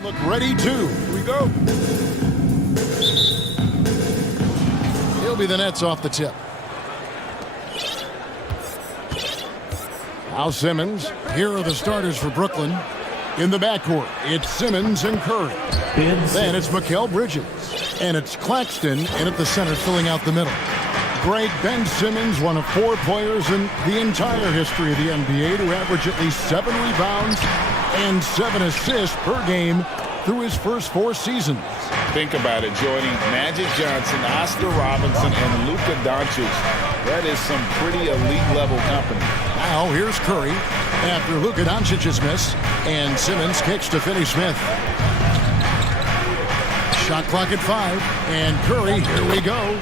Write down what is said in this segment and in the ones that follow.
Look ready, too. Here we go. He'll be the Nets off the tip. Now Simmons. Here are the starters for Brooklyn. In the backcourt, it's Simmons and Curry. Then it's Mikal Bridges. And it's Claxton in at the center, filling out the middle. Great Ben Simmons, one of 4 players in the entire history of the NBA to average at least 7 rebounds and 7 assists per game through his first 4 seasons. Think about it, joining Magic Johnson, Oscar Robinson, and Luka Doncic. That is some pretty elite-level company. Now here's Curry after Luka Doncic's miss, and Simmons kicks to Finney-Smith. Shot clock at 5, and Curry, here we go,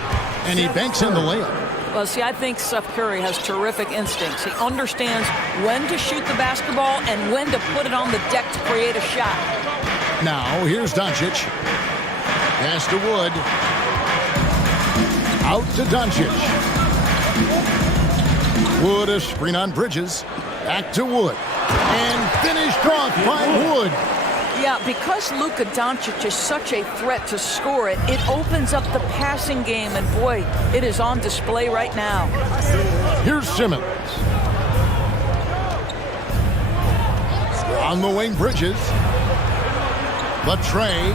and he banks in the layup. Well, see, I think Steph Curry has terrific instincts. He understands when to shoot the basketball and when to put it on the deck to create a shot. Now, here's Doncic. Pass to Wood. Out to Doncic. Wood, a screen on Bridges. Back to Wood. And finished off by Wood. Yeah, because Luka Doncic is such a threat to score it, it opens up the passing game, and boy, it is on display right now. Here's Simmons. On the wing, Bridges. The tray.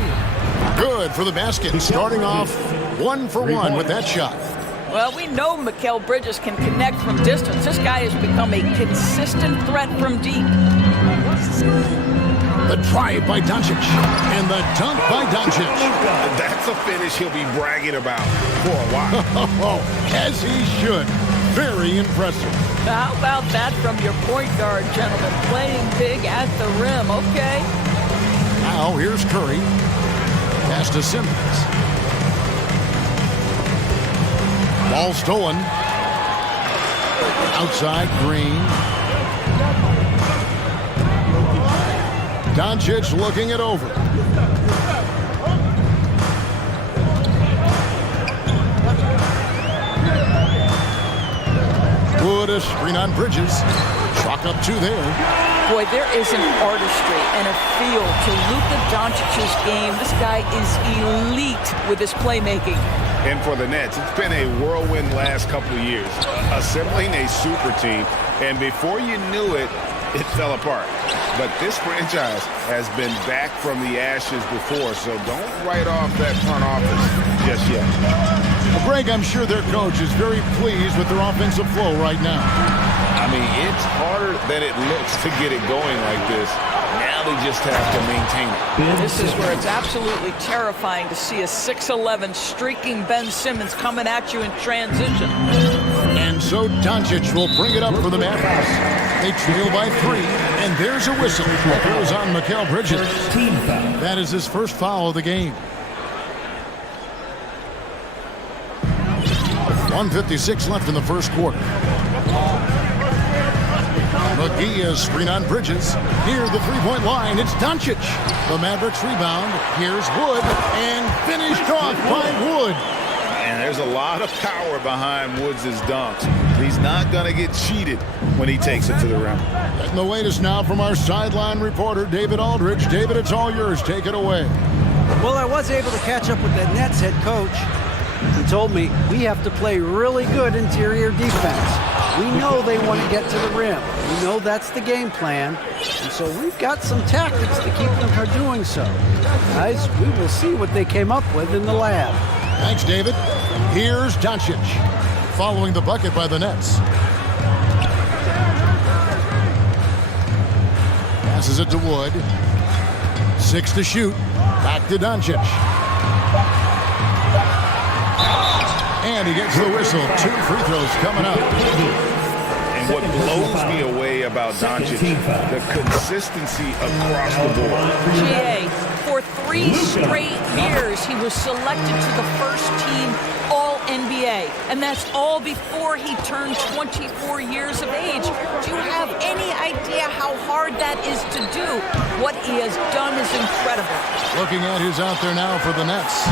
Good for the basket. Starting off 1 for 1 with that shot. Well, we know Mikal Bridges can connect from distance. This guy has become a consistent threat from deep. The drive by Doncic. And the dunk by Doncic. That's a finish he'll be bragging about for a while. As he should. Very impressive. How about that from your point guard, gentlemen? Playing big at the rim, okay? Now here's Curry. Pass to Simmons. Ball stolen. Outside, Green. Doncic looking it over. Wood, a screen on Bridges. Chalk up 2 there. Boy, there is an artistry and a feel to Luka Doncic's game. This guy is elite with his playmaking. And for the Nets, it's been a whirlwind last couple of years. Assembling a super team, and before you knew it, it fell apart. But this franchise has been back from the ashes before, so don't write off that front office just yet. Well, Greg, I'm sure their coach is very pleased with their offensive flow right now. I mean, it's harder than it looks to get it going like this. Now they just have to maintain it. This is where it's absolutely terrifying to see a 6'11" streaking Ben Simmons coming at you in transition. And so Doncic will bring it up for the Mavericks. They trail by 3, and there's a whistle that goes on Mikal Bridges. That is his first foul of the game. 1:56 left in the first quarter. McGee is screen on Bridges. Near the 3-point line, it's Doncic. The Mavericks rebound. Here's Wood, and finished off by Wood. And there's a lot of power behind Woods' dunks. He's not going to get cheated when he takes it to the rim. And the latest now from our sideline reporter, David Aldridge. David, it's all yours. Take it away. Well, I was able to catch up with the Nets head coach. He told me we have to play really good interior defense. We know they want to get to the rim. We know that's the game plan. And so we've got some tactics to keep them from doing so. Guys, we will see what they came up with in the lab. Thanks, David. Here's Doncic, following the bucket by the Nets. Passes it to Wood. 6 to shoot. Back to Doncic. And he gets the whistle. 2 free throws coming up. And what blows me away about Doncic, the consistency across the board. GA, for 3 straight years, he was selected to the first team All-NBA. And that's all before he turned 24 years of age. Do you have any idea how hard that is to do? What he has done is incredible. Looking at who's out there now for the Nets.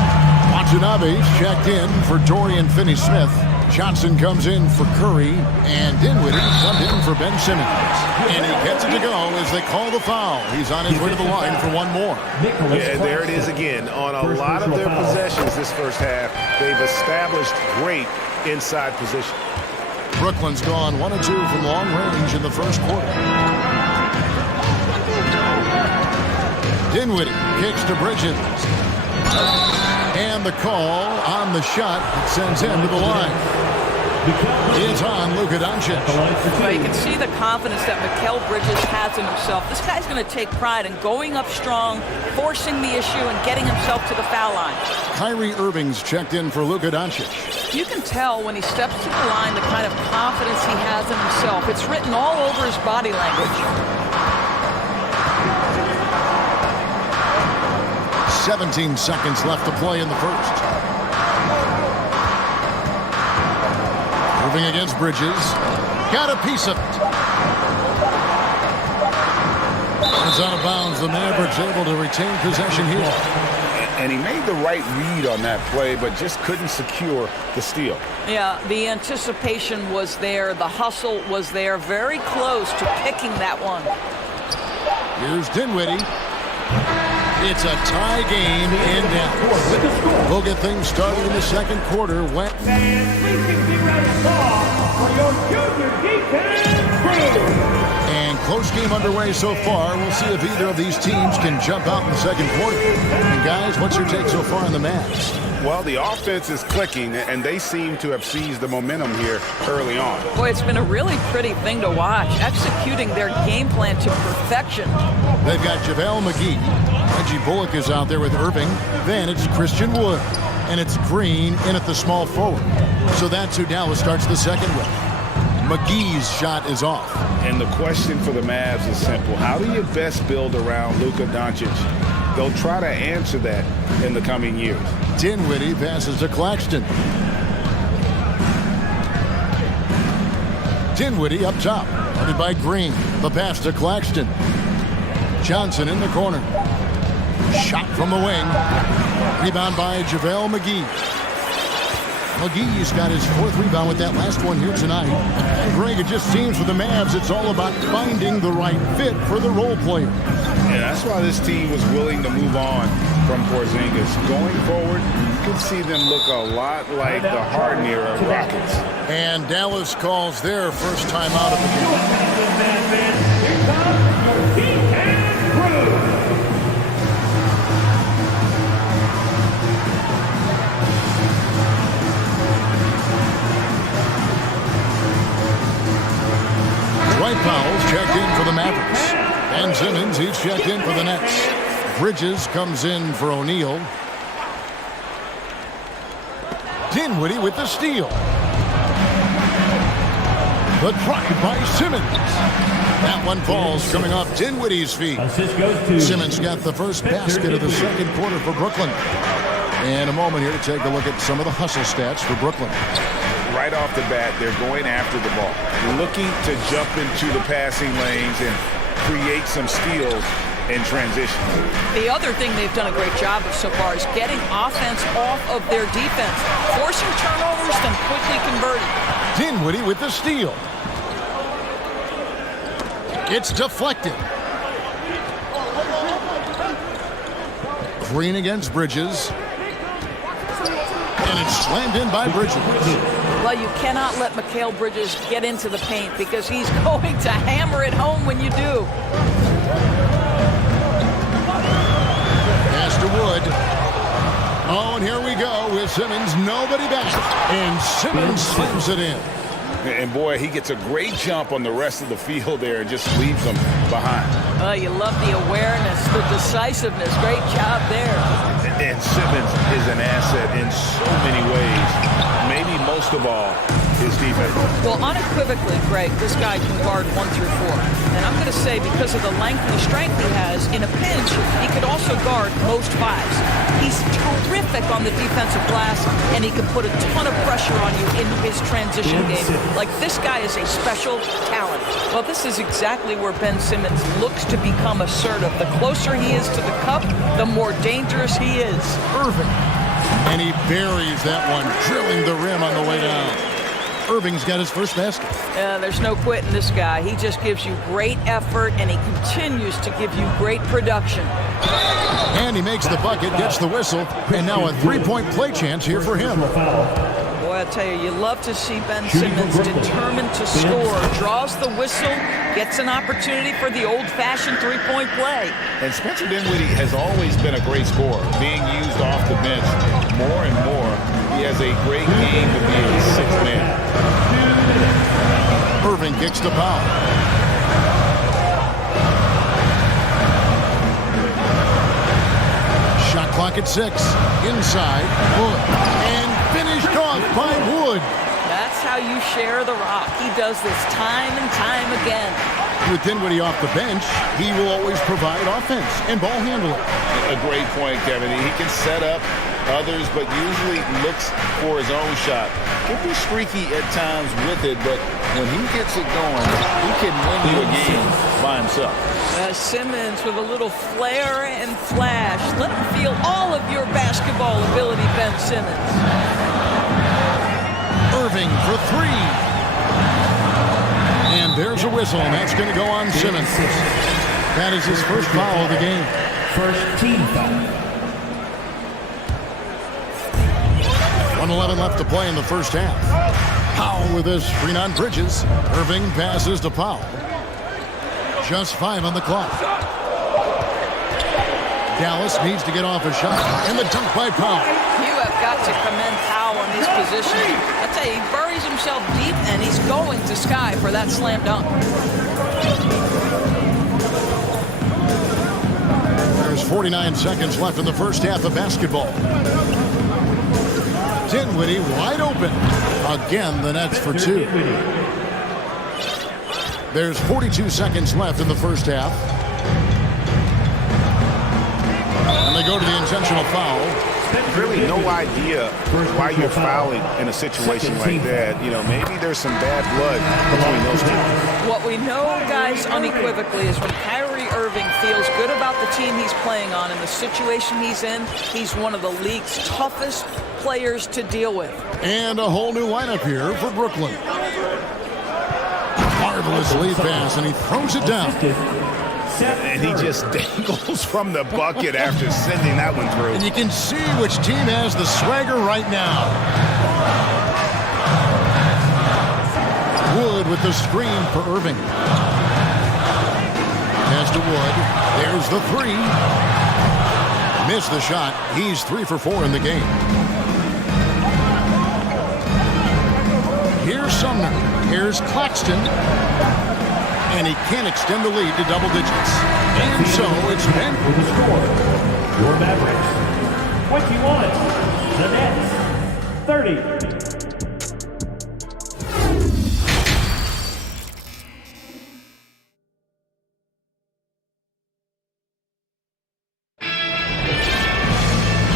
Watanabe's checked in for Dorian Finney-Smith. Johnson comes in for Curry, and Dinwiddie comes in for Ben Simmons. And he gets it to go as they call the foul. He's on his way to the line for one more. Yeah, there it is again. On a lot of their possessions this first half, they've established great inside position. Brooklyn's gone 1 of 2 from long range in the first quarter. Dinwiddie kicks to Bridges. And the call on the shot that sends him to the line. It's on Luka Doncic. Well, you can see the confidence that Mikal Bridges has in himself. This guy's going to take pride in going up strong, forcing the issue, and getting himself to the foul line. Kyrie Irving's checked in for Luka Doncic. You can tell when he steps to the line the kind of confidence he has in himself. It's written all over his body language. 17 seconds left to play in the first. Moving against Bridges. Got a piece of it. It's out of bounds. The Mavericks able to retain possession here. And he made the right read on that play, but just couldn't secure the steal. Yeah, the anticipation was there. The hustle was there. Very close to picking that one. Here's Dinwiddie. It's a tie game in Dallas. We'll get things started in the second quarter. And close game underway so far. We'll see if either of these teams can jump out in the second quarter. And guys, what's your take so far on the Mavs? Well, the offense is clicking, and they seem to have seized the momentum here early on. Boy, it's been a really pretty thing to watch, executing their game plan to perfection. They've got JaVale McGee. Reggie Bullock is out there with Irving. Then it's Christian Wood. And it's Green in at the small forward. So that's who Dallas starts the second with. McGee's shot is off. And the question for the Mavs is simple. How do you best build around Luka Doncic? They'll try to answer that in the coming years. Dinwiddie passes to Claxton. Dinwiddie up top. Guarded by Green. The pass to Claxton. Johnson in the corner. Shot from the wing. Rebound by JaVale McGee. McGee's got his 4th rebound with that last one here tonight. And Greg, it just seems for the Mavs, it's all about finding the right fit for the role player. Yeah, that's why this team was willing to move on from Porzingis. Going forward, you can see them look a lot like the Harden era Rockets. And Dallas calls their first time out of the game. Dwight Powell's checked in for the Mavericks. Ben Simmons, he's checked in for the Nets. Bridges comes in for O'Neal. Dinwiddie with the steal. The drive by Simmons. That one falls coming off Dinwiddie's feet. Simmons got the first basket of the second quarter for Brooklyn. And a moment here to take a look at some of the hustle stats for Brooklyn. Right off the bat, they're going after the ball, looking to jump into the passing lanes and create some steals in transition. The other thing they've done a great job of so far is getting offense off of their defense, forcing turnovers, then quickly converting. Dinwiddie with the steal. It's deflected. Green against Bridges. And it's slammed in by Bridges. Well, you cannot let Mikal Bridges get into the paint because he's going to hammer it home when you do. Pass to Wood. Oh, and here we go with Simmons. Nobody back. And Simmons slams it in. And boy, he gets a great jump on the rest of the field there and just leaves them behind. Oh, you love the awareness, the decisiveness. Great job there. And Simmons is an asset in so many ways. Maybe most of all, his defense. Well, unequivocally, Greg, this guy can guard 1 through 4. And I'm going to say because of the length and the strength he has, in a pinch, he could also guard most 5s. He's terrific on the defensive glass, and he can put a ton of pressure on you in his transition game. Like, this guy is a special talent. Well, this is exactly where Ben Simmons looks to become assertive. The closer he is to the cup, the more dangerous he is. Irving. And he buries that one, drilling the rim on the way down. Irving's got his first basket. There's no quitting this guy. He just gives you great effort, and he continues to give you great production. And he makes the bucket, gets the whistle, and now a three-point play chance here for him. Boy, I tell you love to see Ben Simmons determined to score. Draws the whistle, gets an opportunity for the old-fashioned three-point play. And Spencer Dinwiddie has always been a great scorer, being used off the bench more and more. He has a great game to be a sixth man. Irving kicks the foul. Shot clock at 6. Inside, Wood. And finished off by Wood. That's how you share the rock. He does this time and time again. With Dinwiddie off the bench, he will always provide offense and ball handling. A great point, Kevin. He can set up others, but usually looks for his own shot. He'll be streaky at times with it, but when he gets it going, he can win you a game by himself. Simmons with a little flair and flash. Let him feel all of your basketball ability, Ben Simmons. Irving for 3. And there's a whistle, and that's going to go on Simmons. That is his first foul of the game. First team foul. 1:11 left to play in the first half. Powell with his screen on Bridges. Irving passes to Powell. Just 5 on the clock. Dallas needs to get off a shot. And the dunk by Powell. You have got to commend Powell on his positioning. I tell you, he buries himself deep, and he's going to sky for that slam dunk. There's 49 seconds left in the first half of basketball. Dinwiddie wide open. Again, the Nets for 2. There's 42 seconds left in the first half. And they go to the intentional foul. Really no idea why you're fouling in a situation like that. You know, maybe there's some bad blood between those two. What we know, guys, unequivocally, is when Kyrie Irving feels good about the team he's playing on and the situation he's in, he's one of the league's toughest players to deal with. And a whole new lineup here for Brooklyn. Marvelous lead pass, and he throws it down. And he just dangles from the bucket after sending that one through. And you can see which team has the swagger right now. Wood with the screen for Irving. Pass to Wood. There's the 3. Missed the shot. He's 3 for 4 in the game. Here's Sumner. Here's Claxton. And he can't extend the lead to double digits. And so it's been For the score, your Mavericks, 21. The Nets, 30.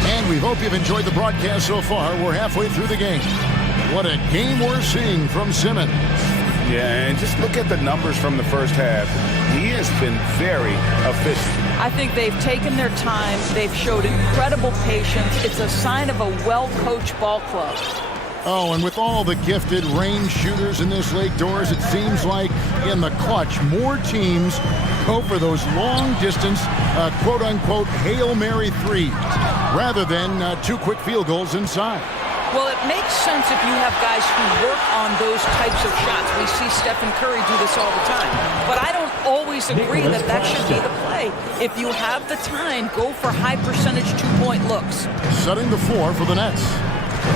And we hope you've enjoyed the broadcast so far. We're halfway through the game. What a game we're seeing from Simmons. Yeah, and just look at the numbers from the first half. He has been very efficient. I think they've taken their time. They've showed incredible patience. It's a sign of a well-coached ball club. Oh, and with all the gifted range shooters in this league, Doors, it seems like in the clutch, more teams go for those long-distance, quote-unquote, Hail Mary threes, rather than 2 quick field goals inside. Well, it makes sense if you have guys who work on those types of shots. We see Stephen Curry do this all the time. But I don't always agree that that should be the play. If you have the time, go for high-percentage 2-point looks. Setting the floor for the Nets.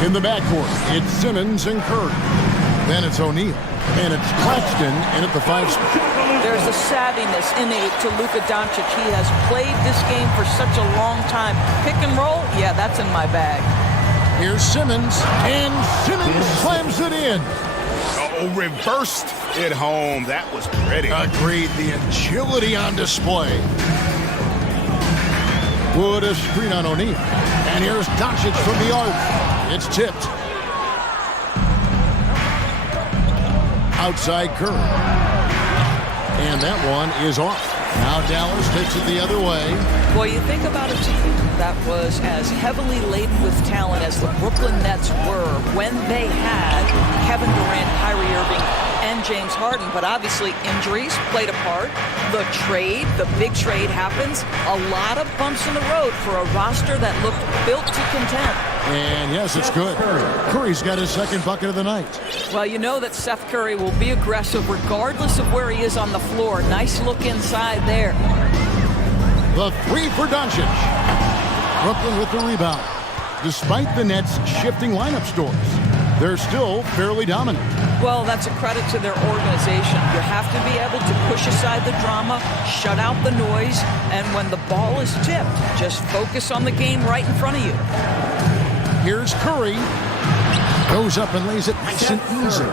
In the backcourt, it's Simmons and Curry. Then it's O'Neal. And it's Claxton in at the 5 spot. There's a savviness innate to Luka Doncic. He has played this game for such a long time. Pick and roll? Yeah, that's in my bag. Here's Simmons, and Simmons slams it in. Oh, reversed it home. That was pretty. Agreed, the agility on display. Wood a screen on O'Neal. And here's Doncic from the arc. It's tipped. Outside Curry. And that one is off. Now Dallas takes it the other way. Well, you think about a team that was as heavily laden with talent as the Brooklyn Nets were when they had Kevin Durant, Kyrie Irving, and James Harden. But obviously injuries played a part. The trade, the big trade happens. A lot of bumps in the road for a roster that looked built to contend. And yes, it's good. Curry's got his second bucket of the night. Well, you know that Seth Curry will be aggressive regardless of where he is on the floor. Nice look inside there. The three for Doncic. Brooklyn with the rebound. Despite the Nets shifting lineup stores, they're still fairly dominant. Well, that's a credit to their organization. You have to be able to push aside the drama, shut out the noise, and when the ball is tipped, just focus on the game right in front of you. Here's Curry. Goes up and lays it nice and easy.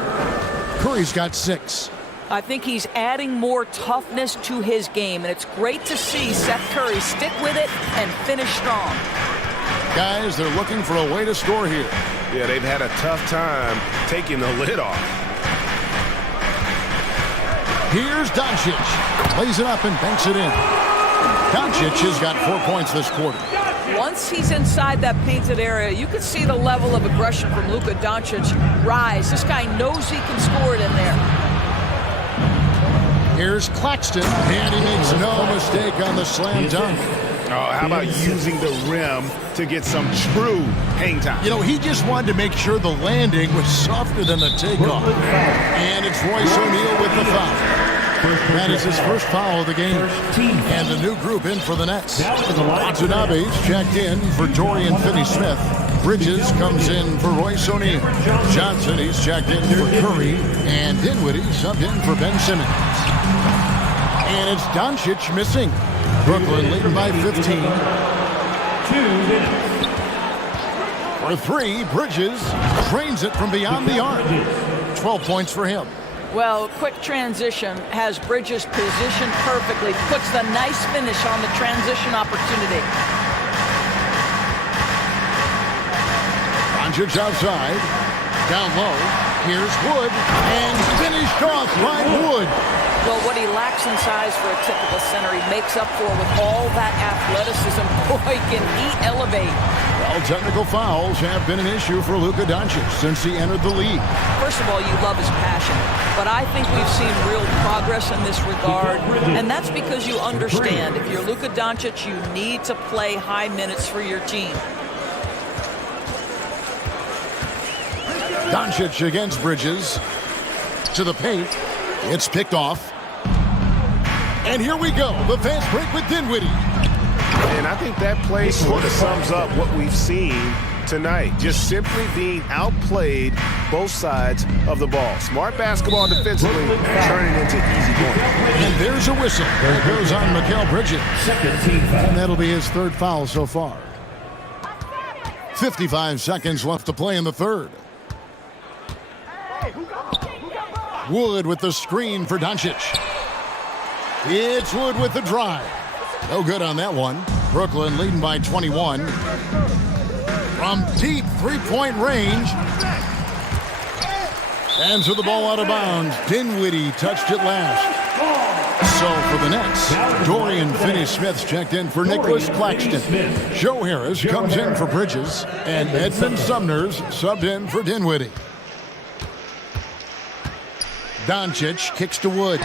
Curry's got 6. I think he's adding more toughness to his game, and it's great to see Seth Curry stick with it and finish strong. Guys, they're looking for a way to score here. Yeah, they've had a tough time taking the lid off. Here's Doncic. Lays it up and banks it in. Doncic has got 4 points this quarter. Once he's inside that painted area, you can see the level of aggression from Luka Doncic rise. This guy knows he can score it in there. Here's Claxton, and he makes no mistake on the slam dunk. Oh, how about using the rim to get some true hang time? You know, he just wanted to make sure the landing was softer than the takeoff. And it's Royce O'Neal with the foul. That is his first foul of the game. And the new group in for the Nets. Watanabe's checked in for Dorian Finney-Smith. Bridges comes in for Royce O'Neal. Johnson, he's checked in for Curry. And Dinwiddie subbed in for Ben Simmons. And it's Doncic missing. Brooklyn leading by 15. 2 minutes. For 3, Bridges trains it from beyond the arc. 12 points for him. Well, quick transition has Bridges positioned perfectly, puts the nice finish on the transition opportunity. Doncic outside, down low, here's Wood, and finished off by Wood. Well, what he lacks in size for a typical center, he makes up for with all that athleticism. Boy, can he elevate. Well, technical fouls have been an issue for Luka Doncic since he entered the league. First of all, you love his passion, but I think we've seen real progress in this regard, and that's because you understand if you're Luka Doncic, you need to play high minutes for your team. Doncic against Bridges. To the paint. It's picked off. And here we go. The fast break with Dinwiddie. And I think that play sort of sums up what we've seen tonight. Just simply being outplayed both sides of the ball. Smart basketball defensively, turning into easy points. And there's a whistle. There it goes on Mikal Bridges. And that'll be his third foul so far. 55 seconds left to play in the third. Wood with the screen for Doncic. It's Wood with the drive. No good on that one. Brooklyn leading by 21. From deep three-point range. And so the ball out of bounds. Dinwiddie touched it last. So for the Nets, Dorian Finney-Smith's checked in for Nicholas Claxton. Joe Harris comes in for Bridges. And Edmund Sumner's subbed in for Dinwiddie. Doncic kicks to Wood.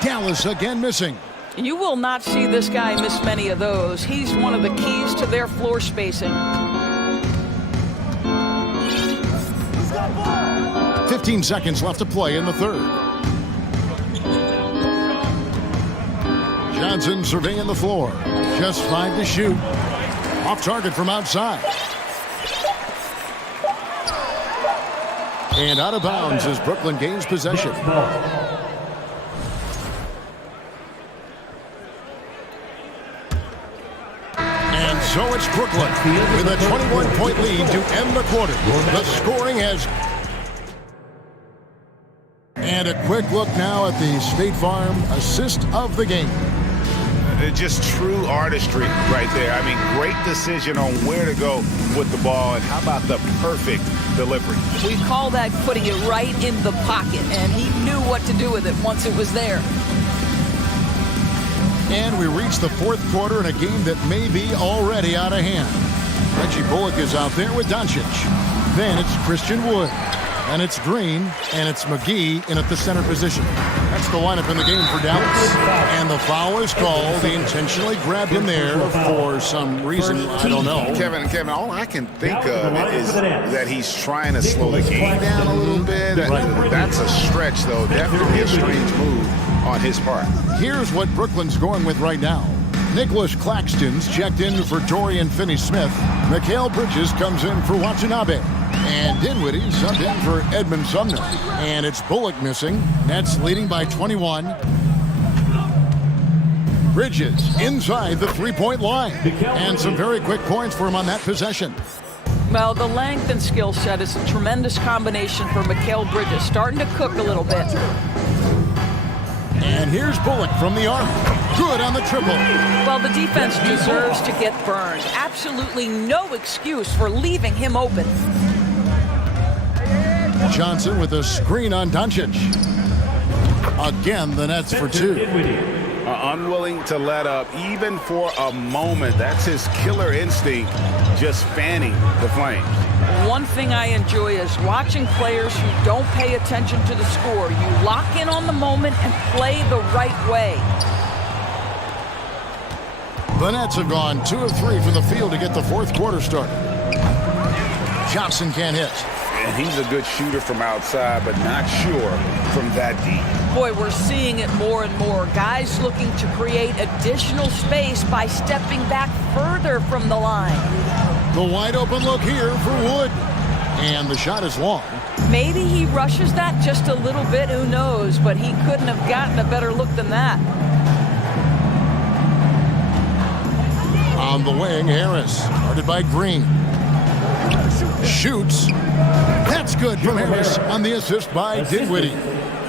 Dallas again missing. You will not see this guy miss many of those. He's one of the keys to their floor spacing. 15 seconds left to play in the third. Johnson surveying the floor. Just 5 to shoot. Off target from outside. And out of bounds as Brooklyn gains possession. And so it's Brooklyn with a 21-point lead to end the quarter. The scoring has... And a quick look now at the State Farm assist of the game. Just true artistry right there. I mean, great decision on where to go with the ball, and how about the perfect delivery? We call that putting it right in the pocket, and he knew what to do with it once it was there. And we reach the fourth quarter in a game that may be already out of hand. Reggie Bullock is out there with Doncic. Then it's Christian Wood. And it's Green, and it's McGee in at the center position. That's the lineup in the game for Dallas. And the foul is called. They intentionally grabbed him there for some reason, I don't know. Kevin, all I can think of is that he's trying to slow the game down a little bit. That's a stretch, though. Definitely a strange move on his part. Here's what Brooklyn's going with right now. Nicholas Claxton's checked in for Dorian Finney-Smith. Mikal Bridges comes in for Watanabe. And Dinwiddie subbed in for Edmund Sumner. And it's Bullock missing. Nets leading by 21. Bridges inside the three-point line. And some very quick points for him on that possession. Well, the length and skill set is a tremendous combination for Mikal Bridges. Starting to cook a little bit. And here's Bullock from the arc. Good on the triple. Well, the defense deserves to get burned. Absolutely no excuse for leaving him open. Johnson with a screen on Doncic. Again, the Nets for two. Unwilling to let up even for a moment. That's his killer instinct, just fanning the flames. One thing I enjoy is watching players who don't pay attention to the score. You lock in on the moment and play the right way. The Nets have gone 2 of 3 from the field to get the fourth quarter started. Johnson can't hit. And he's a good shooter from outside, but not sure from that deep. Boy, we're seeing it more and more. Guys looking to create additional space by stepping back further from the line. The wide open look here for Wood. And the shot is long. Maybe he rushes that just a little bit, who knows, but he couldn't have gotten a better look than that. On the wing, Harris, guarded by Green. Shoots. That's good from Harris on the assist by Dinwiddie.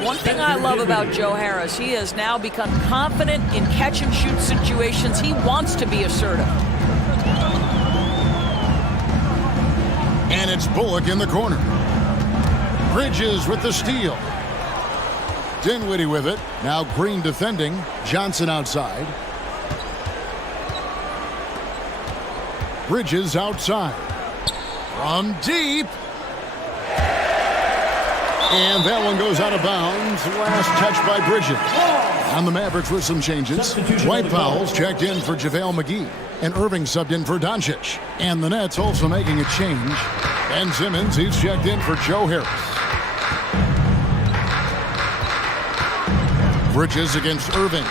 One thing I love about Joe Harris, he has now become confident in catch-and-shoot situations. He wants to be assertive. And it's Bullock in the corner. Bridges with the steal. Dinwiddie with it. Now Green defending. Johnson outside. Bridges outside. From deep. And that one goes out of bounds. Last touch by Bridges. On the Mavericks with some changes. Dwight Powell's checked in for JaVale McGee. And Irving subbed in for Doncic. And the Nets also making a change. Ben Simmons, he's checked in for Joe Harris. Bridges against Irving.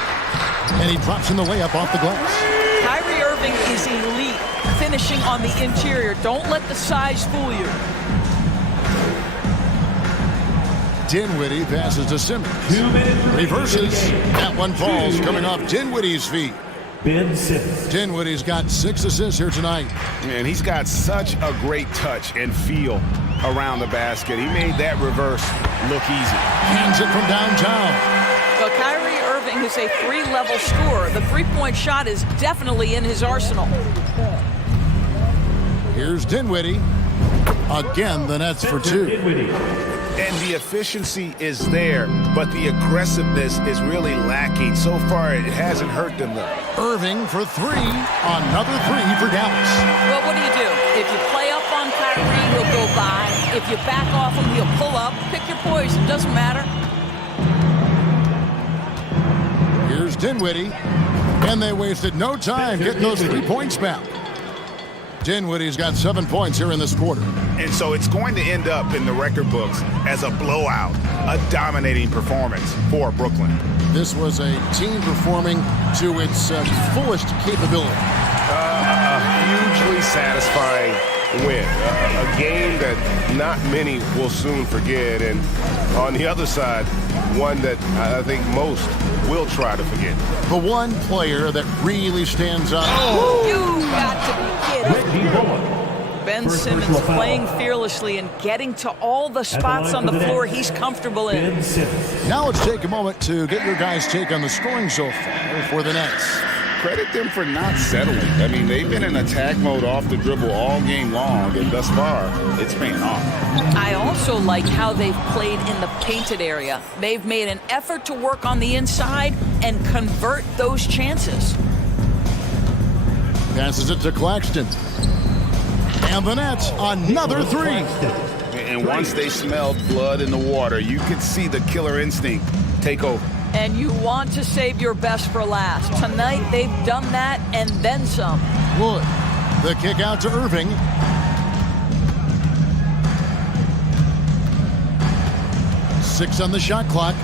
And he drops in the layup off the glass. Kyrie Irving is elite, finishing on the interior. Don't let the size fool you. Dinwiddie passes to Simmons. Reverses. That one falls coming off Dinwiddie's feet. Ben Simmons. Dinwiddie's got 6 assists here tonight. And he's got such a great touch and feel around the basket. He made that reverse look easy. Hands it from downtown. Well, Kyrie Irving is a 3-level scorer. The three-point shot is definitely in his arsenal. Here's Dinwiddie. Again, the Nets for 2. And the efficiency is there, but the aggressiveness is really lacking. So far, it hasn't hurt them, though. Irving for 3. Another 3 for Dallas. Well, what do? If you play up on Kyrie, he'll go by. If you back off him, he'll pull up. Pick your poison. Doesn't matter. Here's Dinwiddie. And they wasted no time getting those 3 points back. Dinwiddie's got 7 points here in this quarter. And so it's going to end up in the record books as a blowout, a dominating performance for Brooklyn. This was a team performing to its fullest capability. A hugely satisfying win. A game that not many will soon forget. And on the other side, one that I think most will try to forget. The one player that really stands out. You got to be kidding. Ben Simmons playing fearlessly and getting to all the spots on the floor he's comfortable in. Now let's take a moment to get your guys' take on the scoring so far for the Nets. credit them for not settling. I mean, they've been in attack mode off the dribble all game long, and thus far, it's paying off. I also like how they've played in the painted area. They've made an effort to work on the inside and convert those chances. Passes it to Claxton. And the Nets, another three. And once they smelled blood in the water, you could see the killer instinct take over. And you want to save your best for last. Tonight, they've done that and then some. Wood. The kick out to Irving. Six on the shot clock.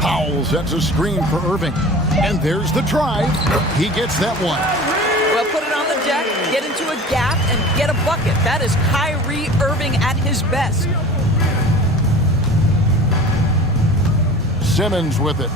Powell sets a screen for Irving. And there's the drive. He gets that one. Well, put it on the deck, get into a gap, and get a bucket. That is Kyrie Irving at his best. Simmons with it.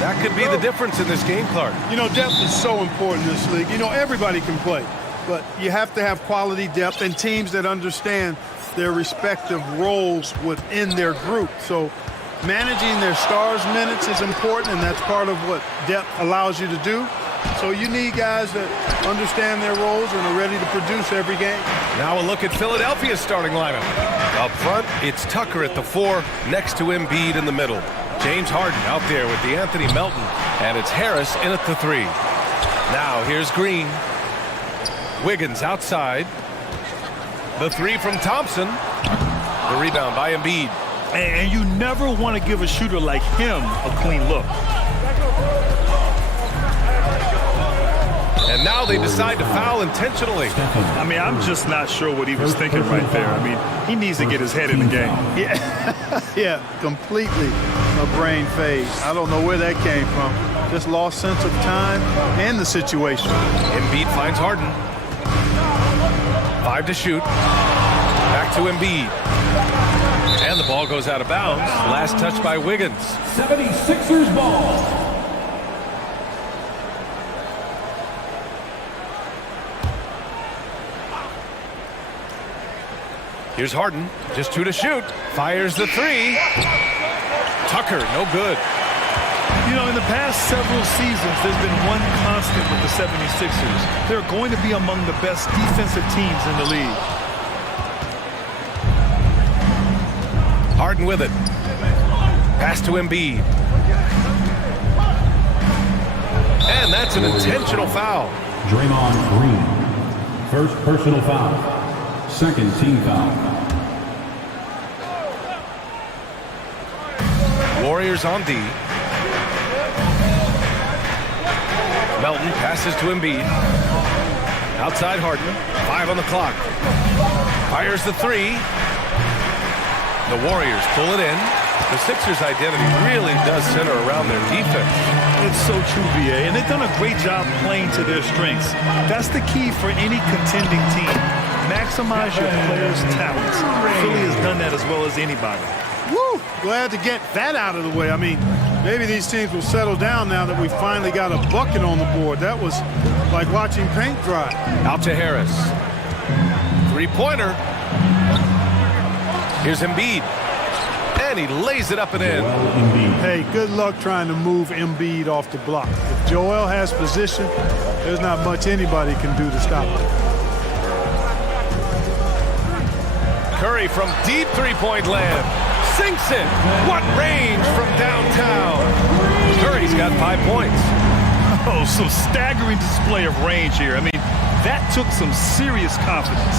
That could be the difference in this game, Clark. You know, depth is so important in this league. You know, everybody can play, but you have to have quality depth and teams that understand their respective roles within their group. So managing their stars' minutes is important, and that's part of what depth allows you to do. So you need guys that understand their roles and are ready to produce every game. Now a look at Philadelphia's starting lineup. Up front, it's Tucker at the 4, next to Embiid in the middle. James Harden out there with DeAnthony Melton, and it's Harris in at the 3. Now here's Green. Wiggins outside. The 3 from Thompson. The rebound by Embiid. And you never want to give a shooter like him a clean look. And now they decide to foul intentionally. I mean, I'm just not sure what he was thinking right there. I mean, he needs to get his head in the game. Yeah, completely a brain phase. I don't know where that came from. Just lost sense of time and the situation. Embiid finds Harden. 5 to shoot. Back to Embiid. And the ball goes out of bounds. Last touch by Wiggins. 76ers ball. Here's Harden, just 2 to shoot. Fires the 3. Tucker, no good. You know, in the past several seasons, there's been one constant with the 76ers. They're going to be among the best defensive teams in the league. Harden with it. Pass to Embiid. And that's an intentional foul. Draymond Green. First personal foul. Second team foul. Warriors on D. Melton passes to Embiid. Outside Harden. 5 on the clock. Fires the 3. The Warriors pull it in. The Sixers' identity really does center around their defense. It's so true, VA, and they've done a great job playing to their strengths. That's the key for any contending team. Maximize your players' talents. Philly has done that as well as anybody. Woo! Glad to get that out of the way. I mean, maybe these teams will settle down now that we finally got a bucket on the board. That was like watching paint dry. Out to Harris. 3-pointer. Here's Embiid. And he lays it up and in. Hey, good luck trying to move Embiid off the block. If Joel has position, there's not much anybody can do to stop him. Curry from deep three-point land. Sinks it. What range from downtown. Curry's got 5 points. Oh, some staggering display of range here. I mean, that took some serious confidence.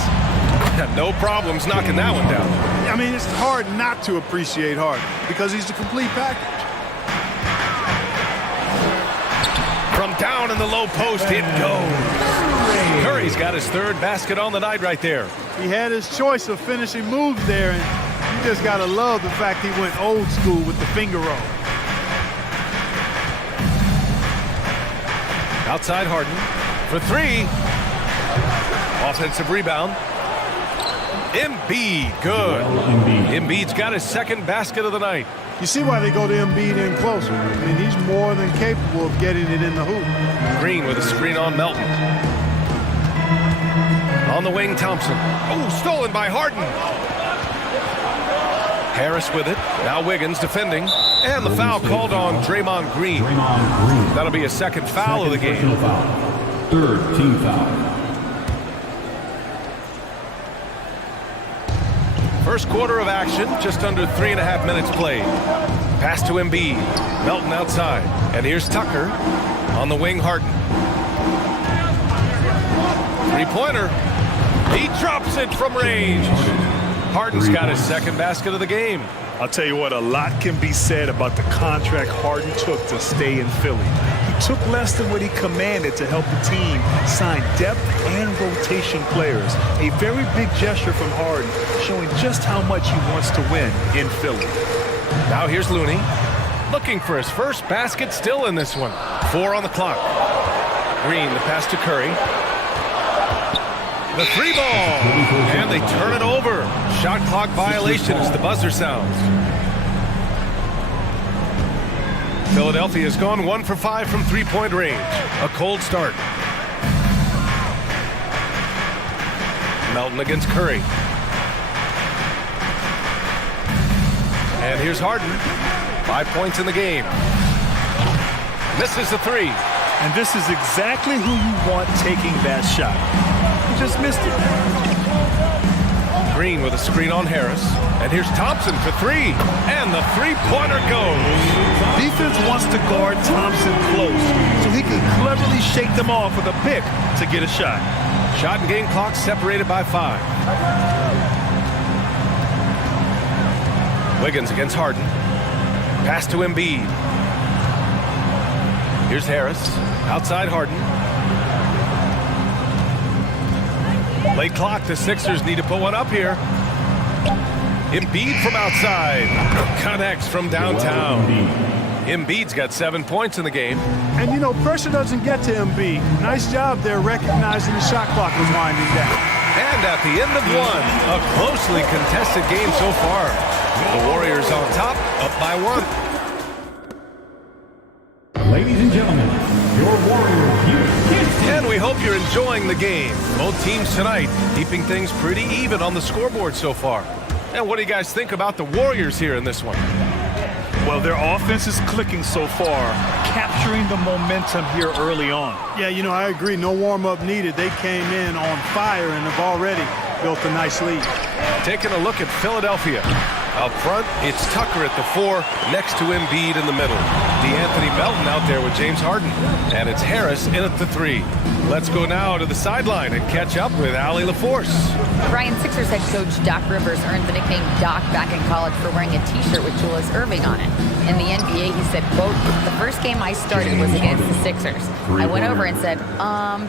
No problems knocking that one down. I mean, it's hard not to appreciate Harden because he's a complete package. From down in the low post, it goes. Curry's got his 3rd basket on the night right there. He had his choice of finishing moves there, and you just got to love the fact he went old school with the finger roll. Outside Harden for 3. Offensive rebound. Embiid, good. Embiid's got his 2nd basket of the night. You see why they go to Embiid in closer. I mean, he's more than capable of getting it in the hoop. Green with a screen on Melton. On the wing, Thompson. Oh, stolen by Harden. Harris with it. Now Wiggins defending. And the foul called on Draymond Green. That'll be a 2nd foul of the game. 3rd team foul. First quarter of action, just under 3.5 minutes played. Pass to Embiid. Melton outside. And here's Tucker. On the wing, Harden. 3-pointer. He drops it from range. Harden's got his 2nd basket of the game. I'll tell you what, a lot can be said about the contract Harden took to stay in Philly. He took less than what he commanded to help the team sign depth and rotation players. A very big gesture from Harden, showing just how much he wants to win in Philly. Now here's Looney, looking for his 1st basket, still in this one. 4 on the clock. Green, the pass to Curry. The 3 ball, and they turn it over. Shot clock violation as the buzzer sounds. Philadelphia has gone 1 for 5 from three-point range. A cold start. Melton against Curry. And here's Harden. 5 points in the game. Misses the three. And this is exactly who you want taking that shot. He just missed it. Green with a screen on Harris. And here's Thompson for three. And the three-pointer goes. Defense wants to guard Thompson close so he can cleverly shake them off with a pick to get a shot. Shot and game clock separated by 5. Wiggins against Harden. Pass to Embiid. Here's Harris. Outside Harden. Late clock. The Sixers need to put one up here. Embiid from outside. Connects from downtown. Embiid's got 7 points in the game. And, you know, pressure doesn't get to Embiid. Nice job there recognizing the shot clock was winding down. And at the end of one, a closely contested game so far. The Warriors on top, up by 1. Ladies and gentlemen, your Warriors Houston. And we hope you're enjoying the game. Both teams tonight keeping things pretty even on the scoreboard so far. And what do you guys think about the Warriors here in this one? Well, their offense is clicking so far, capturing the momentum here early on. Yeah, you know, I agree. No warm-up needed. They came in on fire and have already built a nice lead. Taking a look at Philadelphia. Up front, it's Tucker at the 4, next to Embiid in the middle. D'Anthony Melton out there with James Harden. And it's Harris in at the 3. Let's go now to the sideline and catch up with Allie LaForce. Brian, Sixers head coach Doc Rivers earned the nickname Doc back in college for wearing a T-shirt with Julius Erving on it. In the NBA, he said, quote, "The first game I started was against the Sixers. I went over and said,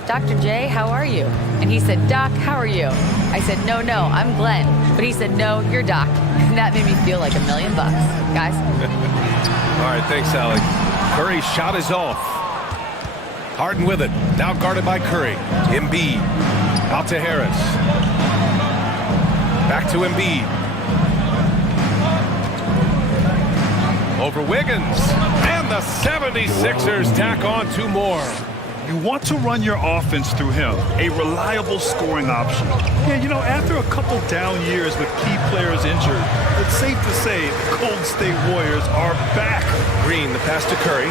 Dr. J, how are you?" And he said, "Doc, how are you?" I said, no, I'm Glenn." But he said, "No, you're Doc." And that made me feel like $1 million, guys. All right, thanks, Allie. Curry's shot is off. Harden with it. Now guarded by Curry. Embiid. Out to Harris. Back to Embiid. Over Wiggins. And the 76ers tack on 2 more. You want to run your offense through him, a reliable scoring option. Yeah, you know, after a couple down years with key players injured, it's safe to say the Golden State Warriors are back. Green, the pass to Curry.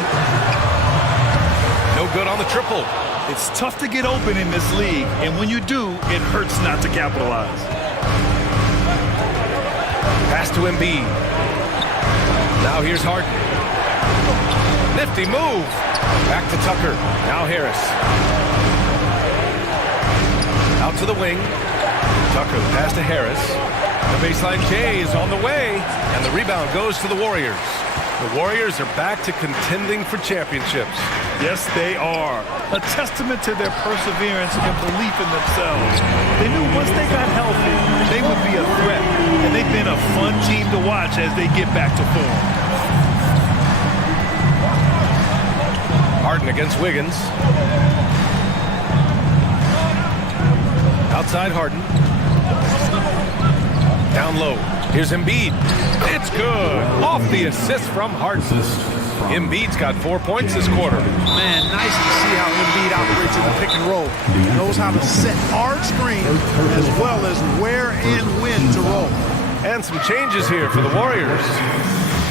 No good on the triple. It's tough to get open in this league, and when you do, it hurts not to capitalize. Pass to Embiid. Now here's Harden. Nifty move. Back to Tucker. Now Harris. Out to the wing. Tucker, the pass to Harris. The baseline J is on the way, and the rebound goes to the Warriors. The Warriors are back to contending for championships. Yes, they are. A testament to their perseverance and belief in themselves. They knew once they got healthy, they would be a threat, and they've been a fun team to watch as they get back to form. Harden against Wiggins. Outside Harden. Down low. Here's Embiid. It's good. Off the assist from Harden. Embiid's got 4 points this quarter. Man, nice to see how Embiid operates in the pick and roll. He knows how to set hard screen as well as where and when to roll. And some changes here for the Warriors.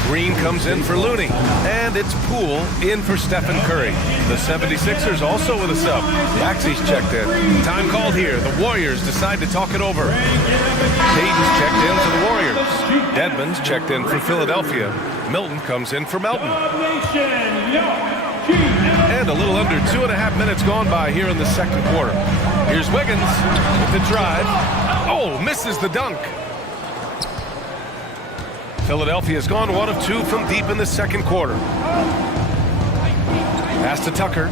Green comes in for Looney. And it's Poole in for Stephen Curry. The 76ers also with a sub. Maxey's checked in. Time called here. The Warriors decide to talk it over. Payton's checked in for the Warriors. Dedmon's checked in for Philadelphia. Milton comes in for Melton. And a little under 2.5 minutes gone by here in the second quarter. Here's Wiggins with the drive. Oh, misses the dunk. Philadelphia's gone 1 of 2 from deep in the second quarter. Pass to Tucker.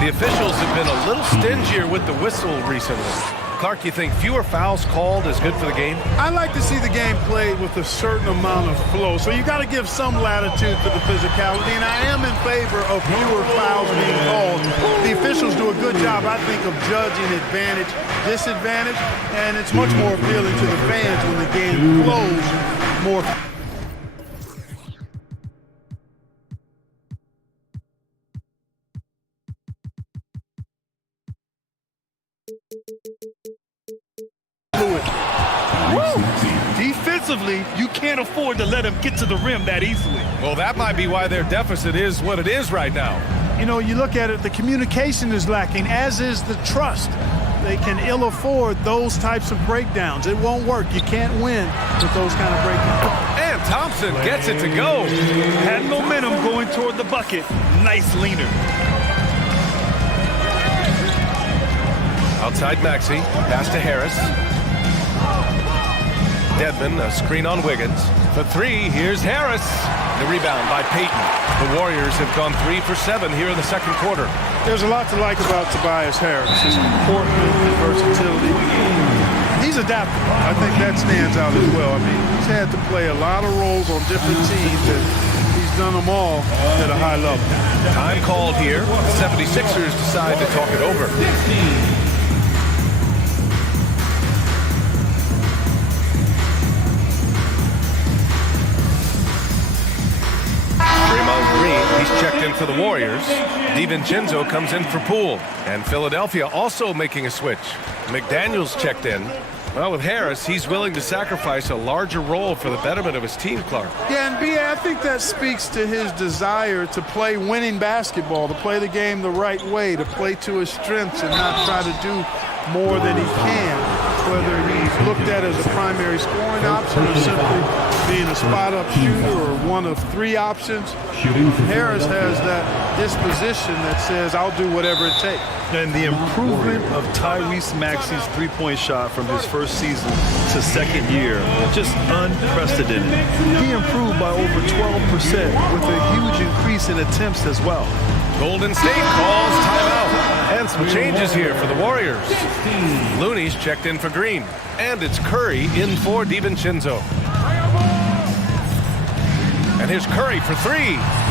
The officials have been a little stingier with the whistle recently. Clark, you think fewer fouls called is good for the game? I like to see the game played with a certain amount of flow. So you got to give some latitude to the physicality, and I am in favor of fewer fouls being called. The officials do a good job, I think, of judging advantage, disadvantage, and it's much more appealing to the fans when the game flows more. Defensively, you can't afford to let him get to the rim that easily. Well, that might be why their deficit is what it is right now. You know, you look at it, the communication is lacking, as is the trust. They can ill afford those types of breakdowns. It won't work. You can't win with those kind of breakdowns. And Thompson gets it to go. Had momentum going toward the bucket. Nice leaner. Outside Maxey, pass to Harris. Dedman, a screen on Wiggins. For three, here's Harris. The rebound by Payton. The Warriors have gone 3 for 7 here in the second quarter. There's a lot to like about Tobias Harris. His comportment, his versatility. He's adaptable. I think that stands out as well. I mean, he's had to play a lot of roles on different teams, and he's done them all at a high level. Time called here. The 76ers decide to talk it over. He's checked in for the Warriors. DiVincenzo comes in for Poole. And Philadelphia also making a switch. McDaniels checked in. Well, with Harris, he's willing to sacrifice a larger role for the betterment of his team, Clark. Yeah, and B.A., I think that speaks to his desire to play winning basketball, to play the game the right way, to play to his strengths and not try to do more than he can, whether he's looked at as a primary scoring option or simply being a spot-up shooter or one of 3 options. Harris has that disposition that says, I'll do whatever it takes. And the improvement of Tyrese Maxey's three-point shot from his first season to second year, just unprecedented. He improved by over 12% with a huge increase in attempts as well. Golden State calls timeout. And some changes here for the Warriors. Looney's checked in for Green. And it's Curry in for DiVincenzo. And here's Curry for 3.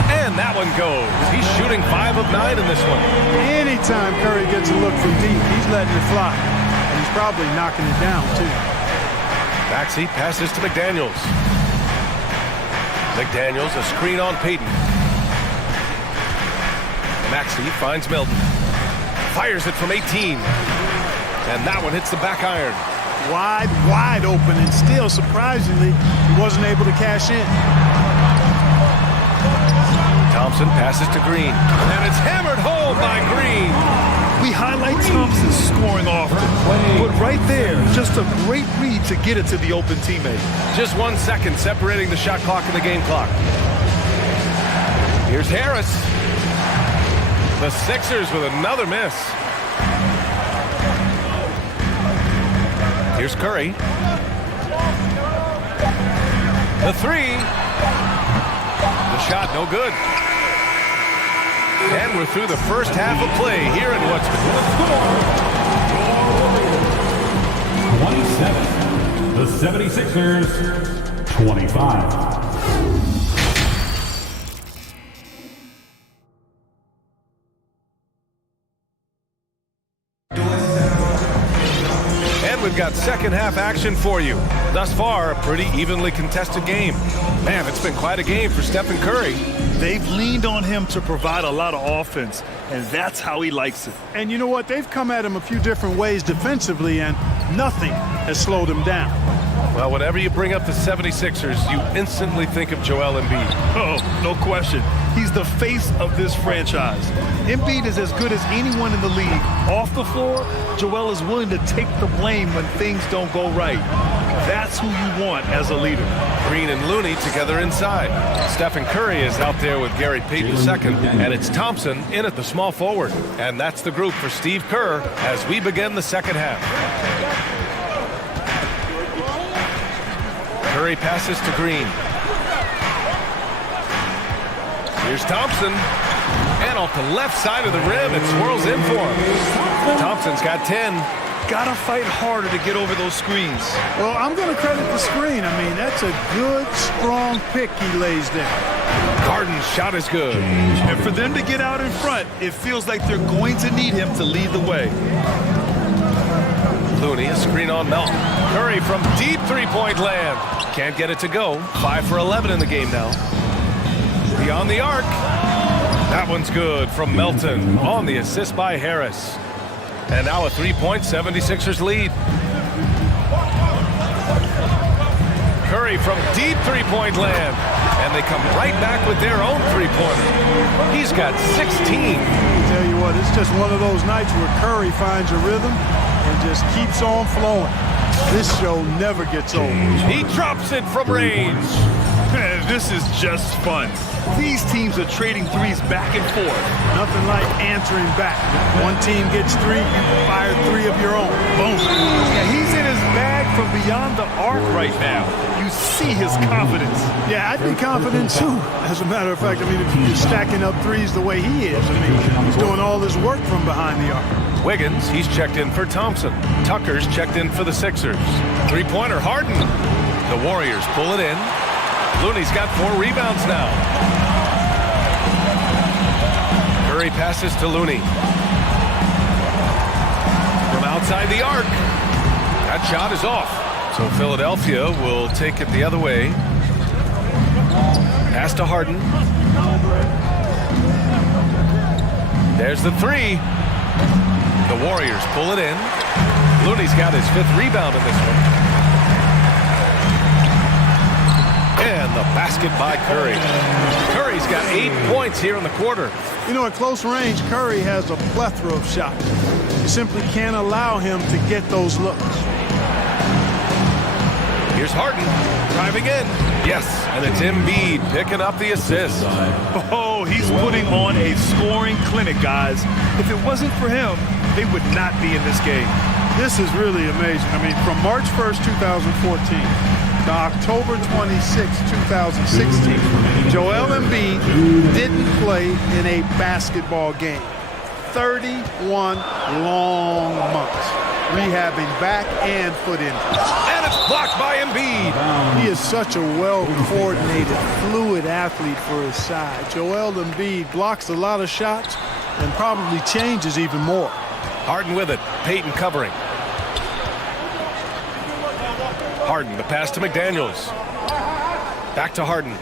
And that one goes. He's shooting 5 of 9 in this one. Anytime Curry gets a look from deep, he's letting it fly. And he's probably knocking it down, too. Maxey passes to McDaniels. McDaniels, a screen on Payton. Maxey finds Milton. Fires it from 18. And that one hits the back iron. Wide open, and still, surprisingly, he wasn't able to cash in. Thompson passes to Green. And it's hammered home by Green. We highlight Thompson's scoring often, but right there, just a great read to get it to the open teammate. Just 1 second separating the shot clock and the game clock. Here's Harris. The Sixers with another miss. Here's Curry. The 3. The shot no good. And we're through the first half of play here in what's been 27. The 76ers, 25. We've got second half action for you. Thus far, a pretty evenly contested game. Man, it's been quite a game for Stephen Curry. They've leaned on him to provide a lot of offense, and that's how he likes it. And you know what? They've come at him a few different ways defensively, and nothing has slowed him down. Well, whenever you bring up the 76ers, you instantly think of Joel Embiid. Oh, no question. He's the face of this franchise. Embiid is as good as anyone in the league. Off the floor, Joel is willing to take the blame when things don't go right. That's who you want as a leader. Green and Looney together inside. Stephen Curry is out there with Gary Payton II, and it's Thompson in at the small forward. And that's the group for Steve Kerr as we begin the second half. Curry passes to Green. Here's Thompson. And off the left side of the rim, it swirls in for him. Thompson's got 10. Gotta fight harder to get over those screens. Well, I'm going to credit the screen. I mean, that's a good, strong pick he lays there. Harden's shot is good. And for them to get out in front, it feels like they're going to need him to lead the way. Looney, a screen on Melton. Curry from deep three-point land. Can't get it to go. 5 for 11 in the game now. Beyond the arc. That one's good from Melton on the assist by Harris. And now a 3-point 76ers lead. Curry from deep three-point land. And they come right back with their own three-pointer. He's got 16. Tell you what, it's just one of those nights where Curry finds a rhythm and just keeps on flowing. This show never gets old. He drops it from range. This is just fun. These teams are trading threes back and forth. Nothing like answering back. One team gets three, you fire three of your own. Boom. Yeah, he's in his bag from beyond the arc right now. You see his confidence. Yeah, I'd be confident too. As a matter of fact, I mean, if you're stacking up threes the way he is, I mean, he's doing all his work from behind the arc. Wiggins, he's checked in for Thompson. Tucker's checked in for the Sixers. Three-pointer, Harden. The Warriors pull it in. Looney's got 4 rebounds now. Curry passes to Looney. From outside the arc. That shot is off. So Philadelphia will take it the other way. Pass to Harden. There's the three. The Warriors pull it in. Looney's got his 5th rebound in this one. And the basket by Curry. Curry's got 8 points here in the quarter. You know, at close range, Curry has a plethora of shots. You simply can't allow him to get those looks. Here's Harden driving in. Yes, and it's Embiid picking up the assist. Oh, he's putting on a scoring clinic, guys. If it wasn't for him, they would not be in this game. This is really amazing. I mean, from March 1st, 2014 to October 26, 2016, Joel Embiid didn't play in a basketball game. 31 long months, rehabbing back and foot injuries. And it's blocked by Embiid. He is such a well-coordinated, fluid athlete for his side. Joel Embiid blocks a lot of shots and probably changes even more. Harden with it. Payton covering. Harden, the pass to McDaniels. Back to Harden.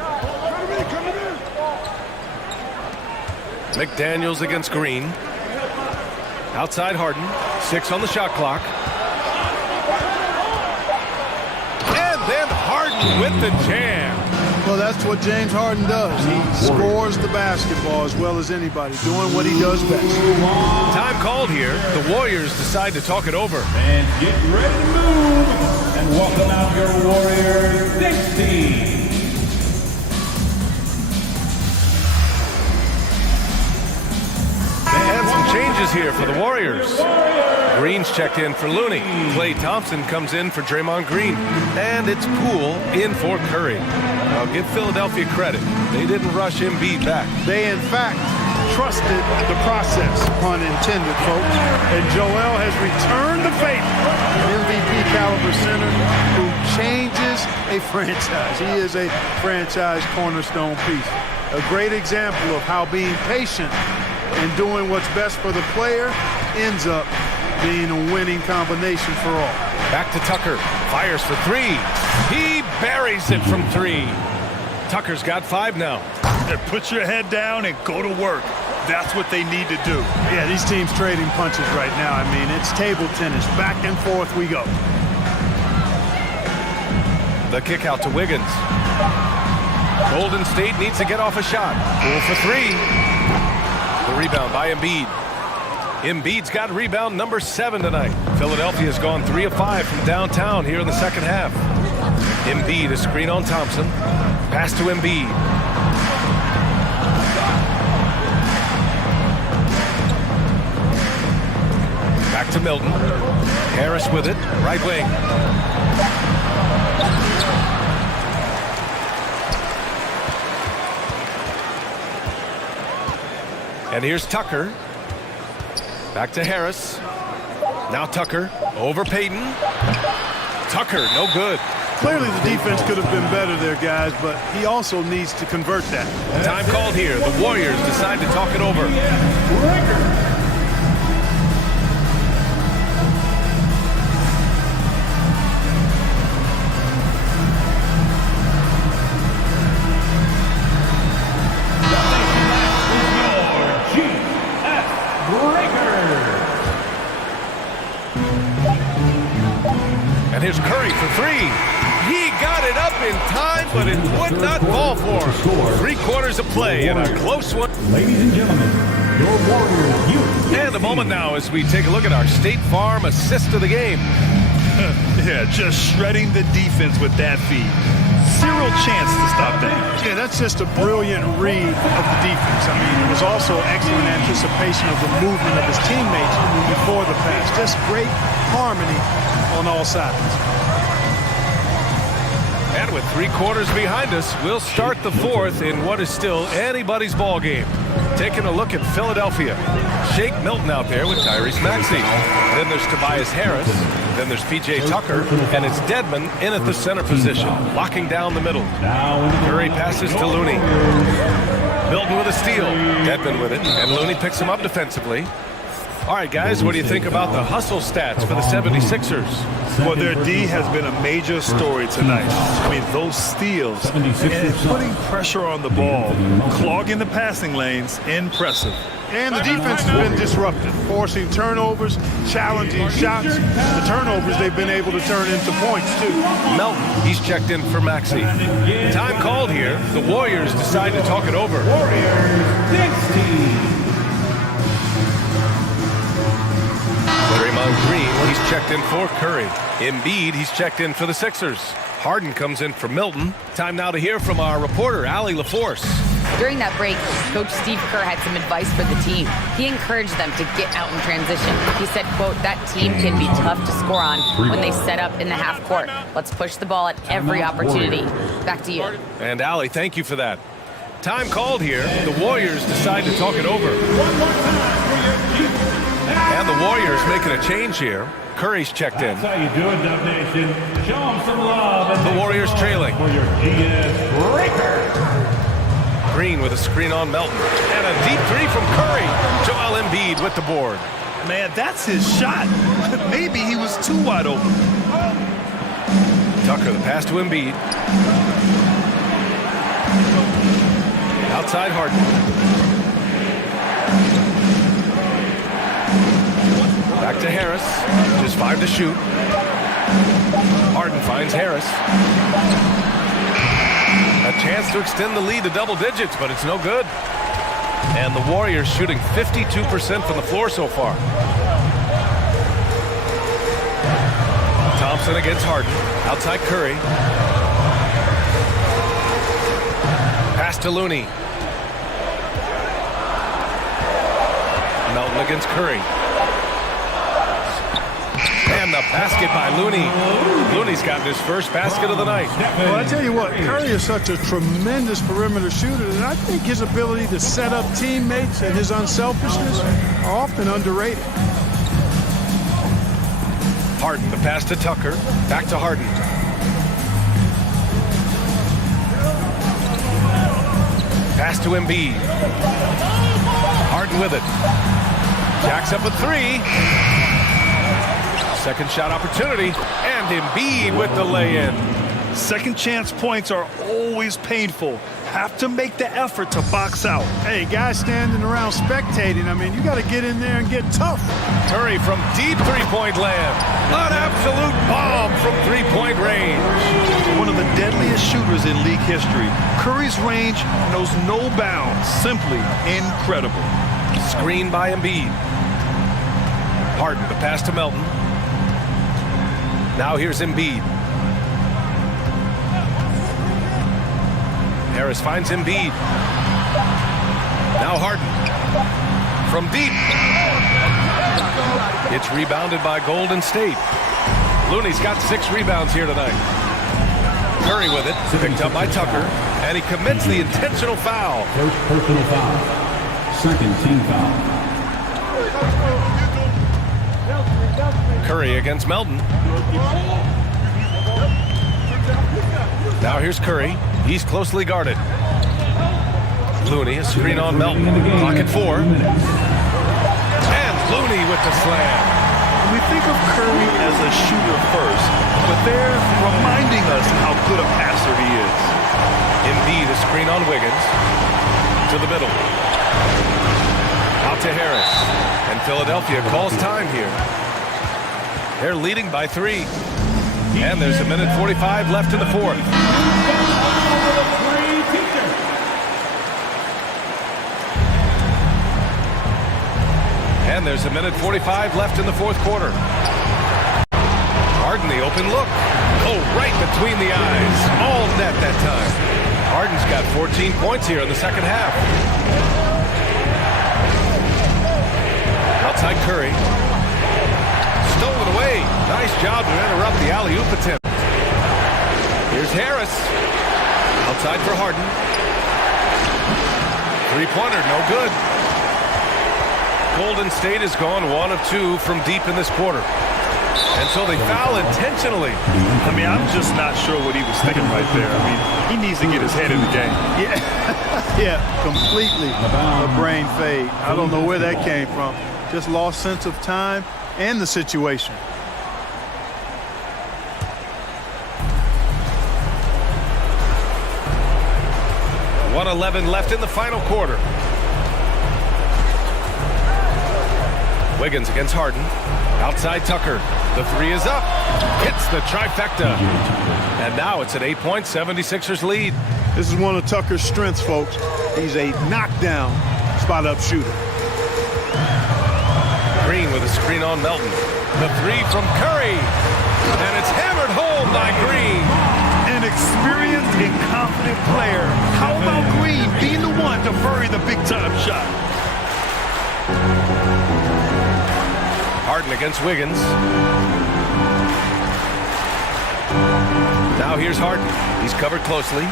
McDaniels against Green. Outside Harden. 6 on the shot clock. And then Harden with the jam. Well, that's what James Harden does. He scores the basketball as well as anybody, doing what he does best. Time called here. The Warriors decide to talk it over. And get ready to move. And welcome out your Warriors 16. And some changes here for the Warriors. Green's checked in for Looney. Klay Thompson comes in for Draymond Green. And it's Poole in for Curry. I'll give Philadelphia credit. They didn't rush Embiid back. They, in fact, trusted the process, pun intended, folks. And Joel has returned the favor. An MVP caliber center who changes a franchise. He is a franchise cornerstone piece. A great example of how being patient and doing what's best for the player ends up being a winning combination for all. Back to Tucker. Fires for 3. He buries it from 3. Tucker's got 5 now. Put your head down and go to work. That's what they need to do. Yeah, these teams trading punches right now. I mean, it's table tennis. Back and forth we go. The kick out to Wiggins. Golden State needs to get off a shot. Poole for 3. The rebound by Embiid. Embiid's got rebound number 7 tonight. Philadelphia's gone 3 of 5 from downtown here in the second half. Embiid, a screen on Thompson. Pass to Embiid. Back to Milton. Harris with it, right wing. And here's Tucker. Back to Harris. Now Tucker over Payton. Tucker, no good. Clearly the defense could have been better there, guys, but he also needs to convert that. Time called here. The Warriors decide to talk it over. And here's Curry for three. He got it up in time, but it would not fall for him. 3 quarters of play and a close one. Ladies and gentlemen, your Warriors youth. And a moment now as we take a look at our State Farm assist of the game. Yeah, just shredding the defense with that feed. Zero chance to stop that. Yeah, that's just a brilliant read of the defense. I mean, it was also excellent anticipation of the movement of his teammates before the pass. Just great harmony on all sides. And with 3 quarters behind us, we'll start the 4th in what is still anybody's ball game. Taking a look at Philadelphia. Shake Milton out there with Tyrese Maxey. Then there's Tobias Harris. Then there's P.J. Tucker. And it's Dedmon in at the center position, locking down the middle. Curry passes to Looney. Milton with a steal. Dedmon with it. And Looney picks him up defensively. All right, guys, what do you think about the hustle stats for the 76ers? Well, their D has been a major story tonight. I mean, those steals and putting pressure on the ball, clogging the passing lanes, impressive. And the defense has been disrupted, forcing turnovers, challenging shots. The turnovers they've been able to turn into points, too. Melton, he's checked in for Maxey. Time called here. The Warriors decide to talk it over. Draymond Green, he's checked in for Curry. Embiid, he's checked in for the Sixers. Harden comes in for Milton. Time now to hear from our reporter, Allie LaForce. During that break, Coach Steve Kerr had some advice for the team. He encouraged them to get out in transition. He said, quote, that team can be tough to score on when they set up in the half court. Let's push the ball at every opportunity. Back to you. And Allie, thank you for that. Time called here. The Warriors decide to talk it over. And the Warriors making a change here. Curry's checked in. That's how you do it, Dub Nation. Show them some love. And The Warriors trailing. For your GS breaker. Green with a screen on Melton. And a deep 3 from Curry. Joel Embiid with the board. Man, that's his shot. Maybe he was too wide open. Tucker, the pass to Embiid. Outside Harden. Back to Harris. Just 5 to shoot. Harden finds Harris. A chance to extend the lead to double digits, but it's no good. And the Warriors shooting 52% from the floor so far. Thompson against Harden. Outside Curry. Pass to Looney. Melton against Curry. And the basket by Looney. Looney's gotten his first basket of the night. Well, I tell you what, Curry is such a tremendous perimeter shooter, and I think his ability to set up teammates and his unselfishness are often underrated. Harden, the pass to Tucker. Back to Harden. Pass to Embiid. Harden with it. Jacks up a 3. Second shot opportunity, and Embiid with the lay-in. Second chance points are always painful. Have to make the effort to box out. Hey, guys standing around spectating, I mean, you got to get in there and get tough. Curry from deep 3-point land. An absolute bomb from 3-point range. One of the deadliest shooters in league history. Curry's range knows no bounds. Simply incredible. Screen by Embiid. Harden, the pass to Melton. Now here's Embiid. Harris finds Embiid. Now Harden. From deep. It's rebounded by Golden State. Looney's got 6 rebounds here tonight. Curry with it. Picked up by Tucker. And he commits the intentional foul. First personal foul. Second team foul. Curry against Melton. Now here's Curry. He's closely guarded. Looney, a screen on Melton. Clock at 4. And Looney with the slam. We think of Curry as a shooter first, but they're reminding us how good a passer he is. Embiid, a screen on Wiggins. To the middle. Out to Harris. And Philadelphia calls time here. They're leading by 3. And there's a minute 45 left in the fourth. And there's a minute 45 left in the fourth quarter. Harden, the open look. Oh, right between the eyes. All net that time. Harden's got 14 points here in the second half. Outside Curry. Stolen away. Nice job to interrupt the alley-oop attempt. Here's Harris. Outside for Harden. Three-pointer, no good. Golden State has gone 1 of 2 from deep in this quarter. And so they foul intentionally. I mean, I'm just not sure what he was thinking right there. I mean, he needs to get his head in the game. Yeah, yeah, completely a brain fade. I don't know where that came from. Just lost sense of time and the situation. .111 left in the final quarter. Wiggins against Harden. Outside Tucker. The three is up. Hits the trifecta. And now it's an 8-point 76ers lead. This is one of Tucker's strengths, folks. He's a knockdown spot-up shooter. Green with a screen on Melton. The three from Curry. And it's hammered home by Green. An experienced and confident player. How about Green being the one to bury the big-time shot? Harden against Wiggins. Now here's Harden. He's covered closely.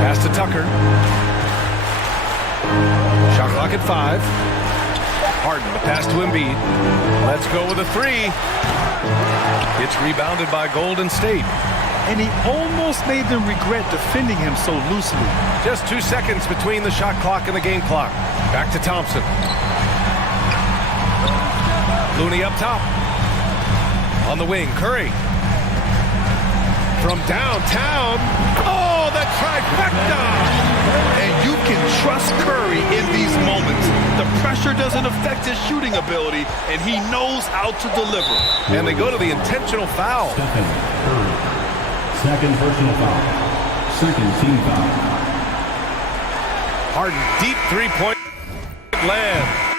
Pass to Tucker. Shot clock at 5. Harden, the pass to Embiid. Let's go with a three. It's rebounded by Golden State. And he almost made them regret defending him so loosely. Just 2 seconds between the shot clock and the game clock. Back to Thompson. Looney up top. On the wing, Curry. From downtown. Oh, the trifecta! And you can trust Curry in these moments. The pressure doesn't affect his shooting ability, and he knows how to deliver. And they go to the intentional foul. Second personal foul. Second team foul. Harden, deep three-point land.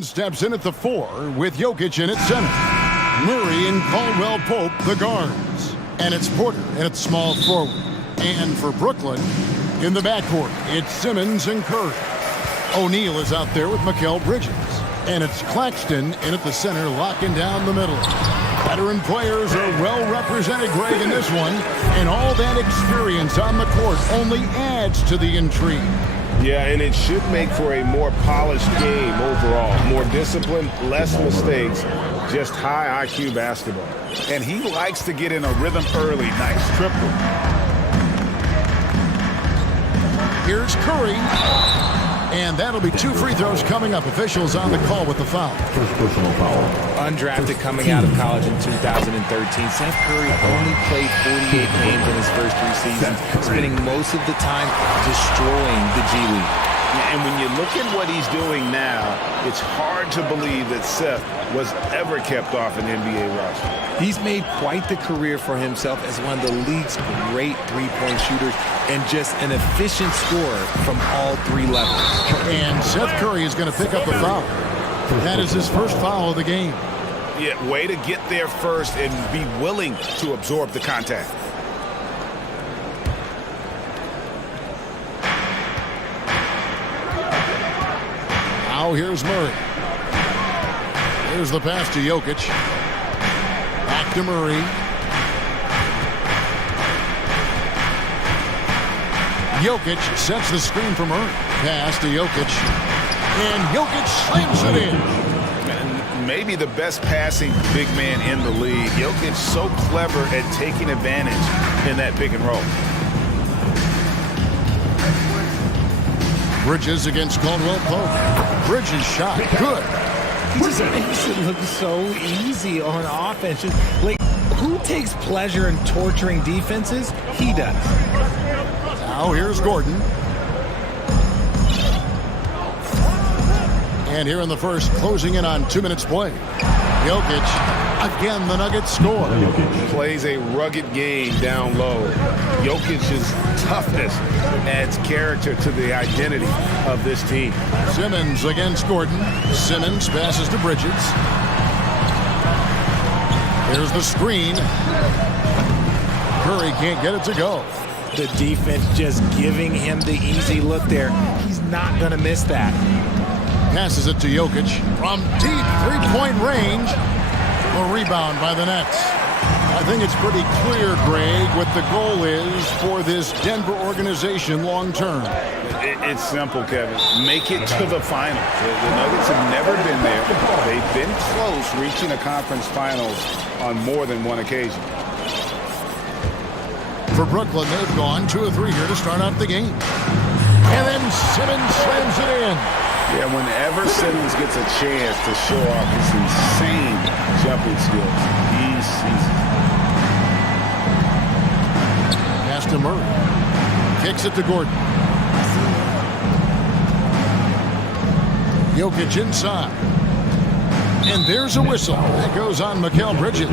Steps in at the 4 with Jokic in at center. Murray and Caldwell Pope, the guards. And it's Porter at small forward. And for Brooklyn, in the backcourt, it's Simmons and Curry. O'Neal is out there with Mikal Bridges. And it's Claxton in at the center, locking down the middle. Veteran players are well represented, Greg, in this one. And all that experience on the court only adds to the intrigue. Yeah, and it should make for a more polished game overall. More discipline, less mistakes, just high IQ basketball. And he likes to get in a rhythm early. Nice triple. Here's Curry. And that'll be 2 free throws coming up. Officials on the call with the foul. First personal foul. Undrafted coming out of college in 2013. Seth Curry only played 48 games in his first 3 seasons, spending most of the time destroying the G League. And when you look at what he's doing now, it's hard to believe that Seth was ever kept off an NBA roster. He's made quite the career for himself as one of the league's great three-point shooters and just an efficient scorer from all 3 levels. And Seth Curry is going to pick up the foul. That is his first foul of the game. Yeah, way to get there first and be willing to absorb the contact. Now here's Murray. Here's the pass to Jokic. Back to Murray. Jokic sets the screen for Murray. Pass to Jokic. And Jokic slams it in. And maybe the best passing big man in the league. Jokic so clever at taking advantage in that pick and roll. Bridges against Caldwell Pope. Bridges shot. Good. He just makes it look so easy on offense. Just, like, who takes pleasure in torturing defenses? He does. Now here's Gordon. And here in the first, closing in on 2 minutes play. Jokic. Again, the Nuggets score. Plays a rugged game down low. Jokic's toughness adds character to the identity of this team. Simmons against Gordon. Simmons passes to Bridges. Here's the screen. Curry can't get it to go. The defense just giving him the easy look there. He's not going to miss that. Passes it to Jokic from deep three-point range. A rebound by the Nets. I think it's pretty clear, Greg, what the goal is for this Denver organization long term. It's simple, Kevin. Make it to the finals. The Nuggets have never been there. They've been close reaching a conference finals on more than one occasion. For Brooklyn, they've gone 2 of 3 here to start out the game. And then Simmons slams it in. Yeah, whenever Simmons gets a chance to show off his insane jumping skills, he sees it. Pass to Murray. Kicks it to Gordon. Jokic inside. And there's a whistle. That goes on Mikal Bridges.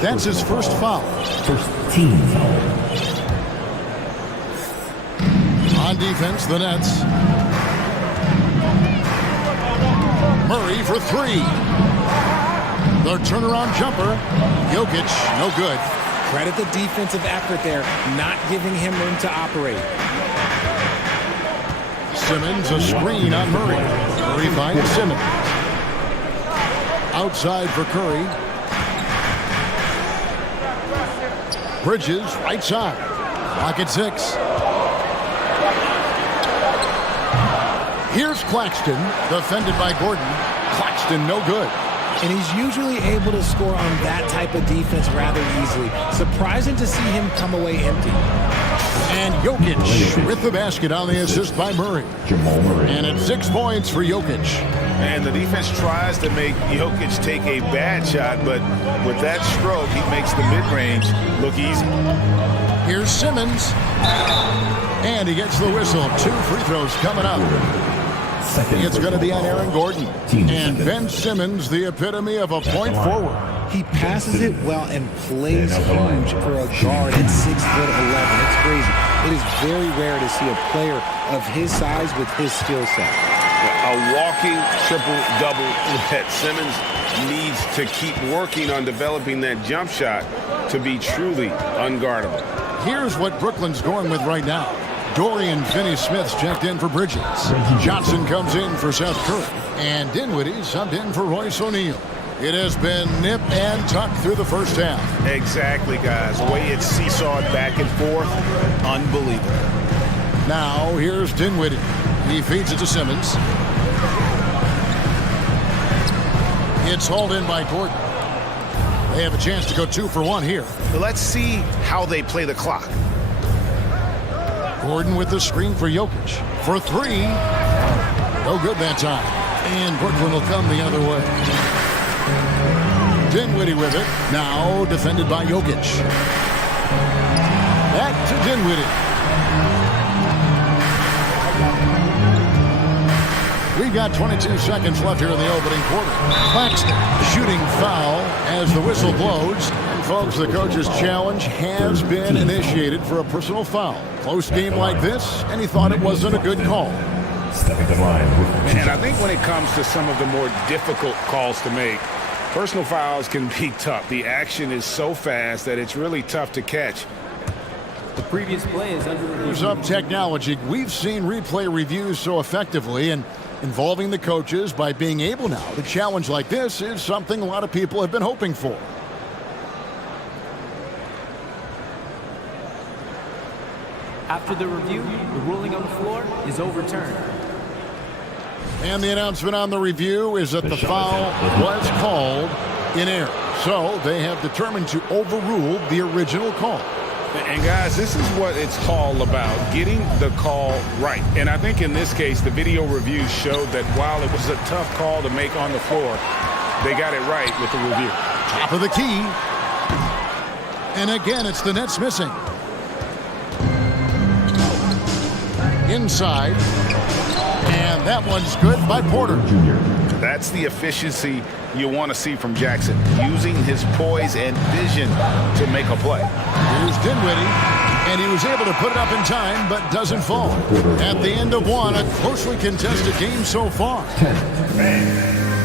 That's his first foul. First team foul. On defense, the Nets. Murray for 3. The turnaround jumper. Jokic, no good. Credit the defensive effort there, not giving him room to operate. Simmons, a screen on Murray. Murray finds Simmons. Outside for Curry. Bridges, right side. Clock at 6. Here's Claxton, defended by Gordon. Claxton, no good. And he's usually able to score on that type of defense rather easily. Surprising to see him come away empty. And Jokic with the basket on the assist by Murray. And it's 6 points for Jokic. And the defense tries to make Jokic take a bad shot, but with that stroke, he makes the mid-range look easy. Here's Simmons. And he gets the whistle. 2 free throws coming up. It's going to be on Aaron Gordon. And Ben Simmons, the epitome of a point forward. He passes it well and plays huge for a guard at 6'11". It's crazy. It is very rare to see a player of his size with his skill set. A walking triple-double that Simmons needs to keep working on developing that jump shot to be truly unguardable. Here's what Brooklyn's going with right now. Dorian Finney-Smith's checked in for Bridges. Johnson comes in for Seth Curry. And Dinwiddie subbed in for Royce O'Neal. It has been nip and tuck through the first half. Exactly, guys. The way it's seesawed back and forth, unbelievable. Now, here's Dinwiddie. He feeds it to Simmons. It's hauled in by Gordon. They have a chance to go 2 for 1 here. Let's see how they play the clock. Gordon with the screen for Jokic. For 3. No good that time. And Brooklyn will come the other way. Dinwiddie with it. Now defended by Jokic. Back to Dinwiddie. We've got 22 seconds left here in the opening quarter. Claxton shooting foul as the whistle blows. And folks, the coach's challenge has been initiated for a personal foul. Close game like this, and he thought it wasn't a good call. And I think when it comes to some of the more difficult calls to make, personal fouls can be tough. The action is so fast that it's really tough to catch. The previous play is under review. Here's up technology. We've seen replay reviews so effectively, and involving the coaches by being able now to challenge like this is something a lot of people have been hoping for. After the review, the ruling on the floor is overturned. And the announcement on the review is that the foul was called in error. So they have determined to overrule the original call. And guys, this is what it's all about, getting the call right. And I think in this case, the video review showed that while it was a tough call to make on the floor, they got it right with the review. Top of the key. And again, it's the Nets missing. Inside. And that one's good by Porter. That's the efficiency you want to see from Jackson, using his poise and vision to make a play. Here's Dinwiddie, and he was able to put it up in time, but doesn't fall. At the end of one, a closely contested game so far. And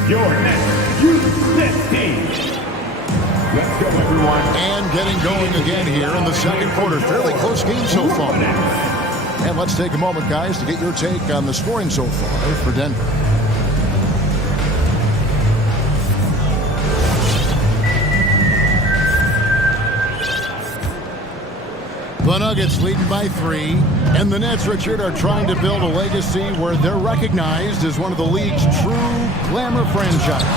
your next U.S. team. Let's go, everyone. And getting going again here in the second quarter. Fairly close game so far. And let's take a moment, guys, to get your take on the scoring so far for Denver. The Nuggets leading by 3, and the Nets, Richard, are trying to build a legacy where they're recognized as one of the league's true glamour franchises.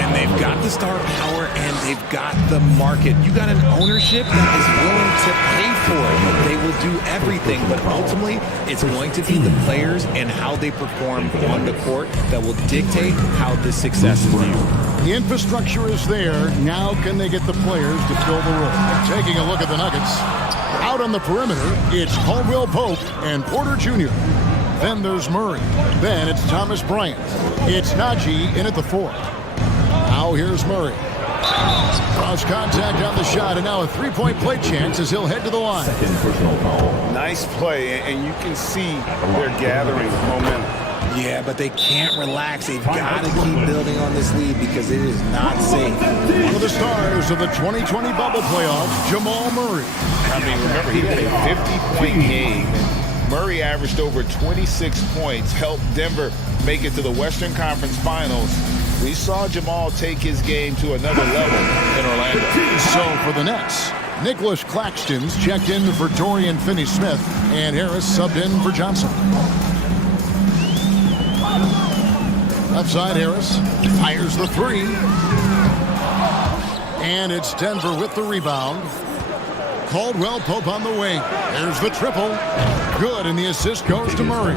And they've got the star power, and they've got the market. You got an ownership that is willing to pay for it. They will do everything, but ultimately, it's going to be the players and how they perform on the court that will dictate how this success is viewed. The infrastructure is there. Now can they get the players to fill the role? Taking a look at the Nuggets. Out on the perimeter, it's Caldwell Pope and Porter Jr. Then there's Murray. Then it's Thomas Bryant. It's Najee in at the 4. Now here's Murray. Cross contact on the shot, and now a three-point play chance as he'll head to the line. Nice play, and you can see they're gathering momentum. Yeah, but they can't relax. They've got to keep building on this lead because it is not safe. One of the stars of the 2020 bubble playoffs, Jamal Murray. I mean, remember, he had a 50-point game. Murray averaged over 26 points, helped Denver make it to the Western Conference Finals. We saw Jamal take his game to another level in Orlando. So for the Nets, Nicholas Claxton's checked in for Dorian Finney-Smith, and Harris subbed in for Johnson. Left side, Harris fires the 3. And it's Denver with the rebound. Caldwell Pope on the wing. There's the triple. Good, and the assist goes to Murray.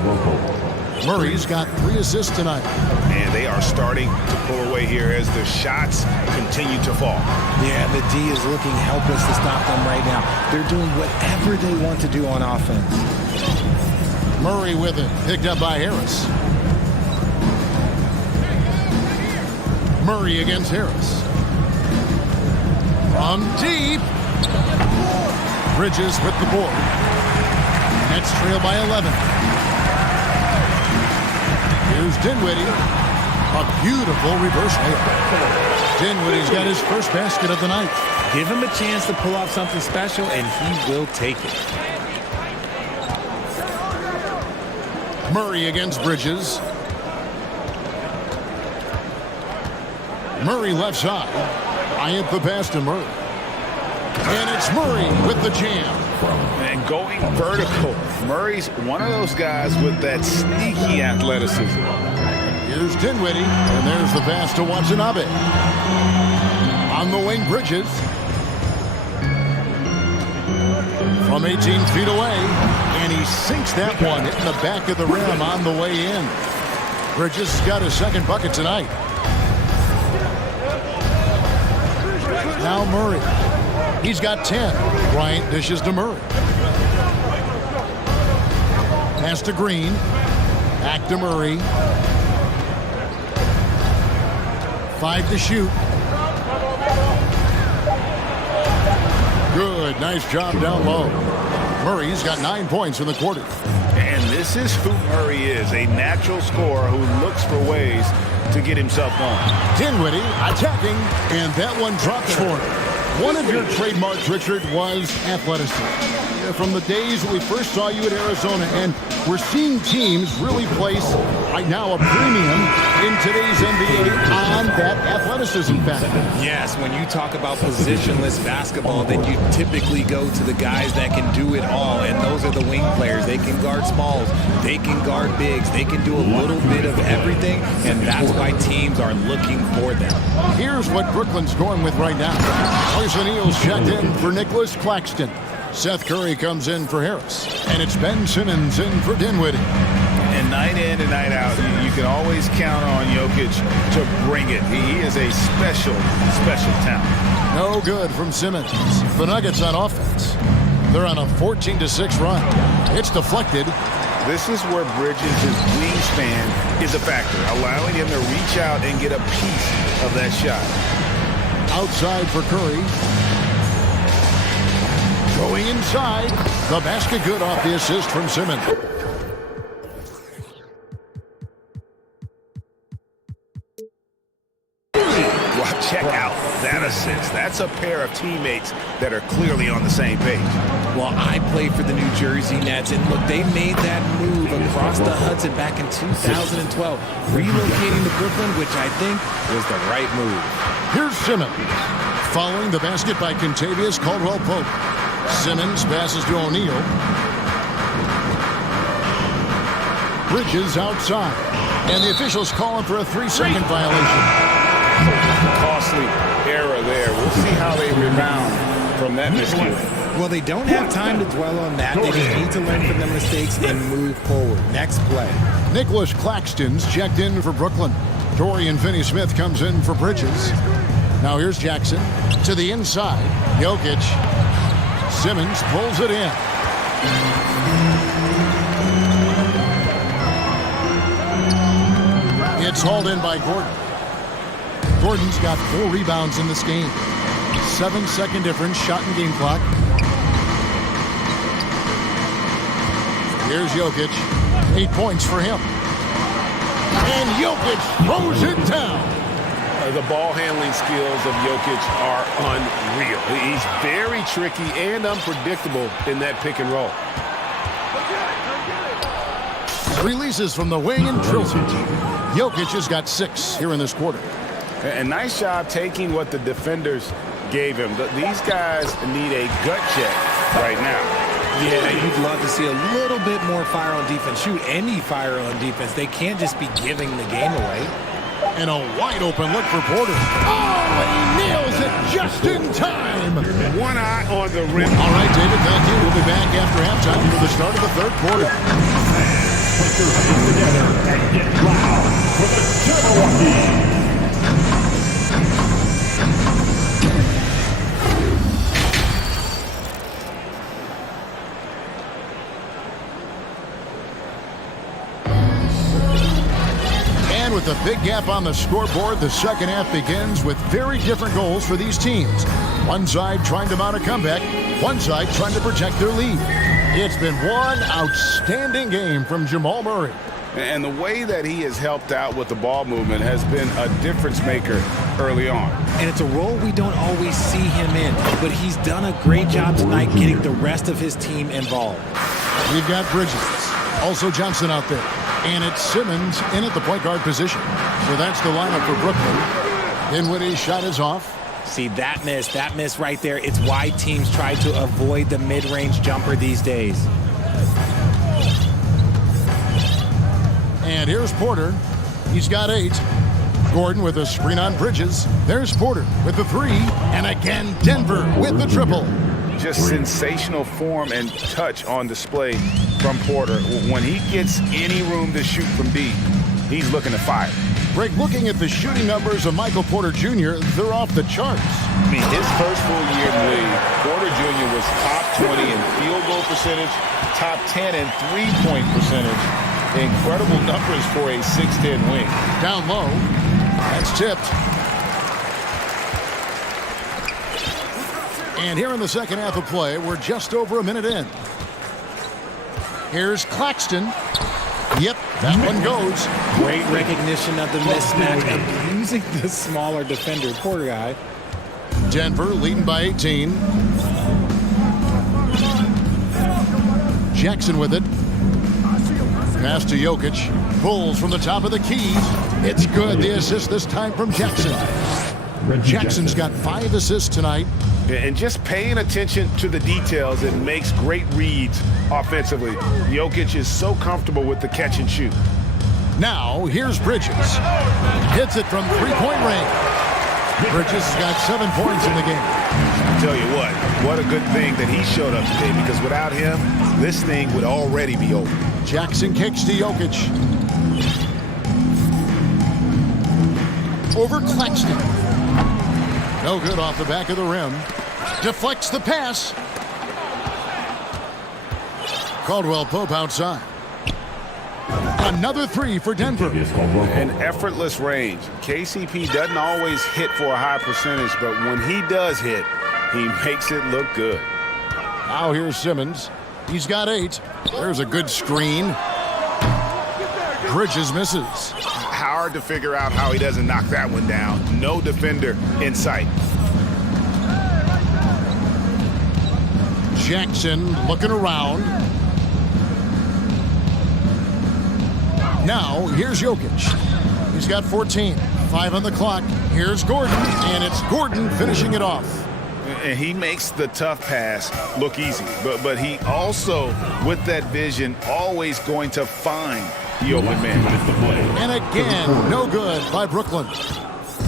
Murray's got 3 assists tonight. And they are starting to pull away here as the shots continue to fall. Yeah, the D is looking helpless to stop them right now. They're doing whatever they want to do on offense. Murray with it, picked up by Harris. Murray against Harris. From deep. Bridges with the board. Nets trail by 11. Here's Dinwiddie. A beautiful reverse layup. Dinwiddie's got his first basket of the night. Give him a chance to pull off something special, and he will take it. Murray against Bridges. Murray left side. Bryant the pass to Murray. And it's Murray with the jam. And going vertical. Murray's one of those guys with that sneaky athleticism. Here's Dinwiddie, and there's the pass to Watanabe. On the wing, Bridges. From 18 feet away, and he sinks that one in the back of the rim on the way in. Bridges has got his second bucket tonight. Now Murray. He's got 10. Bryant dishes to Murray. Pass to Green. Back to Murray. 5 to shoot. Good. Nice job down low. Murray's got 9 points in the quarter. And this is who Murray is, a natural scorer who looks for ways to get himself going. Dinwiddie attacking, and that one drops for him. One of your trademarks, Richard, was athleticism. From the days we first saw you at Arizona, and we're seeing teams really place right now a premium in today's NBA on that athleticism factor. Yes, when you talk about positionless basketball, then you typically go to the guys that can do it all, and those are the wing players. They can guard smalls, they can guard bigs, they can do a little bit of everything, and that's why teams are looking for them. Here's what Brooklyn's going with right now. Poison Eels checked in for Nicholas Claxton. Seth Curry comes in for Harris. And it's Ben Simmons in for Dinwiddie. And night in and night out, you can always count on Jokic to bring it. He is a special, special talent. No good from Simmons. The Nuggets on offense. They're on a 14-6 run. It's deflected. This is where Bridges' wingspan is a factor, allowing him to reach out and get a piece of that shot. Outside for Curry. Going inside. The basket good off the assist from Simmons. Well, check out that assist. That's a pair of teammates that are clearly on the same page. Well, I played for the New Jersey Nets, and look, they made that move across the Hudson back in 2012, relocating to Brooklyn, which I think was the right move. Here's Simmons. Following the basket by Kentavious Caldwell-Pope. Simmons passes to O'Neal. Bridges outside. And the officials calling for a 3-second violation. Costly error there. We'll see how they rebound from that miscue. Well, they don't have time to dwell on that. They just need to learn from their mistakes and move forward. Next play. Nicholas Claxton's checked in for Brooklyn. Dorian Finney-Smith comes in for Bridges. Now here's Jackson to the inside. Jokic. Simmons pulls it in. It's hauled in by Gordon. Gordon's got 4 rebounds in this game. 7-second difference, shot and game clock. Here's Jokic. 8 points for him. And Jokic throws it down. The ball handling skills of Jokic are unreal. He's very tricky and unpredictable in that pick and roll. Releases from the wing and drills it. Jokic has got 6 here in this quarter. And nice job taking what the defenders gave him. These guys need a gut check right now. Yeah, you'd love to see a little bit more fire on defense. Shoot any fire on defense. They can't just be giving the game away. And a wide open look for Porter. Oh, he nails it just in time. One eye on the rim. All right, David, thank you. We'll be back after halftime for the start of the third quarter. Put your hands together and get loud with the Jabberwocky. With a big gap on the scoreboard, the second half begins with very different goals for these teams. One side trying to mount a comeback, one side trying to protect their lead. It's been one outstanding game from Jamal Murray. And the way that he has helped out with the ball movement has been a difference maker early on. And it's a role we don't always see him in, but he's done a great job tonight getting the rest of his team involved. We've got Bridges, also Johnson out there, and it's Simmons in at the point guard position. So that's the lineup for Brooklyn. Dinwiddie's shot is off. See, that miss right there. It's why teams try to avoid the mid-range jumper these days. And here's Porter. He's got 8. Gordon with a screen on Bridges. There's Porter with the 3. And again, Denver with the triple. Just sensational form and touch on display from Porter. When he gets any room to shoot from deep, he's looking to fire. Greg, looking at the shooting numbers of Michael Porter Jr., they're off the charts. I mean, his first full year in the league, Porter Jr. was top 20 in field goal percentage, top 10 in three-point percentage. Incredible numbers for a 6'10" wing. Down low. That's tipped. And here in the second half of play, we're just over a minute in. Here's Claxton. Yep, that one goes. Great recognition of the mismatch, abusing the smaller defender, Porter guy. Denver leading by 18. Jackson with it. Pass to Jokic. Pulls from the top of the key. It's good. The assist this time from Jackson. Jackson's got 5 assists tonight. And just paying attention to the details, it makes great reads offensively. Jokic is so comfortable with the catch and shoot. Now, here's Bridges. Hits it from three-point range. Bridges has got 7 points in the game. I tell you what a good thing that he showed up today, because without him, this thing would already be over. Jackson kicks to Jokic. Over Claxton. No good off the back of the rim. Deflects the pass. Caldwell Pope outside. Another 3 for Denver. An effortless range. KCP doesn't always hit for a high percentage, but when he does hit, he makes it look good. Now here's Simmons. He's got 8. There's a good screen. Bridges misses. Hard to figure out how he doesn't knock that one down. No defender in sight. Jackson looking around. Now, here's Jokic. He's got 14. 5 on the clock. Here's Gordon, and it's Gordon finishing it off. And he makes the tough pass look easy. But he also, with that vision, always going to find the open man. And again, no good by Brooklyn.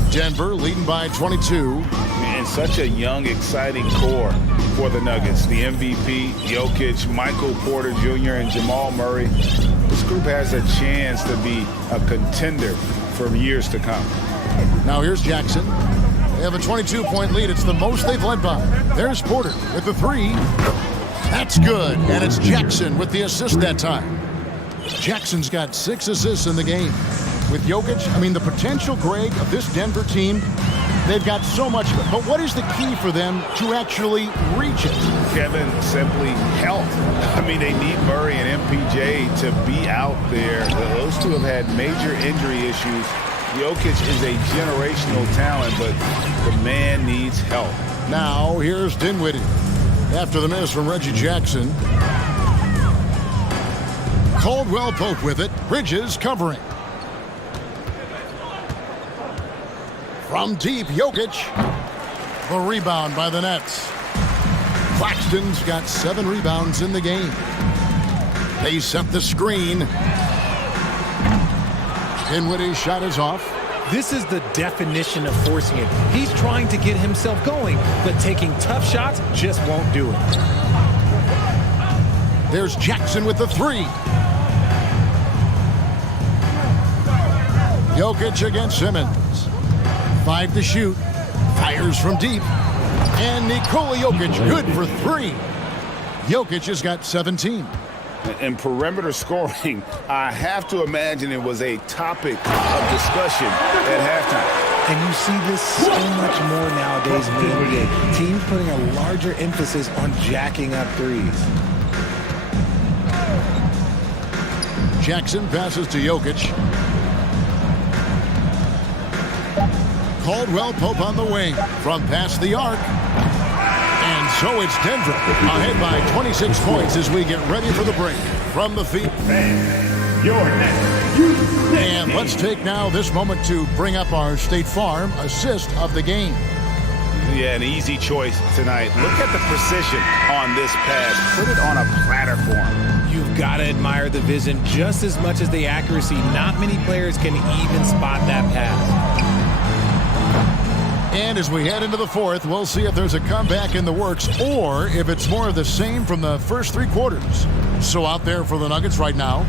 Denver leading by 22. And such a young, exciting core for the Nuggets. The MVP, Jokic, Michael Porter Jr., and Jamal Murray. This group has a chance to be a contender for years to come. Now here's Jackson. They have a 22-point lead. It's the most they've led by. There's Porter with the 3. That's good. And it's Jackson with the assist that time. Jackson's got 6 assists in the game. With Jokic, I mean, the potential, Greg, of this Denver team, they've got so much of it. But what is the key for them to actually reach it? Kevin, simply health. I mean, they need Murray and MPJ to be out there. Those two have had major injury issues. Jokic is a generational talent, but the man needs help. Now, here's Dinwiddie. After the miss from Reggie Jackson. Caldwell Pope with it. Bridges covering. From deep, Jokic. The rebound by the Nets. Claxton's got 7 rebounds in the game. They set the screen. Dinwiddie's shot is off. This is the definition of forcing it. He's trying to get himself going, but taking tough shots just won't do it. There's Jackson with the 3. Jokic against Simmons. 5 to shoot. Fires from deep. And Nikola Jokic good for 3. Jokic has got 17. And perimeter scoring, I have to imagine it was a topic of discussion at halftime. And you see this so much more nowadays in the NBA. Teams putting a larger emphasis on jacking up threes. Jackson passes to Jokic. Caldwell Pope on the wing from past the arc. And so it's Denver ahead by 26 points as we get ready for the break from the field. And let's take now this moment to bring up our State Farm assist of the game. Yeah, an easy choice tonight. Look at the precision on this pass. Put it on a platter for him. You've got to admire the vision just as much as the accuracy. Not many players can even spot that pass. And as we head into the fourth, we'll see if there's a comeback in the works or if it's more of the same from the first three quarters. So out there for the Nuggets right now,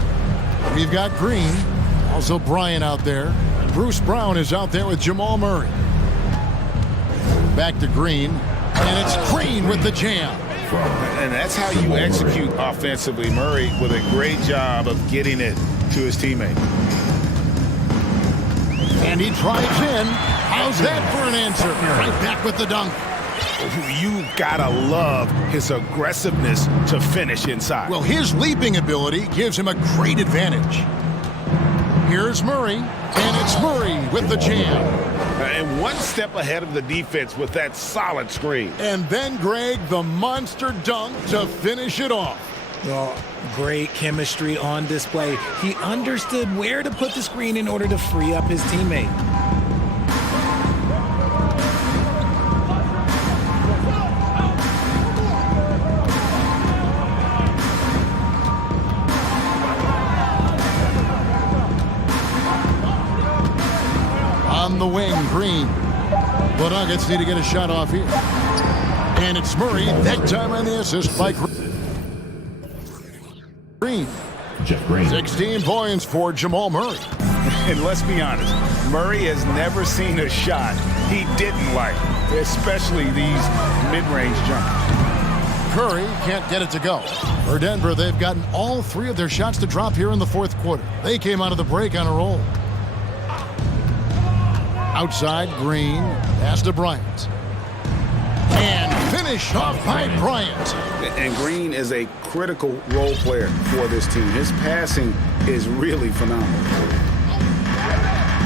we've got Green, also Bryant out there. Bruce Brown is out there with Jamal Murray. Back to Green, and it's Green with the jam. And that's how you execute offensively. Murray with a great job of getting it to his teammate. And he drives in. How's that for an answer? Right back with the dunk. You gotta love his aggressiveness to finish inside. Well, his leaping ability gives him a great advantage. Here's Murray, and it's Murray with the jam. And one step ahead of the defense with that solid screen. And then, Greg, the monster dunk to finish it off. Well, great chemistry on display. He understood where to put the screen in order to free up his teammate. On the wing, Green. The Nuggets need to get a shot off here. And it's Murray, that time on the assist by Green. 16 points for Jamal Murray. And let's be honest, Murray has never seen a shot he didn't like, especially these mid-range jumpers. Curry can't get it to go. For Denver, they've gotten all three of their shots to drop here in the fourth quarter. They came out of the break on a roll. Outside, Green, pass to Bryant. And finish off by Bryant. And Green is a critical role player for this team. His passing is really phenomenal.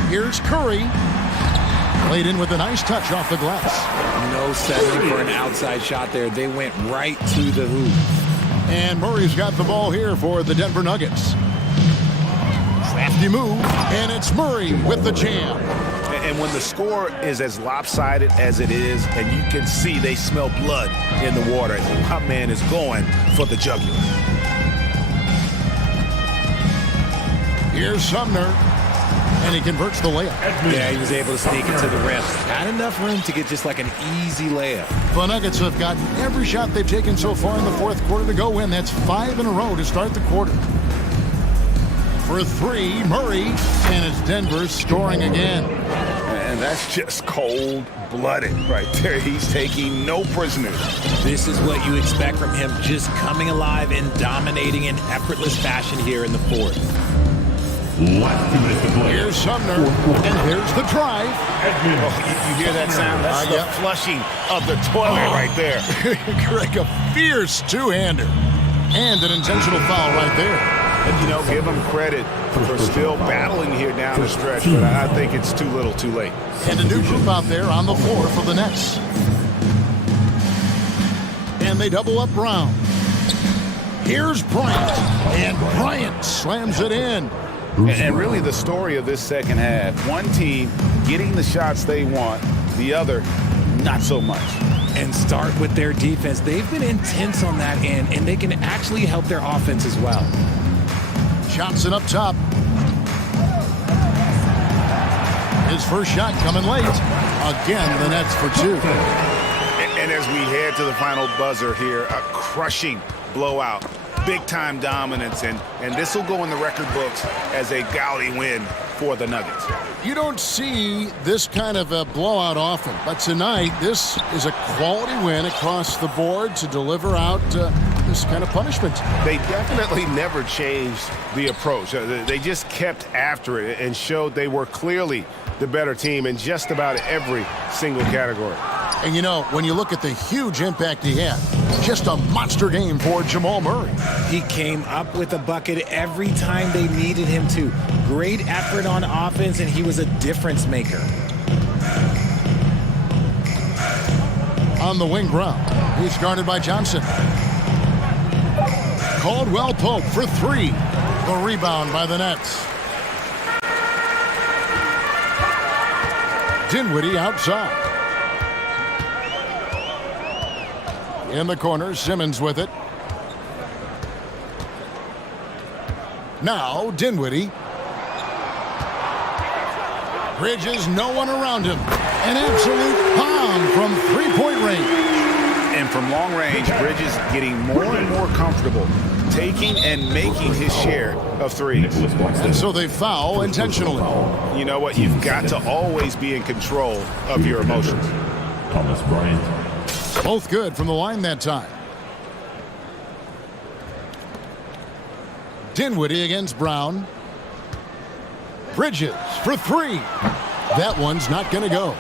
Here's Curry. Laid in with a nice touch off the glass. No settling for an outside shot there. They went right to the hoop. And Murray's got the ball here for the Denver Nuggets. Crafty move, and it's Murray with the jam. And when the score is as lopsided as it is, and you can see they smell blood in the water, my man is going for the jugular. Here's Sumner, and he converts the layup. Yeah, he was able to sneak it to the rim. Had enough room to get just like an easy layup. The Nuggets have gotten every shot they've taken so far in the fourth quarter to go in. That's 5 in a row to start the quarter. For three, Murray, and it's Denver scoring again. And that's just cold-blooded right there. He's taking no prisoners. This is what you expect from him, just coming alive and dominating in effortless fashion here in the fourth. Here's Sumner, and here's the drive. Oh, you hear that sound? That's the flushing of the toilet right there. Greg, a fierce two-hander. And an intentional foul right there. And, you know, give him credit for still battling here down the stretch, but I think it's too little too late. And a new group out there on the floor for the Nets. And they double up Brown. Here's Bryant, and Bryant slams it in. And really the story of this second half, one team getting the shots they want, the other not so much. And start with their defense. They've been intense on that end, and they can actually help their offense as well. Johnson up top. His first shot coming late. Again, the Nets for two. And as we head to the final buzzer here, a crushing blowout. Big-time dominance, and this will go in the record books as a gaudy win for the Nuggets. You don't see this kind of a blowout often, but tonight this is a quality win across the board to deliver out this kind of punishment. They definitely never changed the approach. They just kept after it and showed they were clearly the better team in just about every single category. And you know, when you look at the huge impact he had, just a monster game for Jamal Murray. He came up with a bucket every time they needed him to. Great effort on offense, and he was a difference maker. On the wing ground, he's guarded by Johnson. Caldwell Pope for three. The rebound by the Nets. Dinwiddie outside. In the corner, Simmons with it. Now, Dinwiddie. Bridges, no one around him. An absolute bomb from three-point range. And from long range, Bridges getting more and more comfortable taking and making his share of threes. And so they foul intentionally. You know what? You've got to always be in control of your emotions. Thomas Bryant. Both good from the line that time. Dinwiddie against Brown. Bridges for three. That one's not going to go.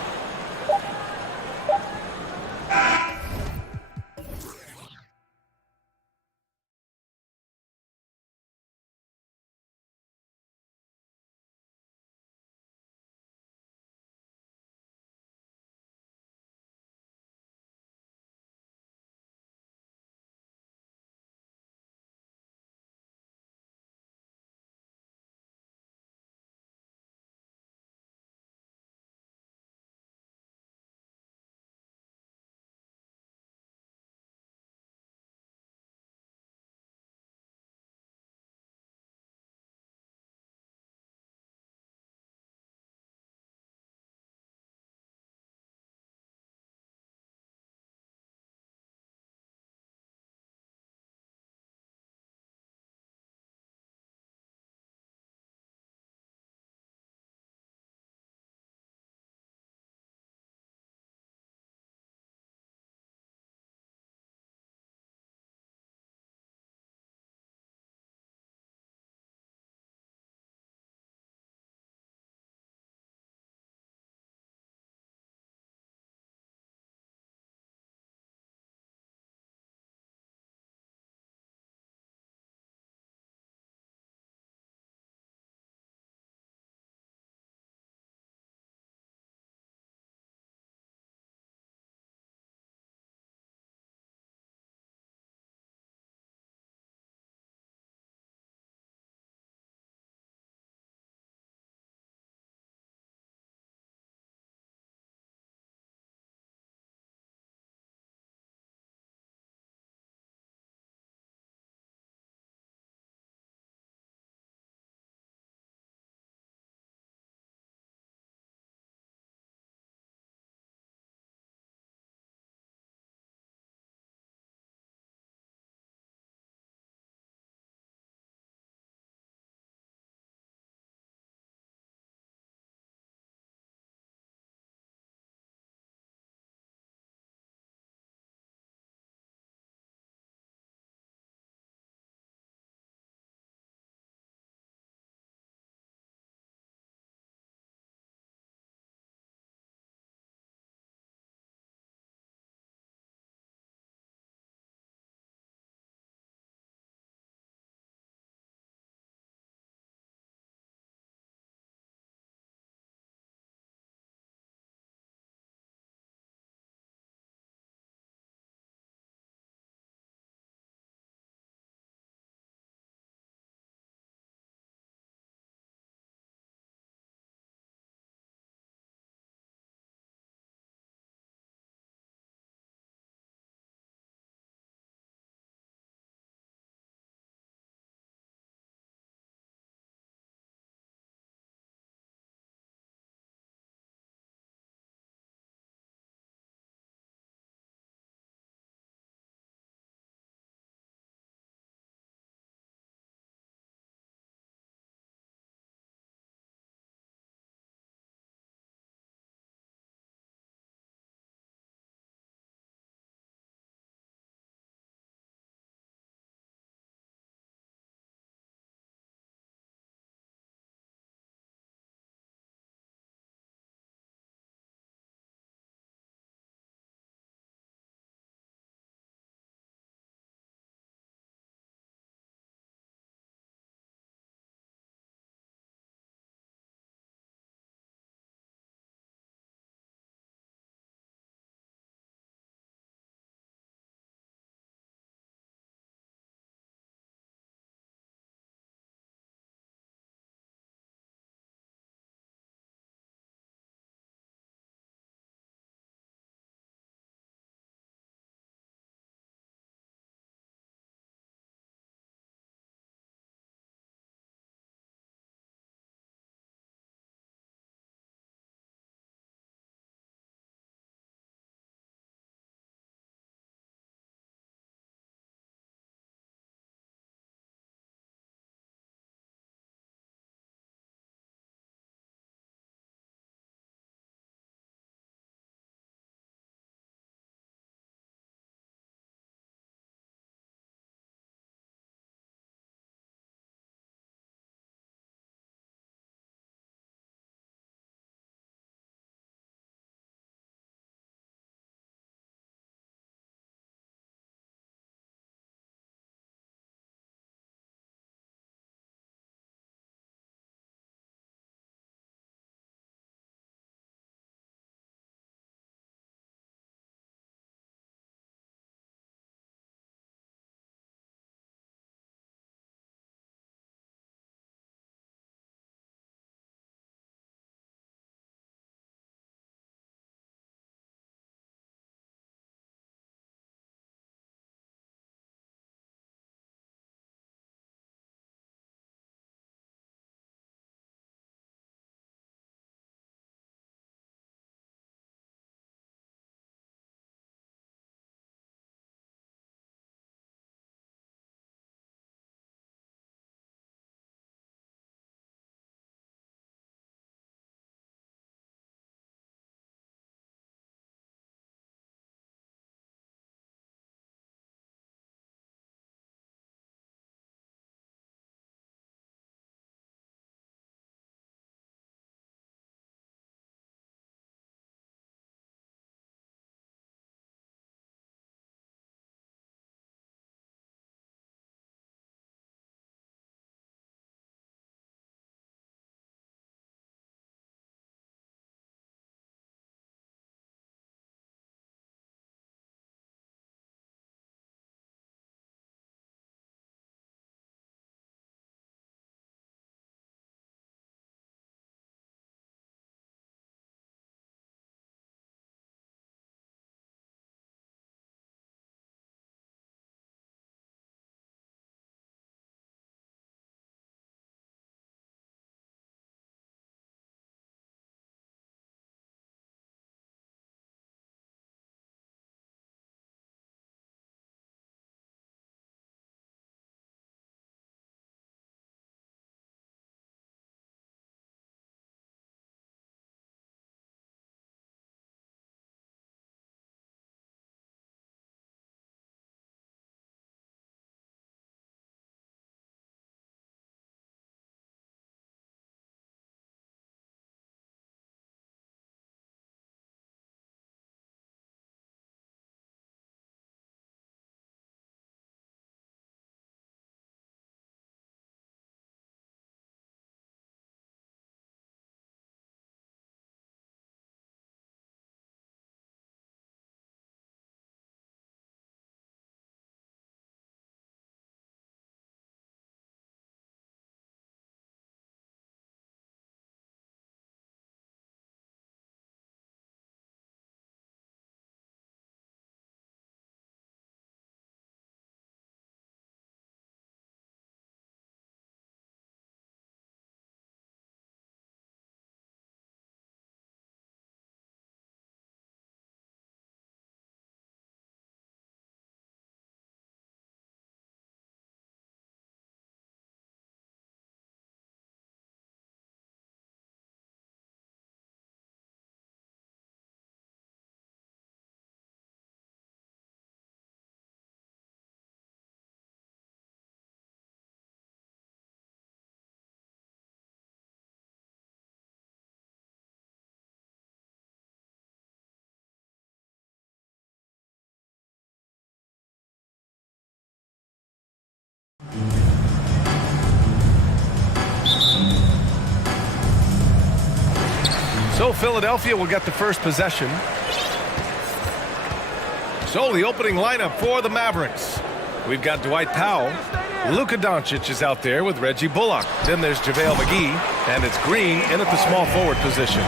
So Philadelphia will get the first possession. So the opening lineup for the Mavericks. We've got Dwight Powell. Luka Doncic is out there with Reggie Bullock. Then there's JaVale McGee, and it's Green in at the small forward position.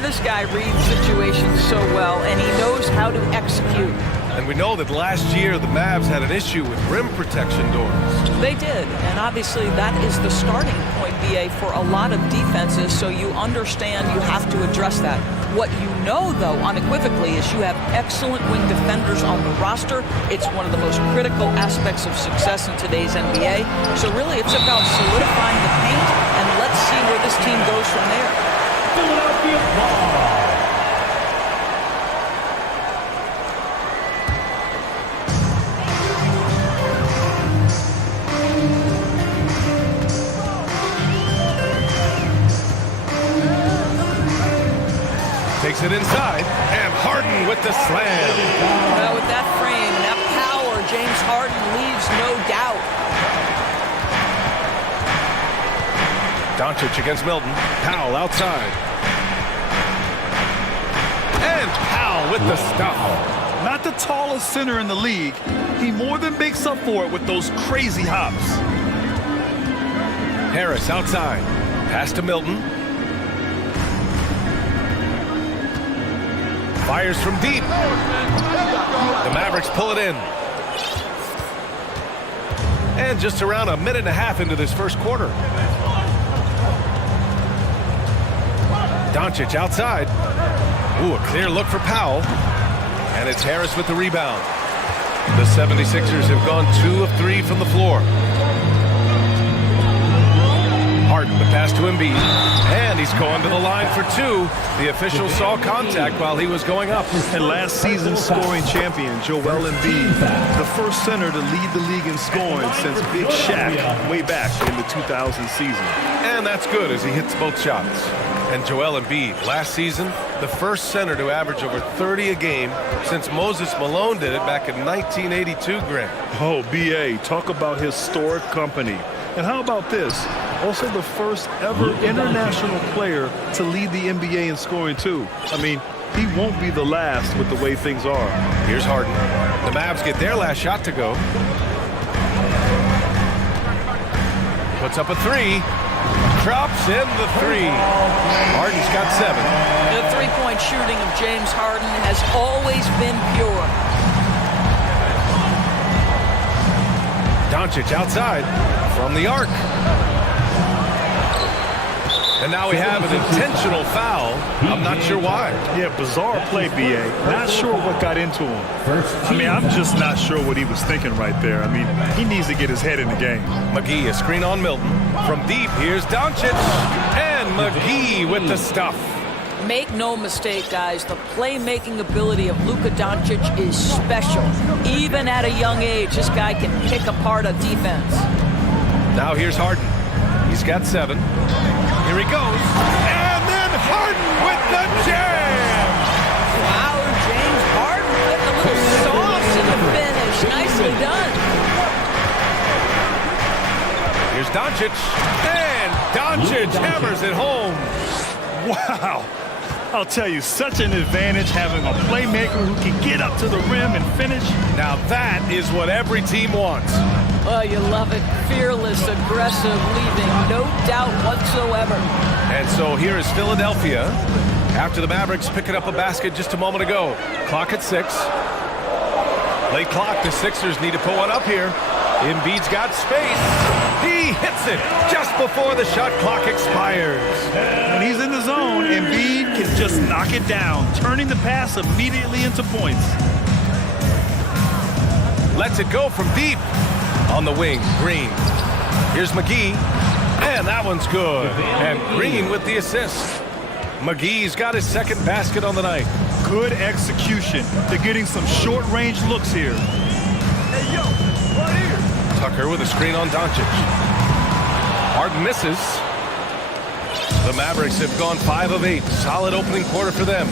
This guy reads situations so well, and he knows how to execute. And we know that last year the Mavs had an issue with rim protection doors. They did, and obviously that is the starting point, BA, for a lot of defenses, so you understand you have to address that. What you know, though, unequivocally, is you have excellent wing defenders on the roster. It's one of the most critical aspects of success in today's NBA. So really, it's about solidifying the paint, and let's see where this team goes from there. Philadelphia ball. Takes it inside, and Harden with the slam. Well, with that frame and that power, James Harden leaves no doubt. Doncic against Milton. Powell outside. And Powell with the stuff. Not the tallest center in the league. He more than makes up for it with those crazy hops. Harris outside. Pass to Milton. Fires from deep. The Mavericks pull it in. And just around a minute and a half into this first quarter. Doncic outside. Ooh, a clear look for Powell. And it's Harris with the rebound. The 76ers have gone 2 of 3 from the floor. Harden, the pass to Embiid. And he's going to the line for 2. The official saw contact while he was going up. And last season's scoring champion, Joel Embiid, the first center to lead the league in scoring since Big Shaq way back in the 2000 season. And that's good as he hits both shots. And Joel Embiid, last season, the first center to average over 30 a game since Moses Malone did it back in 1982, Grant. Oh, B.A., talk about historic company. And how about this? Also the first ever international player to lead the NBA in scoring, too. I mean, he won't be the last with the way things are. Here's Harden. The Mavs get their last shot to go. Puts up a 3. Drops in the 3. Harden's got 7. The three-point shooting of James Harden has always been pure. Doncic outside from the arc. And now we have an intentional foul. I'm not sure why. Yeah, bizarre play, B.A. Not sure what got into him. I mean, I'm just not sure what he was thinking right there. I mean, he needs to get his head in the game. McGee, a screen on Milton. From deep, here's Doncic. And McGee with the stuff. Make no mistake, guys, the playmaking ability of Luka Doncic is special. Even at a young age, this guy can pick apart a defense. Now here's Harden. He's got 7. Here he goes. And then Harden with the jam! Wow, James Harden putting a little sauce in the finish. Nicely done. Here's Doncic. And Doncic hammers it home. Wow. I'll tell you, such an advantage having a playmaker who can get up to the rim and finish. Now that is what every team wants. Oh, you love it. Fearless, aggressive, leaving no doubt whatsoever. And so here is Philadelphia after the Mavericks picking up a basket just a moment ago. Clock at 6. Late clock, the Sixers need to put one up here. Embiid's got space. He hits it just before the shot clock expires. When he's in the zone, Embiid can just knock it down, turning the pass immediately into points. Lets it go from deep. On the wing, Green. Here's McGee. And that one's good. And Green with the assist. McGee's got his second basket on the night. Good execution. They're getting some short-range looks here. Hey, yo, right here. Tucker with a screen on Doncic. Harden misses. The Mavericks have gone 5 of 8. Solid opening quarter for them.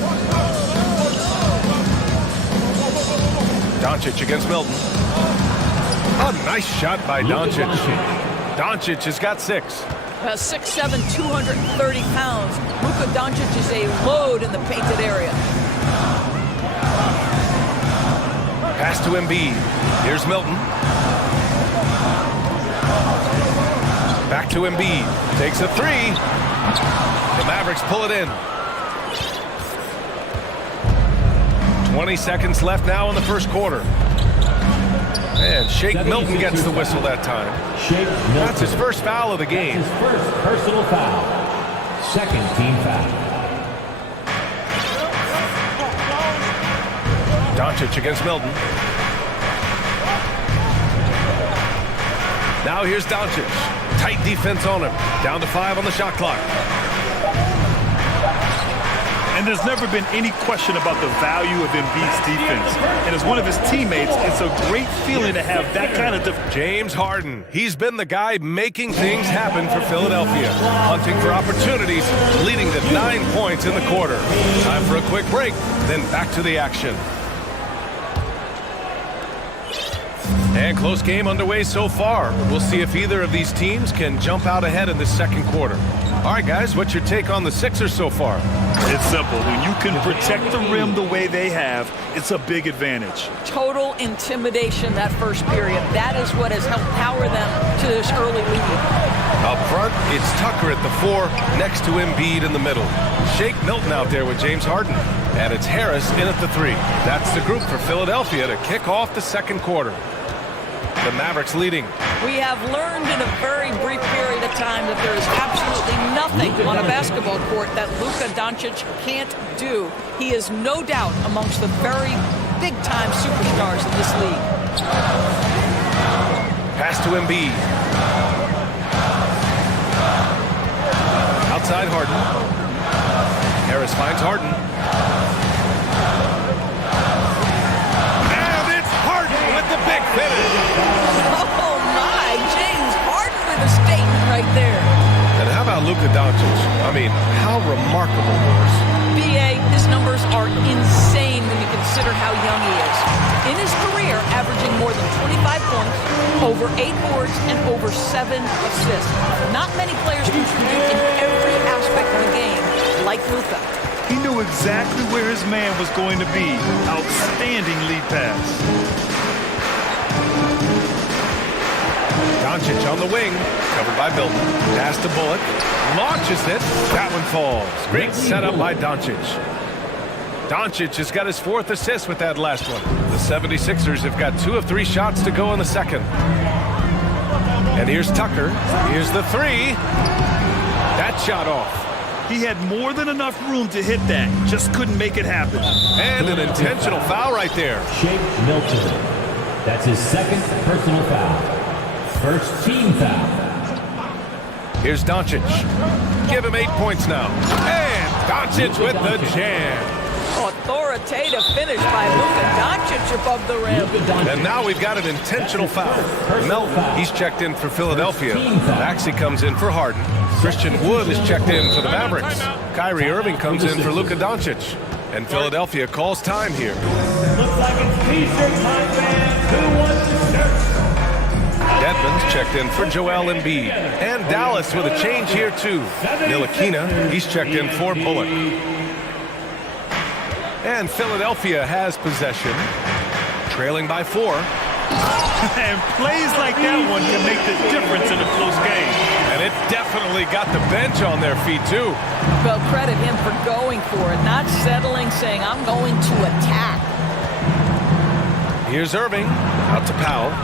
Doncic against Milton. A nice shot by Doncic. Doncic has got 6. 6'7", 230 pounds. Luka Doncic is a load in the painted area. Pass to Embiid. Here's Milton. Back to Embiid. Takes a three. The Mavericks pull it in. 20 seconds left now in the first quarter. And Shake Milton gets the whistle that time. That's his first foul of the game. His first personal foul. Second team foul. Doncic against Milton. Now here's Doncic. Tight defense on him. Down to 5 on the shot clock. And there's never been any question about the value of Embiid's defense. And as one of his teammates, it's a great feeling to have that kind of defense. James Harden. He's been the guy making things happen for Philadelphia. Hunting for opportunities, leading to 9 points in the quarter. Time for a quick break, then back to the action. And close game underway so far. We'll see if either of these teams can jump out ahead in this second quarter. All right, guys, what's your take on the Sixers so far? It's simple. When you can protect the rim the way they have, it's a big advantage. Total intimidation that first period. That is what has helped power them to this early lead. Up front, it's Tucker at the 4, next to Embiid in the middle. Shake Milton out there with James Harden. And it's Harris in at the 3. That's the group for Philadelphia to kick off the second quarter. The Mavericks leading. We have learned in a very brief period of time that there is absolutely nothing on a basketball court that Luka Doncic can't do. He is no doubt amongst the very big-time superstars in this league. Pass to Embiid. Outside Harden. Harris finds Harden. And it's Harden with the big finish. Oh my, James Harden with a statement right there. And how about Luka Doncic? I mean, how remarkable, Boris. BA, his numbers are insane when you consider how young he is. In his career, averaging more than 25 points, over 8 boards, and over 7 assists. Not many players contribute in every aspect of the game like Luka. He knew exactly where his man was going to be. Outstanding lead pass. Doncic on the wing, covered by Milton. Pass to Bullock, launches it. That one falls. Great setup by Doncic. Doncic has got his 4th assist with that last one. The 76ers have got 2 of 3 shots to go in the second. And here's Tucker. Here's the 3. That shot off. He had more than enough room to hit that. Just couldn't make it happen. And an intentional foul right there. Shake Milton. That's his 2nd personal foul. First team foul. Here's Doncic. Give him 8 points now. And Doncic with the jam. Authoritative finish by Luka Doncic above the rim. And now we've got an intentional foul. Melton, he's checked in for Philadelphia. Maxey comes in for Harden. Christian Wood is checked in for the Mavericks. Kyrie Irving comes in for Luka Doncic. And Philadelphia calls time here. Looks like it's t-shirt time, fans. Who wants to start? Dedmon's checked in for Joel Embiid. And Dallas with a change here too. Ntilikina, he's checked in for Bullock. And Philadelphia has possession, trailing by 4. And plays like that one can make the difference in a close game. And it definitely got the bench on their feet too. Well, credit him for going for it, not settling, saying, I'm going to attack. Here's Irving, out to Powell.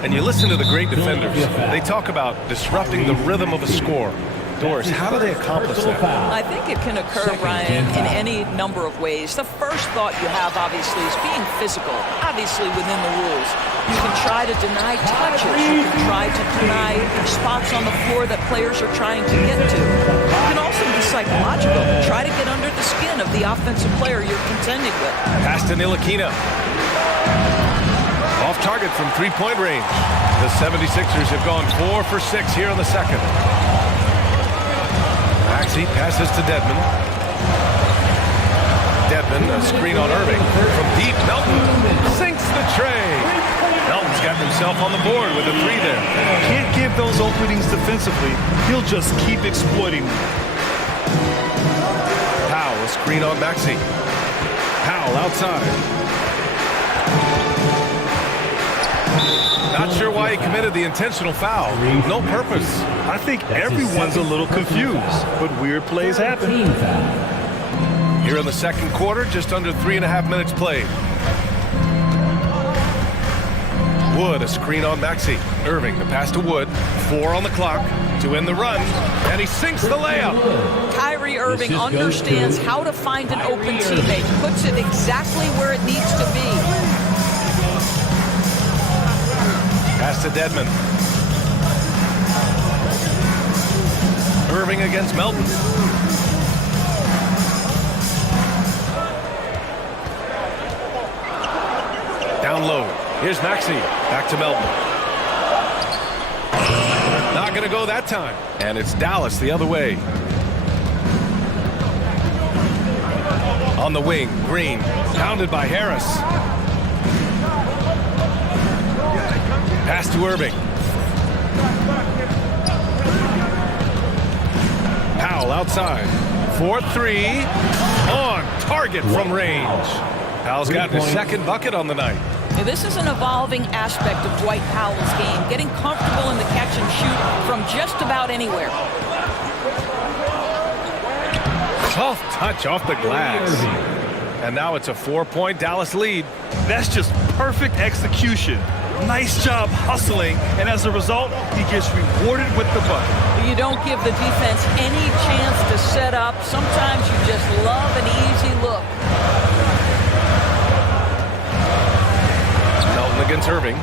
And you listen to the great defenders. They talk about disrupting the rhythm of a score. Doris, how do they accomplish that? I think it can occur, Brian, in any number of ways. The first thought you have, obviously, is being physical, obviously within the rules. You can try to deny touches. You can try to deny spots on the floor that players are trying to get to. You can also be psychological. Try to get under the skin of the offensive player you're contending with. Pass to Ntilikina. Off target from 3-point range. The 76ers have gone 4 for 6 here in the second. Maxey passes to Dedmon. Dedmon, a screen on Irving. From deep, Melton sinks the tray. Melton's got got himself on the board with a 3 there. Can't give those openings defensively. He'll just keep exploiting them. Powell, a screen on Maxey. Powell outside. Not sure why he committed the intentional foul. No purpose. I think everyone's a little confused, but weird plays happen. Here in the second quarter, just under 3.5 minutes played. Wood, a screen on Maxey. Irving, the pass to Wood. 4 on the clock to end the run, and he sinks the layup. Kyrie Irving understands how to find an open teammate, puts it exactly where it needs to be. Pass to Dedmon. Irving against Melton. Down low. Here's Maxey. Back to Melton. Not going to go that time. And it's Dallas the other way. On the wing, Green. Pounded by Harris. Pass to Irving. Powell outside. 4-3. On target from range. Powell's got his second bucket on the night. Now, this is an evolving aspect of Dwight Powell's game, getting comfortable in the catch and shoot from just about anywhere. Soft touch off the glass. And now it's a 4-point Dallas lead. That's just perfect execution. Nice job hustling, and as a result, he gets rewarded with the bucket. You don't give the defense any chance to set up. Sometimes you just love an easy look. Melton against Irving.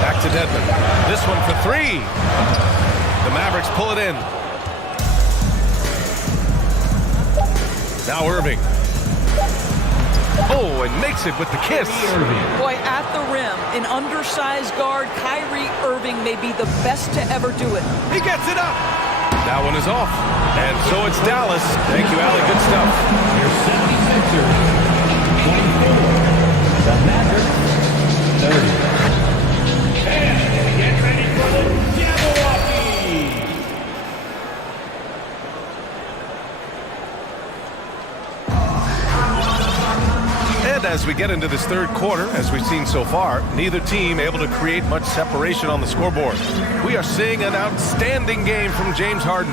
Back to Dedmon. This one for 3. The Mavericks pull it in. Now Irving. Oh, and makes it with the kiss. Boy, at the rim, an undersized guard, Kyrie Irving may be the best to ever do it. He gets it up. That one is off. And so it's Dallas. Thank you, Allie. Good stuff. Your 76ers, 24. The Mavericks, 30. And get ready for the Jabberwocky. And as we get into this third quarter, as we've seen so far, neither team able to create much separation on the scoreboard. We are seeing an outstanding game from James Harden.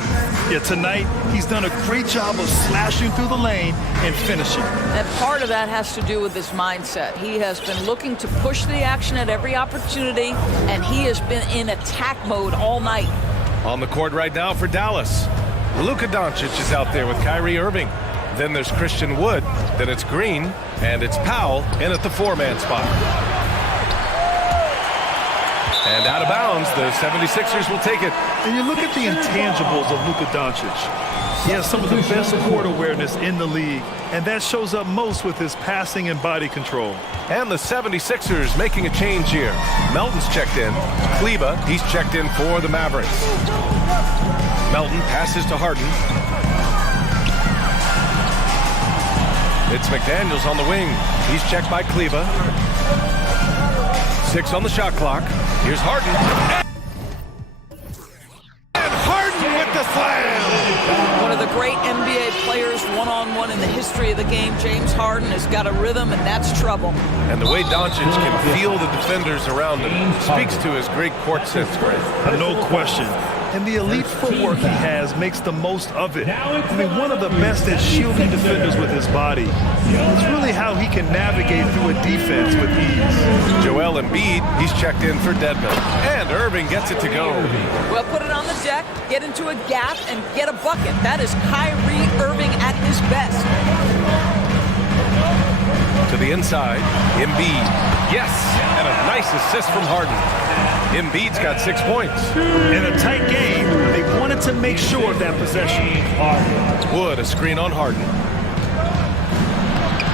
Yeah, tonight, he's done a great job of slashing through the lane and finishing. And part of that has to do with his mindset. He has been looking to push the action at every opportunity, and he has been in attack mode all night. On the court right now for Dallas. Luka Doncic is out there with Kyrie Irving. Then there's Christian Wood. Then it's Green. And it's Powell in at the 4-man spot. And out of bounds, the 76ers will take it. And you look at the intangibles of Luka Doncic. He has some of the best court awareness in the league, and that shows up most with his passing and body control. And the 76ers making a change here. Melton's checked in. Kleba, he's checked in for the Mavericks. Melton passes to Harden. It's McDaniels on the wing. He's checked by Kleba. 6 on the shot clock. Here's Harden. And Harden with the slam! One of the great NBA players one-on-one in the history of the game, James Harden, has got a rhythm, and that's trouble. And the way Doncic can feel the defenders around him speaks to his great court sense, Greg. No question. And the elite footwork he has makes the most of it. I mean, one of the best at shielding defenders with his body. It's really how he can navigate through a defense with ease. Joel Embiid, he's checked in for Dedmon. And Irving gets it to go. Well, put it on the deck, get into a gap, and get a bucket. That is Kyrie Irving at his best. To the inside, Embiid. Yes, and a nice assist from Harden. Embiid's got 6 points. In a tight game, they wanted to make sure of that possession. Wood, a screen on Harden.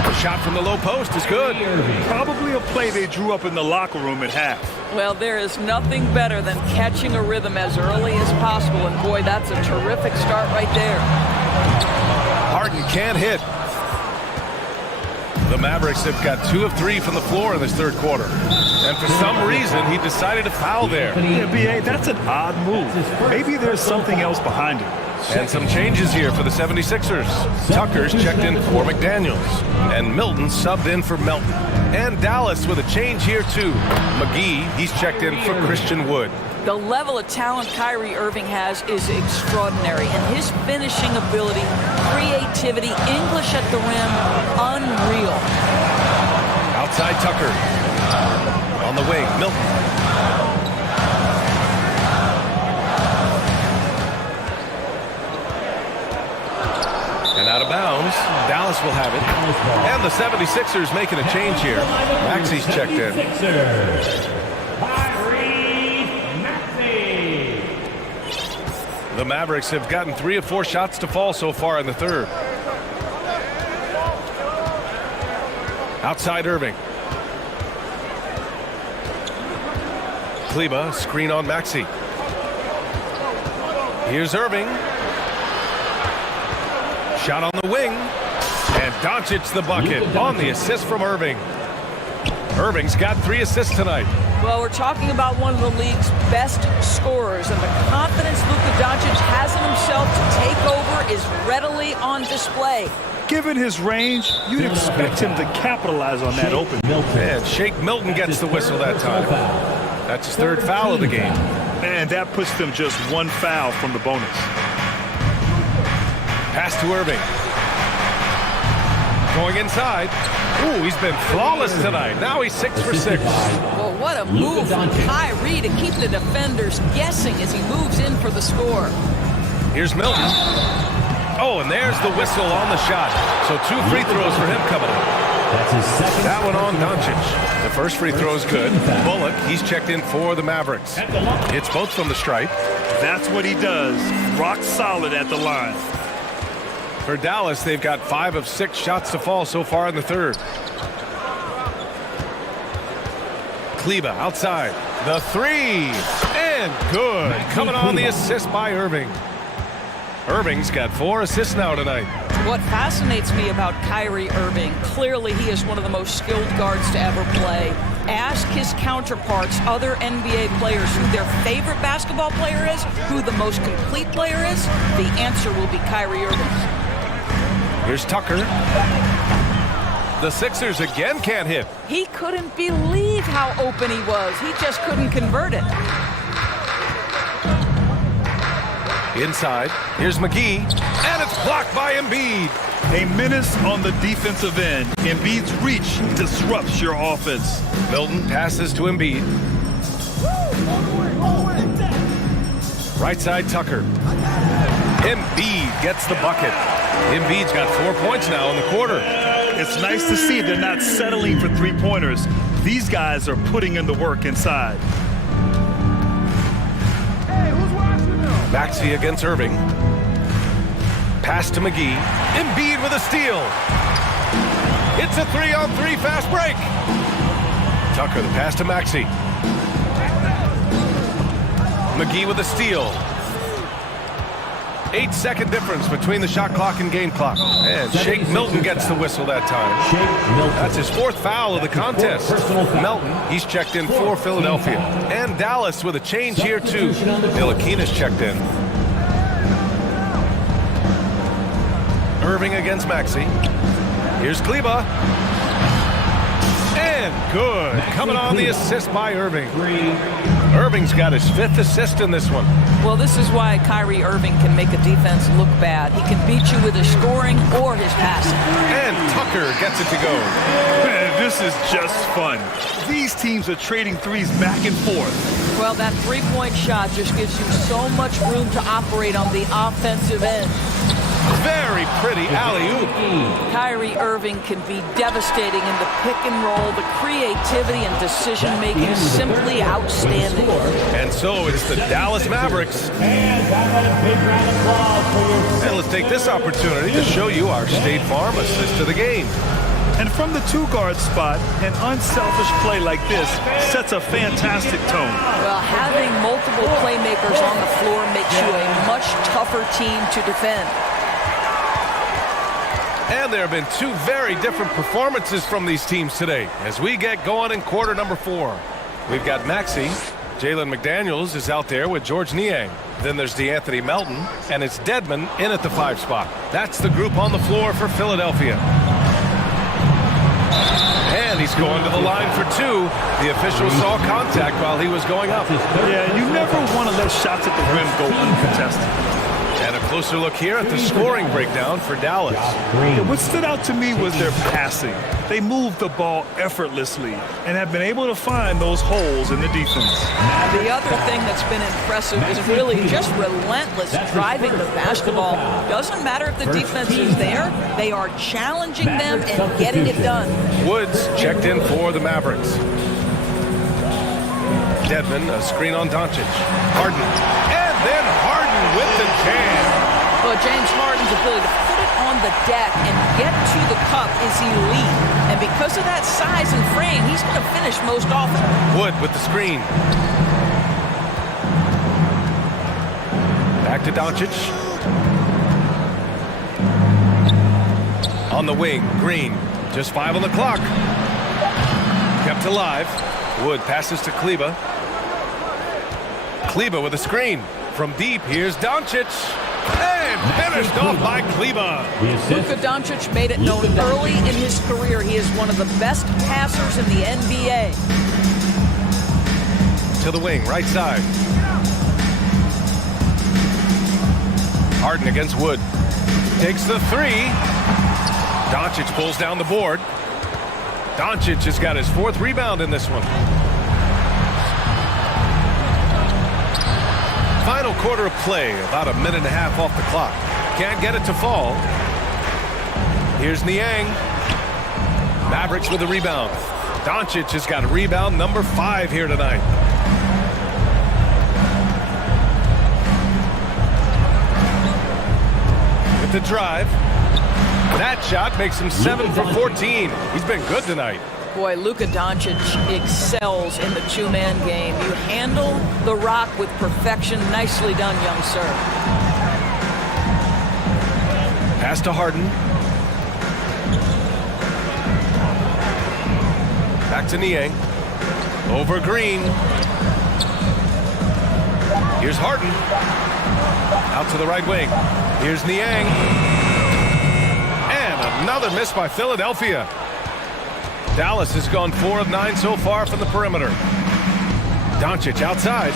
A shot from the low post is good. Probably a play they drew up in the locker room at half. Well, there is nothing better than catching a rhythm as early as possible, and boy, that's a terrific start right there. Harden can't hit. The Mavericks have got 2 of 3 from the floor in this third quarter. And for some reason, he decided to foul there. Yeah, B.A., that's an odd move. Maybe there's something else behind it. And some changes here for the 76ers. Tucker's checked in for McDaniels. And Milton subbed in for Melton. And Dallas with a change here, too. McGee, he's checked in for Christian Wood. The level of talent Kyrie Irving has is extraordinary, and his finishing ability, creativity, English at the rim, unreal. Outside Tucker. On the wing, Milton. And out of bounds, Dallas will have it. And the 76ers making a change here. Maxey's checked in. The Mavericks have gotten 3 of 4 shots to fall so far in the third. Outside Irving. Kleba, screen on Maxey. Here's Irving. Shot on the wing. And Doncic the bucket on the assist from Irving. Irving's got 3 assists tonight. Well, we're talking about one of the league's best scorers, and the confidence Luka Doncic has in himself to take over is readily on display. Given his range, you'd expect him to capitalize on that open. And Shake Milton gets the whistle that time. That's his 3rd foul of the game. And that puts them just 1 foul from the bonus. Pass to Irving. Going inside. Ooh, he's been flawless tonight. Now he's 6 for 6. Well, what a move from Kyrie to keep the defenders guessing as he moves in for the score. Here's Milton. Oh, and there's the whistle on the shot. So 2 free throws for him coming up. That's his second. That one on Doncic. The first free throw is good. Bullock, he's checked in for the Mavericks. Hits both from the stripe. That's what he does. Rock solid at the line. For Dallas, they've got 5 of 6 shots to fall so far in the third. Kleba outside. The 3. And good. Coming on the assist by Irving. Irving's got 4 assists now tonight. What fascinates me about Kyrie Irving, clearly he is one of the most skilled guards to ever play. Ask his counterparts, other NBA players, who their favorite basketball player is, who the most complete player is. The answer will be Kyrie Irving. Here's Tucker. The Sixers again can't hit. He couldn't believe how open he was. He just couldn't convert it. Inside, here's McGee, and it's blocked by Embiid. A menace on the defensive end. Embiid's reach disrupts your offense. Milton passes to Embiid. Right side, Tucker. Embiid gets the bucket. Embiid's got 4 points now in the quarter. It's nice to see they're not settling for 3-pointers. These guys are putting in the work inside. Maxey against Irving. Pass to McGee. Embiid with a steal. It's a 3-on-3 fast break. Tucker, the pass to Maxey. McGee with a steal. 8-second difference between the shot clock and game clock. And Shake Milton gets the whistle that time. That's his 4th foul of the contest. Melton, he's checked in for Philadelphia. And Dallas with a change here too. Ntilikina's checked in. Irving against Maxey. Here's Kleba. And good. Coming on the assist by Irving. Irving's got his 5th assist in this one. Well, this is why Kyrie Irving can make a defense look bad. He can beat you with his scoring or his passing. And Tucker gets it to go. Man, this is just fun. These teams are trading threes back and forth. Well, that 3-point shot just gives you so much room to operate on the offensive end. Very pretty alley-oop. Kyrie Irving can be devastating in the pick and roll. The creativity and decision-making is simply outstanding. And so it's the Dallas Mavericks. And let's take this opportunity to show you our State Farm assist to the game. And from the 2-guard spot, an unselfish play like this sets a fantastic tone. Well, having multiple playmakers on the floor makes you a much tougher team to defend. And there have been two very different performances from these teams today as we get going in quarter number 4. We've got Maxey. Jalen McDaniels is out there with George Niang. Then there's DeAnthony Melton, and it's Dedmon in at the 5 spot. That's the group on the floor for Philadelphia. And he's going to the line for 2. The official saw contact while he was going up. Yeah, you never want to let shots at the rim go uncontested. And a closer look here at the scoring breakdown for Dallas. Yeah, what stood out to me was their passing. They moved the ball effortlessly and have been able to find those holes in the defense. The other thing that's been impressive is really just relentless driving the basketball. Doesn't matter if the defense is there, they are challenging them and getting it done. Woods checked in for the Mavericks. Dedmon, a screen on Doncic. Harden, and then Harden with the jam. Well, James Harden's ability to put it on the deck and get to the cup is elite. And because of that size and frame, he's going to finish most often. Wood with the screen. Back to Doncic. On the wing, Green. Just 5 on the clock. Kept alive. Wood passes to Kleber. Kleber with a screen. From deep, here's Doncic. And finished off by Kleber. Luka Doncic made it known early in his career he is one of the best passers in the NBA. To the wing, right side. Harden against Wood. Takes the 3. Doncic pulls down the board. Doncic has got his 4th rebound in this one. Final quarter of play, about a minute and a half off the clock. Can't get it to fall. Here's Niang. Mavericks with a rebound. Doncic has got a rebound number 5 here tonight. With the drive. That shot makes him 7 for 14. He's been good tonight. Boy, Luka Doncic excels in the 2-man game. You handle the rock with perfection. Nicely done, young sir. Pass to Harden. Back to Niang. Over Green. Here's Harden. Out to the right wing. Here's Niang. And another miss by Philadelphia. Dallas has gone 4 of 9 so far from the perimeter. Doncic outside.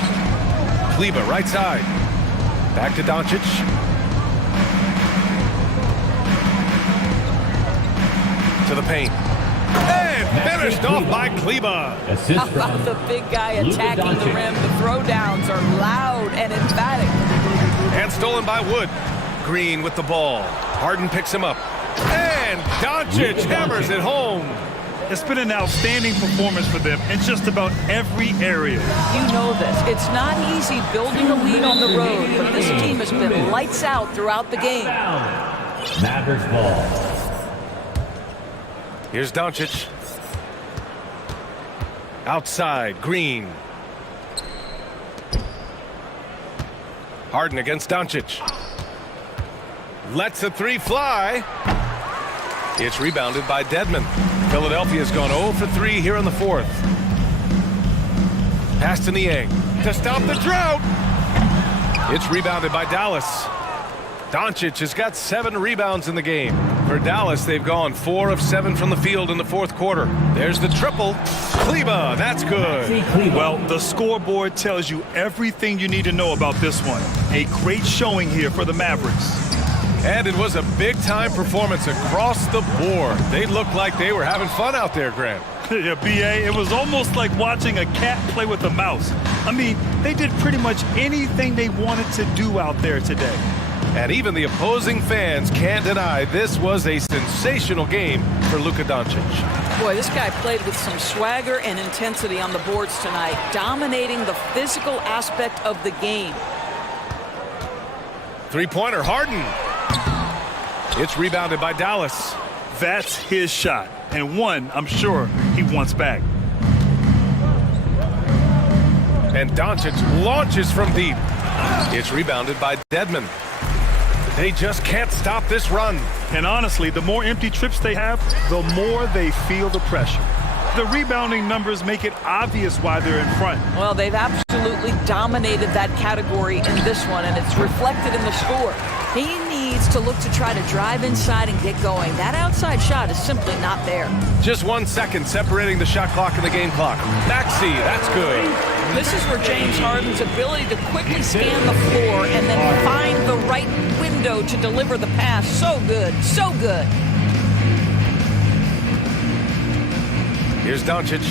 Kleber right side. Back to Doncic. To the paint. And finished off by Kleber. How about the big guy attacking the rim? The throwdowns are loud and emphatic. And stolen by Wood. Green with the ball. Harden picks him up. And Doncic hammers it home. It's been an outstanding performance for them in just about every area. You know this. It's not easy building a lead on the road, but this team has been lights out throughout the game. Mavericks ball. Here's Doncic. Outside, Green. Harden against Doncic. Lets the 3 fly. It's rebounded by Dedmon. Philadelphia's gone 0 for 3 here in the 4th. Pass to Niang to stop the drought. It's rebounded by Dallas. Doncic has got 7 rebounds in the game. For Dallas, they've gone 4 of 7 from the field in the 4th quarter. There's the triple. Kleber, that's good. Well, the scoreboard tells you everything you need to know about this one. A great showing here for the Mavericks. And it was a big-time performance across the board. They looked like they were having fun out there, Grant. Yeah, B.A., it was almost like watching a cat play with a mouse. I mean, they did pretty much anything they wanted to do out there today. And even the opposing fans can't deny this was a sensational game for Luka Doncic. Boy, this guy played with some swagger and intensity on the boards tonight, dominating the physical aspect of the game. Three-pointer, Harden. It's rebounded by Dallas. That's his shot, and one I'm sure he wants back. And Doncic launches from deep. It's rebounded by Dedmon. They just can't stop this run. And honestly, the more empty trips they have, the more they feel the pressure. The rebounding numbers make it obvious why they're in front. Well, they've absolutely dominated that category in this one, and it's reflected in the score. He needs to look to try to drive inside and get going. That outside shot is simply not there. Just 1 second separating the shot clock and the game clock. Maxey, that's good. This is where James Harden's ability to quickly scan the floor and then find the right window to deliver the pass. So good, so good. Here's Doncic.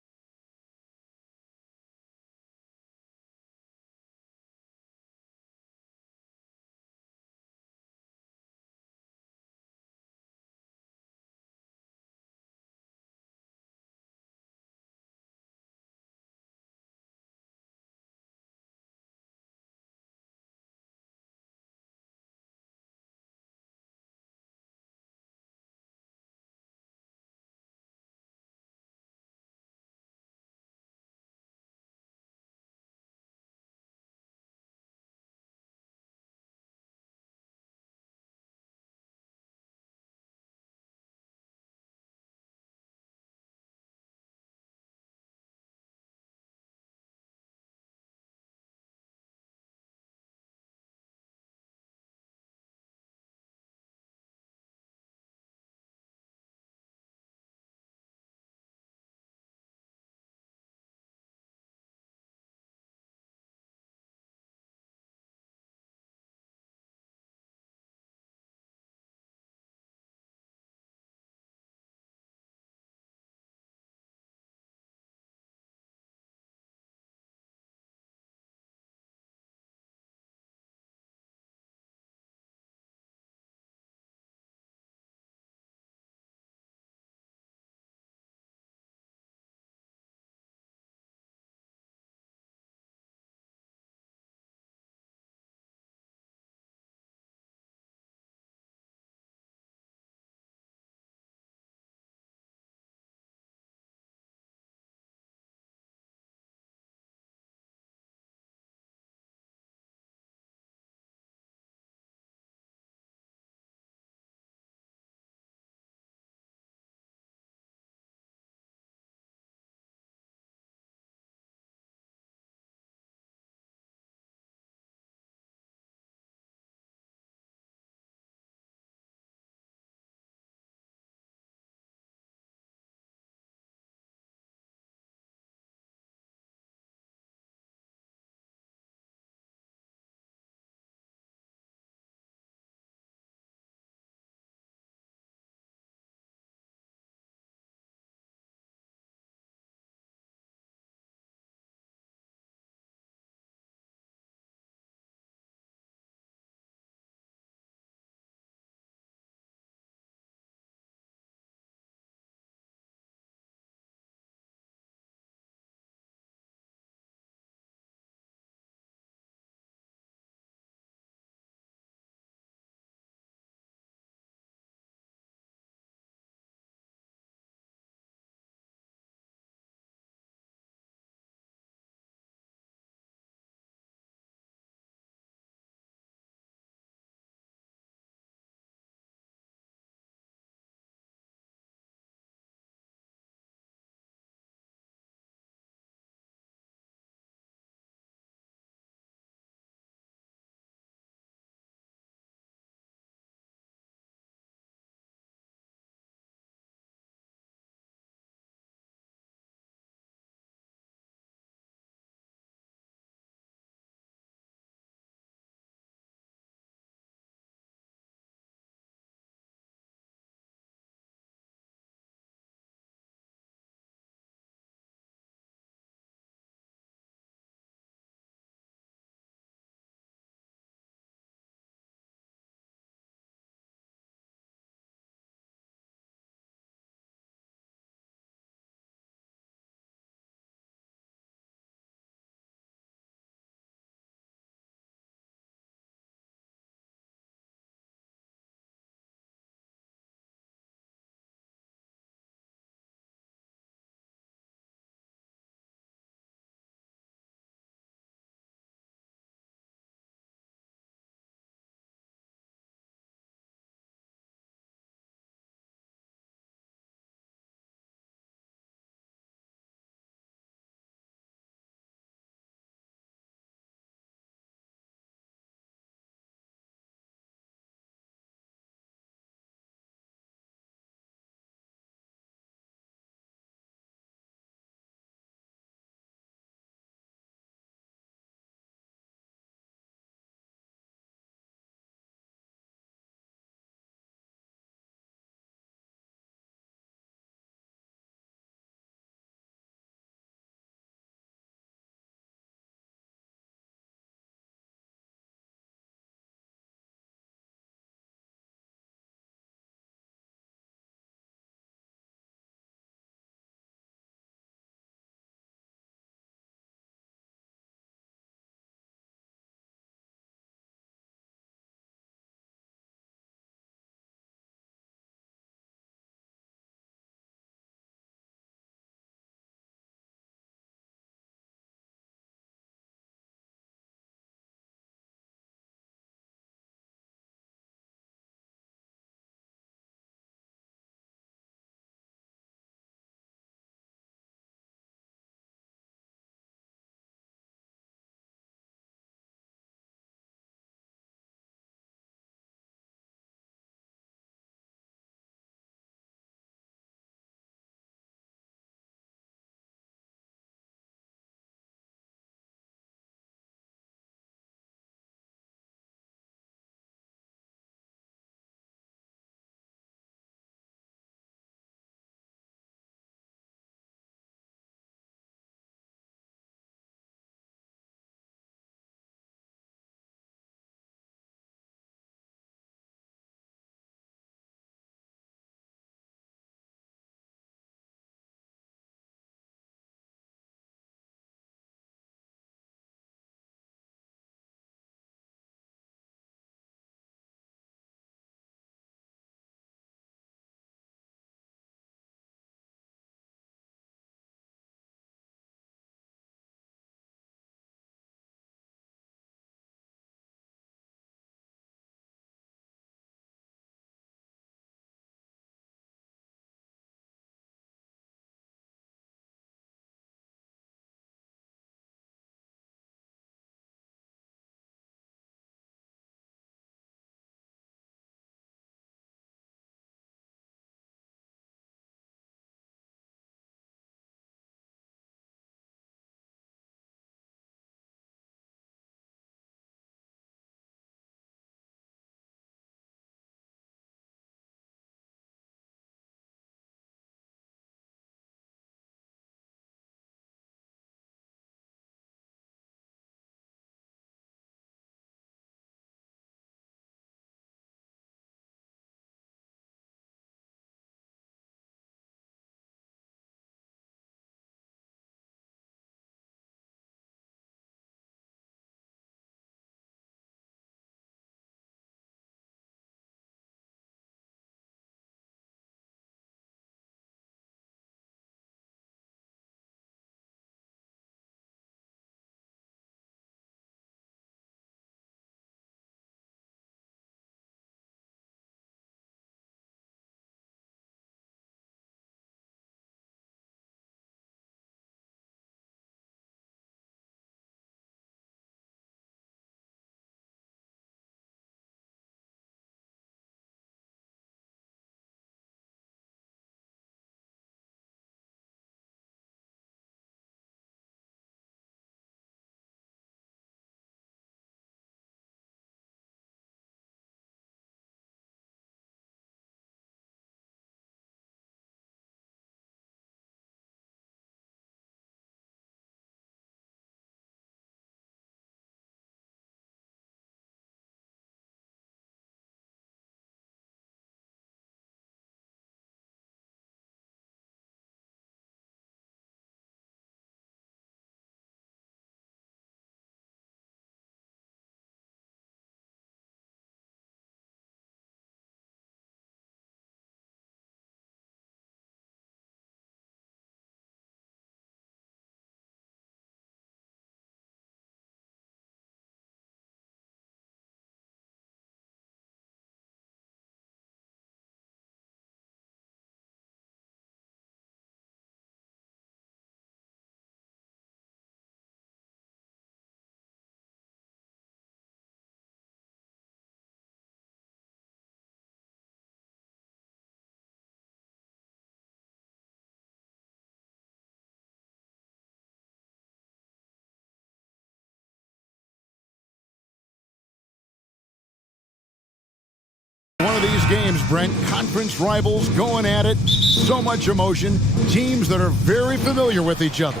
these games, Brent. Conference rivals going at it. So much emotion. Teams that are very familiar with each other.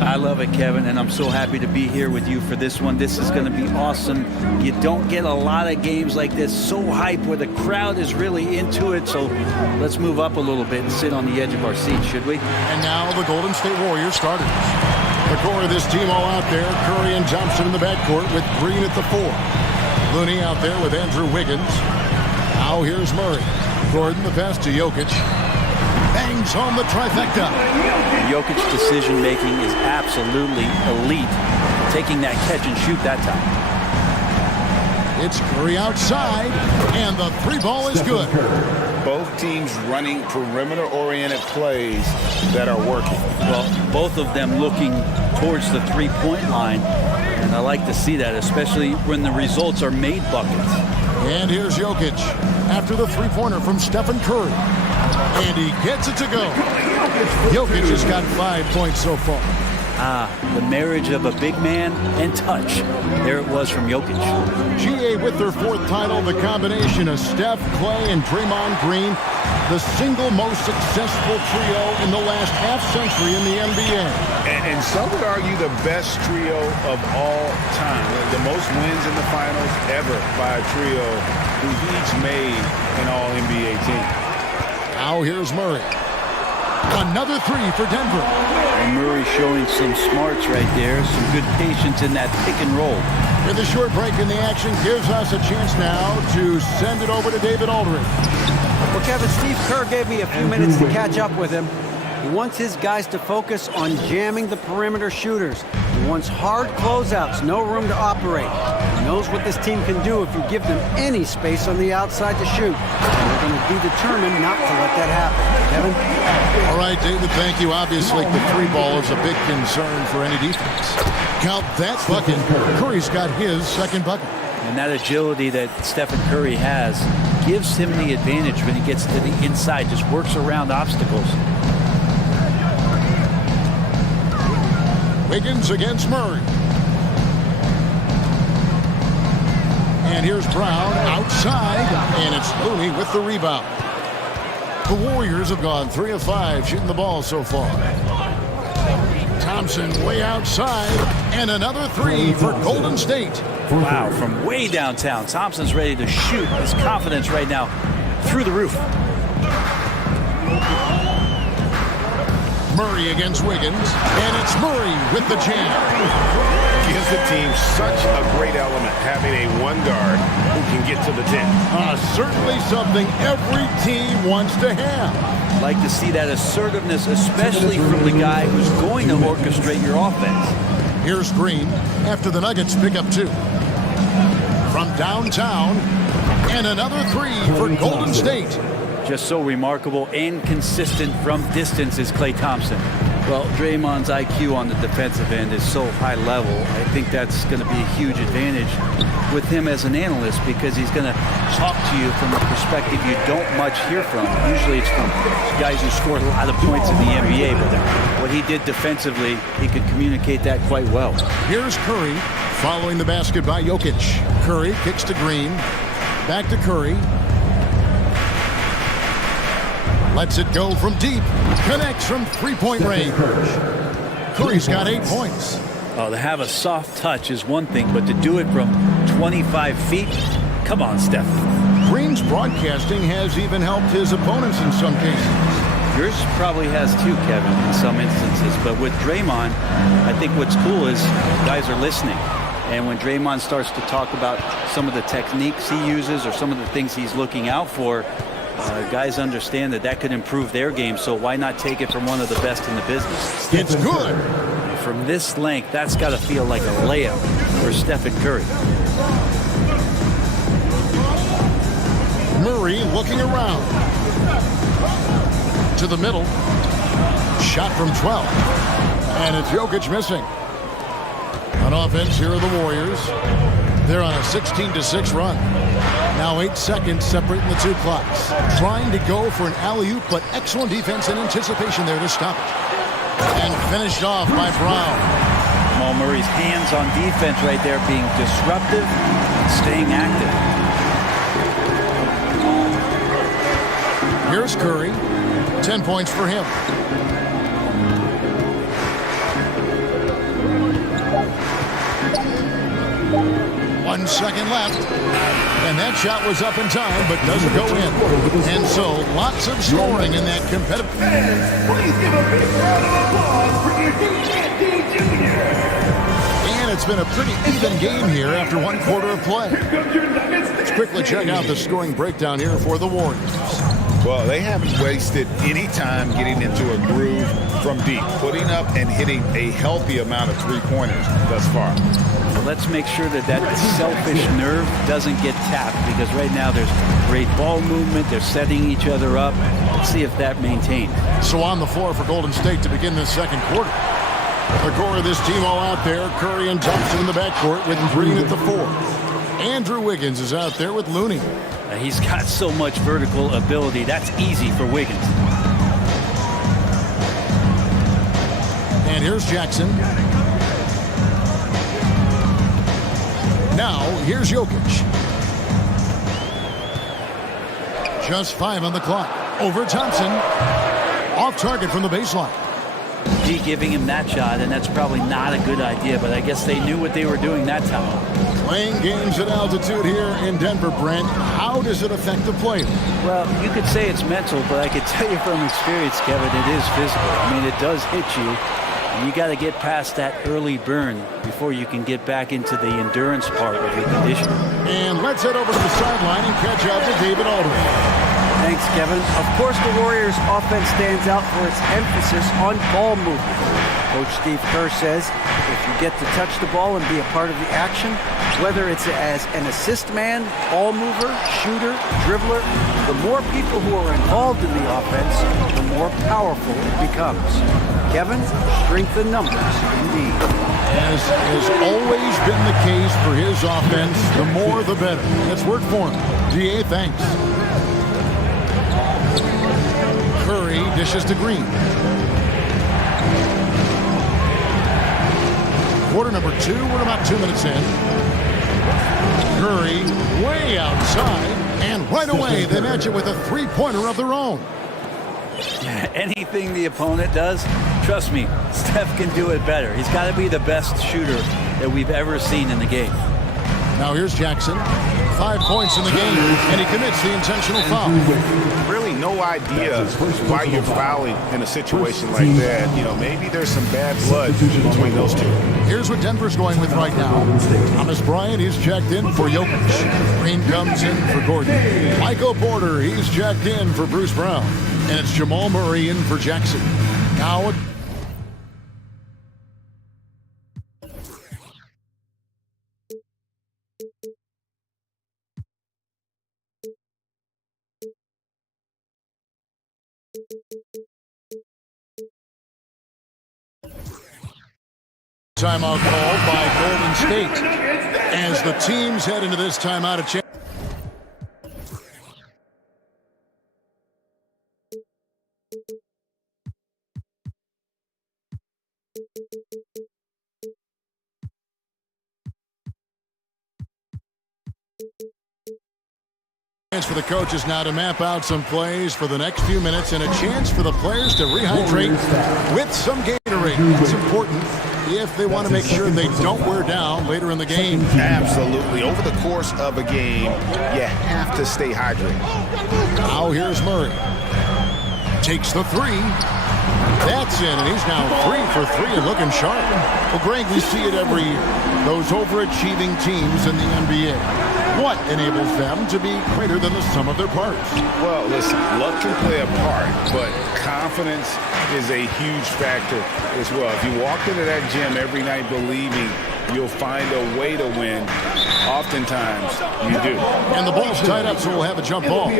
I love it, Kevin, and I'm so happy to be here with you for this one. This is going to be awesome. You don't get a lot of games like this, so hype, where the crowd is really into it. So let's move up a little bit and sit on the edge of our seat, should we? And now the Golden State Warriors starters. The core of this team all out there. Curry and Thompson in the backcourt with Green at the 4. Looney out there with Andrew Wiggins. Now here's Murray. Gordon the pass to Jokic. Bangs home the trifecta. Jokic's decision-making is absolutely elite. Taking that catch and shoot that time. It's Curry outside, and the three ball is good. Both teams running perimeter-oriented plays that are working. Well, both of them looking towards the three-point line, and I like to see that, especially when the results are made buckets. And here's Jokic after the three-pointer from Stephen Curry. And he gets it to go. Jokic has got 5 points so far. The marriage of a big man and touch. There it was from Jokic. GA with their 4th title, the combination of Steph, Clay, and Draymond Green, the single most successful trio in the last half-century in the NBA. And some would argue the best trio of all time. The most wins in the finals ever by a trio who's each made an All-NBA team. Now here's Murray. Another 3 for Denver. And Murray showing some smarts right there, some good patience in that pick and roll. With a short break in the action gives us a chance now to send it over to David Aldridge. Well, Kevin, Steve Kerr gave me a few minutes to catch up with him. He wants his guys to focus on jamming the perimeter shooters. He wants hard closeouts, no room to operate. He knows what this team can do if you give them any space on the outside to shoot. And they're going to be determined not to let that happen. Kevin? All right, David, thank you. Obviously, the 3-ball is a big concern for any defense. Count that bucket. Curry's got his 2nd bucket. And that agility that Stephen Curry has gives him the advantage when he gets to the inside, just works around obstacles. Wiggins against Murray. And here's Brown outside, and it's Looney with the rebound. The Warriors have gone 3 of 5 shooting the ball so far. Thompson way outside, and another 3 for Golden State. Wow, from way downtown, Thompson's ready to shoot. His confidence right now through the roof. Murray against Wiggins, and it's Murray with the jam. Gives the team such a great element, having a one guard who can get to the 10. Certainly something every team wants to have. Like to see that assertiveness, especially from the guy who's going to orchestrate your offense. Here's Green after the Nuggets pick up 2. From downtown, and another 3 for Golden State. Just so remarkable and consistent from distance is Klay Thompson. Well, Draymond's IQ on the defensive end is so high level. I think that's going to be a huge advantage with him as an analyst, because he's going to talk to you from a perspective you don't much hear from. Usually it's from guys who scored a lot of points in the NBA, but what he did defensively, he could communicate that quite well. Here's Curry following the basket by Jokic. Curry kicks to Green. Back to Curry. Lets it go from deep. Connects from 3-point range. Curry's got 8 points. Oh, to have a soft touch is one thing, but to do it from 25 feet? Come on, Steph. Green's broadcasting has even helped his opponents in some cases. Yours probably has too, Kevin, in some instances. But with Draymond, I think what's cool is guys are listening. And when Draymond starts to talk about some of the techniques he uses or some of the things he's looking out for, guys understand that that could improve their game, so why not take it from one of the best in the business? It's good. From this length, that's got to feel like a layup for Stephen Curry. Murray looking around. To the middle. Shot from 12. And it's Jokic missing. On offense, here are the Warriors. They're on a 16-6 run. Now 8 seconds separating the 2 clocks. Trying to go for an alley-oop, but excellent defense and anticipation there to stop it. And finished off by Brown. Jamal Murray's hands on defense right there, being disruptive and staying active. Here's Curry. 10 points for him. One second left. And that shot was up in time, but doesn't go in. And so, lots of scoring in that competitive. Please give a big round of applause for Anthony Jr. And it's been a pretty even game here after one quarter of play. Let's quickly check out the scoring breakdown here for the Warriors. Well, they haven't wasted any time getting into a groove from deep, putting up and hitting a healthy amount of three-pointers thus far. So let's make sure that that selfish nerve doesn't get tapped, because right now there's great ball movement. They're setting each other up. Let's see if that maintains. So on the floor for Golden State to begin this second quarter. The core of this team all out there. Curry and Thompson in the backcourt with Green at the 4. Andrew Wiggins is out there with Looney. He's got so much vertical ability. That's easy for Wiggins. And here's Jackson. Now, here's Jokic. Just 5 on the clock. Over Thompson. Off target from the baseline. G giving him that shot, and that's probably not a good idea, but I guess they knew what they were doing that time. Playing games at altitude here in Denver, Brent, how does it affect the player? Well, you could say it's mental, but I could tell you from experience, Kevin, it is physical. I mean, it does hit you, and you got to get past that early burn before you can get back into the endurance part of your conditioning. And let's head over to the sideline and catch up with David Aldridge. Thanks, Kevin. Of course, the Warriors' offense stands out for its emphasis on ball movement. Coach Steve Kerr says if you get to touch the ball and be a part of the action, whether it's as an assist man, ball mover, shooter, dribbler, the more people who are involved in the offense, the more powerful it becomes. Kevin, strength in numbers, indeed. As has always been the case for his offense, the more the better. That's worked for him. DA, thanks. Curry dishes to Green. Quarter number 2, we're about 2 minutes in. Curry way outside, and right away they match it with a three-pointer of their own. Anything the opponent does, trust me, Steph can do it better. He's got to be the best shooter that we've ever seen in the game. Now here's Jackson. 5 points in the game, and he commits the intentional foul. Really no idea why you're fouling in a situation like that. You know, maybe there's some bad blood between those two. Here's what Denver's going with right now. Thomas Bryant, he's checked in for Jokic. Green comes in for Gordon. Michael Porter, he's checked in for Bruce Brown. And it's Jamal Murray in for Jackson. Now timeout called by Golden State as the teams head into this timeout of chance for the coaches now to map out some plays for the next few minutes and a chance for the players to rehydrate with some Gatorade. That's important if they want to make sure they don't wear down later in the game. Absolutely. Over the course of a game, you have to stay hydrated. Now here's Murray. Takes the 3. That's in, and he's now 3 for 3 and looking sharp. Well, Greg, we see it every year. Those overachieving teams in the NBA. What enables them to be greater than the sum of their parts? Well, listen, luck can play a part, but confidence is a huge factor as well. If you walk into that gym every night believing you'll find a way to win, oftentimes you do. And the ball's tied up, so we'll have a jump ball.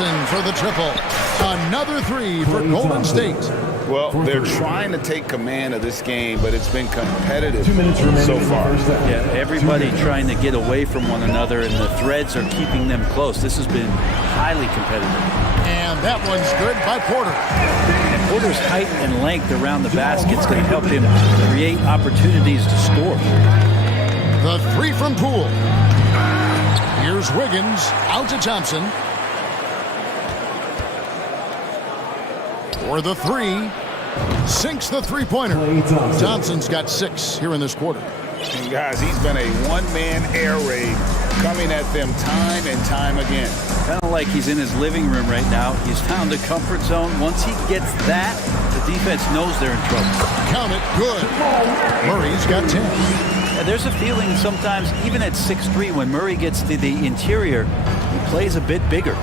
For the triple. Another 3 for Golden State. Well, they're trying to take command of this game, but it's been competitive 2 minutes remaining so in the far. first half. Yeah, everybody trying to get away from one another, and the threads are keeping them close. This has been highly competitive. And that one's good by Porter. And Porter's height and length around the basket is going to help him create opportunities to score. The three from Poole. Here's Wiggins, out to Thompson. For the three, sinks the three-pointer. Thompson's got 6 here in this quarter. And guys, he's been a one-man air raid coming at them time and time again. Kind of like he's in his living room right now. He's found a comfort zone. Once he gets that, the defense knows they're in trouble. Count it, good. Murray's got 10. And there's a feeling sometimes, even at 6'3", when Murray gets to the interior, he plays a bit bigger.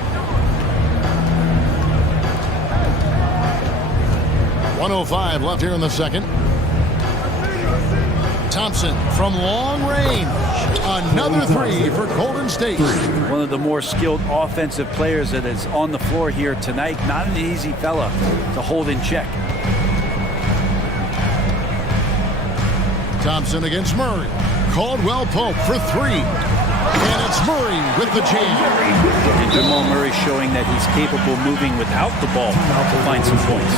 1:05 left here in the second. Thompson from long range. Another three for Golden State. One of the more skilled offensive players that is on the floor here tonight. Not an easy fella to hold in check. Thompson against Murray. Caldwell Pope for 3. And it's Murray with the jam. And Jamal Murray showing that he's capable of moving without the ball to find some points.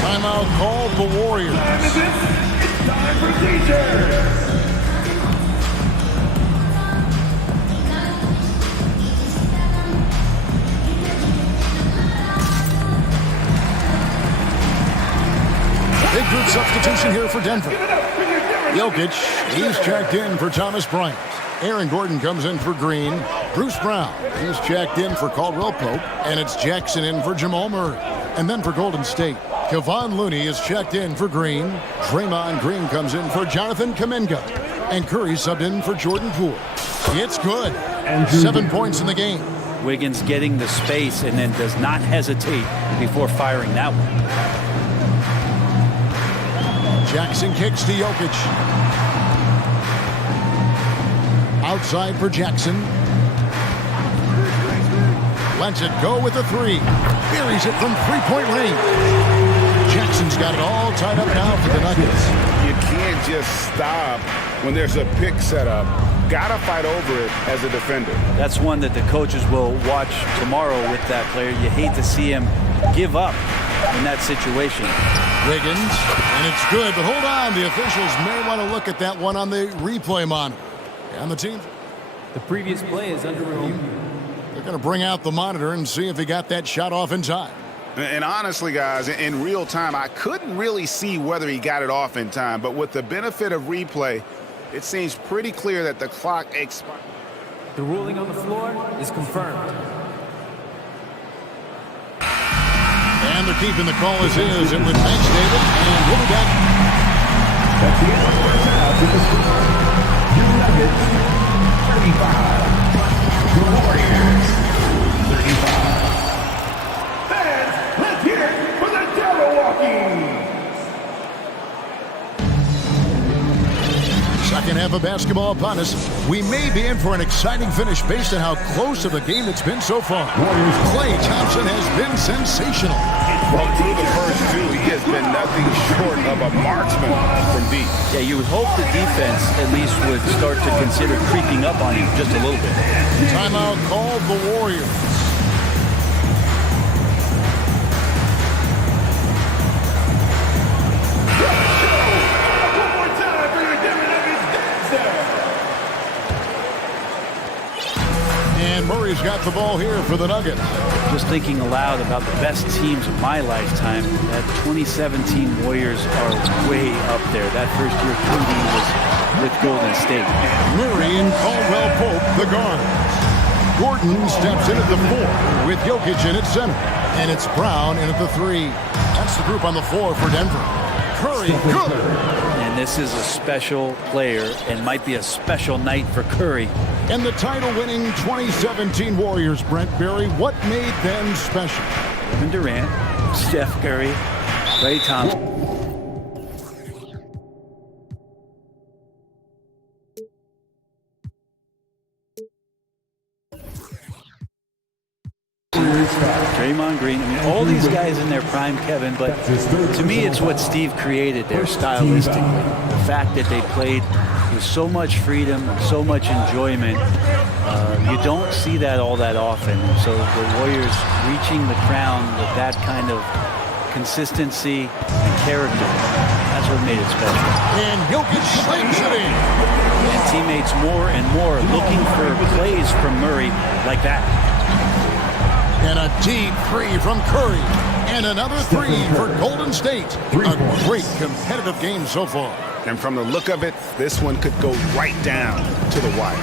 Timeout called the Warriors. It's time for teachers. Big group substitution here for Denver. Jokic, he's checked in for Thomas Bryant. Aaron Gordon comes in for Green. Bruce Brown, he's checked in for Caldwell Pope. And it's Jackson in for Jamal Murray. And then for Golden State, Kevon Looney is checked in for Green. Draymond Green comes in for Jonathan Kuminga. And Curry subbed in for Jordan Poole. It's good. 7 points in the game. Wiggins getting the space and then does not hesitate before firing that one. Jackson kicks to Jokic. Outside for Jackson. Lets it go with a 3. Buries it from three-point range. Jackson's got it all tied up now for the Nuggets. You can't just stop when there's a pick set up. Gotta fight over it as a defender. That's one that the coaches will watch tomorrow with that player. You hate to see him give up in that situation. Wiggins, and it's good, but hold on. The officials may want to look at that one on the replay monitor. And the team. The previous play is under review. They're going to bring out the monitor and see if he got that shot off in time. And honestly, guys, in real time, I couldn't really see whether he got it off in time. But with the benefit of replay, it seems pretty clear that the clock expired. The ruling on the floor is confirmed. And they're keeping the call as is. It was thanks, David. And we'll be back. That's the end of the first half in the score. Your Nuggets, 35. Your Warriors, 35. Fans, let's hear it for the Jabberwocky. Second half of basketball upon us. We may be in for an exciting finish based on how close of a game it's been so far. Klay Thompson has been sensational. Well, through the first 2, he has been nothing short of a marksman from deep. Yeah, you would hope the defense at least would start to consider creeping up on him just a little bit. Timeout called the Warriors. And Murray's got the ball here for the Nuggets. Just thinking aloud about the best teams of my lifetime, that 2017 Warriors are way up there. That first year KD was with Golden State. Murray and Caldwell Pope, the guards. Gordon steps in at the 4 with Jokic in at center. And it's Brown in at the 3. That's the group on the floor for Denver. Curry, good. And this is a special player and might be a special night for Curry. And the title-winning 2017 Warriors, Brent Berry, what made them special? Kevin Durant, Steph Curry, Klay Thompson. Draymond Green. I mean, all these guys in their prime, Kevin, but to me, it's what Steve created there stylistically. The fact that they played with so much freedom, so much enjoyment. You don't see that all that often. And so the Warriors reaching the crown with that kind of consistency and character, that's what made it special. And Jokic slings it in. And teammates more and more looking for plays from Murray like that. And a deep three from Curry. And another three for Golden State. A great competitive game so far. And from the look of it, this one could go right down to the wire.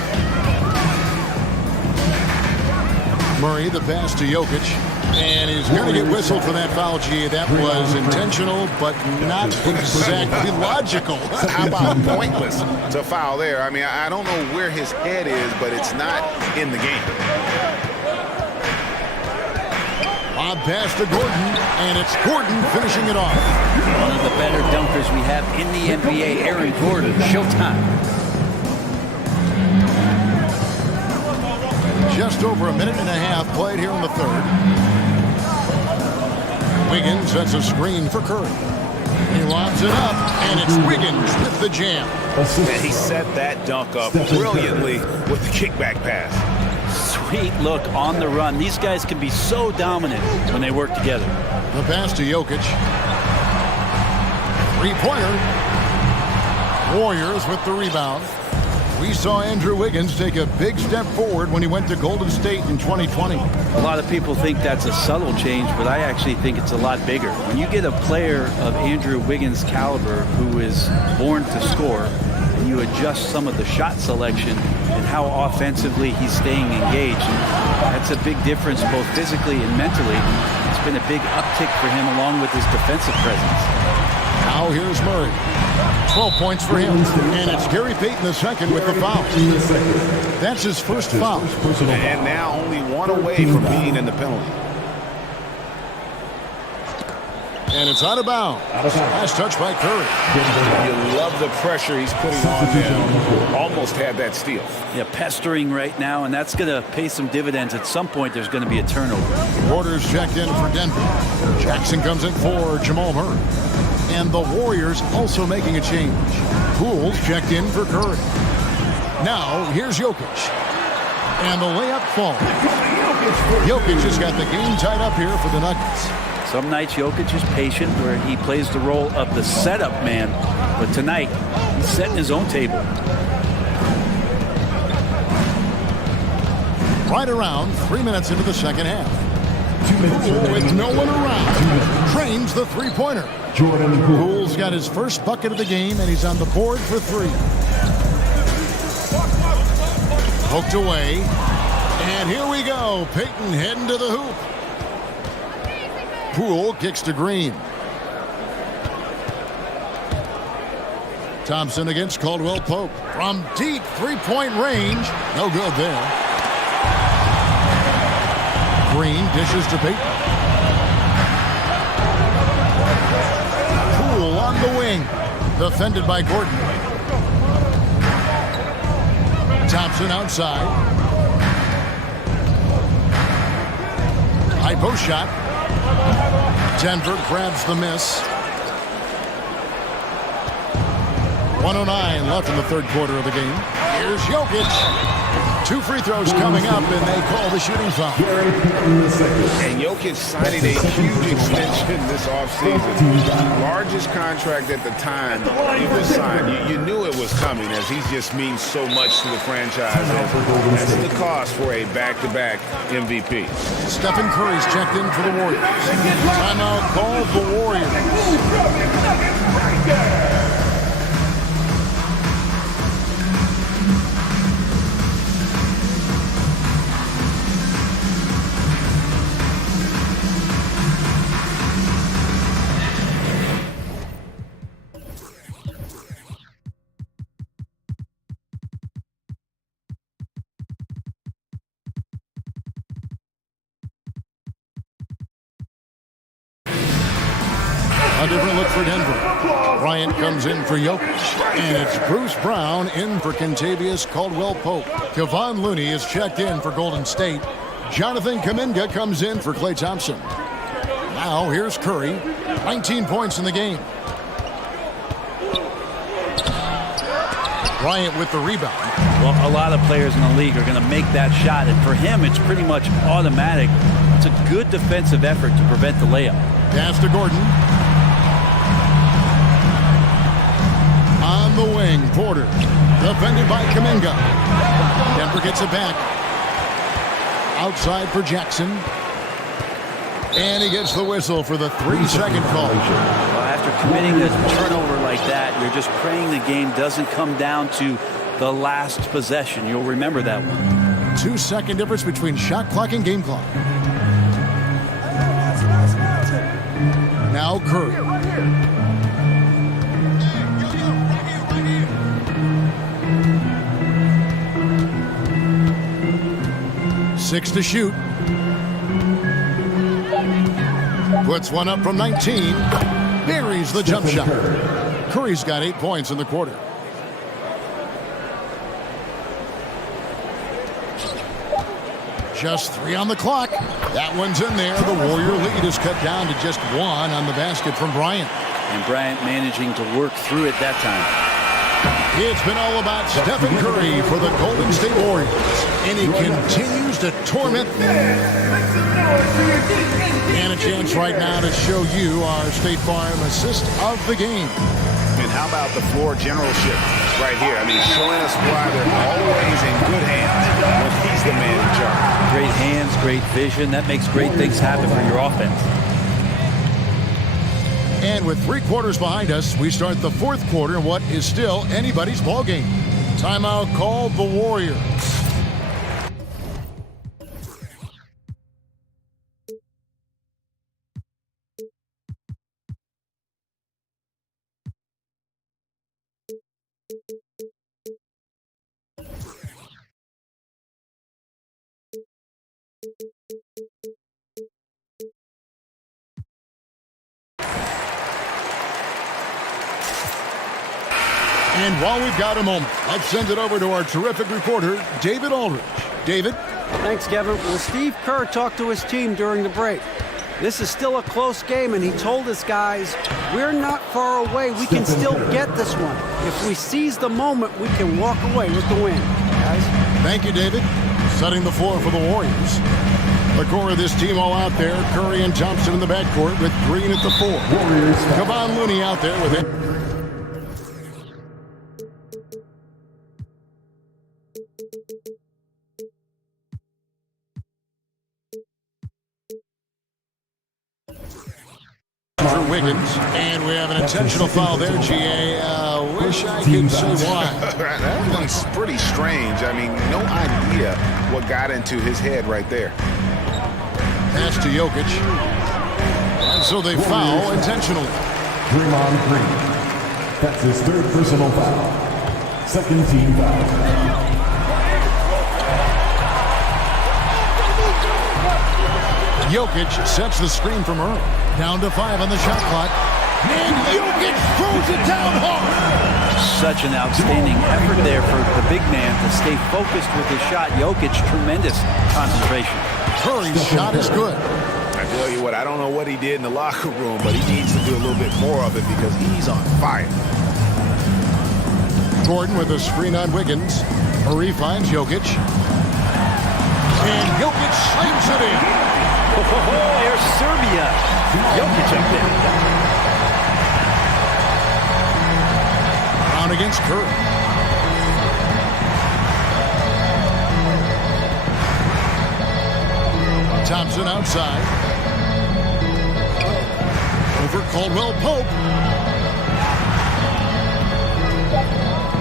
Murray, the pass to Jokic. And he's going to get whistled for that foul, G. That was intentional, but not exactly logical. How about pointless to foul there? I mean, I don't know where his head is, but it's not in the game. Lob pass to Gordon, and it's Gordon finishing it off. One of the better dunkers we have in the NBA, Aaron Gordon. Showtime. Just over a minute and a half played here in the third. Wiggins sets a screen for Curry. He lobs it up, and it's Wiggins with the jam. And he set that dunk up brilliantly with the kickback pass. Sweet look on the run. These guys can be so dominant when they work together. The pass to Jokic. Three-pointer. Warriors with the rebound. We saw Andrew Wiggins take a big step forward when he went to Golden State in 2020. A lot of people think that's a subtle change, but I actually think it's a lot bigger. When you get a player of Andrew Wiggins' caliber who is born to score, and you adjust some of the shot selection and how offensively he's staying engaged, that's a big difference both physically and mentally. It's been a big uptick for him along with his defensive presence. Now here's Murray. 12 points for him. And it's Gary Payton II with the foul. That's his first foul. And now only one away from being in the penalty. And it's out of bounds. Last touch by Curry. You love the pressure he's putting on them. Almost had that steal. Yeah, pestering right now, and that's going to pay some dividends. At some point, there's going to be a turnover. Orders checked in for Denver. Jackson comes in for Jamal Murray. And the Warriors also making a change. Pools checked in for Curry. Now, here's Jokic. And the layup falls. Jokic has got the game tied up here for the Nuggets. Some nights Jokic is patient where he plays the role of the setup man. But tonight, he's setting his own table. Right around 3 minutes into the second half. With no one around. Trains the three-pointer. Poole's got his first bucket of the game, and he's on the board for three. Poked away. And here we go. Payton heading to the hoop. Poole kicks to Green. Thompson against Caldwell Pope. From deep three-point range. No good there. Green dishes to Payton. Poole on the wing. Defended by Gordon. Thompson outside. High post shot. Denver grabs the miss. 1:09 left in the third quarter of the game. Here's Jokic. 2 free throws coming up, and they call the shooting foul. And Jokic signing a huge extension this offseason. Largest contract at the time he was signed. You knew it was coming, as he just means so much to the franchise. And that's the cost for a back-to-back MVP. Stephen Curry's checked in for the Warriors. Timeout called the Warriors. A different look for Denver. Bryant comes in for Jokic. And it's Bruce Brown in for Kentavious Caldwell-Pope. Kevon Looney is checked in for Golden State. Jonathan Kuminga comes in for Klay Thompson. Now here's Curry. 19 points in the game. Bryant with the rebound. Well, a lot of players in the league are going to make that shot, and for him, it's pretty much automatic. It's a good defensive effort to prevent the layup. Pass to Gordon. On the wing, Porter. Defended by Kuminga. Denver gets it back. Outside for Jackson. And he gets the whistle for the 3-second call. Well, after committing a turnover like that, you're just praying the game doesn't come down to the last possession. You'll remember that one. 2-second difference between shot clock and game clock. Now Curry. Six to shoot. Puts one up from 19. Buries the jump shot. Curry's got 8 points in the quarter. Just 3 on the clock. That one's in there. The Warrior lead is cut down to just 1 on the basket from Bryant. And Bryant managing to work through it that time. It's been all about Stephen Curry for the Golden State Warriors. And he continues to torment them. And a chance right now to show you our State Farm assist of the game. And how about the floor generalship right here? I mean, showing us why they're always in good hands when he's the man in charge. Great hands, great vision. That makes great things happen for your offense. And with 3 quarters behind us, we start the 4th quarter in what is still anybody's ball game. Timeout called the Warriors. And while we've got a moment, let's send it over to our terrific reporter, David Aldridge. David? Thanks, Kevin. Well, Steve Kerr talked to his team during the break. This is still a close game, and he told his guys, we're not far away. We can still get this one. If we seize the moment, we can walk away with the win. Guys? Thank you, David. Setting the floor for the Warriors. The core of this team all out there. Curry and Thompson in the backcourt with Green at the 4. Warriors. Kevon Looney out there with it. For Wiggins, and we have an intentional foul there, GA. Wish I could say why. That one's pretty strange. I mean, no idea what got into his head right there. Pass to Jokic. And so they foul intentionally. Draymond Green. That's his 3rd personal foul. 2nd team foul. Jokic sets the screen from Earl. Down to 5 on the shot clock. And Jokic throws it down hard. Such an outstanding effort there for the big man to stay focused with his shot. Jokic, tremendous concentration. Curry's shot is good. I tell you what, I don't know what he did in the locker room, but he needs to do a little bit more of it because he's on fire. Gordon with a screen on Wiggins. Murray finds Jokic. And Jokic slams it in. Here's Serbia. Jokic up there. Brown against Curry. Thompson outside. Over Caldwell Pope.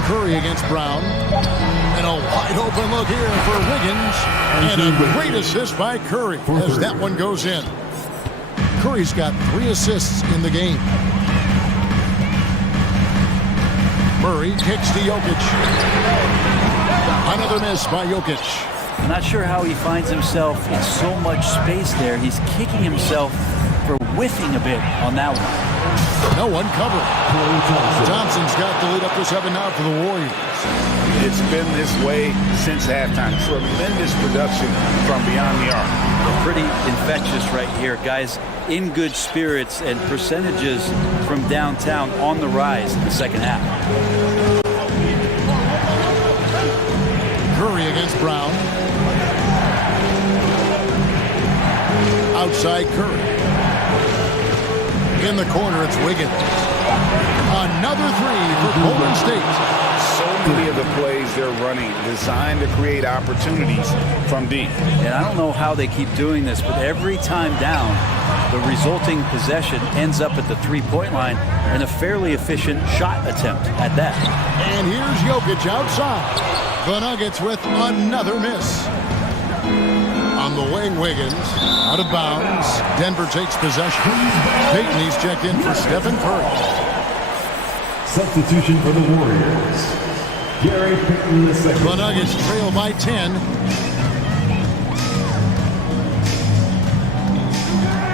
Curry against Brown. And a wide open look here for Wiggins. And a great assist by Curry as that one goes in. Curry's got 3 assists in the game. Murray kicks to Jokic. Another miss by Jokic. I'm not sure how he finds himself in so much space there. He's kicking himself for whiffing a bit on that one. No one covered. Thompson's got the lead up to 7 now for the Warriors. It's been this way since halftime. Tremendous production from beyond the arc. Pretty infectious right here, guys. In good spirits and percentages from downtown on the rise in the second half. Curry against Brown. Outside Curry. In the corner, it's Wiggins. Another three for Golden State. So many of the plays they're running designed to create opportunities from deep. And I don't know how they keep doing this, but every time down, the resulting possession ends up at the three-point line and a fairly efficient shot attempt at that. And here's Jokic outside. The Nuggets with another miss. On the wing, Wiggins out of bounds. Denver takes possession. Payton, he's checked in for Stephen Curry. Substitution for the Warriors. Gary Payton II. The Nuggets trail by 10.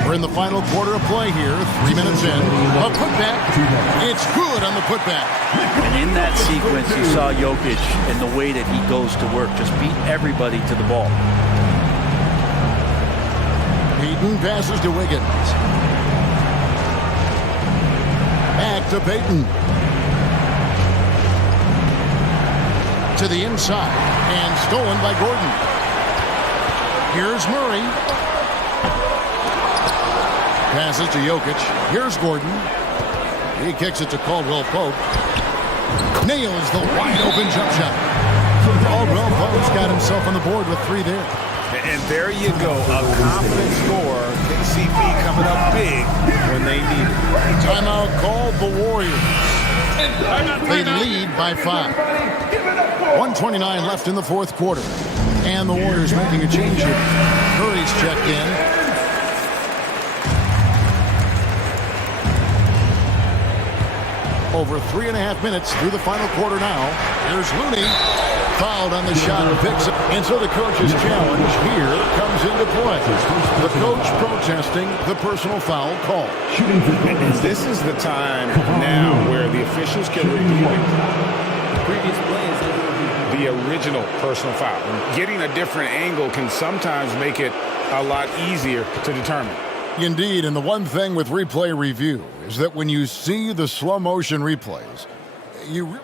We're in the final quarter of play here. 3 minutes in. A putback. It's good on the putback. And in that sequence, you saw Jokic and the way that he goes to work. Just beat everybody to the ball. Payton passes to Wiggins. Back to Payton. To the inside. And stolen by Gordon. Here's Murray. Passes to Jokic. Here's Gordon. He kicks it to Caldwell Pope. Nails the wide open jump shot. Caldwell Pope's got himself on the board with 3 there. And there you go, a confident scorer. KCP coming up big when they need it. Timeout called the Warriors. They lead by 5. 1:29 left in the fourth quarter. And the Warriors making a change here. Curry's checked in. Over 3.5 minutes through the final quarter now. Here's Looney. Fouled on the shot and picks it. And so the coach's challenge here comes into play. The coach protesting the personal foul call. And this is the time now where the officials can review it. Previous plays. The original personal foul. Getting a different angle can sometimes make it a lot easier to determine. Indeed, and the one thing with replay review is that when you see the slow motion replays, you...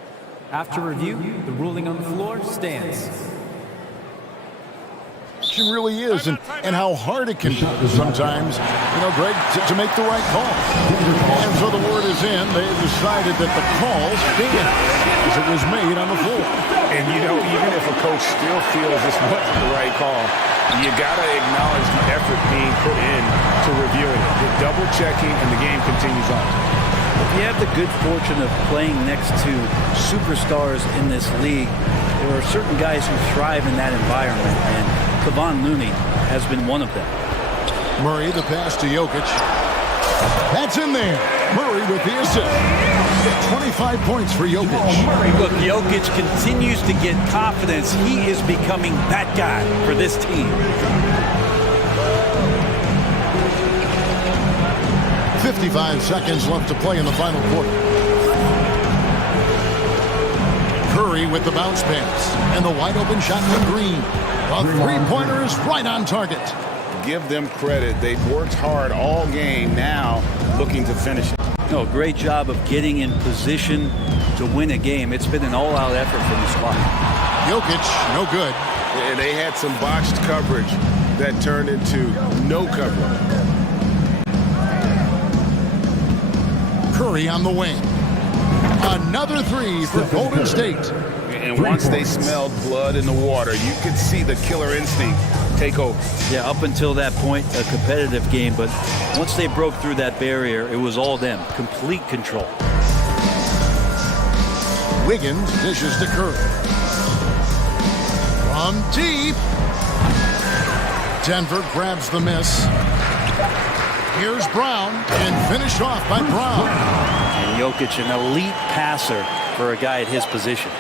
After review, the ruling on the floor stands. It really is, and how hard it can be sometimes, Greg, to make the right call. And so the word is in. They decided that the call stands as it was made on the floor. And, even if a coach still feels this wasn't the right call, you got to acknowledge the effort being put in to reviewing it. The double checking, and the game continues on. If you have the good fortune of playing next to superstars in this league, there are certain guys who thrive in that environment, and Kevon Looney has been one of them. Murray, the pass to Jokic. That's in there. Murray with the assist. 25 points for Jokic. Look, Jokic continues to get confidence. He is becoming that guy for this team. 55 seconds left to play in the final quarter. Curry with the bounce pass. And the wide open shot from Green. A three-pointer is right on target. Give them credit. They've worked hard all game, now looking to finish it. No, great job of getting in position to win a game. It's been an all-out effort from the squad. Jokic, no good. And they had some botched coverage that turned into no coverage. Curry on the wing. Another three for Golden State. And once they smelled blood in the water, you could see the killer instinct take over. Yeah, up until that point, a competitive game, but once they broke through that barrier, it was all them. Complete control. Wiggins dishes to Curry. From deep. Denver grabs the miss. Here's Brown, and finished off by Brown. And Jokic, an elite passer for a guy at his position.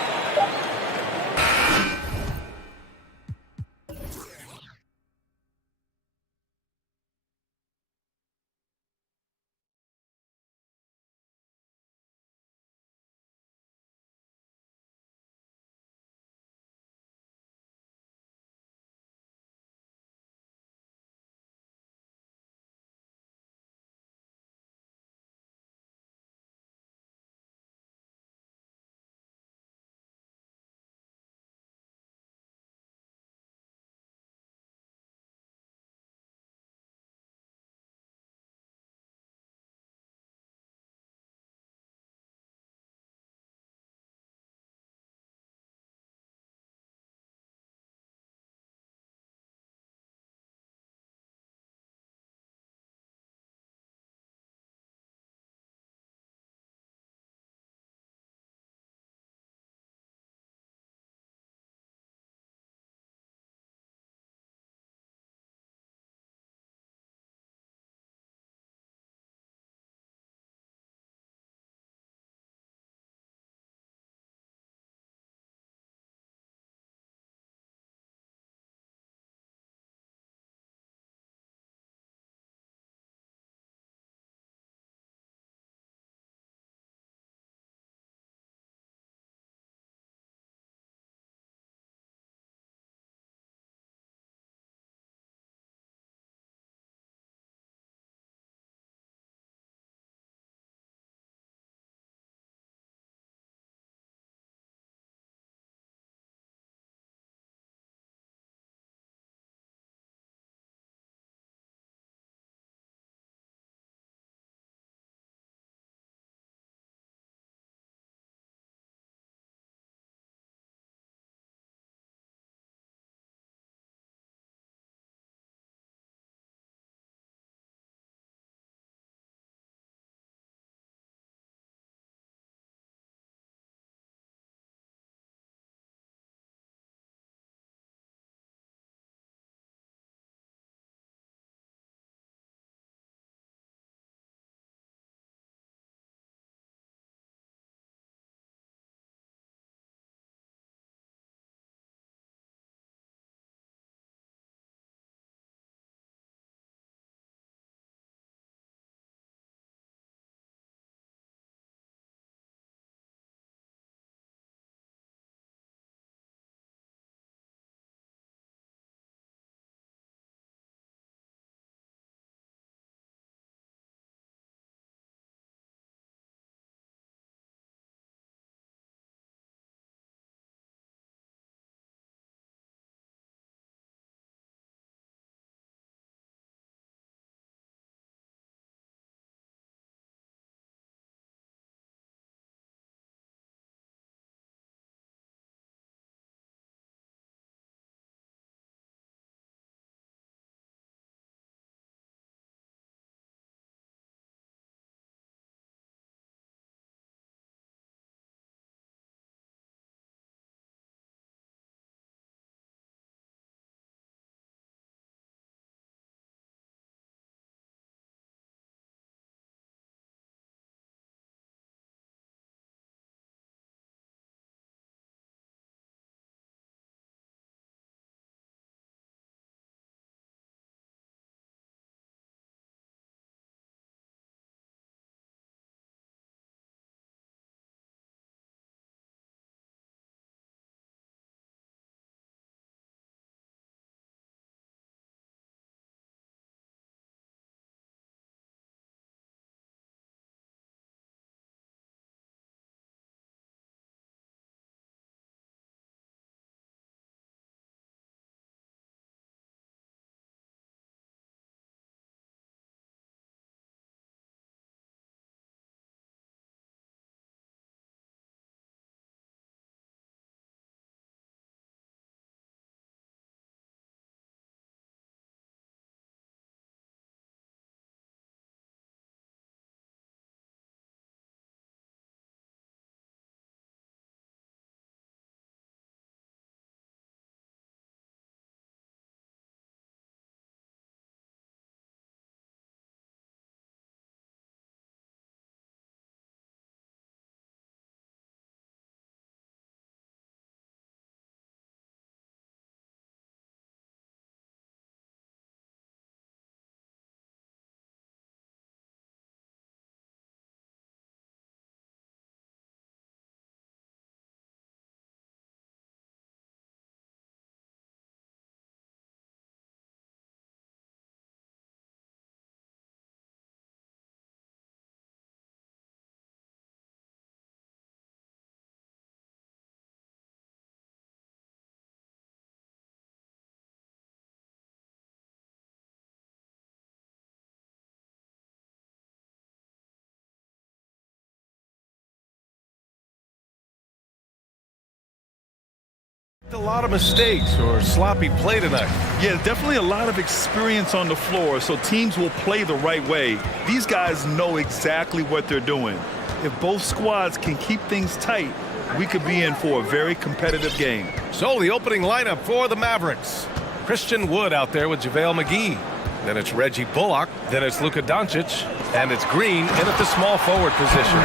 A lot of mistakes or sloppy play tonight. Yeah, definitely a lot of experience on the floor, so teams will play the right way. These guys know exactly what they're doing. If both squads can keep things tight, we could be in for a very competitive game. So the opening lineup for the Mavericks. Christian Wood out there with JaVale McGee. Then it's Reggie Bullock. Then it's Luka Doncic. And it's Green in at the small forward position.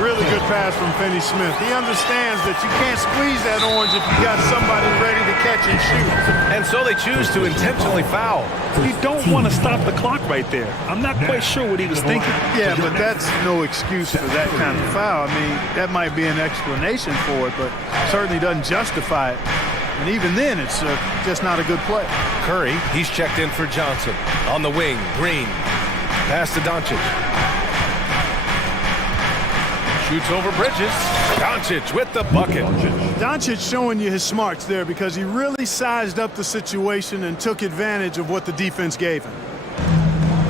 Really good pass from Finney Smith. He understands that you can't squeeze that orange if you got somebody ready to catch and shoot. And so they choose to intentionally foul. You don't want to stop the clock right there. I'm not quite sure what he was thinking. Yeah, but that's no excuse for that kind of foul. I mean, that might be an explanation for it, but certainly doesn't justify it. And even then, it's just not a good play. Curry, he's checked in for Johnson. On the wing, Green. Pass to Doncic. Shoots over Bridges. Doncic with the bucket. Doncic showing you his smarts there because he really sized up the situation and took advantage of what the defense gave him.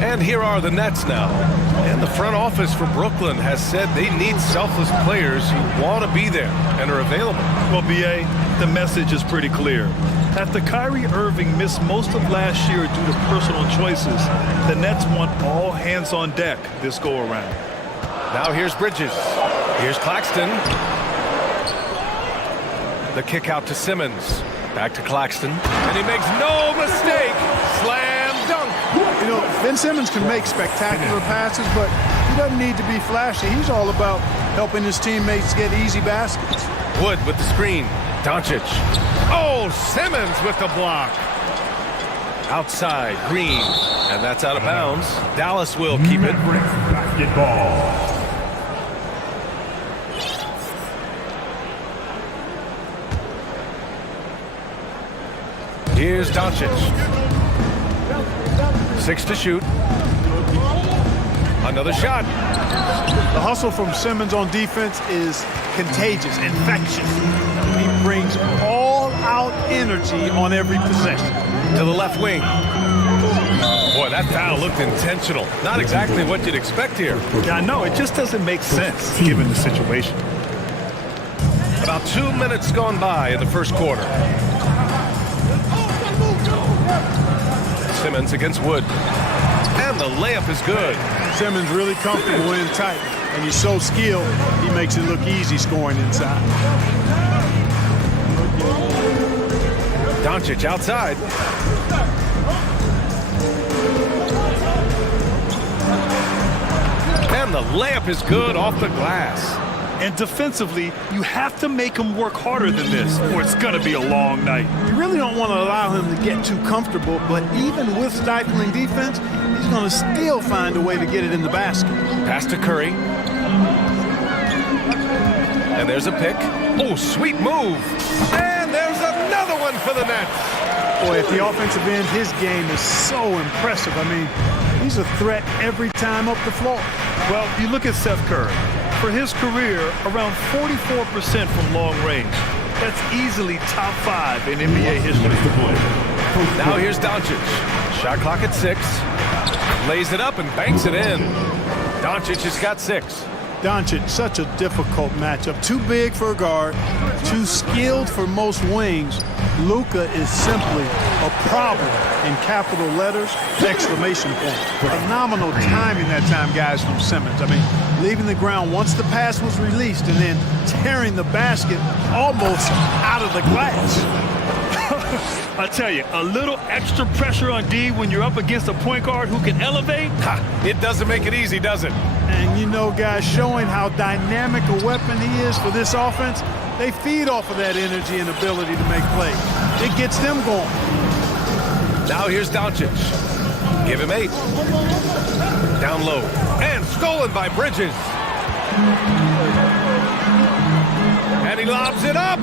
And here are the Nets now. And the front office for Brooklyn has said they need selfless players who want to be there and are available. Well, B.A., the message is pretty clear. After Kyrie Irving missed most of last year due to personal choices, the Nets want all hands on deck this go-around. Now here's Bridges. Here's Claxton. The kick out to Simmons. Back to Claxton. And he makes no mistake. Slam dunk. You know, Ben Simmons can make spectacular passes, but he doesn't need to be flashy. He's all about helping his teammates get easy baskets. Wood with the screen. Doncic. Oh, Simmons with the block. Outside, Green. And that's out of bounds. Dallas will keep it. Basketball. Here's Doncic. 6 to shoot. Another shot. The hustle from Simmons on defense is contagious, infectious. He brings all-out energy on every possession. To the left wing. Boy, that foul looked intentional. Not exactly what you'd expect here. Yeah, I know. It just doesn't make sense given the situation. About 2 minutes gone by in the first quarter. Simmons against Wood. And the layup is good. Simmons really comfortable in tight. And he's so skilled, he makes it look easy scoring inside. Doncic outside. And the layup is good off the glass. And defensively, you have to make him work harder than this, or it's going to be a long night. You really don't want to allow him to get too comfortable, but even with stifling defense, he's going to still find a way to get it in the basket. Pass to Curry. And there's a pick. Oh, sweet move. And there's another one for the Nets. Boy, at the offensive end, his game is so impressive. I mean, he's a threat every time up the floor. Well, you look at Seth Curry. For his career, around 44% from long range. That's easily top 5 in NBA history. Now here's Doncic. Shot clock at 6. Lays it up and banks it in. Doncic has got 6. Doncic, such a difficult matchup. Too big for a guard, too skilled for most wings. Luka is simply a problem in capital letters, exclamation point. Phenomenal timing that time, guys, from Simmons. I mean, leaving the ground once the pass was released and then tearing the basket almost out of the glass. I tell you, a little extra pressure on D when you're up against a point guard who can elevate. It doesn't make it easy, does it? And you know, guys, showing how dynamic a weapon he is for this offense, they feed off of that energy and ability to make plays. It gets them going. Now here's Doncic. Give him 8. Down low. And stolen by Bridges. And he lobs it up.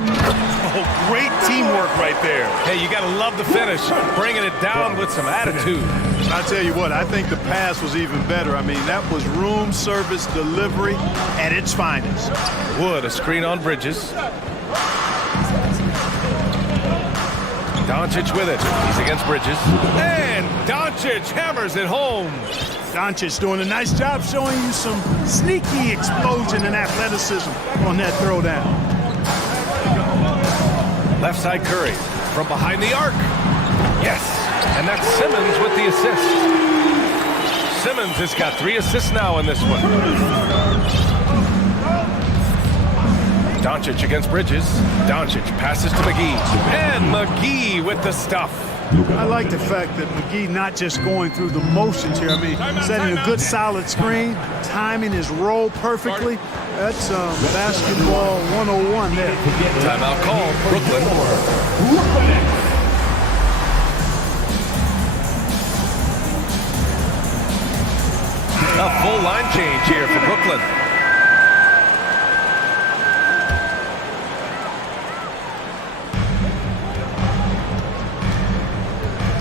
Oh, great teamwork right there. Hey, you got to love the finish. Bringing it down with some attitude. I tell you what, I think the pass was even better. I mean, that was room service delivery at its finest. Wood, a screen on Bridges. Doncic with it. He's against Bridges. And Doncic hammers it home. Doncic doing a nice job showing you some sneaky explosion and athleticism on that throwdown. Left side Curry. From behind the arc. Yes. And that's Simmons with the assist. Simmons has got 3 assists now in this one. Doncic against Bridges. Doncic passes to McGee. And McGee with the stuff. I like the fact that McGee not just going through the motions here. I mean, setting a good solid screen, timing his roll perfectly. That's basketball 101 there. Timeout call, Brooklyn. A full line change here for Brooklyn.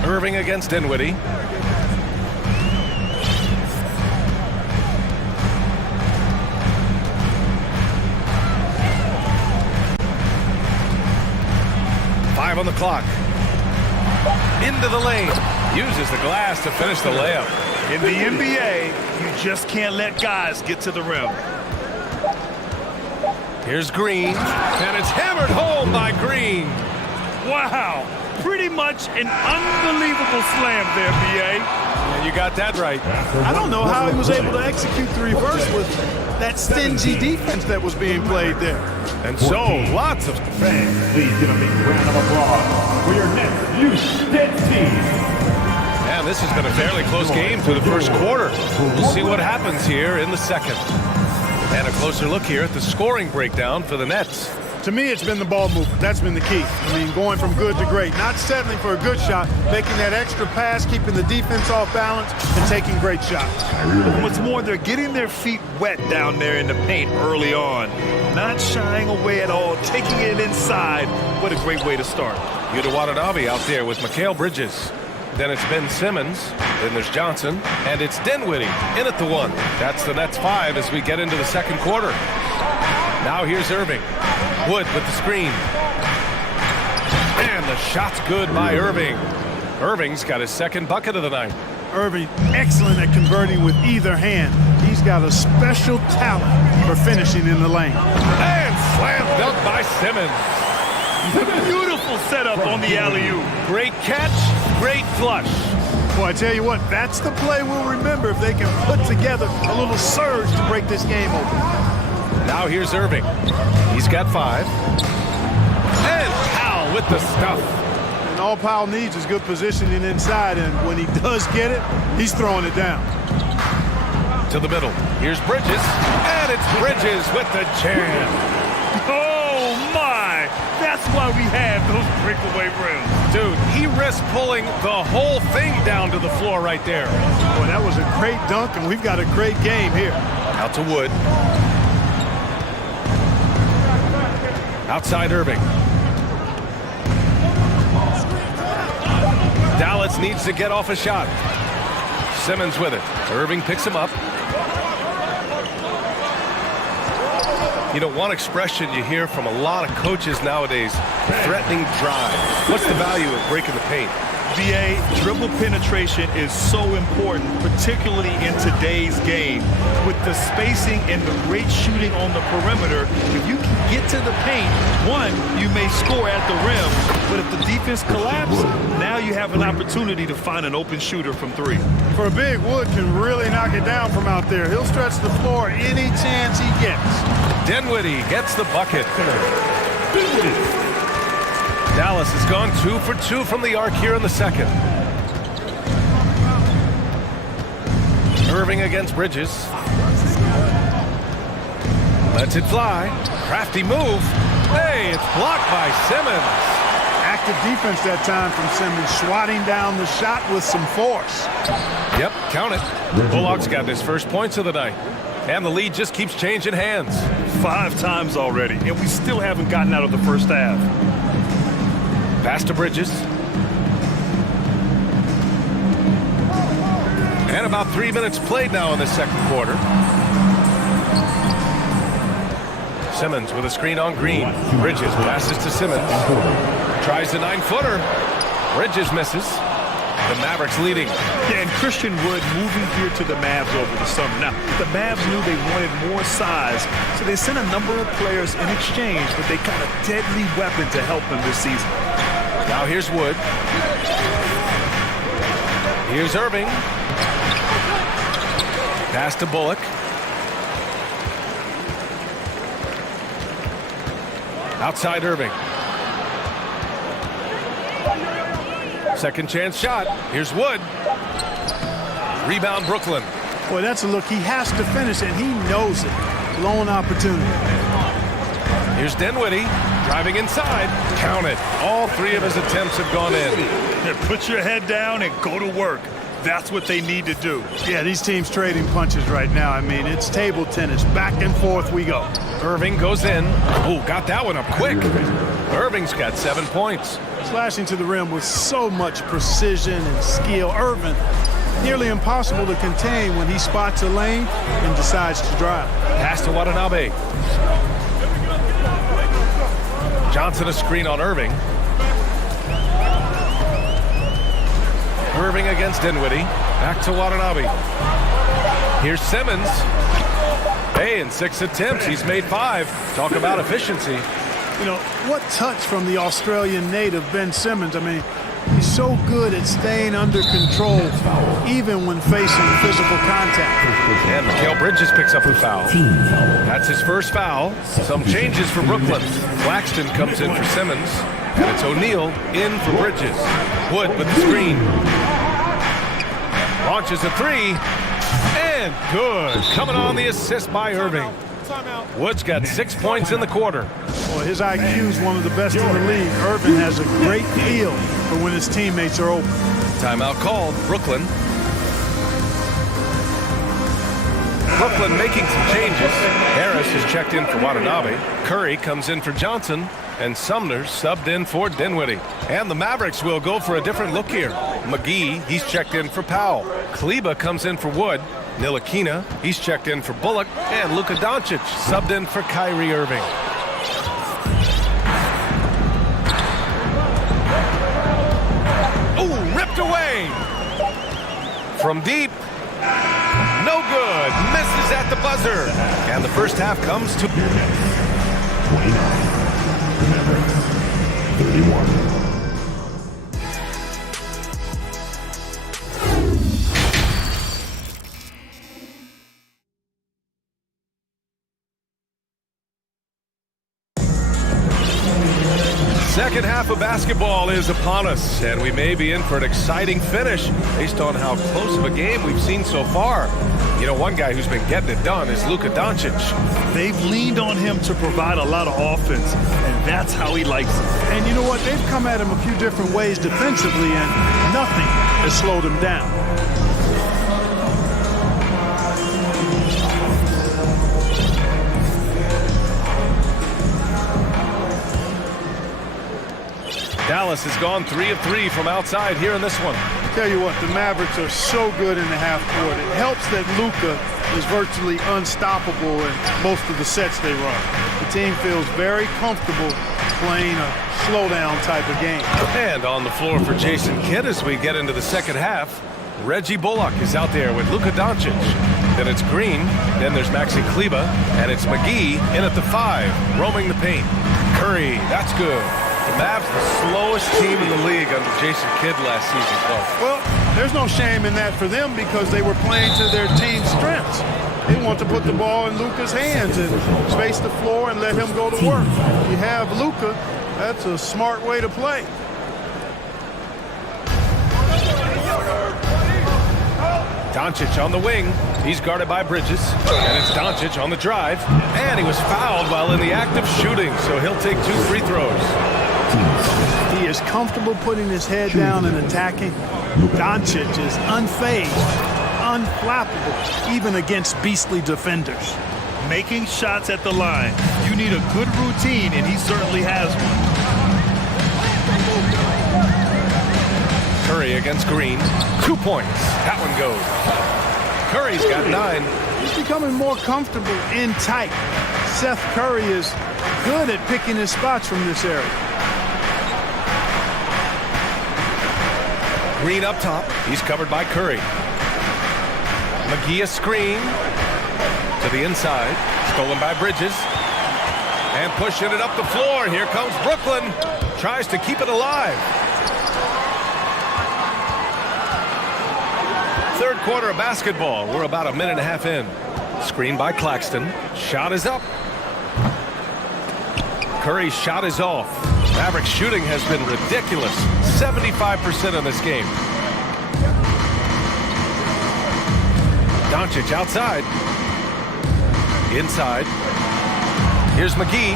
Irving against Dinwiddie. Five on the clock. Into the lane. Uses the glass to finish the layup. In the NBA, you just can't let guys get to the rim. Here's Green, and it's hammered home by Green. Wow, pretty much an unbelievable slam there, B.A. And you got that right. I don't know how he was able to execute the reverse with that stingy defense that was being played there. And so, lots of fans, please give a big round of applause for your next Houston team. And this has been a fairly close game through the first quarter. We'll see what happens here in the second. And a closer look here at the scoring breakdown for the Nets. To me, it's been the ball movement. That's been the key. I mean, going from good to great. Not settling for a good shot, making that extra pass, keeping the defense off balance, and taking great shots. What's more, they're getting their feet wet down there in the paint early on. Not shying away at all, taking it inside. What a great way to start. Yuta Watanabe out there with Mikal Bridges. Then it's Ben Simmons, then there's Johnson, and it's Dinwiddie in at the 1. That's the Nets 5 as we get into the second quarter. Now here's Irving. Wood with the screen. And the shot's good by Irving. Irving's got his second bucket of the night. Irving, excellent at converting with either hand. He's got a special talent for finishing in the lane. And slam dunk by Simmons. Beautiful setup on the alley-oop. Great catch, great flush. Well, I tell you what, that's the play we'll remember if they can put together a little surge to break this game open. Now here's Irving. He's got 5. And Powell with the stuff. And all Powell needs is good positioning inside, and when he does get it, he's throwing it down. To the middle. Here's Bridges. And it's Bridges with the jam. Oh, my! That's why we have those breakaway rims. Dude, he risked pulling the whole thing down to the floor right there. Boy, that was a great dunk, and we've got a great game here. Out to Wood. Outside Irving. Dallas needs to get off a shot. Simmons with it. Irving picks him up. You know, one expression you hear from a lot of coaches nowadays, threatening drive. What's the value of breaking the paint? BA, dribble penetration is so important, particularly in today's game. With the spacing and the great shooting on the perimeter, if you can get to the paint, one, you may score at the rim, but if the defense collapses, now you have an opportunity to find an open shooter from 3. For a big, Wood can really knock it down from out there. He'll stretch the floor any chance he gets. Dinwiddie gets the bucket. Dallas has gone 2 for 2 from the arc here in the second. Irving against Bridges. Lets it fly. Crafty move. Hey, it's blocked by Simmons. Active defense that time from Simmons, swatting down the shot with some force. Yep, count it. Bullock's got his first points of the night. And the lead just keeps changing hands. 5 times already, and we still haven't gotten out of the first half. Pass to Bridges. And about 3 minutes played now in the second quarter. Simmons with a screen on Green. Bridges passes to Simmons. Tries the 9-footer. Bridges misses. The Mavericks leading. Yeah, and Christian Wood moving here to the Mavs over the summer. Now, the Mavs knew they wanted more size, so they sent a number of players in exchange, but they got a deadly weapon to help them this season. Now here's Wood. Here's Irving. Pass to Bullock. Outside Irving. Second chance shot. Here's Wood. Rebound Brooklyn. Boy, that's a look. He has to finish, and he knows it. Lone opportunity. Here's Dinwiddie. Driving inside. Count it. All three of his attempts have gone in. Yeah, put your head down and go to work. That's what they need to do. Yeah, these teams trading punches right now. I mean, it's table tennis. Back and forth we go. Irving goes in. Oh, got that one up quick. Irving's got 7 points. Slashing to the rim with so much precision and skill. Irving, nearly impossible to contain when he spots a lane and decides to drive. Pass to Watanabe. Johnson a screen on Irving. Irving against Dinwiddie. Back to Watanabe. Here's Simmons. Hey, in 6 attempts, he's made 5. Talk about efficiency. You know, what touch from the Australian native, Ben Simmons. I mean, he's so good at staying under control, even when facing physical contact. And Mikal Bridges picks up a foul. That's his first foul. Some changes for Brooklyn. Claxton comes in for Simmons. And it's O'Neal in for Bridges. Wood with the screen. Launches a 3. And good. Coming on the assist by Irving. Wood's got 6 points in the quarter. Well, his IQ is one of the best in the league. Irving has a great feel for when his teammates are open. Timeout called. Brooklyn. Brooklyn making some changes. Harris is checked in for Watanabe. Curry comes in for Johnson. And Sumner subbed in for Dinwiddie. And the Mavericks will go for a different look here. McGee, he's checked in for Powell. Kleba comes in for Wood. Ntilikina, he's checked in for Bullock. And Luka Doncic subbed in for Kyrie Irving. Oh, ripped away! From deep. No good. Misses at the buzzer. And the first half comes to 29. 31. Second half of basketball is upon us, and we may be in for an exciting finish based on how close of a game we've seen so far. You know, one guy who's been getting it done is Luka Doncic. They've leaned on him to provide a lot of offense, and that's how he likes it. And you know what? They've come at him a few different ways defensively, and nothing has slowed him down. Dallas has gone 3 of 3 from outside here in this one. Tell you what, the Mavericks are so good in the half court. It helps that Luka is virtually unstoppable in most of the sets they run. The team feels very comfortable playing a slowdown type of game. And on the floor for Jason Kidd as we get into the second half, Reggie Bullock is out there with Luka Doncic. Then it's Green, then there's Maxi Kleba, and it's McGee in at the 5, roaming the paint. Curry, that's good. The Mavs, the slowest team in the league under Jason Kidd last season. Well, there's no shame in that for them because they were playing to their team's strengths. They want to put the ball in Luka's hands and space the floor and let him go to work. If you have Luka, that's a smart way to play. Doncic on the wing. He's guarded by Bridges. And it's Doncic on the drive. And he was fouled while in the act of shooting, so he'll take 2 free throws. He is comfortable putting his head down and attacking. Doncic is unfazed, unflappable, even against beastly defenders. Making shots at the line. You need a good routine, and he certainly has one. Curry against Green. 2 points. That one goes. Curry's got 9. He's becoming more comfortable in tight. Seth Curry is good at picking his spots from this area. Green up top. He's covered by Curry. McGee a screen to the inside. Stolen by Bridges. And pushing it up the floor. Here comes Brooklyn. Tries to keep it alive. Third quarter of basketball. We're about a minute and a half in. Screen by Claxton. Shot is up. Curry's shot is off. Mavericks shooting has been ridiculous. 75% in this game. Doncic outside. Inside. Here's McGee.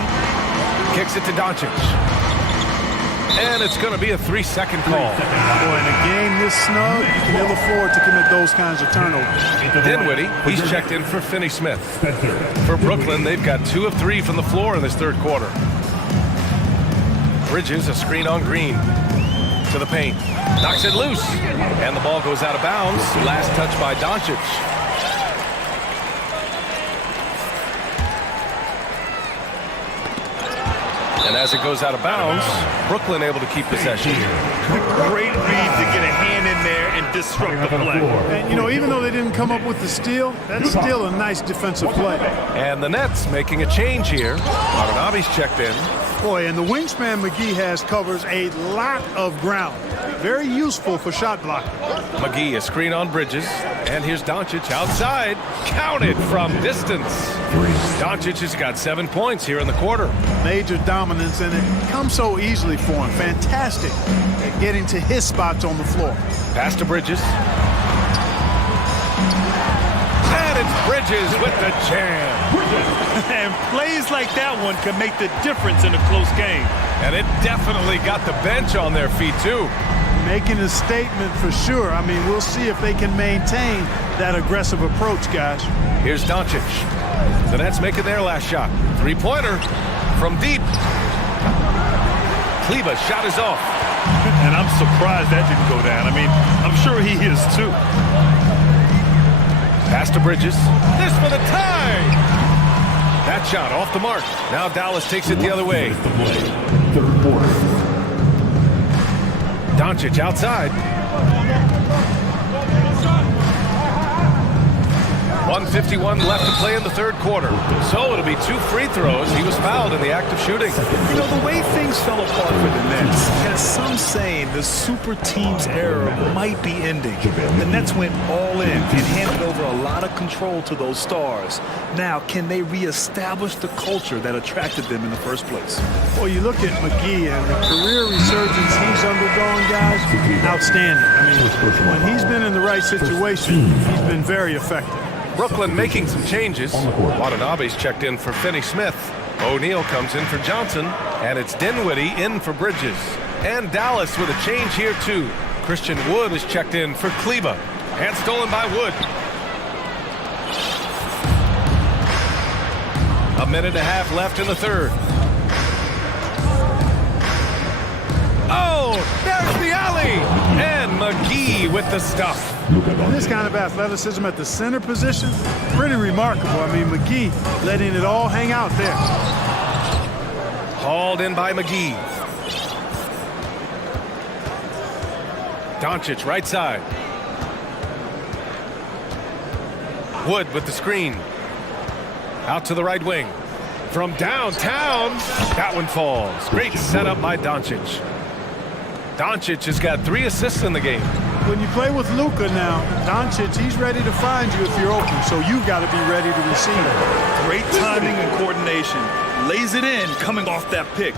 Kicks it to Doncic. And it's going to be a 3-second call. Boy, in a game this snug, you can ill afford to commit those kinds of turnovers. Dinwiddie, he's checked in for Finney Smith. For Brooklyn, they've got 2 of 3 from the floor in this third quarter. Bridges, a screen on Green. To the paint. Knocks it loose. And the ball goes out of bounds. Last touch by Doncic. And as it goes out of bounds, Brooklyn able to keep possession. Great read to get a hand in there and disrupt the play. And, you know, even though they didn't come up with the steal, that's still a nice defensive play. And the Nets making a change here. Watanabe's checked in. Boy, and the wingspan McGee has covers a lot of ground. Very useful for shot blocking. McGee, a screen on Bridges. And here's Doncic outside. Counted from distance. Doncic has got 7 points here in the quarter. Major dominance, and it comes so easily for him. Fantastic at getting to his spots on the floor. Pass to Bridges. And it's Bridges with the jam. And plays like that one can make the difference in a close game. And it definitely got the bench on their feet, too. Making a statement for sure. I mean, we'll see if they can maintain that aggressive approach, guys. Here's Doncic. The Nets making their last shot. Three-pointer from deep. Kleba's shot is off. And I'm surprised that didn't go down. I mean, I'm sure he is, too. Pass to Bridges. This for the tie. That shot off the mark. Now Dallas takes it the other way. Third quarter. Doncic outside. 1:51 left to play in the third quarter. So it'll be 2 free throws. He was fouled in the act of shooting. You know, the way things fell apart for the Nets has some saying the super team's era might be ending. The Nets went all in and handed over a lot of control to those stars. Now, can they reestablish the culture that attracted them in the first place? Well, you look at McGee and the career resurgence he's undergone, guys, outstanding. I mean, when he's been in the right situation, he's been very effective. Brooklyn making some changes. Watanabe's checked in for Finney Smith. O'Neal comes in for Johnson. And it's Dinwiddie in for Bridges. And Dallas with a change here, too. Christian Wood is checked in for Kleba. And stolen by Wood. A minute and a half left in the third. Oh, there's the alley. And McGee with the stuff. And this kind of athleticism at the center position, pretty remarkable. I mean, McGee letting it all hang out there. Hauled in by McGee. Doncic right side. Wood with the screen. Out to the right wing. From downtown, that one falls. Great setup by Doncic. Doncic has got 3 assists in the game. When you play with Luka now, Doncic, he's ready to find you if you're open, so you've got to be ready to receive. Great timing and coordination. Lays it in coming off that pick.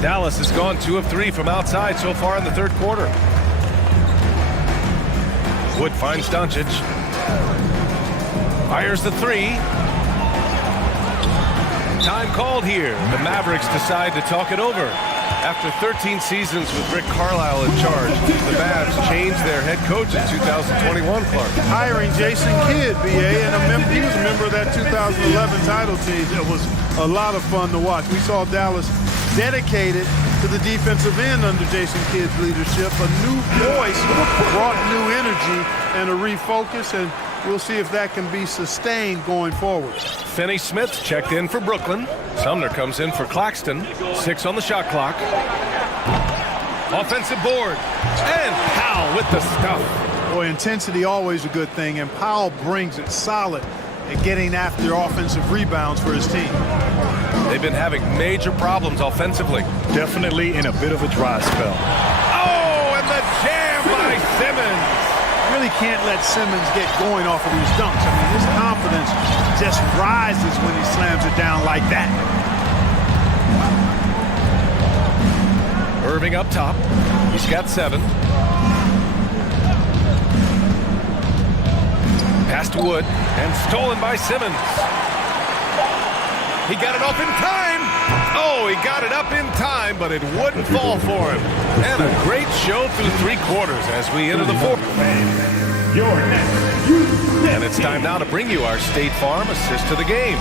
Dallas has gone 2 of 3 from outside so far in the third quarter. Wood finds Doncic. Fires the 3. Time called here. The Mavericks decide to talk it over. After 13 seasons with Rick Carlisle in charge, the Mavs changed their head coach in 2021, Clark. Hiring Jason Kidd, BA, and he was a member of that 2011 title team. It was a lot of fun to watch. We saw Dallas dedicated to the defensive end under Jason Kidd's leadership. A new voice brought new energy and a refocus, and we'll see if that can be sustained going forward. Finney Smith checked in for Brooklyn. Sumner comes in for Claxton. 6 on the shot clock. Offensive board. And Powell with the stuff. Boy, intensity always a good thing, and Powell brings it solid at getting after offensive rebounds for his team. They've been having major problems offensively. Definitely in a bit of a dry spell. Oh, and the jam by Simmons. Really can't let Simmons get going off of these dunks. I mean, his confidence just rises when he slams it down like that. Irving up top. He's got 7. Pass to Wood, and stolen by Simmons. He got it up in time. Oh, he got it up in time, but it wouldn't fall for him. And a great show through 3 quarters as we enter the 4th. And it's time now to bring you our State Farm assist to the game.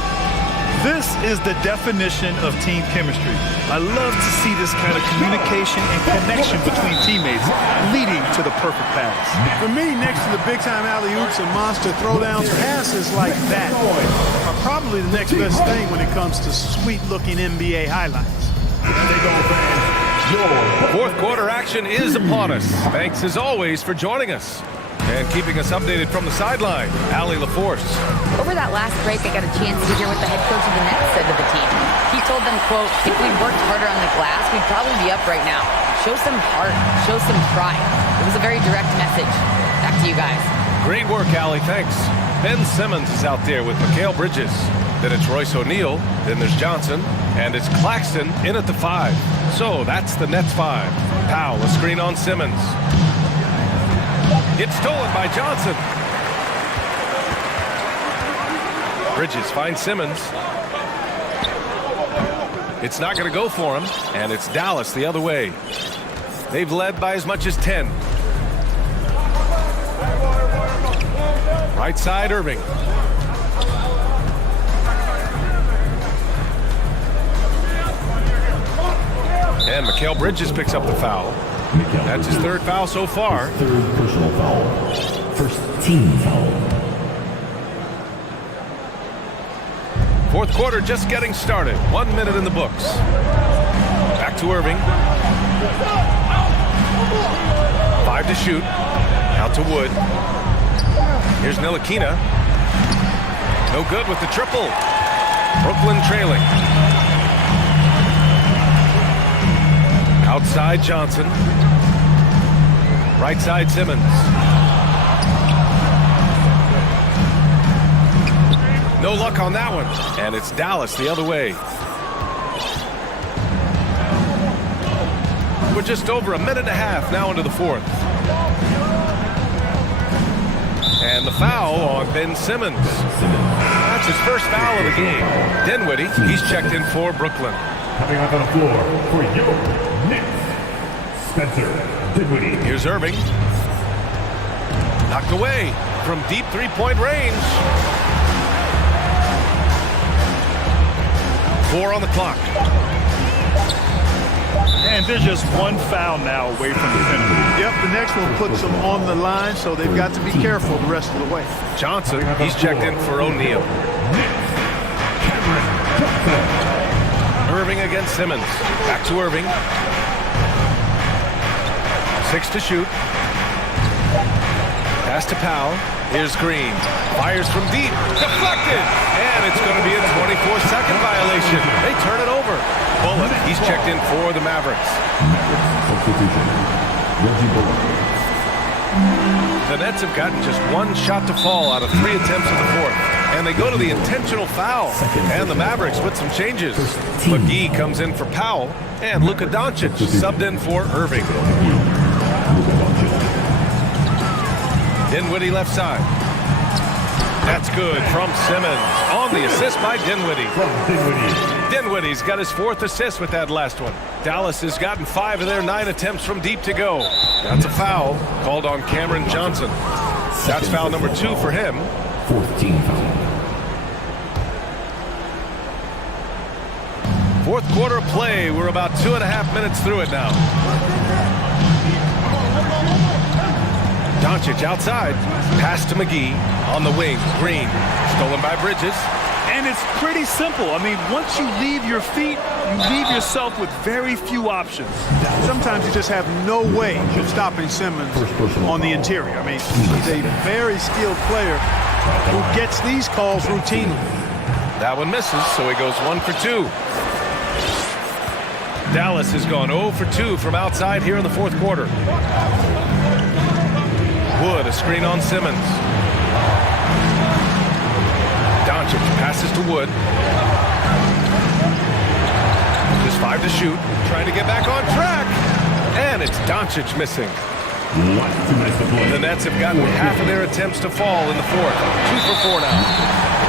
This is the definition of team chemistry. I love to see this kind of communication and connection between teammates leading to the perfect pass. For me, next to the big-time alley-oops and monster throwdowns, passes like that are probably the next best thing when it comes to sweet-looking NBA highlights. Fourth quarter action is upon us. Thanks, as always, for joining us. And keeping us updated from the sideline, Allie LaForce. Over that last break, I got a chance to hear what the head coach of the Nets said to the team. He told them, quote, if we'd worked harder on the glass, we'd probably be up right now. Show some heart. Show some pride. It was a very direct message. Back to you guys. Great work, Allie. Thanks. Ben Simmons is out there with Mikal Bridges. Then it's Royce O'Neal. Then there's Johnson. And it's Claxton in at the 5. So that's the Nets 5. Powell, a screen on Simmons. It's stolen by Johnson. Bridges finds Simmons. It's not going to go for him, and it's Dallas the other way. They've led by as much as 10. Right side, Irving. And Mikal Bridges picks up the foul. That's his 3rd foul so far. 3rd personal foul. 1st team foul. 4th quarter just getting started. 1 minute in the books. Back to Irving. 5 to shoot. Out to Wood. Here's Ntilikina. No good with the triple. Brooklyn trailing. Outside Johnson. Right side Simmons. No luck on that one. And it's Dallas the other way. We're just over a minute and a half now into the 4th. And the foul on Ben Simmons. That's his first foul of the game. Dinwiddie, he's checked in for Brooklyn. Coming up on the floor for your Knicks, Spencer Dinwiddie. Here's Irving. Knocked away from deep 3-point range. 4 on the clock. And there's just one foul now away from the penalty. Yep, the next one puts them on the line, so they've got to be careful the rest of the way. Johnson, he's checked in for O'Neal. Irving against Simmons. Back to Irving. 6 to shoot. Pass to Powell. Here's Green. Fires from deep. Deflected. And it's going to be a 24-second violation. They turn it over. Bullock, he's checked in for the Mavericks. The Nets have gotten just 1 shot to fall out of 3 attempts in the 4th. And they go to the intentional foul. And the Mavericks with some changes. McGee comes in for Powell. And Luka Doncic subbed in for Irving. Dinwiddie left side. That's good from Simmons. On the assist by Dinwiddie. Dinwiddie's got his 4th assist with that last one. Dallas has gotten 5 of their 9 attempts from deep to go. That's a foul called on Cameron Johnson. That's foul number 2 for him. 4th team foul. 4th quarter play. We're about 2.5 minutes through it now. Doncic outside. Pass to McGee on the wing. Green. Stolen by Bridges. And it's pretty simple. I mean, once you leave your feet, you leave yourself with very few options. Sometimes you just have no way of stopping Simmons on the interior. I mean, he's a very skilled player who gets these calls routinely. That one misses, so he goes 1 for 2. Dallas has gone 0 for 2 from outside here in the fourth quarter. Wood, a screen on Simmons. Doncic passes to Wood. Just 5 to shoot. Trying to get back on track. And it's Doncic missing. The Nets have gotten half of their attempts to fall in the fourth. 2 for 4 now.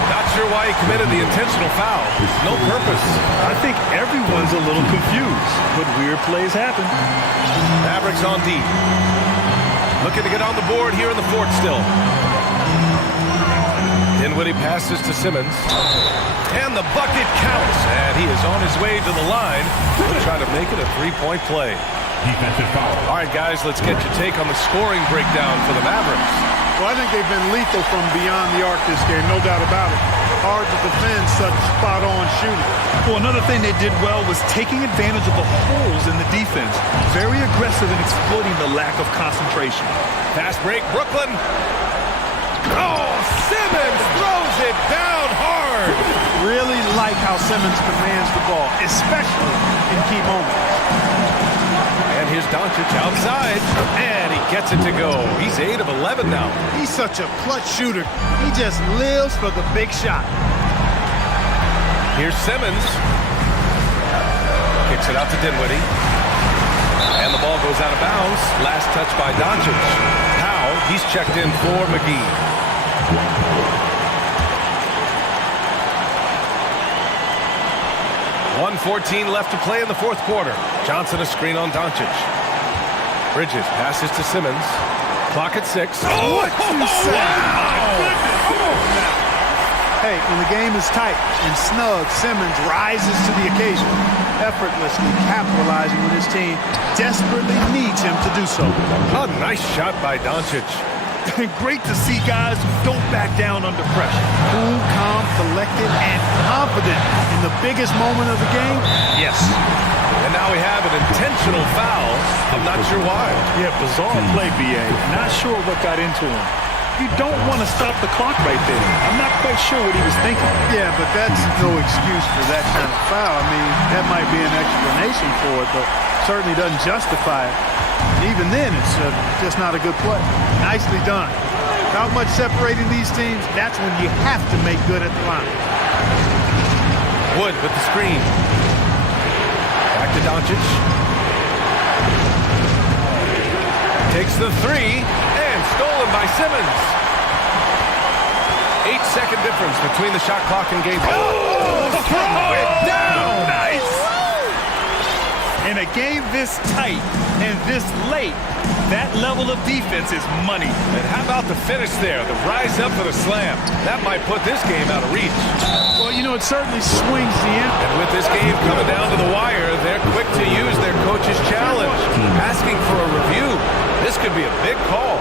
Not sure why he committed the intentional foul. No purpose. I think everyone's a little confused, but weird plays happen. Mavericks on deep. Looking to get on the board here in the fourth still. Dinwiddie passes to Simmons. And the bucket counts. And he is on his way to the line. He'll try to make it a three-point play. Defensive foul. All right, guys, let's get your take on the scoring breakdown for the Mavericks. Well, I think they've been lethal from beyond the arc this game, no doubt about it. Hard to defend such spot-on shooting. Well, another thing they did well was taking advantage of the holes in the defense. Very aggressive in exploiting the lack of concentration. Fast break, Brooklyn. Oh, Simmons throws it down hard. Really like how Simmons commands the ball, especially in key moments. And here's Doncic outside, and he gets it to go. He's 8 of 11 now. He's such a clutch shooter. He just lives for the big shot. Here's Simmons. Kicks it out to Dinwiddie. And the ball goes out of bounds. Last touch by Doncic. Powell, he's checked in for McGee. 1:14 left to play in the fourth quarter. Johnson a screen on Doncic. Bridges passes to Simmons. Clock at 6. Oh, what you say? Wow. Come on now. Hey, when the game is tight and snug, Simmons rises to the occasion, effortlessly capitalizing when his team desperately needs him to do so. A nice shot by Doncic. Great to see guys who don't back down under pressure. Cool, calm, collected, and confident in the biggest moment of the game. Yes. And now we have an intentional foul. I'm not sure why. Yeah, bizarre play, B.A. Not sure what got into him. You don't want to stop the clock right there. I'm not quite sure what he was thinking. Yeah, but that's no excuse for that kind of foul. I mean, that might be an explanation for it, but certainly doesn't justify it. Even then, it's just not a good play. Nicely done. Without much separating these teams, that's when you have to make good at the line. Wood with the screen. Back to Doncic. Takes the three, and stolen by Simmons. 8-second difference between the shot clock and game. Oh, throw it down! Nice! In a game this tight and this late, that level of defense is money. And how about the finish there? The rise up for the slam. That might put this game out of reach. Well, you know, it certainly swings the end. And with this game coming down to the wire, they're quick to use their coach's challenge. Asking for a review. This could be a big call.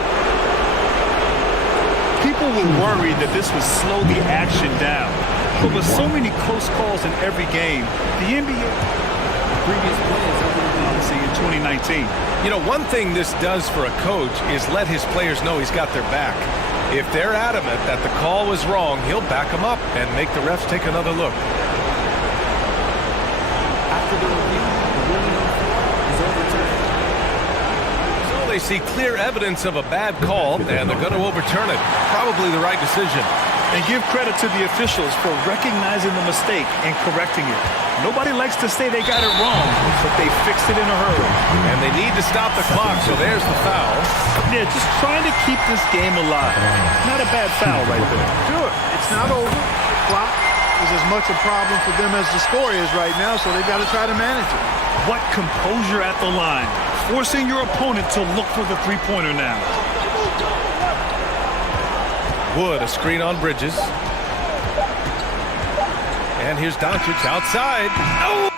People were worried that this would slow the action down. But with so many close calls in every game, the NBA previous players obviously in 2019. You know, one thing this does for a coach is let his players know he's got their back. If they're adamant that the call was wrong, he'll back them up and make the refs take another look. After the review, the ruling on the floor is overturned. So they see clear evidence of a bad call, and they're going to overturn it. Probably the right decision. And give credit to the officials for recognizing the mistake and correcting it. Nobody likes to say they got it wrong, but they fixed it in a hurry. And they need to stop the clock, so there's the foul. Yeah, just trying to keep this game alive. Not a bad foul right there. Sure, it's not over. Clock is as much a problem for them as the score is right now, so they've got to try to manage it. What composure at the line. Forcing your opponent to look for the three-pointer now. Wood, a screen on Bridges. And here's Doncic outside. Oh!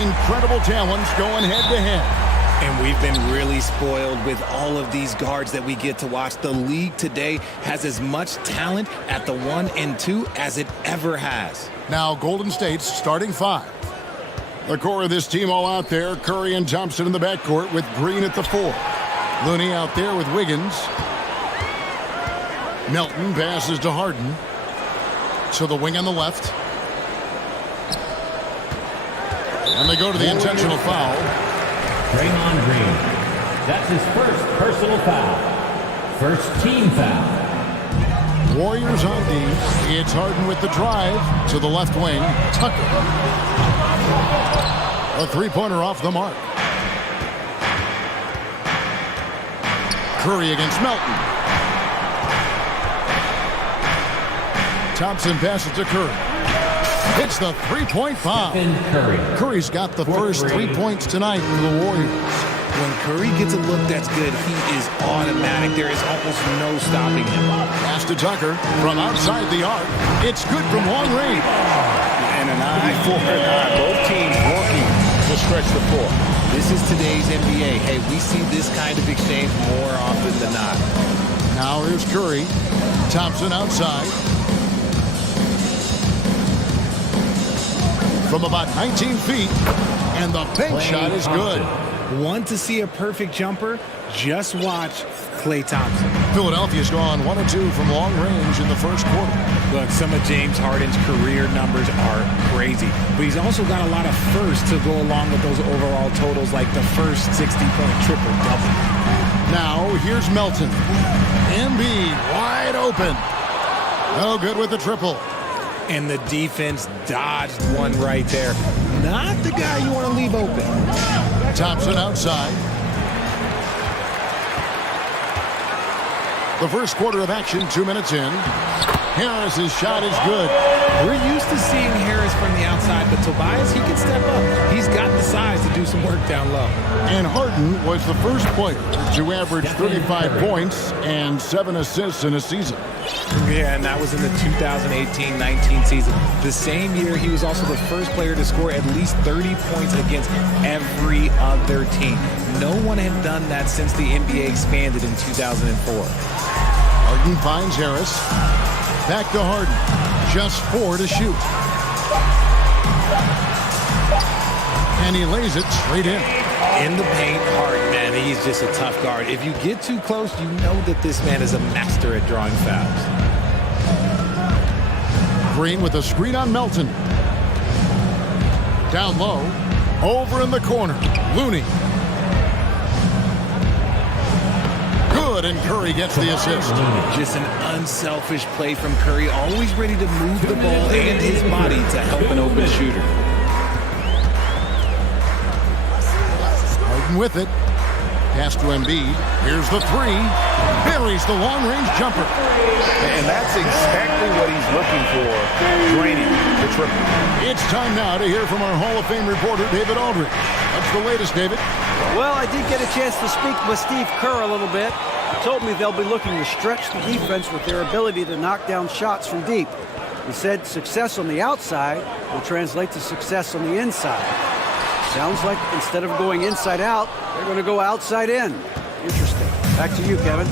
incredible talents going head-to-head. And we've been really spoiled with all of these guards that we get to watch. The league today has as much talent at the 1 and 2 as it ever has. Now Golden State's starting 5. The core of this team all out there. Curry and Thompson in the backcourt with Green at the 4. Looney out there with Wiggins. Melton passes to Harden. So the wing on the left. And they go to the intentional foul. Draymond Green. That's his first personal foul. First team foul. Warriors on D. It's Harden with the drive to the left wing. Tucker. A three-pointer off the mark. Curry against Melton. Thompson passes to Curry. It's the three-point foul. Curry's got the first 3 points tonight for the Warriors. When Curry gets a look that's good, he is automatic. There is almost no stopping him. Pass to Tucker from outside the arc. It's good from long range. And an eye for an eye. Both teams working to stretch the floor. This is today's NBA. Hey, we see this kind of exchange more often than not. Now here's Curry. Thompson outside. From about 19 feet. And the bank shot is good. Want to see a perfect jumper? Just watch Klay Thompson. Philadelphia's gone 1 of 2 from long range in the first quarter. Look, some of James Harden's career numbers are crazy, but he's also got a lot of firsts to go along with those overall totals, like the first 60-point triple-double. Now, here's Melton. Embiid wide open. No good with the triple. And the defense dodged one right there. Not the guy you want to leave open. Thompson outside. The first quarter of action, 2 minutes in. Harris's shot is good. We're used to seeing Harris from the outside, but Tobias, he can step up. He's got the size to do some work down low. And Harden was the first player to average 35 points and 7 assists in a season. Yeah, and that was in the 2018-19 season. The same year, he was also the first player to score at least 30 points against every other team. No one had done that since the NBA expanded in 2004. Harden finds Harris. Back to Harden. Just 4 to shoot. And he lays it straight in. In the paint, Harden, man, he's just a tough guard. If you get too close, you know that this man is a master at drawing fouls. Green with a screen on Melton. Down low. Over in the corner. Looney. Good, and Curry gets the assist. Just an unselfish play from Curry, always ready to move the ball and his body to help an open shooter. Harden with it. Pass to Embiid. Here's the 3. Buries the long-range jumper. And that's exactly what he's looking for, draining the triple. It's time now to hear from our Hall of Fame reporter, David Aldridge. What's the latest, David? Well, I did get a chance to speak with Steve Kerr a little bit. He told me they'll be looking to stretch the defense with their ability to knock down shots from deep. He said success on the outside will translate to success on the inside. Sounds like instead of going inside out, they're going to go outside in. Interesting. Back to you, Kevin.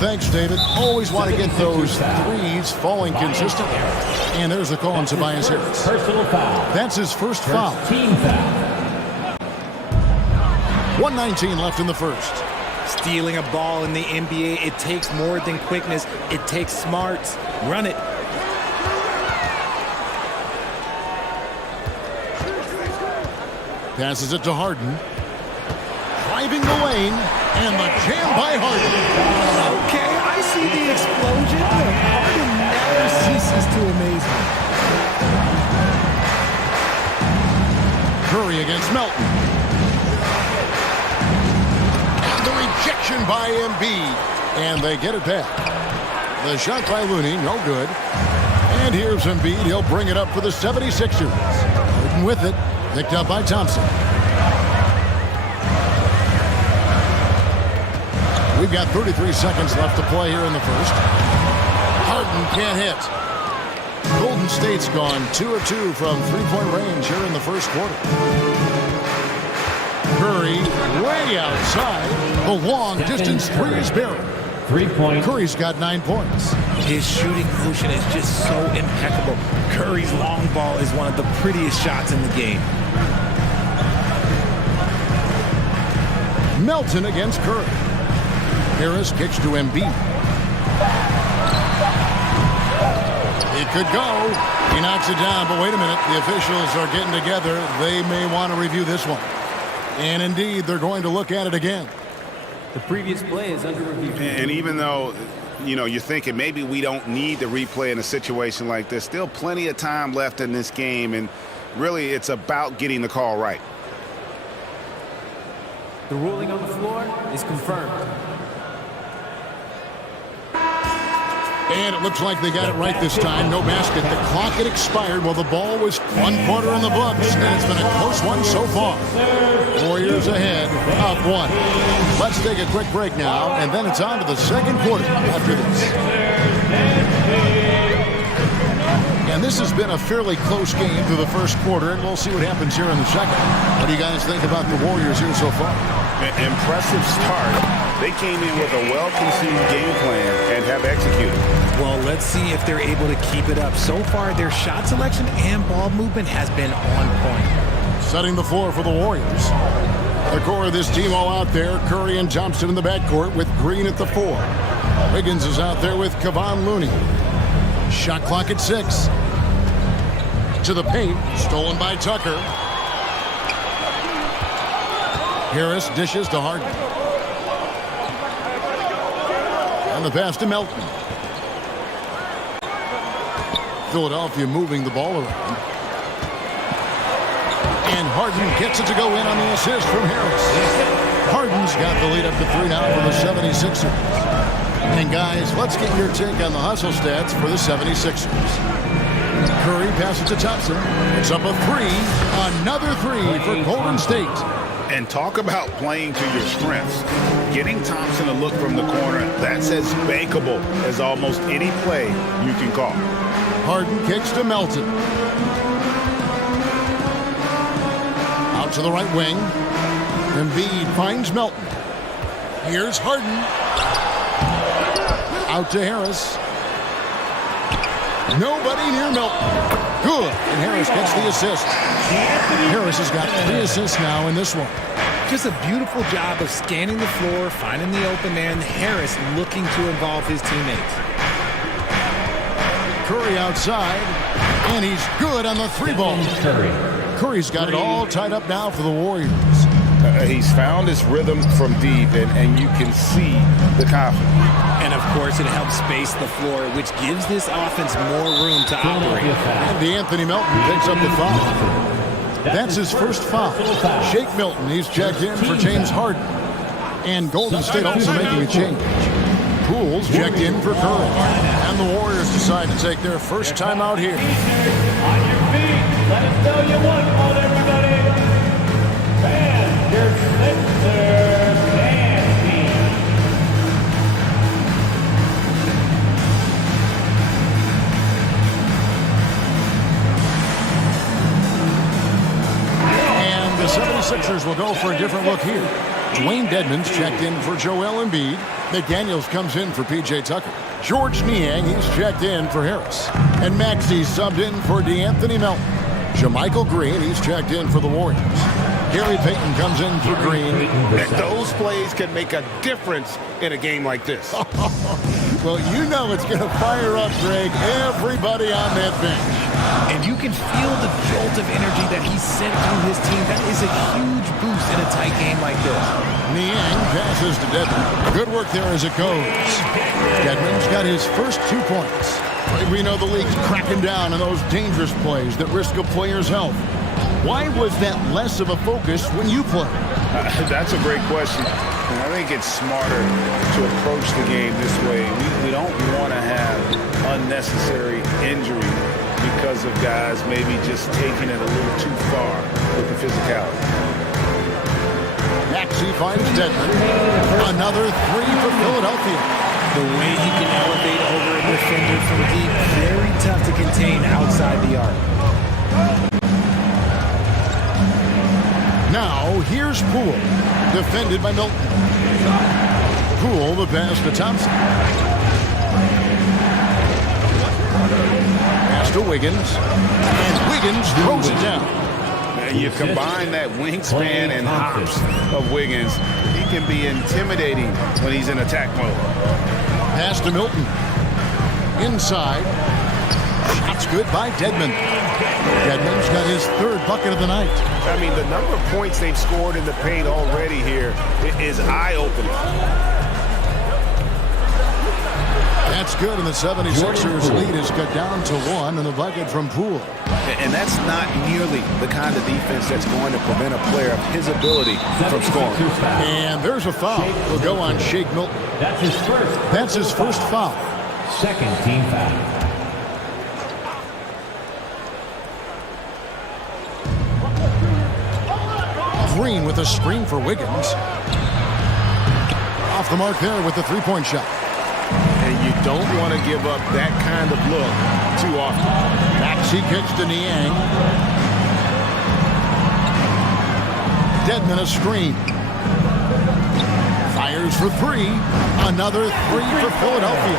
Thanks, David. Always want to get those threes falling consistently. And there's a call on Tobias Harris. Personal foul. That's his first foul. Team foul. 1:19 left in the first. Stealing a ball in the NBA, it takes more than quickness. It takes smarts. Run it. Passes it to Harden. Driving the lane, and the jam by Harden. Okay, I see the explosion. Look, Harden never ceases to amaze me. Curry against Melton. And the rejection by Embiid. And they get it back. The shot by Looney, no good. And here's Embiid. He'll bring it up for the 76ers. Harden with it. Picked up by Thompson. We've got 33 seconds left to play here in the first. Harden can't hit. Golden State's gone 2 of 2 from three-point range here in the first quarter. Curry way outside. The long-distance three is buried. 3-point. Curry's got 9 points. His shooting motion is just so impeccable. Curry's long ball is one of the prettiest shots in the game. Melton against Curry. Harris kicks to Embiid. He could go. He knocks it down, but wait a minute. The officials are getting together. They may want to review this one. And indeed, they're going to look at it again. The previous play is under review. And even though, you know, you're thinking maybe we don't need the replay in a situation like this, still plenty of time left in this game, and really it's about getting the call right. The ruling on the floor is confirmed. And it looks like they got it right this time. No basket. The clock had expired while the ball was 1 quarter in the books. And it's been a close one so far. Warriors ahead, up 1. Let's take a quick break now, and then it's on to the second quarter after this. And this has been a fairly close game through the first quarter, and we'll see what happens here in the second. What do you guys think about the Warriors here so far? Impressive start. They came in with a well-conceived game plan and have executed. Well, let's see if they're able to keep it up. So far, their shot selection and ball movement has been on point. Setting the floor for the Warriors. The core of this team all out there. Curry and Thompson in the backcourt with Green at the 4. Wiggins is out there with Kevon Looney. Shot clock at 6. To the paint. Stolen by Tucker. Harris dishes to Harden. And the pass to Melton. Philadelphia moving the ball around. And Harden gets it to go in on the assist from Harris. Harden's got the lead up to 3 now for the 76ers. And guys, let's get your take on the hustle stats for the 76ers. Curry passes to Thompson. It's up a 3. Another 3 for Golden State. And talk about playing to your strengths. Getting Thompson to look from the corner, that's as bankable as almost any play you can call. Harden kicks to Melton. Out to the right wing. Embiid finds Melton. Here's Harden. Out to Harris. Nobody near Melton. Good. And Harris gets the assist. Harris has got 3 assists now in this one. Just a beautiful job of scanning the floor, finding the open man. Harris looking to involve his teammates. Curry outside, and he's good on the 3-ball. Curry's got it all tied up now for the Warriors. He's found his rhythm from deep, and you can see the confidence. And, of course, it helps space the floor, which gives this offense more room to operate. And Anthony Melton picks up the foul. That's his first foul. Shake Milton, he's checked in for James Harden. And Golden State also making a change. Poole's checked in for Curry. And the Warriors decide to take their first time out here. On your feet, let us know you want on everybody. Fans, your Sixers fan team. And the 76ers will go for a different look here. Dwayne Dedmon's checked in for Joel Embiid. McDaniels comes in for P.J. Tucker. George Niang, he's checked in for Harris. And Maxey subbed in for DeAnthony Melton. Jermichael Green, he's checked in for the Warriors. Gary Payton comes in for Green. Those plays can make a difference in a game like this. Well, you know it's going to fire up, Greg, everybody on that bench. And you can feel the jolt of energy that he sent through his team. That is a huge boost in a tight game like this. Niang passes to Dedmon. Good work there as it goes. Dedmon's got his first 2 points. We know the league's cracking down on those dangerous plays that risk a player's health. Why was that less of a focus when you play? That's a great question. I think it's smarter to approach the game this way. We don't want to have unnecessary injury because of guys maybe just taking it a little too far with the physicality. Maxey finds Dedmon. Another 3 for Philadelphia. The way he can elevate over a defender from deep, very tough to contain outside the arc. Now, here's Poole, defended by Milton. Poole, the pass to Thompson. Pass to Wiggins. And Wiggins throws it down. And you combine that wingspan and hops of Wiggins, he can be intimidating when he's in attack mode. Pass to Milton. Inside. Shot's good by Dedmon. Dedmon's got his third bucket of the night. I mean, the number of points they've scored in the paint already here is eye-opening. That's good, and the 76ers lead is cut down to 1 in the bucket from Poole. And that's not nearly the kind of defense that's going to prevent a player of his ability from scoring. And there's a foul. Will go on Shake Milton. That's his first foul. Second team foul. Green with a screen for Wiggins. Off the mark there with the three-point shot. And you don't want to give up that kind of look too often. Maxey kicks to Niang. Dedmon a screen. Fires for three. Another three for Philadelphia.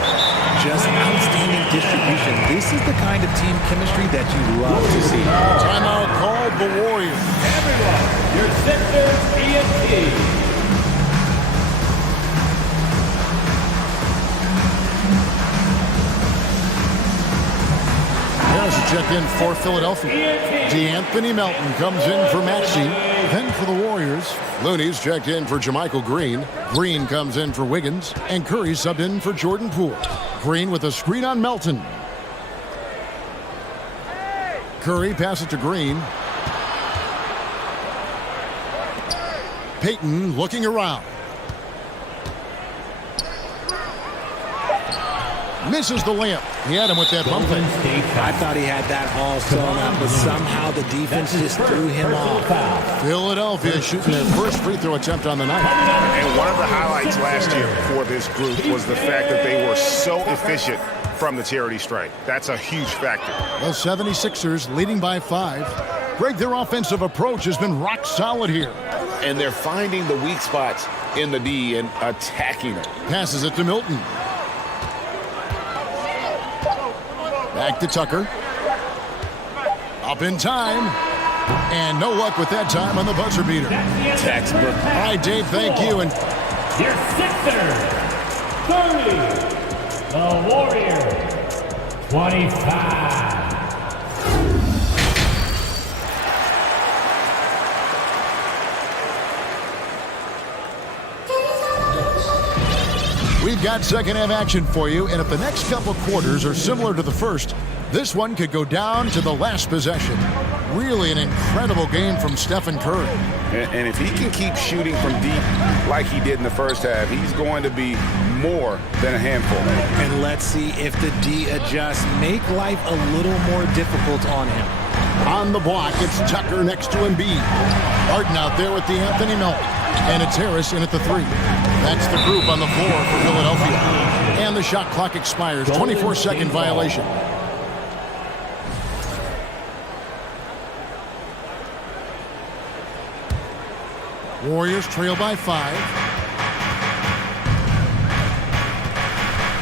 Just outstanding distribution. This is the kind of team chemistry that you love to see. Timeout called the Warriors. Everyone, your Sixers ESP. Check in for Philadelphia. DeAnthony Melton comes in for Maxey. Then for the Warriors, Looney's checked in for JaMychal Green. Green comes in for Wiggins. And Curry subbed in for Jordan Poole. Green with a screen on Melton. Curry passes to Green. Payton looking around. Misses the layup. He had him with that bump fake. I thought he had that all sewn up, but somehow the defense just threw him off. Philadelphia shooting their first free throw attempt on the night. And one of the highlights last year for this group was the fact that they were so efficient from the charity stripe. That's a huge factor. The 76ers leading by 5. Greg, their offensive approach has been rock solid here. And they're finding the weak spots in the D and attacking it. Passes it to Milton. Back to Tucker. Up in time. And no luck with that time on the buzzer beater. Textbook. All right, Dave, thank you. And your Sixers 30. The Warriors 25. We've got second half action for you, and if the next couple quarters are similar to the first, this one could go down to the last possession. Really an incredible game from Stephen Curry. And if he can keep shooting from deep like he did in the first half, he's going to be more than a handful. And let's see if the D adjusts, make life a little more difficult on him. On the block, it's Tucker next to Embiid. Harden out there with DeAnthony Melton. And it's Harris in at the 3. That's the group on the floor for Philadelphia. And the shot clock expires. 24-second violation. Warriors trail by 5.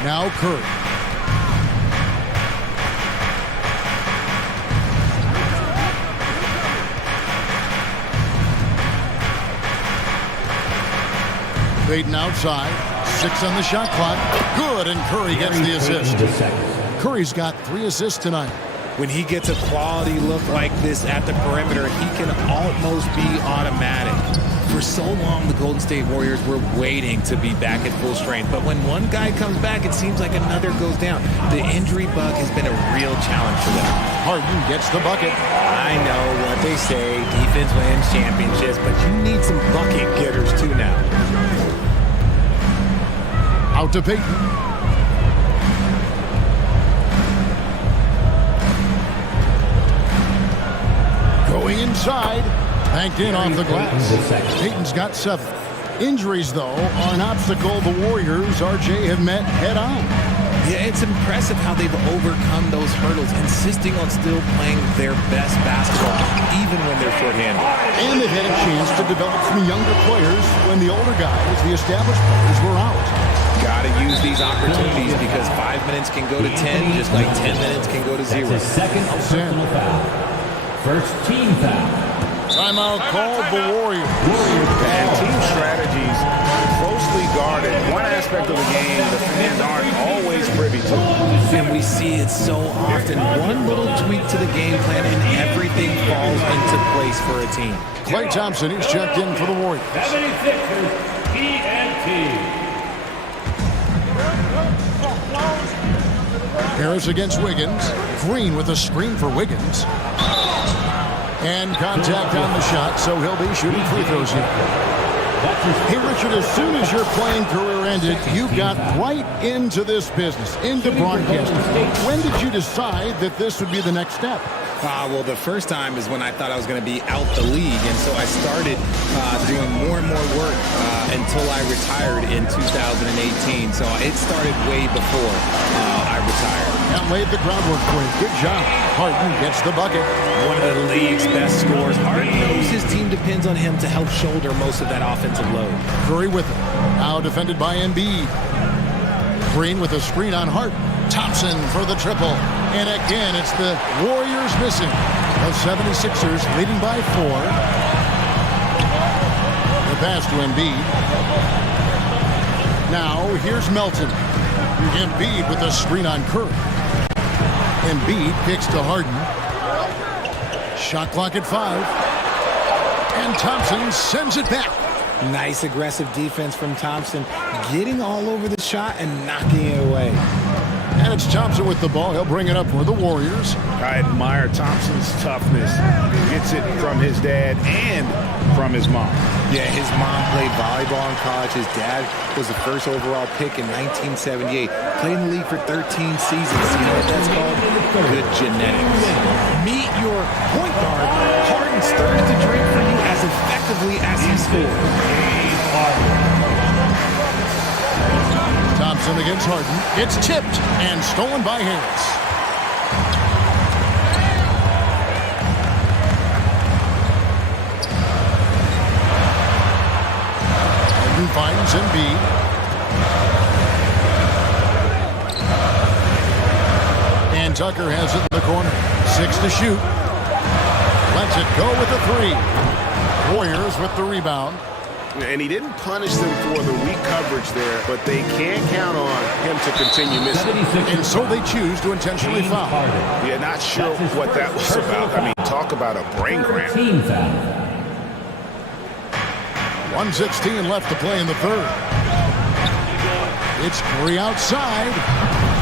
Now Curry. Payton outside. 6 on the shot clock. Good, and Curry gets the assist. Curry's got 3 assists tonight. When he gets a quality look like this at the perimeter, he can almost be automatic. For so long, the Golden State Warriors were waiting to be back at full strength. But when one guy comes back, it seems like another goes down. The injury bug has been a real challenge for them. Harden gets the bucket. I know what they say, defense wins championships, but you need some bucket getters too now. Out to Payton. Going inside. Banked in off the glass. Payton's got 7. Injuries, though, are an obstacle the Warriors, RJ, have met head-on. Yeah, it's impressive how they've overcome those hurdles, insisting on still playing their best basketball, even when they're shorthanded. And they've had a chance to develop some younger players when the older guys, the established players, were out. Got to use these opportunities because 5 minutes can go to 10, just like 10 minutes can go to 0. That's his second personal foul. First team foul. Timeout called the Warriors. And team strategies closely guarded. One aspect of the game the fans aren't always privy to. And we see it so often. One little tweak to the game plan and everything falls into place for a team. Klay Thompson is checked in for the Warriors. 76ers, ENT. Harris against Wiggins. Green with a screen for Wiggins. And contact on the shot, so he'll be shooting free throws here. Hey, Richard, as soon as your playing career ended, you got right into this business, into broadcasting. When did you decide that this would be the next step? Well, the first time is when I thought I was going to be out the league, and so I started doing more and more work until I retired in 2018. So it started way before I retired. That laid the groundwork for you. Good job. Harden gets the bucket. One of the league's best scorers. Harden knows his team depends on him to help shoulder most of that offensive load. Curry with it. Now defended by Embiid. Green with a screen on Harden. Thompson for the triple. And again, it's the Warriors missing. The 76ers leading by 4. The pass to Embiid. Now, here's Melton. Embiid with a screen on Curry. Embiid kicks to Harden. Shot clock at 5. And Thompson sends it back. Nice aggressive defense from Thompson, getting all over the shot and knocking it away. And it's Thompson with the ball. He'll bring it up for the Warriors. I admire Thompson's toughness. He gets it from his dad and from his mom. Yeah, his mom played volleyball in college. His dad was the first overall pick in 1978. Played in the league for 13 seasons. You know what that's called? Good genetics. Meet your point guard. Harden stirs the drink for you as effectively as he scored. Thompson against Harden. It's tipped and stolen by Harris. Harden finds Embiid. And Tucker has it in the corner. 6 to shoot. Lets it go with the 3. Warriors with the rebound. And he didn't punish them for the weak coverage there, but they can't count on him to continue missing. And so they choose to intentionally foul. Yeah, not sure what that was about. I mean, talk about a brain cramp. 1:16 left to play in the third. It's Curry outside.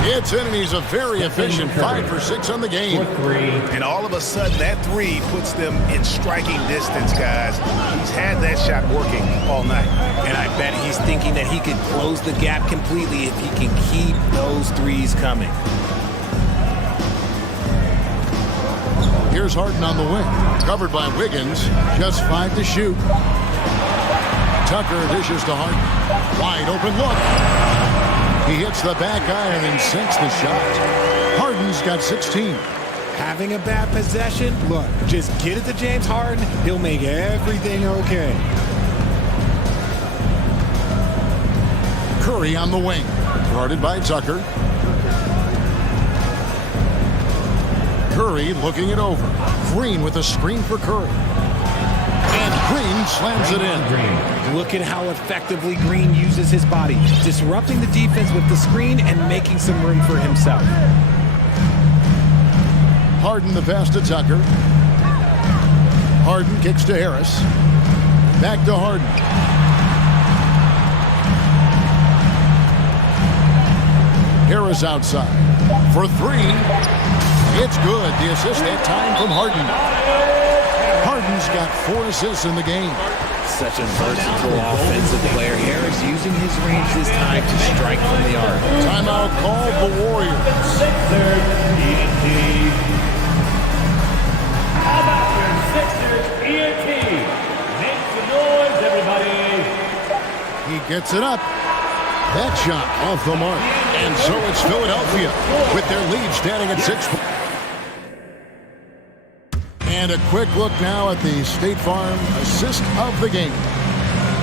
It's in, and he's a very efficient 5 for 6 on the game. And all of a sudden, that 3 puts them in striking distance, guys. He's had that shot working all night. And I bet he's thinking that he could close the gap completely if he can keep those 3s coming. Here's Harden on the wing. Covered by Wiggins. Just 5 to shoot. Tucker dishes to Harden. Wide open look. He hits the back iron and sinks the shot. Harden's got 16. Having a bad possession? Look, just get it to James Harden. He'll make everything okay. Curry on the wing. Guarded by Tucker. Curry looking it over. Green with a screen for Curry. And Green slams it in. Look at how effectively Green uses his body, disrupting the defense with the screen and making some room for himself. Harden the pass to Tucker. Harden kicks to Harris. Back to Harden. Harris outside. For 3. It's good. The assist that time from Harden. Harden's got 4 assists in the game. Such a versatile offensive player. Harris using his range this time to strike from the arc. Timeout called the Warriors. Sixers, ENT. How about your Sixers, ENT? Make some noise, everybody. He gets it up. That shot off the mark. And so it's Philadelphia with their lead standing at 6. And a quick look now at the State Farm assist of the game.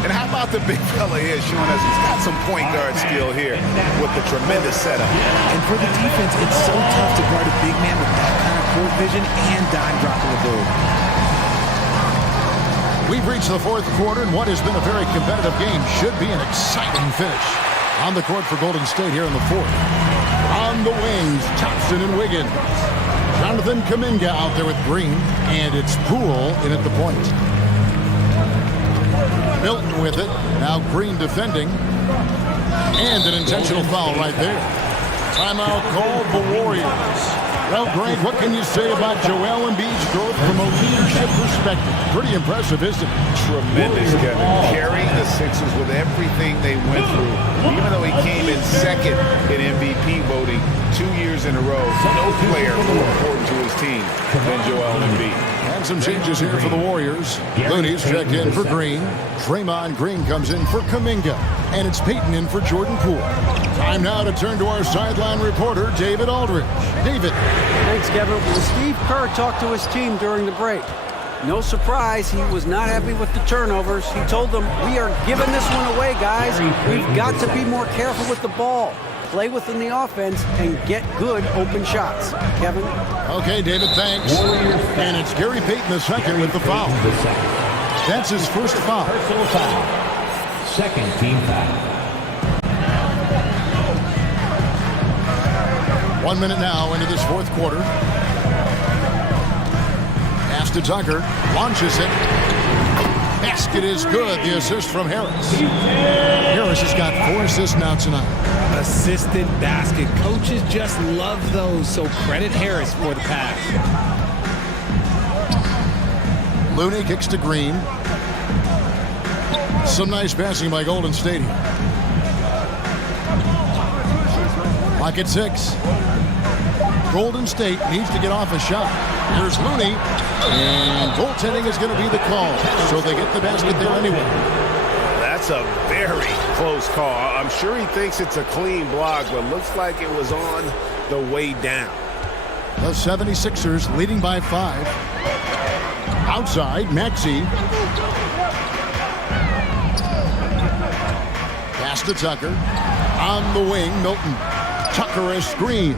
And how about the big fella here showing us he's got some point guard skill here with the tremendous setup. And for the defense, it's so tough to guard a big man with that kind of court vision and dime dropping the ball. We've reached the fourth quarter, and what has been a very competitive game should be an exciting finish. On the court for Golden State here in the fourth. On the wings, Thompson and Wiggins. Jonathan Kuminga out there with Green, and it's Poole in at the point. Milton with it. Now Green defending. And an intentional foul right there. Timeout called the Warriors. Well, Greg, what can you say about Joel Embiid's growth from a leadership perspective? Pretty impressive, isn't it? Tremendous, Kevin. Carrying the Sixers with everything they went through. Even though he came in second in MVP voting 2 years in a row, no player more important to his team than Joel Embiid. And some changes here for the Warriors. Looney's checked in for Green. Draymond Green comes in for Kuminga. And it's Peyton in for Jordan Poole. Time now to turn to our sideline reporter, David Aldridge. David. Thanks, Kevin. Well, Steve Kerr talked to his team during the break. No surprise, he was not happy with the turnovers. He told them, we are giving this one away, guys. We've got to be more careful with the ball. Play within the offense and get good open shots. Kevin? Okay, David, thanks. And it's Gary Payton II with the foul. That's his first foul. Personal foul. Second team foul. 1 minute now into this fourth quarter. Pass to Tucker. Launches it. Basket is good. The assist from Harris. Harris has got 4 assists now tonight. Assisted basket. Coaches just love those, so credit Harris for the pass. Looney kicks to Green. Some nice passing by Golden State. Clock at 6. Golden State needs to get off a shot. Here's Looney. And goaltending is going to be the call. So they get the basket there anyway. That's a very close call. I'm sure he thinks it's a clean block, but looks like it was on the way down. The 76ers leading by 5. Outside, Maxey. Pass to Tucker. On the wing, Milton. Tucker a screen.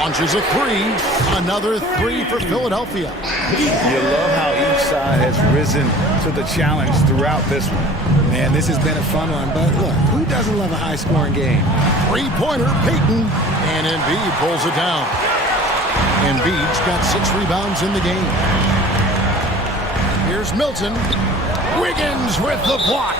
Launches a 3. Another 3 for Philadelphia. You love how each side has risen to the challenge throughout this one. Man, this has been a fun one, but look, who doesn't love a high-scoring game? Three-pointer, Peyton. And Embiid pulls it down. Embiid's got 6 rebounds in the game. Here's Milton. Wiggins with the block.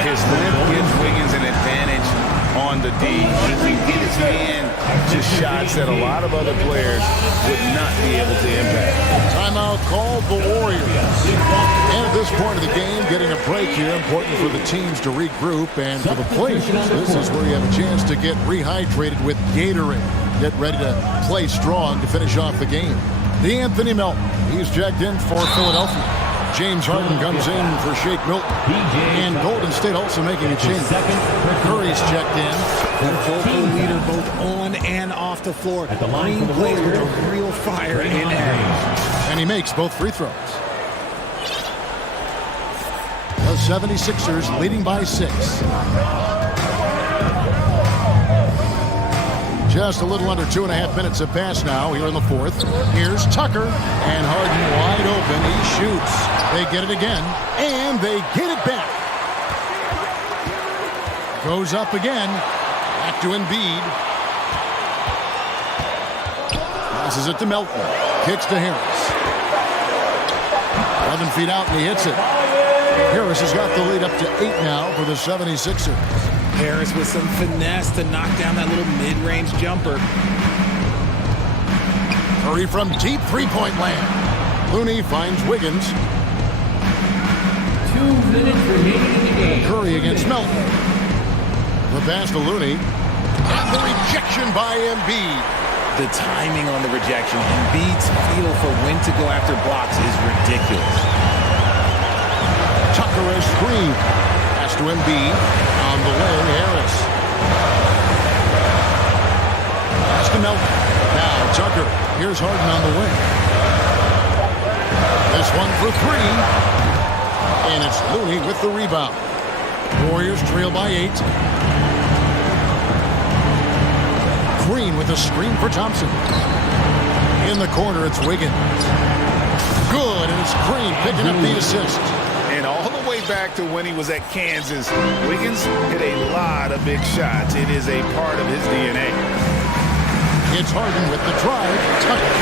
His length gives Wiggins an advantage on the D. He can get his hand to shots that a lot of other players would not be able to impact. Timeout called the Warriors. And at this point of the game, getting a break here, important for the teams to regroup, and for the players, this is where you have a chance to get rehydrated with Gatorade. Get ready to play strong to finish off the game. The Anthony Melton, he's checked in for Philadelphia. James Harden comes in for Shake Milton. And Golden State also making a change. Curry's checked in. The vocal leader both on and off the floor. Green plays with a real fire in there. And he makes both free throws. The 76ers leading by 6. Just a little under 2.5 minutes have passed now here in the fourth. Here's Tucker, and Harden wide open. He shoots. They get it again, and they get it back. Goes up again. Back to Embiid. Passes it to Melton. Kicks to Harris. 11 feet out, and he hits it. Harris has got the lead up to 8 now for the 76ers. Harris with some finesse to knock down that little mid-range jumper. Curry from deep three-point land. Looney finds Wiggins. 2 minutes remaining in the game. Curry against Melton. The pass to Looney. And the rejection by Embiid. The timing on the rejection. Embiid's feel for when to go after blocks is ridiculous. Tucker is screen. Pass to Embiid. On the way, Harris. Tucker, here's Harden on the wing. This one for three. And it's Looney with the rebound. Warriors trail by 8. Green with a screen for Thompson. In the corner, it's Wiggins. Good, and it's Green picking up the assist. And all the way back to when he was at Kansas, Wiggins hit a lot of big shots. It is a part of his DNA. It's Harden with the drive. Tucker.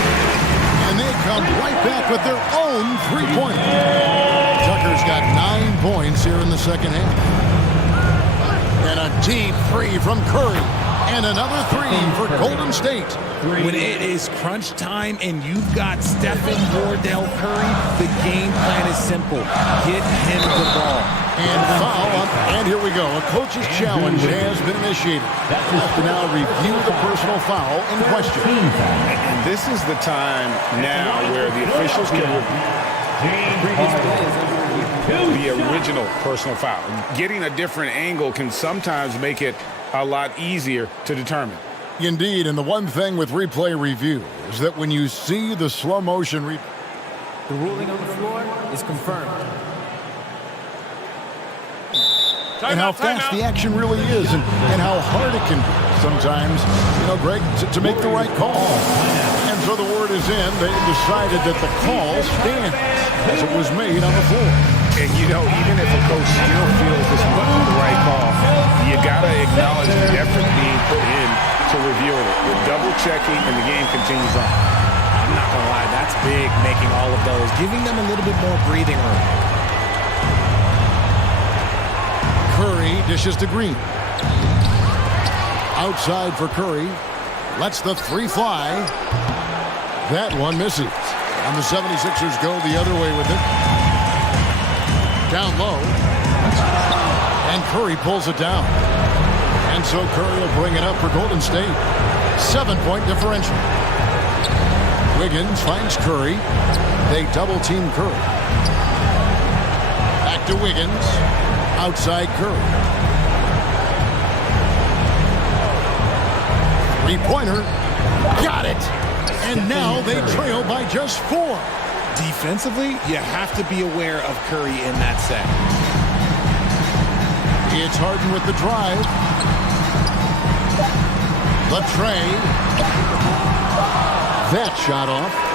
And they come right back with their own three-pointer. Tucker's got 9 points here in the second half. And a deep three from Curry. And another three for Golden State. When it is crunch time and you've got Stephen Wardell Curry, the game plan is simple. Get him the ball. And foul up. And here we go. A coach's challenge has been initiated. That is to now review the personal foul in question. And this is the time now where the officials can review the original personal foul. Getting a different angle can sometimes make it a lot easier to determine. Indeed, and the one thing with replay review is that when you see the slow motion the ruling on the floor is confirmed. And how fast the action really is, and how hard it can be sometimes, Greg, to make the right call. And so the word is in. They decided that the call stands as it was made on the floor. And, even if a coach still feels this wasn't the right call, you got to acknowledge the effort being put in to reviewing it. With double-checking, and the game continues on. I'm not going to lie, that's big, making all of those, giving them a little bit more breathing room. Curry dishes to Green. Outside for Curry. Lets the three fly. That one misses. And the 76ers go the other way with it. Down low. And Curry pulls it down. And so Curry will bring it up for Golden State. 7-point differential. Wiggins finds Curry. They double-team Curry. Back to Wiggins. Outside Curry. Three-pointer. Got it. And now they trail by just 4. Defensively, you have to be aware of Curry in that set. It's Harden with the drive. The tray. That shot off.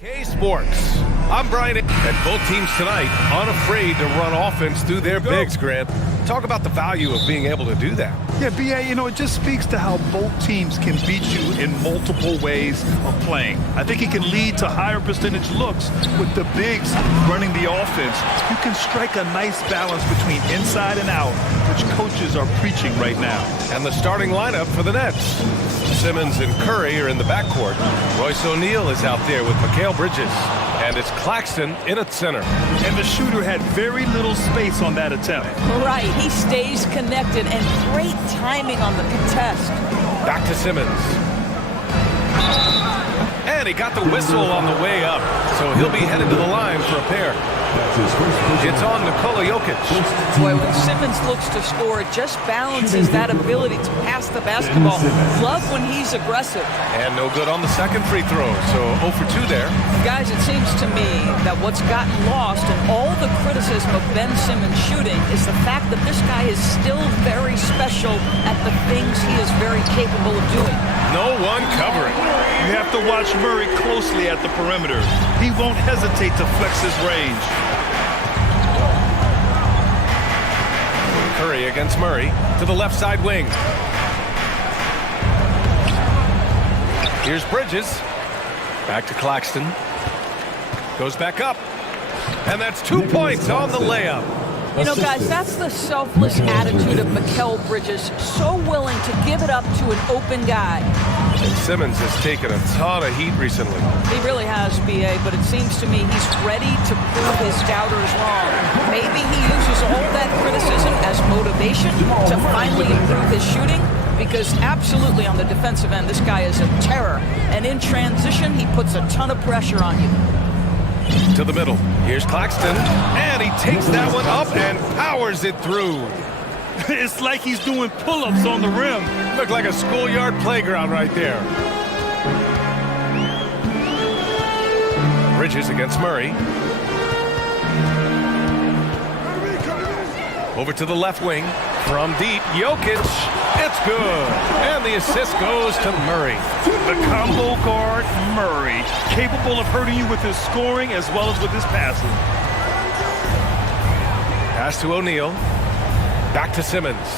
K-Sports. I'm Brian, and both teams tonight unafraid to run offense through their bigs, Grant. Talk about the value of being able to do that. Yeah, B.A., you know, it just speaks to how both teams can beat you in multiple ways of playing. I think he can lead to higher percentage looks with the bigs running the offense. You can strike a nice balance between inside and out, which coaches are preaching right now. And the starting lineup for the Nets. Simmons and Curry are in the backcourt. Royce O'Neal is out there with Mikal Bridges. And it's Claxton in at center. And the shooter had very little space on that attempt. Right, he stays connected, and great timing on the contest. Back to Simmons. And he got the whistle on the way up, so he'll be headed to the line for a pair. It's on Nikola Jokic. Boy, when Simmons looks to score, it just balances that ability to pass the basketball. Love when he's aggressive. And no good on the second free throw, so 0 for 2 there. Guys, it seems to me that what's gotten lost in all the criticism of Ben Simmons shooting is the fact that this guy is still very special at the things he is very capable of doing. No one covering. You have to watch Murray closely at the perimeter. He won't hesitate to flex his range. Curry against Murray to the left side wing. Here's Bridges. Back to Claxton. Goes back up. And that's 2 points on the layup. You know, guys, that's the selfless attitude of Mikal Bridges. So willing to give it up to an open guy. And Simmons has taken a ton of heat recently. He really has, B.A., but it seems to me he's ready to prove his doubters wrong. Maybe he uses all that criticism as motivation to finally improve his shooting, because absolutely on the defensive end, this guy is a terror. And in transition, he puts a ton of pressure on you. To the middle. Here's Claxton. And he takes that one up and powers it through. It's like he's doing pull-ups on the rim. Looked like a schoolyard playground right there. Bridges against Murray. Over to the left wing. From deep, Jokic. It's good. And the assist goes to Murray. The combo guard, Murray. Capable of hurting you with his scoring as well as with his passing. Pass to O'Neal. Back to Simmons.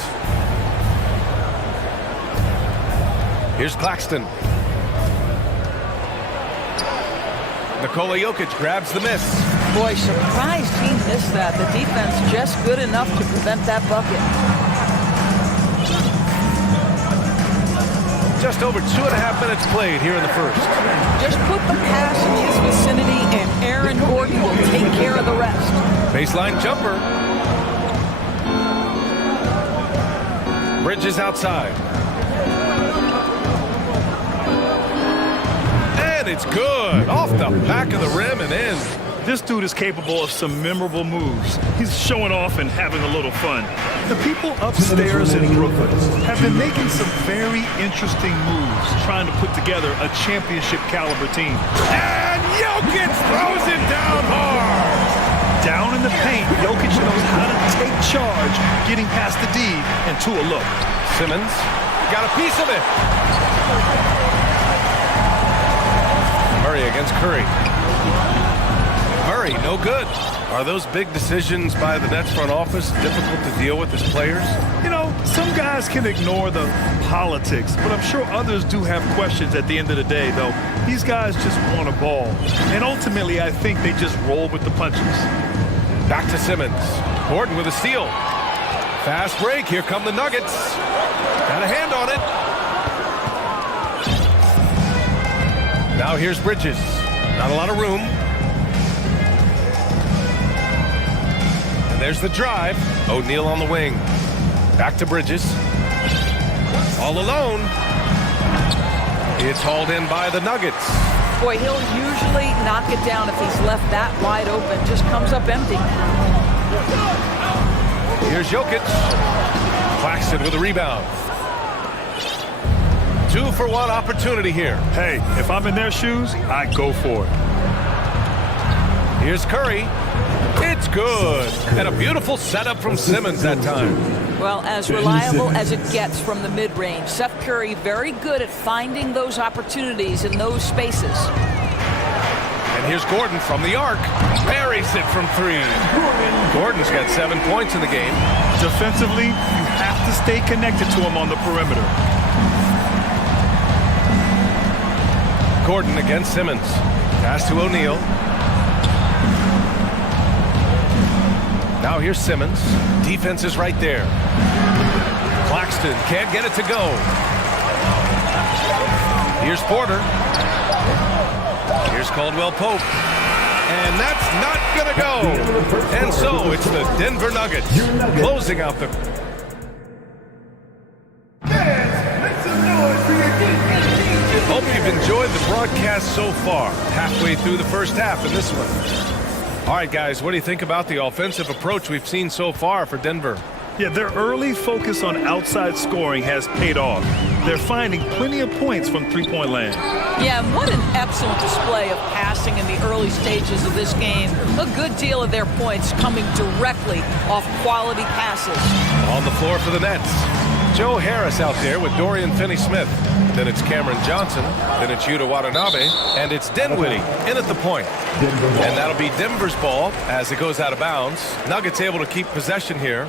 Here's Claxton. Nikola Jokic grabs the miss. Boy, surprised he missed that. The defense just good enough to prevent that bucket. Just over 2.5 minutes played here in the first. Just put the pass in his vicinity and Aaron Gordon will take care of the rest. Baseline jumper. Bridges outside. And it's good. Off the back of the rim and in. This dude is capable of some memorable moves. He's showing off and having a little fun. The people upstairs in Brooklyn have been making some very interesting moves, trying to put together a championship caliber team. And Jokic throws it down hard. Down in the paint, Jokic knows how to take charge, getting past the D and to a look. Simmons got a piece of it. Murray against Curry. Murray, no good. Are those big decisions by the Nets front office difficult to deal with as players? You know, some guys can ignore the politics, but I'm sure others do have questions at the end of the day, though. These guys just want a ball. And ultimately, I think they just roll with the punches. Back to Simmons. Gordon with a steal. Fast break. Here come the Nuggets. Got a hand on it. Now here's Bridges. Not a lot of room. And there's the drive. O'Neal on the wing. Back to Bridges. All alone. It's hauled in by the Nuggets. Boy, he'll usually knock it down if he's left that wide open. Just comes up empty. Here's Jokic. Claxton with a rebound. 2-for-1 opportunity here. Hey, if I'm in their shoes, I go for it. Here's Curry. It's good. And a beautiful setup from Simmons that time. Well, as reliable as it gets from the mid-range. Seth Curry very good at finding those opportunities in those spaces. And here's Gordon from the arc. Buries it from 3. Gordon's got 7 points in the game. Defensively, you have to stay connected to him on the perimeter. Gordon against Simmons. Pass to O'Neal. Now here's Simmons. Defense is right there. Claxton can't get it to go. Here's Porter. Here's Caldwell Pope. And that's not going to go. And so it's the Denver Nuggets closing out the... Hope you've enjoyed the broadcast so far. Halfway through the first half in this one. All right, guys, what do you think about the offensive approach we've seen so far for Denver? Yeah, their early focus on outside scoring has paid off. They're finding plenty of points from three-point land. Yeah, what an excellent display of passing in the early stages of this game. A good deal of their points coming directly off quality passes. On the floor for the Nets, Joe Harris out there with Dorian Finney-Smith. Then it's Cameron Johnson. Then it's Yuta Watanabe. And it's Dinwiddie in at the point. And that'll be Denver's ball as it goes out of bounds. Nuggets able to keep possession here.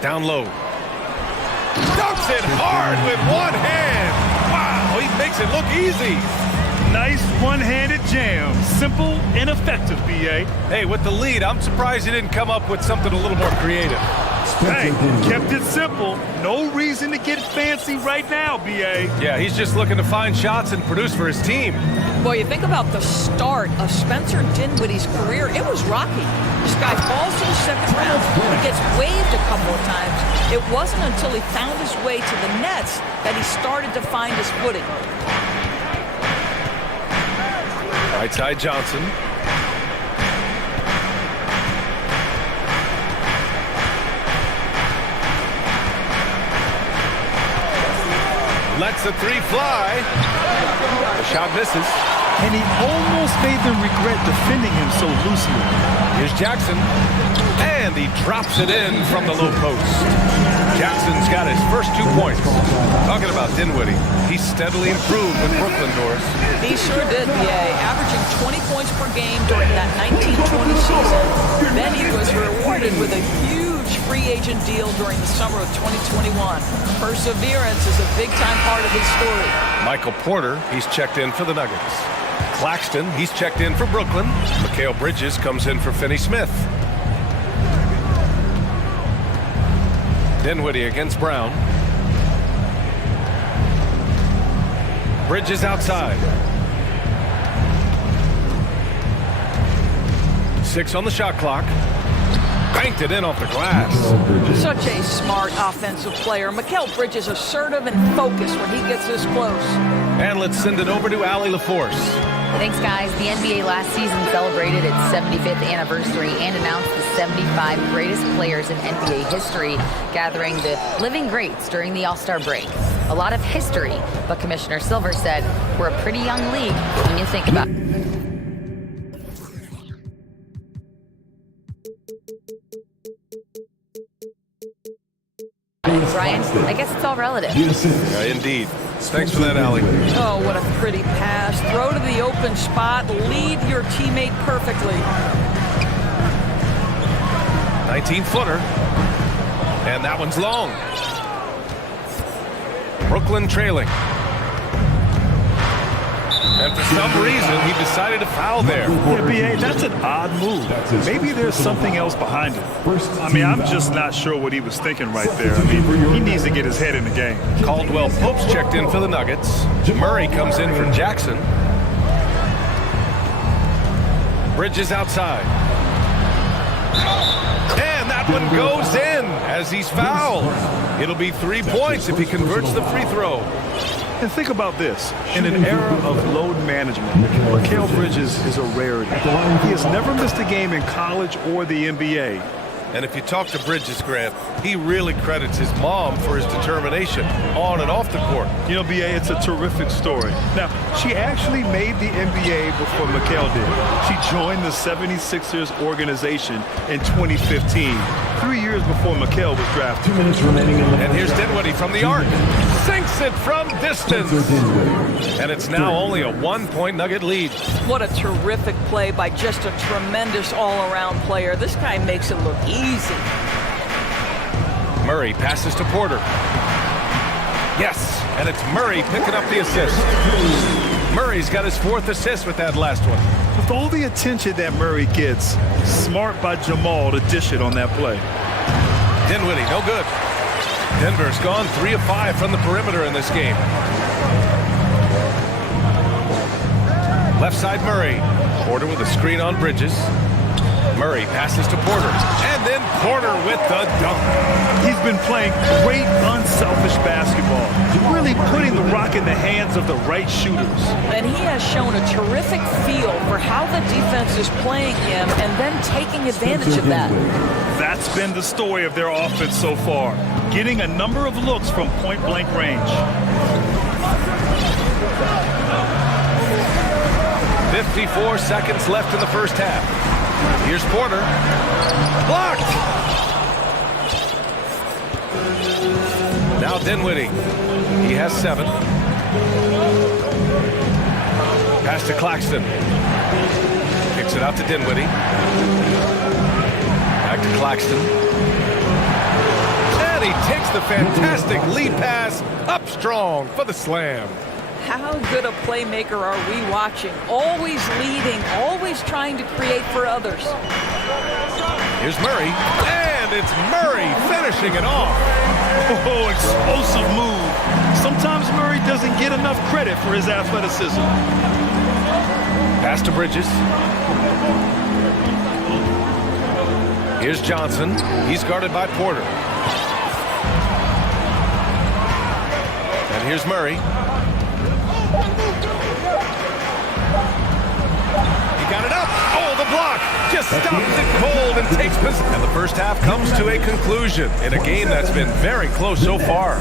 Down low. Dunks it hard with one hand. Wow, he makes it look easy. Nice one-handed jam. Simple and effective, B.A. Hey, with the lead, I'm surprised he didn't come up with something a little more creative. Hey, kept it simple. No reason to get fancy right now, B.A. Yeah, he's just looking to find shots and produce for his team. Boy, you think about the start of Spencer Dinwiddie's career, it was rocky. This guy falls to the second round. He gets waived a couple of times. It wasn't until he found his way to the Nets that he started to find his footing. Right side Johnson. Lets the 3 fly. The shot misses. And he almost made them regret defending him so loosely. Here's Jackson. And he drops it in from the low post. Jackson's got his first 2 points. Talking about Dinwiddie, he steadily improved with Brooklyn, Doris. He sure did, averaging 20 points per game during that 19-20 season. Then he was rewarded with a huge free agent deal during the summer of 2021. Perseverance is a big-time part of his story. Michael Porter, he's checked in for the Nuggets. Claxton, he's checked in for Brooklyn. Mikal Bridges comes in for Finney-Smith. Dinwiddie against Brown. Bridges outside. 6 on the shot clock. Banked it in off the glass. Such a smart offensive player. Mikal Bridges assertive and focused when he gets this close. And let's send it over to Allie LaForce. Thanks, guys. The NBA last season celebrated its 75th anniversary and announced the 75 greatest players in NBA history, gathering the living greats during the All-Star break. A lot of history, but Commissioner Silver said, we're a pretty young league when you think about it. Brian, I guess it's all relative. Indeed. Thanks for that, Allie. Oh, what a pretty pass. Throw to the open spot. Lead your teammate perfectly. 19-footer. And that one's long. Brooklyn trailing. And for some reason, he decided to foul there. Yeah, B.A., that's an odd move. Maybe there's something else behind it. I mean, I'm just not sure what he was thinking right there. I mean, he needs to get his head in the game. Caldwell Pope's checked in for the Nuggets. Murray comes in for Jackson. Bridges outside. And that one goes in as he's fouled. It'll be 3 points if he converts the free throw. And think about this. In an era of load management, Mikal Bridges is a rarity. He has never missed a game in college or the NBA. And if you talk to Bridges, Grant, he really credits his mom for his determination on and off the court. You know, B.A., it's a terrific story. Now, she actually made the NBA before Mikal did. She joined the 76ers organization in 2015, 3 years before Mikal was drafted. 2 minutes remaining in the And here's Dinwiddie from the arc. Sinks it from distance. And it's now only a 1-point Nugget lead. What a terrific play by just a tremendous all-around player. This guy makes it look easy. Murray passes to Porter. Yes, and it's Murray picking up the assist. Murray's got his 4th assist with that last one. With all the attention that Murray gets, smart by Jamal to dish it on that play. Dinwiddie, no good. Denver's gone 3 of 5 from the perimeter in this game. Left side Murray. Porter with a screen on Bridges. Murray passes to Porter. And then Porter with the dunk. He's been playing great, unselfish basketball. Really putting the rock in the hands of the right shooters. And he has shown a terrific feel for how the defense is playing him and then taking advantage of that. That's been the story of their offense so far. Getting a number of looks from point-blank range. 54 seconds left in the first half. Here's Porter. Blocked! Now Dinwiddie. He has 7. Pass to Claxton. Kicks it out to Dinwiddie. Back to Claxton. And he takes the fantastic lead pass up strong for the slam. How good a playmaker are we watching? Always leading, always trying to create for others. Here's Murray, and it's Murray finishing it off. Oh, explosive move. Sometimes Murray doesn't get enough credit for his athleticism. Pass to Bridges. Here's Johnson. He's guarded by Porter. And here's Murray. He got it up. Oh, the block just stops it cold and takes possession. And the first half comes to a conclusion in a game that's been very close so far.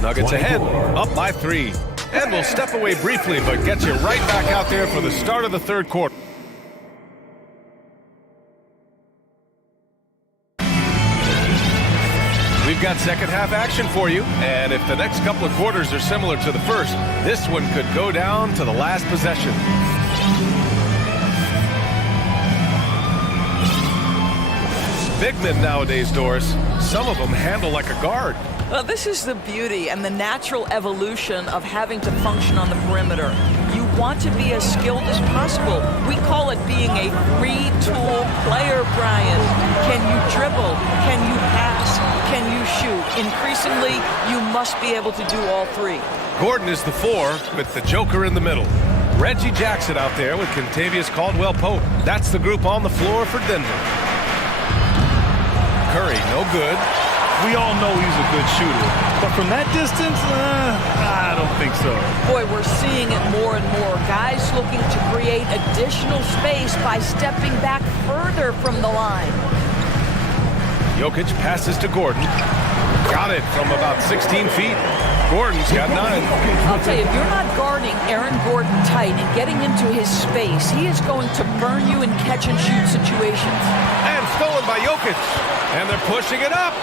Nuggets ahead, up by 3. And we'll step away briefly, but get you right back out there for the start of the third quarter. We've got second half action for you, and if the next couple of quarters are similar to the first, this one could go down to the last possession. Big men nowadays, Doris, some of them handle like a guard. Well, this is the beauty and the natural evolution of having to function on the perimeter. You want to be as skilled as possible. We call it being a three-tool player, Brian. Can you dribble? Can you pass? Can you shoot? Increasingly, you must be able to do all 3. Gordon is the 4 with the Joker in the middle. Reggie Jackson out there with Contavious Caldwell-Pope. That's the group on the floor for Denver. Curry, no good. We all know he's a good shooter, but from that distance, I don't think so. Boy, we're seeing it more and more. Guys looking to create additional space by stepping back further from the line. Jokic passes to Gordon. Got it from about 16 feet. Gordon's got 9. I'll tell you, if you're not guarding Aaron Gordon tight and getting into his space, he is going to burn you in catch-and-shoot situations. And stolen by Jokic. And they're pushing it up.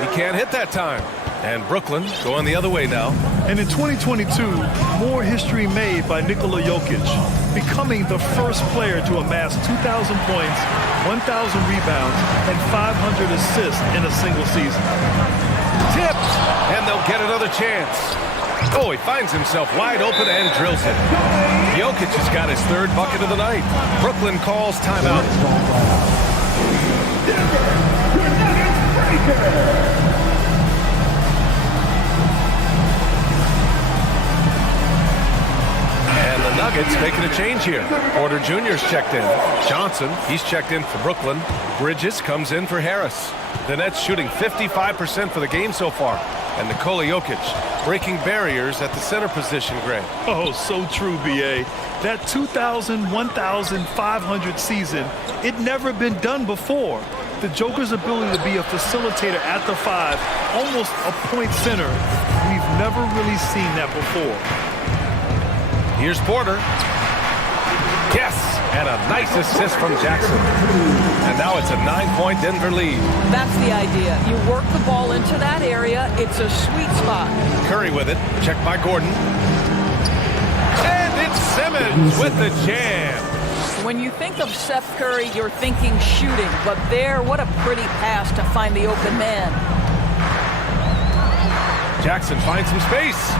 He can't hit that time. And Brooklyn going the other way now. And in 2022, more history made by Nikola Jokic, becoming the first player to amass 2,000 points, 1,000 rebounds, and 500 assists in a single season. Tipped, and they'll get another chance. Oh, he finds himself wide open and drills it. Jokic has got his 3rd bucket of the night. Brooklyn calls timeout. And the Nuggets making a change here. Porter Jr.'s checked in. Johnson, he's checked in for Brooklyn. Bridges comes in for Harris. The Nets shooting 55% for the game so far. And Nikola Jokic breaking barriers at the center position, Greg. Oh, so true, B.A. That 2,000, 1,500 season, it never been done before. The Joker's ability to be a facilitator at the 5, almost a point center, we've never really seen that before. Here's Porter. Yes, and a nice assist from Jackson. And now it's a 9-point Denver lead. That's the idea. You work the ball into that area. It's a sweet spot. Curry with it. Checked by Gordon. And it's Simmons with the jam. When you think of Seth Curry, you're thinking shooting. But there, what a pretty pass to find the open man. Jackson finds some space.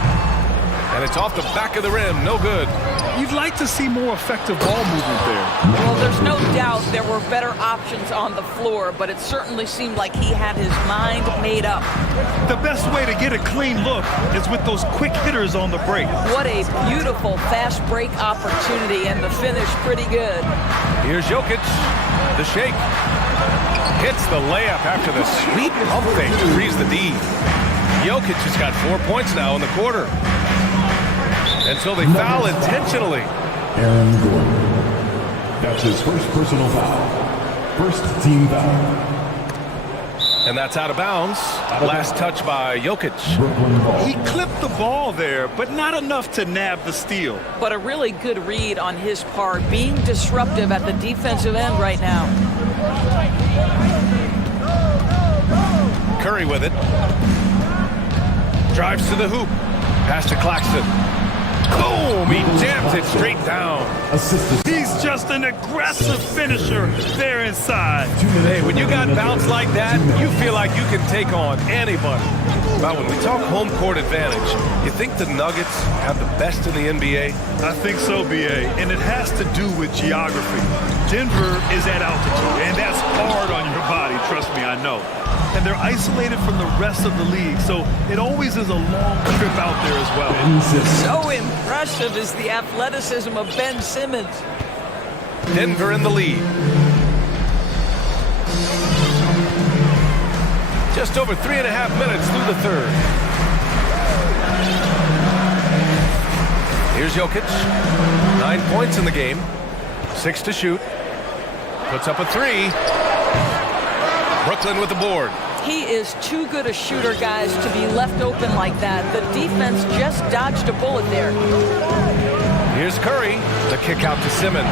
And it's off the back of the rim. No good. You'd like to see more effective ball movement there. Well, there's no doubt there were better options on the floor, but it certainly seemed like he had his mind made up. The best way to get a clean look is with those quick hitters on the break. What a beautiful fast break opportunity, and the finish pretty good. Here's Jokic. The shake. Hits the layup after the sweet pump fake to freeze the D. Jokic has got 4 points now in the quarter. Until they foul intentionally. Aaron Gordon. That's his first personal foul. First team foul. And that's out of bounds. Last touch by Jokic. He clipped the ball there, but not enough to nab the steal. But a really good read on his part, being disruptive at the defensive end right now. Curry with it. Drives to the hoop. Pass to Claxton. Boom! He jams it straight down. He's just an aggressive finisher there inside. Hey, when you got bounce like that, you feel like you can take on anybody. But when we talk home court advantage, you think the Nuggets have the best in the NBA? I think so, B.A., and it has to do with geography. Denver is at altitude, and that's hard on your body, trust me, I know. And they're isolated from the rest of the league, so it always is a long trip out there as well. So impressive is the athleticism of Ben Simmons. Denver in the lead. Just over 3.5 minutes through the third. Here's Jokic. 9 points in the game. 6 to shoot. Puts up a 3. Brooklyn with the board. He is too good a shooter, guys, to be left open like that. The defense just dodged a bullet there. Here's Curry. The kick out to Simmons.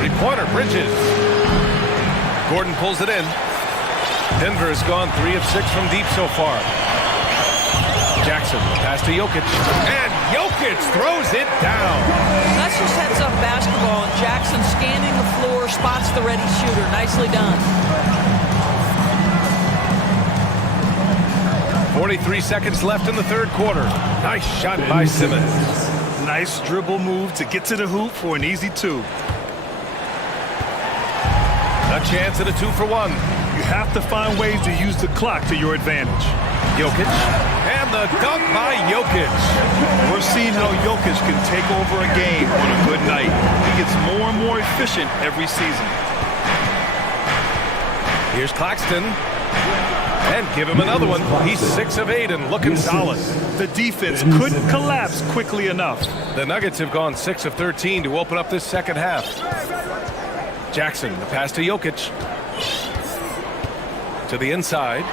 Three-pointer, Bridges. Gordon pulls it in. Denver has gone 3 of 6 from deep so far. Jackson, pass to Jokic. And Jokic throws it down. That's just heads up basketball, and Jackson scanning the floor, spots the ready shooter. Nicely done. 43 seconds left in the third quarter. Nice shot by Simmons. Nice dribble move to get to the hoop for an easy 2. A chance at a 2-for-1. You have to find ways to use the clock to your advantage. Jokic. And the dunk by Jokic. We're seeing how Jokic can take over a game on a good night. He gets more and more efficient every season. Here's Claxton. And give him another one. He's 6 of 8 and looking solid. The defense couldn't collapse quickly enough. The Nuggets have gone 6 of 13 to open up this second half. Jackson, the pass to Jokic. To the inside.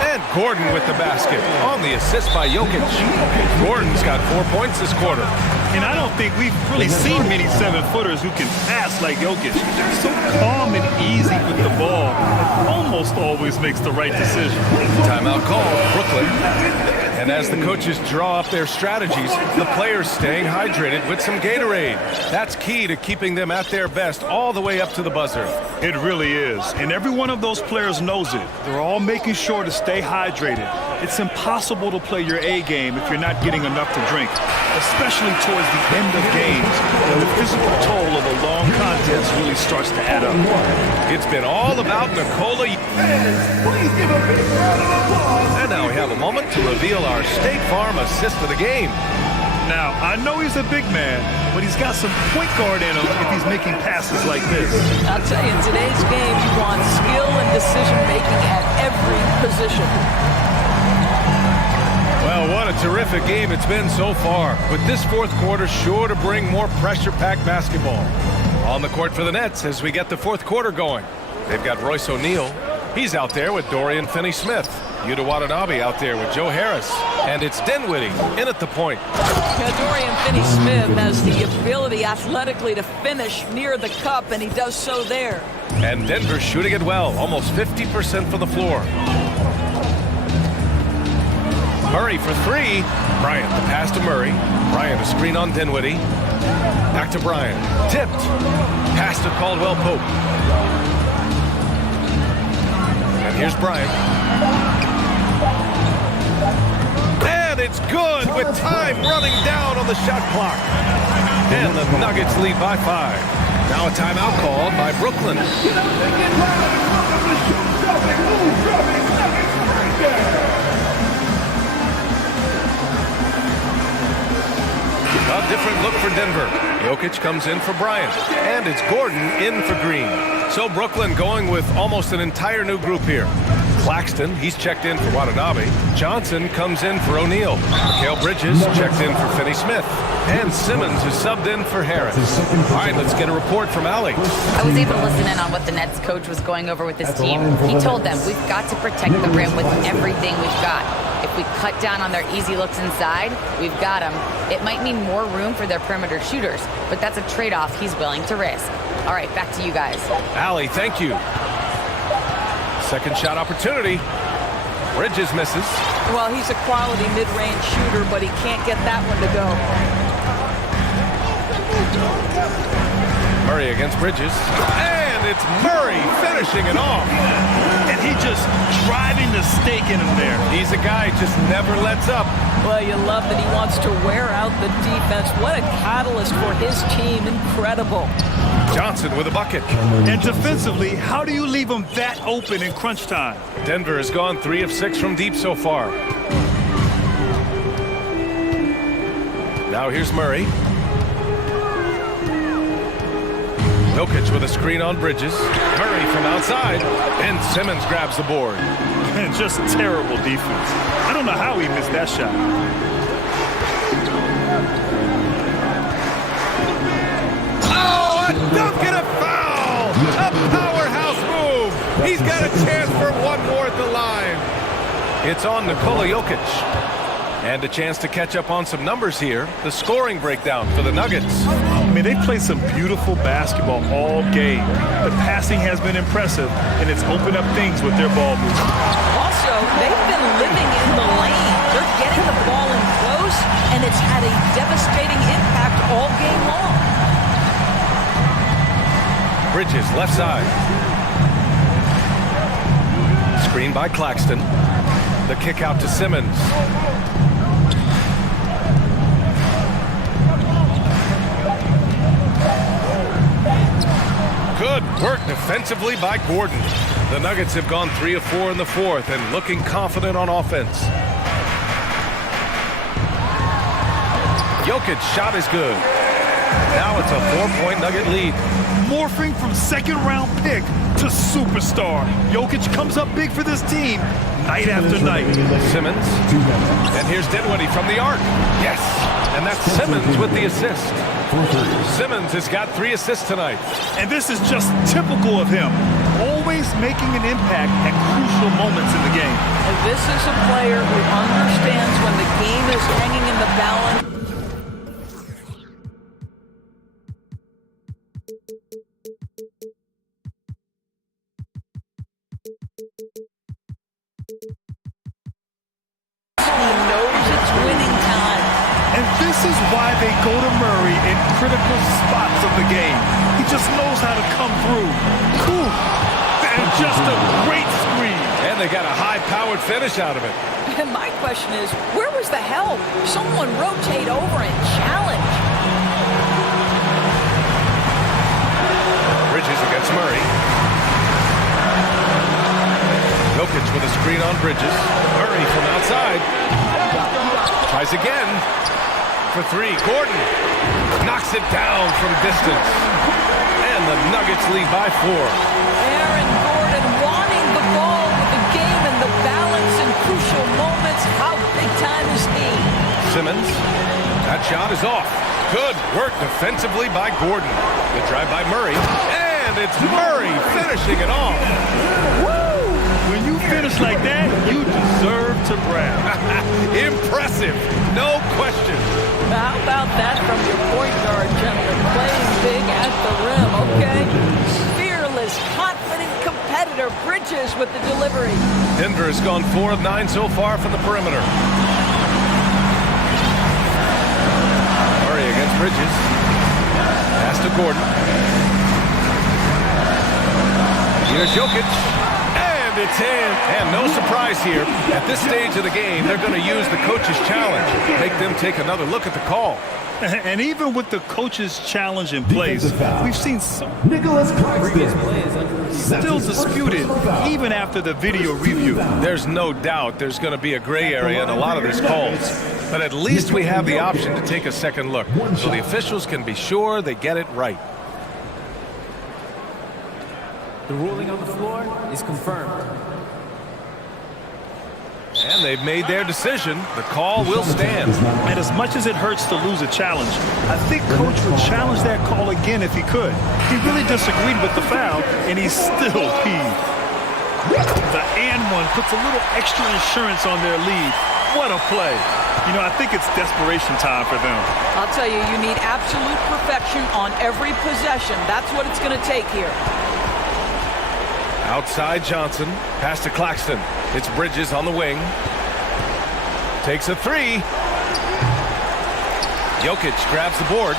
And Gordon with the basket on the assist by Jokic. Gordon's got 4 points this quarter. And I don't think we've really seen many 7-footers who can pass like Jokic. So calm and easy with the ball. And almost always makes the right decision. Timeout call, Brooklyn. And as the coaches draw up their strategies, the players staying hydrated with some Gatorade. That's key to keeping them at their best all the way up to the buzzer. It really is. And every one of those players knows it. They're all making sure to stay hydrated. It's impossible to play your A game if you're not getting enough to drink, especially towards the end of games when the physical toll of a long contest really starts to add up. It's been all about Nikola. Please give a big round of applause. And now we have a moment to reveal our State Farm assist of the game. Now, I know he's a big man, but he's got some point guard in him if he's making passes like this. I'll tell you, in today's game, you want skill and decision-making at every position. Well, what a terrific game it's been so far. But this fourth quarter sure to bring more pressure-packed basketball. On the court for the Nets as we get the fourth quarter going. They've got Royce O'Neal. He's out there with Dorian Finney-Smith. Yuta Watanabe out there with Joe Harris. And it's Dinwiddie in at the point. Yeah, Dorian Finney-Smith has the ability athletically to finish near the cup, and he does so there. And Denver's shooting it well, almost 50% from the floor. Murray for three. Bryant, the pass to Murray. Bryant, a screen on Dinwiddie. Back to Bryant. Tipped. Pass to Caldwell Pope. And here's Bryant. And it's good with time running down on the shot clock. And the Nuggets lead by 5. Now a timeout called by Brooklyn. A different look for Denver. Jokic comes in for Bryant. And it's Gordon in for Green. So Brooklyn going with almost an entire new group here. Claxton, he's checked in for Watanabe. Johnson comes in for O'Neal. Mikal Bridges checked in for Finney-Smith. And Simmons is subbed in for Harris. All right, let's get a report from Allie. I was able to listen in on what the Nets coach was going over with his team. He told them, we've got to protect the rim with everything we've got. If we cut down on their easy looks inside, we've got them. It might mean more room for their perimeter shooters, but that's a trade-off he's willing to risk. All right, back to you guys. Allie, thank you. Second shot opportunity. Bridges misses. Well, he's a quality mid-range shooter, but he can't get that one to go. Murray against Bridges. And it's Murray finishing it off. And he just driving the stake in him there. He's a guy who just never lets up. Well, you love that he wants to wear out the defense. What a catalyst for his team. Incredible. Johnson with a bucket. And defensively, how do you leave them that open in crunch time? Denver has gone 3 of 6 from deep so far. Now here's Murray. Jokic with a screen on Bridges. Murray from outside. And Simmons grabs the board. And just terrible defense. I don't know how he missed that shot. Oh, a dunk and a foul! A powerhouse move! He's got a chance for one more at the line. It's on Nikola Jokic. And a chance to catch up on some numbers here. The scoring breakdown for the Nuggets. I mean, they played some beautiful basketball all game. The passing has been impressive, and it's opened up things with their ball movement. Also, they've been living in the lane. They're getting the ball in close, and it's had a devastating impact all game long. Bridges, left side. Screen by Claxton. The kick out to Simmons. Good work defensively by Gordon. The Nuggets have gone 3 of 4 in the fourth and looking confident on offense. Jokic's shot is good. Now it's a 4-point Nugget lead. Morphing from second-round pick to superstar. Jokic comes up big for this team night after night. Simmons. And here's Dinwiddie from the arc. Yes. And that's Simmons with the assist. Simmons has got 3 assists tonight. And this is just typical of him. Always making an impact at crucial moments in the game. And this is a player who understands when the game is hanging in the balance. This is why they go to Murray in critical spots of the game. He just knows how to come through. Cool. And just a great screen. And they got a high-powered finish out of it. And my question is, where was the help? Someone rotate over and challenge. Bridges against Murray. Jokic with a screen on Bridges. Murray from outside. Tries again. for three. Gordon knocks it down from distance. And the Nuggets lead by 4. Aaron Gordon wanting the ball with the game and the balance in crucial moments. How big time is he? Simmons, that shot is off. Good work defensively by Gordon. Good drive by Murray. And it's Murray finishing it off. Woo! When you finish like that, you deserve to brag. Impressive, no question. How about that from your point guard, gentlemen? Playing big at the rim, okay? Fearless, confident competitor. Bridges with the delivery. Denver has gone 4 of 9 so far from the perimeter. Murray against Bridges. Pass to Gordon. Here's Jokic. And it's in. And no surprise here. At this stage of the game, they're going to use the coach's challenge. Make them take another look at the call. And even with the coach's challenge in place, we've seen so still disputed even after the video review. There's no doubt there's going to be a gray area in a lot of these calls. But at least we have the option to take a second look, so the officials can be sure they get it right. The ruling on the floor is confirmed. And they've made their decision. The call will stand. And as much as it hurts to lose a challenge, I think Coach would challenge that call again if he could. He really disagreed with the foul, and he's still peeved. The and one puts a little extra insurance on their lead. What a play. You know, I think it's desperation time for them. I'll tell you, you need absolute perfection on every possession. That's what it's going to take here. Outside Johnson, pass to Claxton. It's Bridges on the wing. Takes a three. Jokic grabs the board.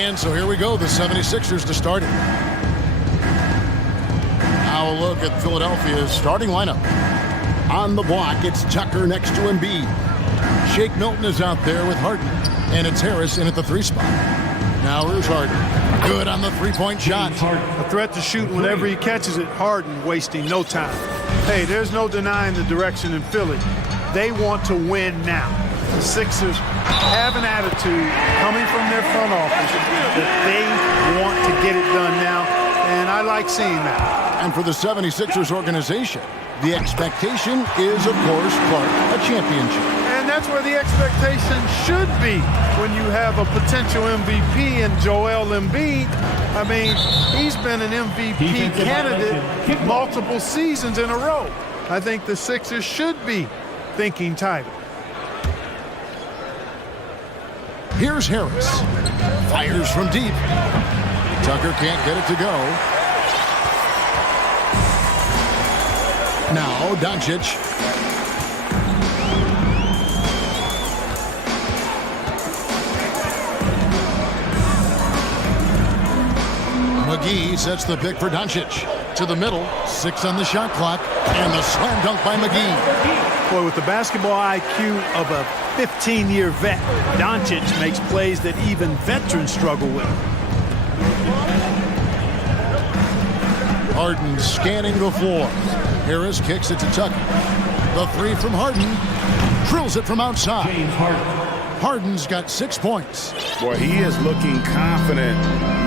And so here we go, the 76ers to start it. Now a look at Philadelphia's starting lineup. On the block, it's Tucker next to Embiid. Shake Milton is out there with Harden. And it's Harris in at the 3 spot. Now here's Harden. Good on the three-point shot. A threat to shoot whenever he catches it. Harden wasting no time. Hey, there's no denying the direction in Philly. They want to win now. The Sixers have an attitude coming from their front office that they want to get it done now, and I like seeing that. And for the 76ers organization, the expectation is, of course, Clark, a championship. And that's where the expectation should be when you have a potential MVP in Joel Embiid. I mean, he's been an MVP candidate multiple seasons in a row. I think the Sixers should be thinking title. Here's Harris. Fires from deep. Tucker can't get it to go. Now Doncic. McGee sets the pick for Doncic. To the middle, 6 on the shot clock, and the slam dunk by McGee. Boy, with the basketball IQ of a 15-year vet, Doncic makes plays that even veterans struggle with. Harden scanning the floor. Harris kicks it to Tucker. The 3 from Harden. Drills it from outside. Harden's got 6 points. Boy, he is looking confident.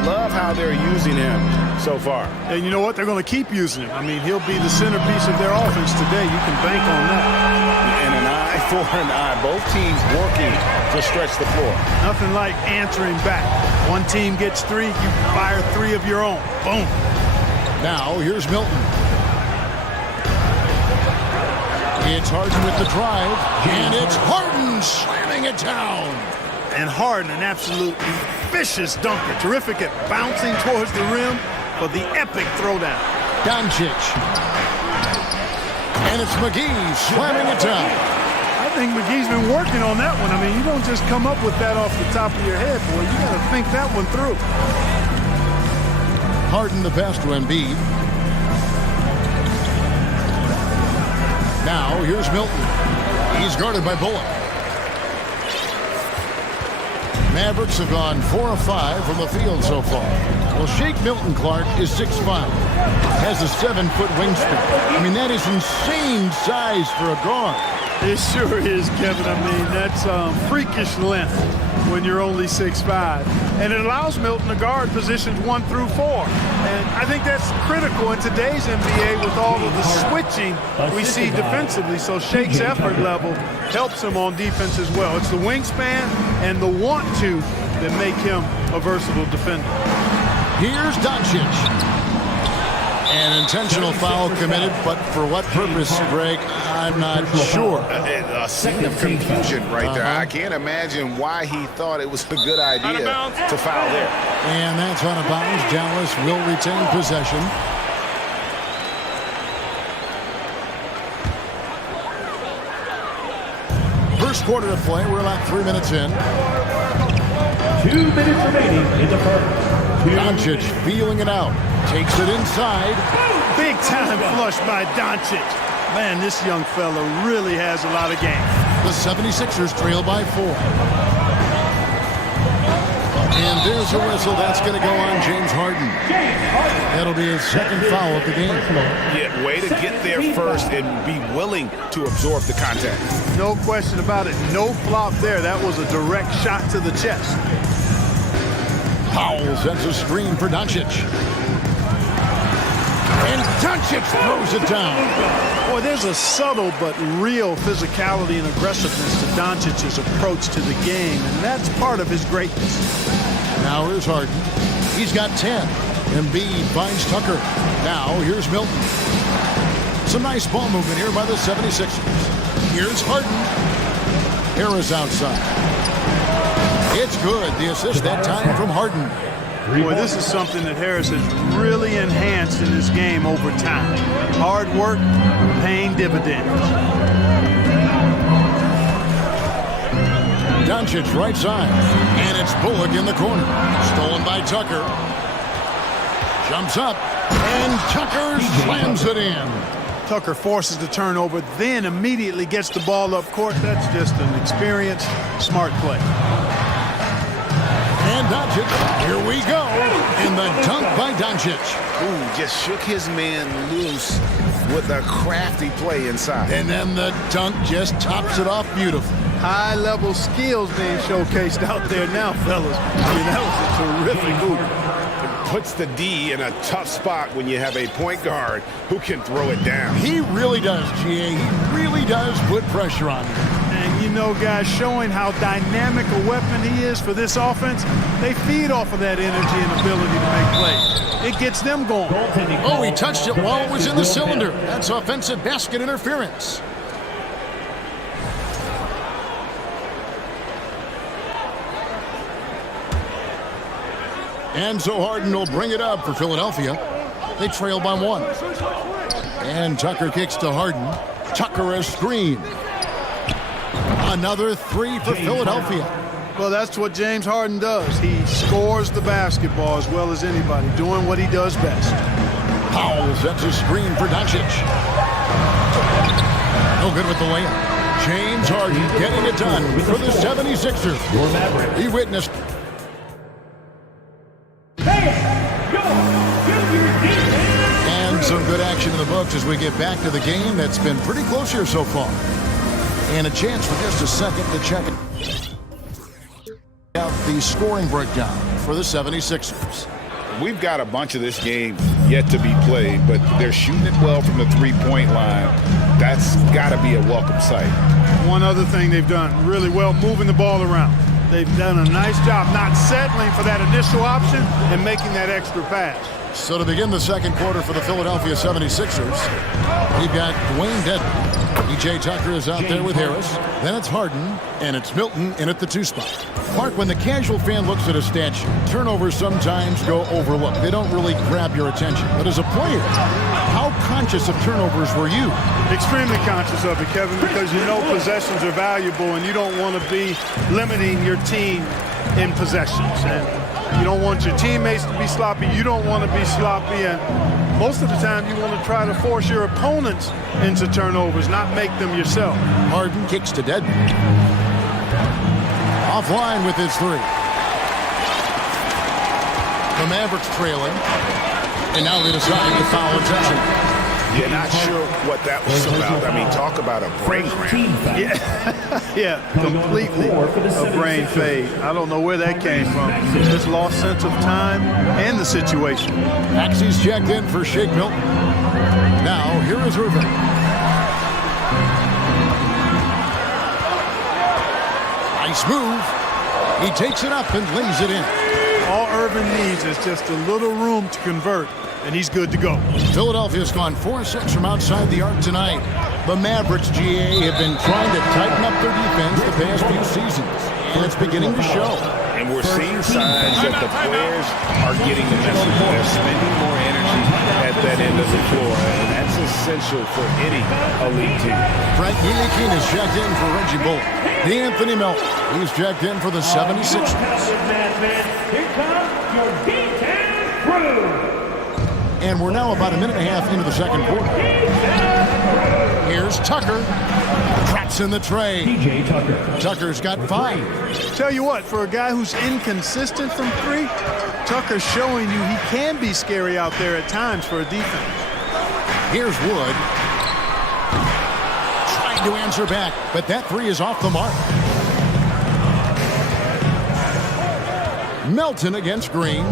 Love how they're using him so far. And you know what? They're going to keep using him. I mean, he'll be the centerpiece of their offense today. You can bank on that. And an eye for an eye. Both teams working to stretch the floor. Nothing like answering back. One team gets 3, you fire 3 of your own. Boom. Now, here's Milton. It's Harden with the drive, and it's Harden slamming it down. And Harden, an absolutely vicious dunker. Terrific at bouncing towards the rim for the epic throwdown. Doncic. And it's McGee slamming it down. I think McGee's been working on that one. I mean, you don't just come up with that off the top of your head, boy. You got to think that one through. Harden the pass to Embiid. Now, here's Milton. He's guarded by Bullock. Mavericks have gone 4 of 5 from the field so far. Well, Shake Milton Clark is 6'5", has a 7-foot wingspan. I mean, that is insane size for a guard. It sure is, Kevin. I mean, that's freakish length when you're only 6'5". And it allows Milton to guard positions 1 through 4. And I think that's critical in today's NBA with all of the switching we see defensively. So Shake's effort level helps him on defense as well. It's the wingspan and the want-to that make him a versatile defender. Here's Doncic. An intentional foul committed, but for what purpose, Greg, I'm not sure. A scene of confusion right there. I can't imagine why he thought it was a good idea to foul there. And that's out of bounds. Dallas will retain possession. First quarter of play. We're about 3 minutes in. 2 minutes remaining in the first. Doncic feeling it out. Takes it inside. Big time flush by Doncic. Man, this young fella really has a lot of game. The 76ers trail by 4. And there's a whistle. That's going to go on James Harden. That'll be his second foul of the game. Yeah, way to get there first and be willing to absorb the contact. No question about it. No flop there. That was a direct shot to the chest. Powell sends a screen for Doncic. And Doncic throws it down. Boy, there's a subtle but real physicality and aggressiveness to Doncic's approach to the game, and that's part of his greatness. Now here's Harden. He's got 10. Embiid finds Tucker. Now here's Milton. Some nice ball movement here by the 76ers. Here's Harden. Harris outside. It's good. The assist that time from Harden. Boy, this is something that Harris has really enhanced in this game over time. Hard work, paying dividends. Doncic right side. And it's Bullock in the corner. Stolen by Tucker. Jumps up. And Tucker slams it in. Tucker forces the turnover, then immediately gets the ball up court. That's just an experienced, smart play. And Doncic, here we go, in the dunk by Doncic. Ooh, just shook his man loose with a crafty play inside. And then the dunk just tops it off beautifully. High-level skills being showcased out there now, fellas. I mean, that was a terrific move. Puts the D in a tough spot when you have a point guard who can throw it down. He really does, GA. He really does put pressure on him. And you know, guys, showing how dynamic a weapon he is for this offense, they feed off of that energy and ability to make plays. It gets them going. Oh, he touched it while it was in the cylinder. That's offensive basket interference. And so Harden will bring it up for Philadelphia. They trail by 1. And Tucker kicks to Harden. Tucker a screen. Another 3 for Philadelphia. Well, that's what James Harden does. He scores the basketball as well as anybody, doing what he does best. Powell sets a screen for Doncic. No good with the layup. James Harden getting it done for the 76ers. He witnessed. And some good action in the books as we get back to the game that's been pretty close here so far. And a chance for just a second to check out the scoring breakdown for the 76ers. We've got a bunch of this game yet to be played, but they're shooting it well from the three-point line. That's got to be a welcome sight. One other thing they've done really well, moving the ball around. They've done a nice job not settling for that initial option and making that extra pass. So to begin the second quarter for the Philadelphia 76ers, we've got Dwayne Dedmon. PJ Tucker is out there with Harris. Then it's Harden, and it's Milton in at the 2 spot. Mark, when the casual fan looks at a stat sheet, turnovers sometimes go overlooked. They don't really grab your attention. But as a player, how conscious of turnovers were you? Extremely conscious of it, Kevin, because you know possessions are valuable, and you don't want to be limiting your team in possessions. And you don't want your teammates to be sloppy. You don't want to be sloppy. And most of the time, you want to try to force your opponents into turnovers, not make them yourself. Harden kicks to Dedmon. Offline with his 3. The Mavericks trailing. And now they decide to foul intention. You're not sure what that was about. I mean, talk about a brain cramp. Yeah, completely a brain fade. I don't know where that came from. Just lost sense of time and the situation. Maxey's checked in for Shake Milton. Now, here is Irving. Nice move. He takes it up and lays it in. All Irving needs is just a little room to convert, and he's good to go. Philadelphia's gone 4-6 from outside the arc tonight. The Mavericks, GA, have been trying to tighten up their defense the past few seasons, and it's beginning to show. And we're seeing signs that the players are getting the message. They're spending more energy at that end of the floor, and that's essential for any elite team. Frank Ntilikina is checked in for Reggie Bullock. Anthony Melton, he's checked in for the 76ers. Here comes your D10 crew. And we're now about a minute and a half into the second quarter. Here's Tucker. Traps in the tray. PJ Tucker. Tucker's got 5. Tell you what, for a guy who's inconsistent from 3, Tucker's showing you he can be scary out there at times for a defense. Here's Wood. Trying to answer back, but that 3 is off the mark. Melton against Green.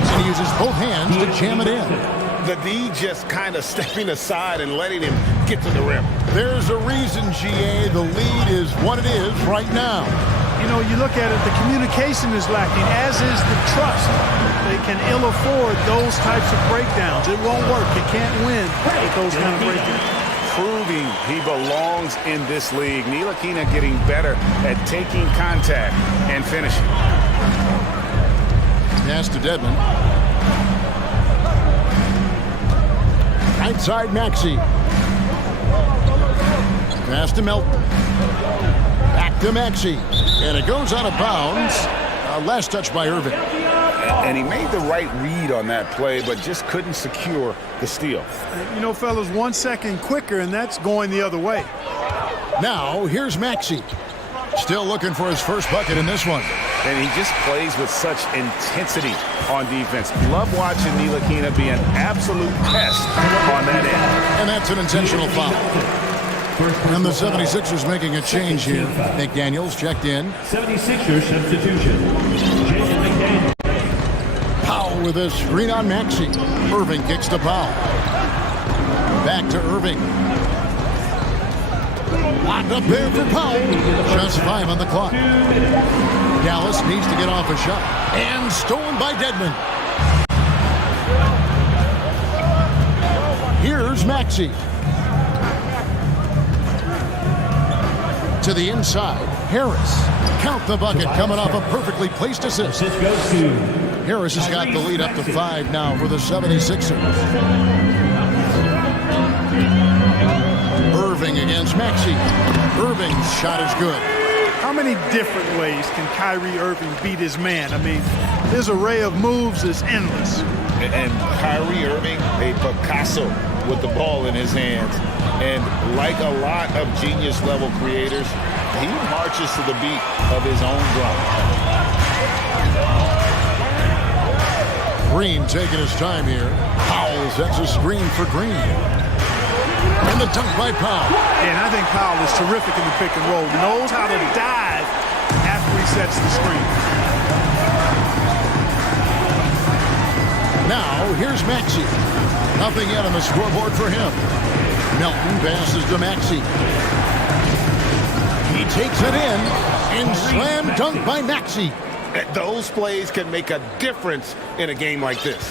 And he uses both hands to jam it in. The D just kind of stepping aside and letting him get to the rim. There's a reason, GA, the lead is what it is right now. You know, you look at it, the communication is lacking, as is the trust. They can ill afford those types of breakdowns. It won't work. You can't win with those kind of breakdowns. Proving he belongs in this league. Ntilikina getting better at taking contact and finishing. Pass to Dedmon. Right side, Maxey. Pass to Melton. Back to Maxey. And it goes out of bounds. Last touch by Irving. And he made the right read on that play, but just couldn't secure the steal. You know, fellas, 1 second quicker, and that's going the other way. Now, here's Maxey. Still looking for his first bucket in this one. And he just plays with such intensity on defense. Love watching Ntilikina be an absolute pest on that end. And that's an intentional foul. And the 76ers making a change here. McDaniels checked in. 76ers substitution. Jason McDaniels. Powell with a screen on Maxey. Irving kicks to Powell. Back to Irving. Locked up there for Powell. Just 5 on the clock. Dallas needs to get off a shot. And stolen by Dedmon. Here's Maxey. To the inside, Harris. Count the bucket coming off a perfectly placed assist. Harris has got the lead up to 5 now for the 76ers. Irving against Maxey. Irving's shot is good. How many different ways can Kyrie Irving beat his man? I mean, his array of moves is endless. And Kyrie Irving, a Picasso with the ball in his hands. And like a lot of genius-level creators, he marches to the beat of his own drum. Green taking his time here. Powell sets a screen for Green. And the dunk by Powell. And I think Powell is terrific in the pick and roll. Knows how to dive after he sets the screen. Now, here's Maxey. Nothing yet on the scoreboard for him. Melton passes to Maxey. He takes it in, and slam dunk by Maxey. Those plays can make a difference in a game like this.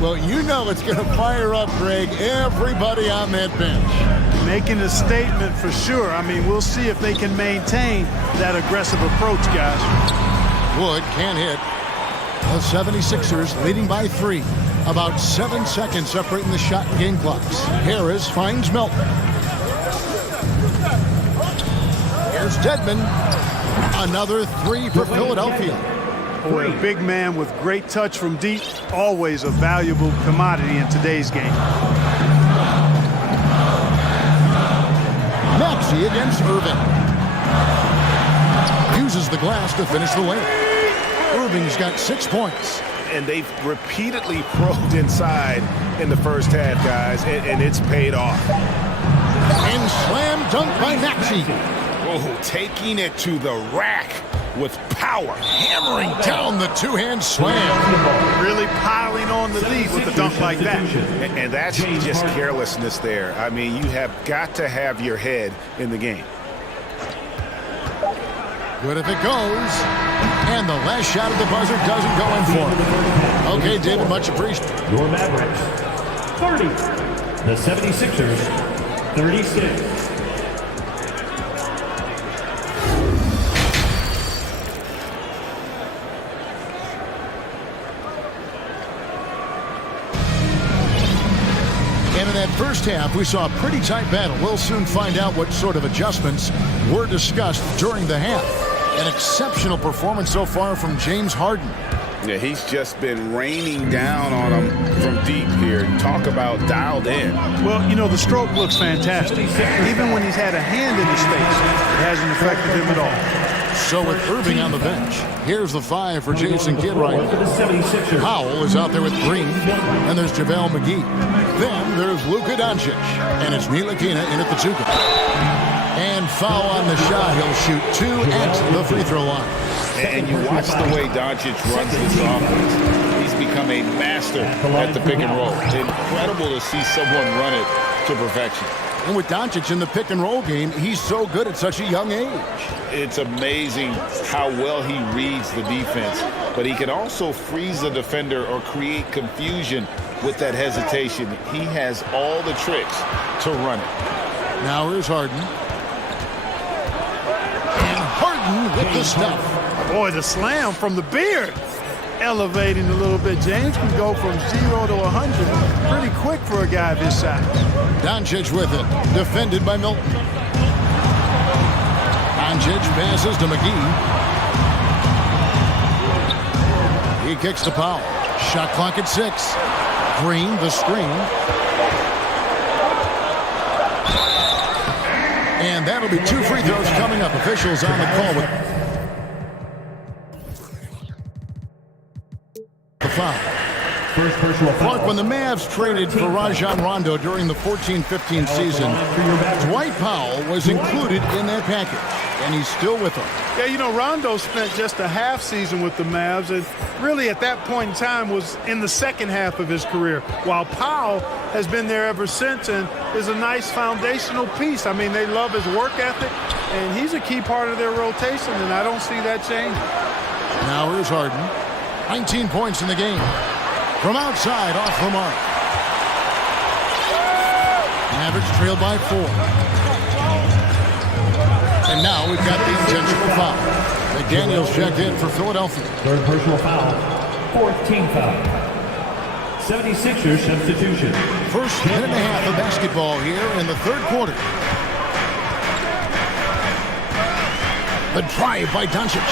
Well, you know it's going to fire up, Greg, everybody on that bench. Making a statement for sure. I mean, we'll see if they can maintain that aggressive approach, guys. Wood can't hit. The 76ers leading by 3. About 7 seconds separating the shot and game clocks. Harris finds Melton. Here's Dedmon. Another 3 for Philadelphia. Boy, a big man with great touch from deep, always a valuable commodity in today's game. Maxey against Irving. Uses the glass to finish the lane. Irving's got 6 points. And they've repeatedly probed inside in the first half, guys, and it's paid off. And slam dunk by Maxey. Oh, taking it to the rack with power. Hammering down the two-hand slam. Really piling on the lead with a dunk like that. And that's just carelessness there. I mean, you have got to have your head in the game. Good if it goes. And the last shot of the buzzer doesn't go in for him. Okay, David, much appreciated. Your Mavericks, 30. The 76ers, 36. And in that first half, we saw a pretty tight battle. We'll soon find out what sort of adjustments were discussed during the half. An exceptional performance so far from James Harden. Yeah, he's just been raining down on him from deep here. Talk about dialed in. Well, you know, the stroke looks fantastic. Even when he's had a hand in his face, it hasn't affected him at all. So with Irving on the bench, here's the 5 for Jason Kidd right now. Powell is out there with Green, and there's JaVale McGee. Then there's Luka Doncic, and it's Ntilikina in at the 2. And foul on the shot. He'll shoot 2 at the free throw line. And you watch the way Doncic runs this offense. He's become a master at the pick and roll. Incredible to see someone run it to perfection. And with Doncic in the pick and roll game, he's so good at such a young age. It's amazing how well he reads the defense, but he can also freeze the defender or create confusion with that hesitation. He has all the tricks to run it. Now here's Harden. And Harden with the stuff. Boy, the slam from the beard. elevating a little bit. James can go from 0 to 100 pretty quick for a guy of his size. Doncic with it, defended by Milton. Doncic passes to McGee. He kicks to Powell. Shot clock at 6. Green, the screen. And that'll be 2 free throws coming up. Officials on the call with the foul. First personal foul. Clark, when the Mavs traded for Rajon Rondo during the 14-15 season, Dwight Powell was included in that package, and he's still with them. Yeah, you know, Rondo spent just a half season with the Mavs, and really at that point in time was in the second half of his career, while Powell has been there ever since and is a nice foundational piece. I mean, they love his work ethic, and he's a key part of their rotation, and I don't see that changing. Now here's Harden. 19 points in the game. From outside, off the mark. Mavericks trail by 4. And now we've got the intentional foul. McDaniels checked in for Philadelphia. Third personal foul. 4th team foul. 76ers substitution. First minute and a half of basketball here in the third quarter. The drive by Doncic.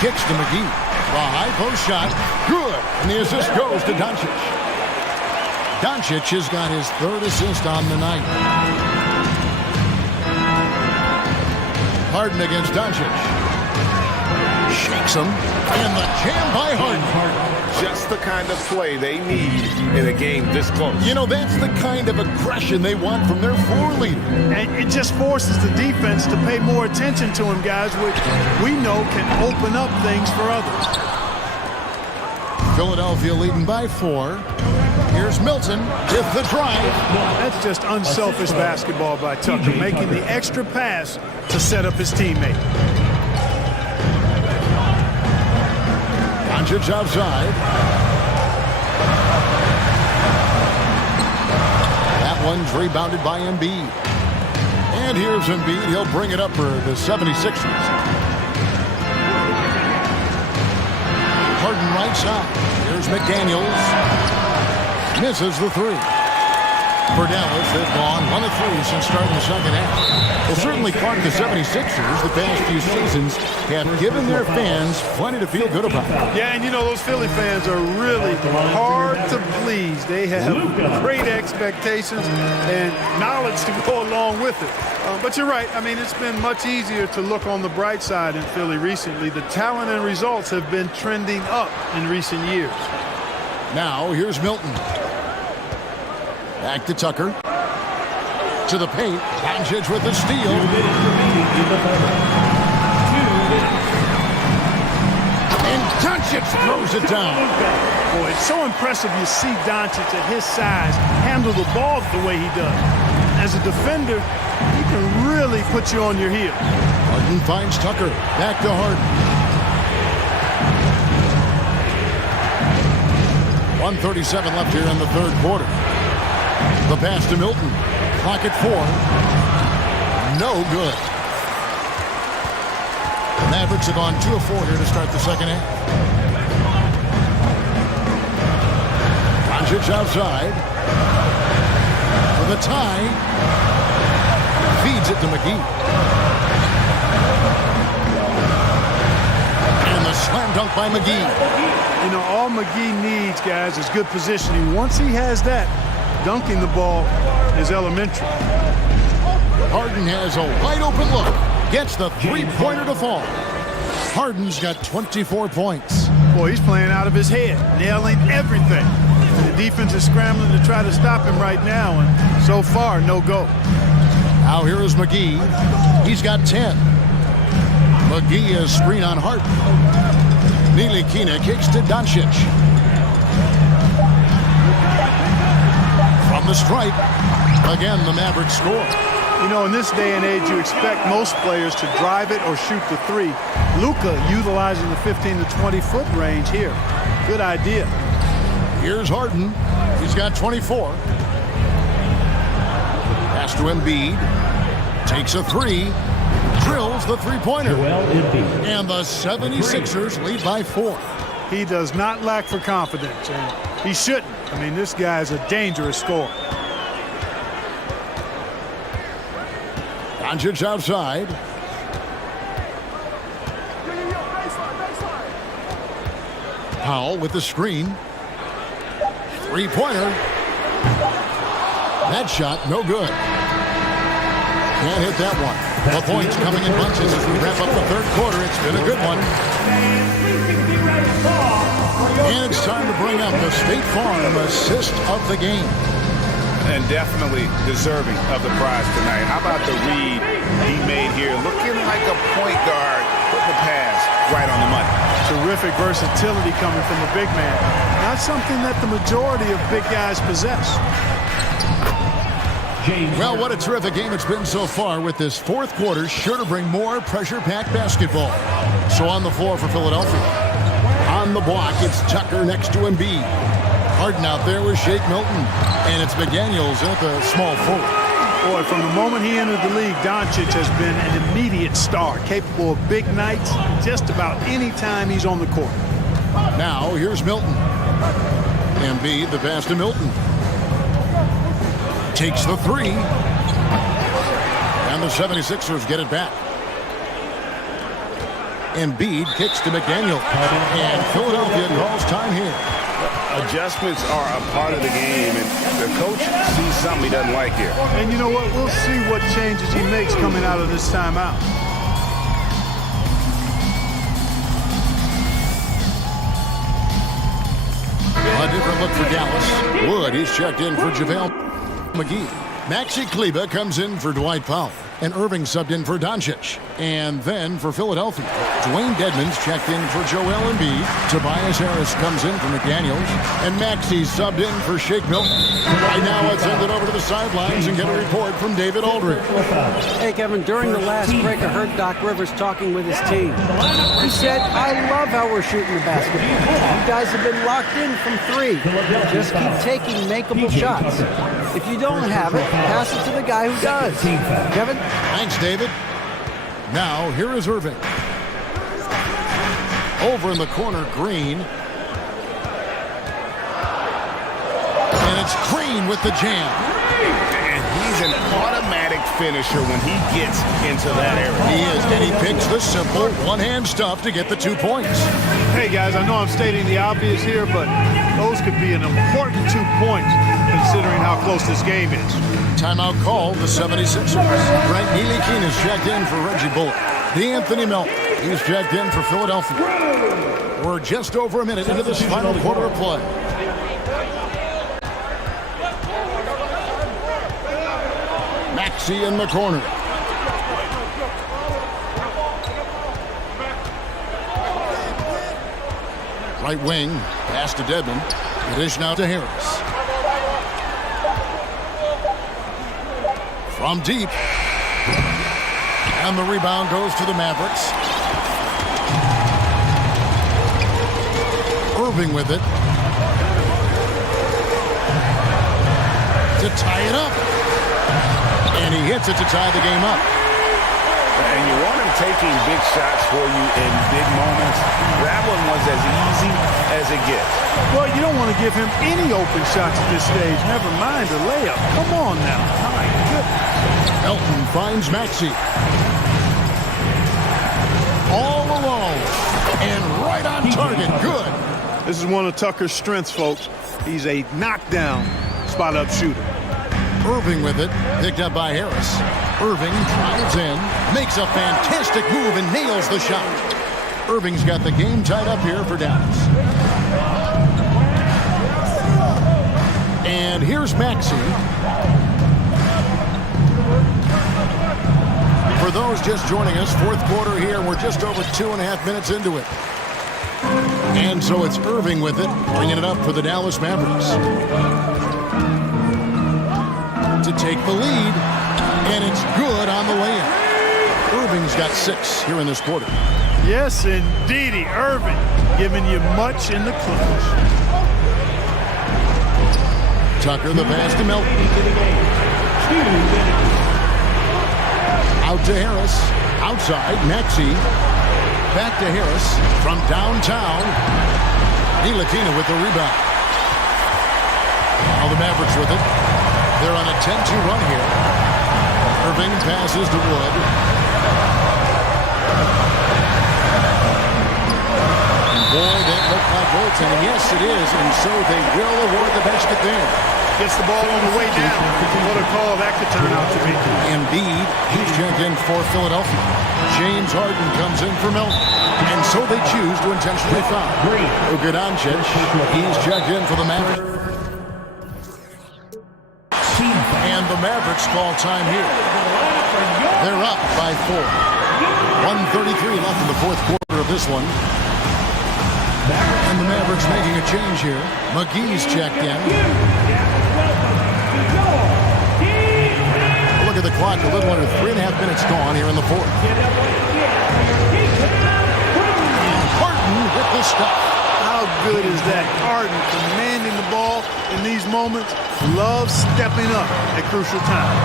Kicks to McGee. A high post shot. Good. And the assist goes to Doncic. Doncic has got his 3rd assist on the night. Harden against Doncic. Shakes him. And the jam by Harden. Just the kind of play they need in a game this close. You know, that's the kind of aggression they want from their floor leader. And it just forces the defense to pay more attention to him, guys, which we know can open up things for others. Philadelphia leading by 4. Here's Milton with the drive. That's just unselfish basketball by Tucker, making the extra pass to set up his teammate. Doncic outside. That one's rebounded by Embiid. And here's Embiid. He'll bring it up for the 76ers. Harden right side. Here's McDaniels. Misses the 3. For Dallas, they've gone 1 of 3 since starting the second half. Well, certainly, Clark, the 76ers, the past few seasons, have given their fans plenty to feel good about. Yeah, and you know, those Philly fans are really hard to please. They have great expectations and knowledge to go along with it. But you're right. I mean, it's been much easier to look on the bright side in Philly recently. The talent and results have been trending up in recent years. Now, here's Milton. Back to Tucker. To the paint. Doncic with the steal. And Doncic throws it down. Boy, it's so impressive you see Doncic at his size handle the ball the way he does. As a defender, he can really put you on your heel. Harden finds Tucker. Back to Harden. 1:37 left here in the third quarter. The pass to Milton. Clock at 4. No good. The Mavericks have gone 2 of 4 here to start the second half. Doncic outside. For the tie. Feeds it to McGee. And the slam dunk by McGee. You know, all McGee needs, guys, is good positioning. Once he has that, dunking the ball is elementary. Harden has a wide open look. Gets the three-pointer to fall. Harden's got 24 points. Boy, he's playing out of his head, nailing everything. And the defense is scrambling to try to stop him right now, and so far, no go. Now here is McGee. He's got 10. McGee is screen on Harden. Ntilikina kicks to Doncic. From the stripe, again the Mavericks score. You know, in this day and age, you expect most players to drive it or shoot the 3. Luka utilizing the 15 to 20-foot range here. Good idea. Here's Harden. He's got 24. Pass to Embiid. Takes a 3. Drills the three-pointer. And the 76ers lead by 4. He does not lack for confidence, and he shouldn't. I mean, this guy is a dangerous scorer. Doncic outside. Powell with the screen. Three-pointer. That shot, no good. Can't hit that one. The points coming in bunches as we wrap up the third quarter. It's been a good one. And it's time to bring up the State Farm assist of the game. And definitely deserving of the prize tonight. How about the read he made here? Looking like a point guard, putting the pass right on the money. Terrific versatility coming from a big man. Not something that the majority of big guys possess. Well, what a terrific game it's been so far, with this fourth quarter sure to bring more pressure-packed basketball. So on the floor for Philadelphia. On the block, it's Tucker next to Embiid. Harden out there with Shake Milton. And it's McDaniels at the small forward. Boy, from the moment he entered the league, Doncic has been an immediate star, capable of big nights just about any time he's on the court. Now, here's Milton. Embiid, the pass to Milton. Takes the three. And the 76ers get it back. Embiid kicks to McDaniel. And Philadelphia calls time here. Adjustments are a part of the game, and the coach sees something he doesn't like here. And you know what? We'll see what changes he makes coming out of this timeout. A different look for Dallas. Wood, he's checked in for JaVale McGee. Maxi Kleber comes in for Dwight Powell. And Irving subbed in for Doncic. And then for Philadelphia, Dwayne Dedmon's checked in for Joel Embiid. Tobias Harris comes in for McDaniels. And Maxey subbed in for Shake Milton. Right now, let's send it over to the sidelines and get a report from David Aldridge. Hey, Kevin, during the last break, I heard Doc Rivers talking with his team. He said, I love how we're shooting the basketball. You guys have been locked in from three. Just keep taking makeable shots. If you don't have it, pass it to the guy who does. Kevin? Thanks, David. Now, here is Irving. Over in the corner, Green. And it's Green with the jam. And he's an automatic finisher when he gets into that area. He is, and he picks the simple one-hand stuff to get the 2 points. Hey, guys, I know I'm stating the obvious here, but those could be an important 2 points considering how close this game is. Timeout called the 76ers. Frank Ntilikina is checked in for Reggie Bullock. D'Anthony Melton, he's checked in for Philadelphia. We're just over a minute into this final quarter of play. Maxey in the corner. Right wing, pass to Dedmon. The dish now to Harris. From deep. And the rebound goes to the Mavericks. Irving with it. To tie it up. And he hits it to tie the game up. And you want him taking big shots for you in big moments. That one was as easy as it gets. Well, you don't want to give him any open shots at this stage. Never mind a layup. Come on now. My goodness. Melton finds Maxey. All alone. And right on target. Good. This is one of Tucker's strengths, folks. He's a knockdown spot-up shooter. Irving with it. Picked up by Harris. Irving drives in. Makes a fantastic move and nails the shot. Irving's got the game tied up here for Dallas. And here's Maxey. For those just joining us, fourth quarter here. We're just over 2.5 minutes into it. And so it's Irving with it, bringing it up for the Dallas Mavericks. To take the lead, and it's good on the layup. Irving's got 6 here in this quarter. Yes, indeedy. Irving giving you much in the clutch. Tucker, the pass to Melton. Out to Harris. Outside, Maxey. Back to Harris from downtown. with the rebound. Now the Mavericks with it. They're on a 10-2 run here. Irving passes to Wood. And boy, that looked like goaltending. Yes, it is, and so they will award the basket there. Gets the ball on the way down. What a call that could turn out to be. Embiid, he's checked in for Philadelphia. James Harden comes in for Milton. And so they choose to intentionally foul. Luka Doncic, he's checked in for the Mavericks. And the Mavericks call time here. They're up by 4. 1:33 left in the fourth quarter of this one. And the Mavericks making a change here. McGee's checked in. Look at the clock, a little under 3.5 minutes gone here in the fourth. And Harden with the stuff. How good is that? Harden commanding the ball in these moments. Loves stepping up at crucial times.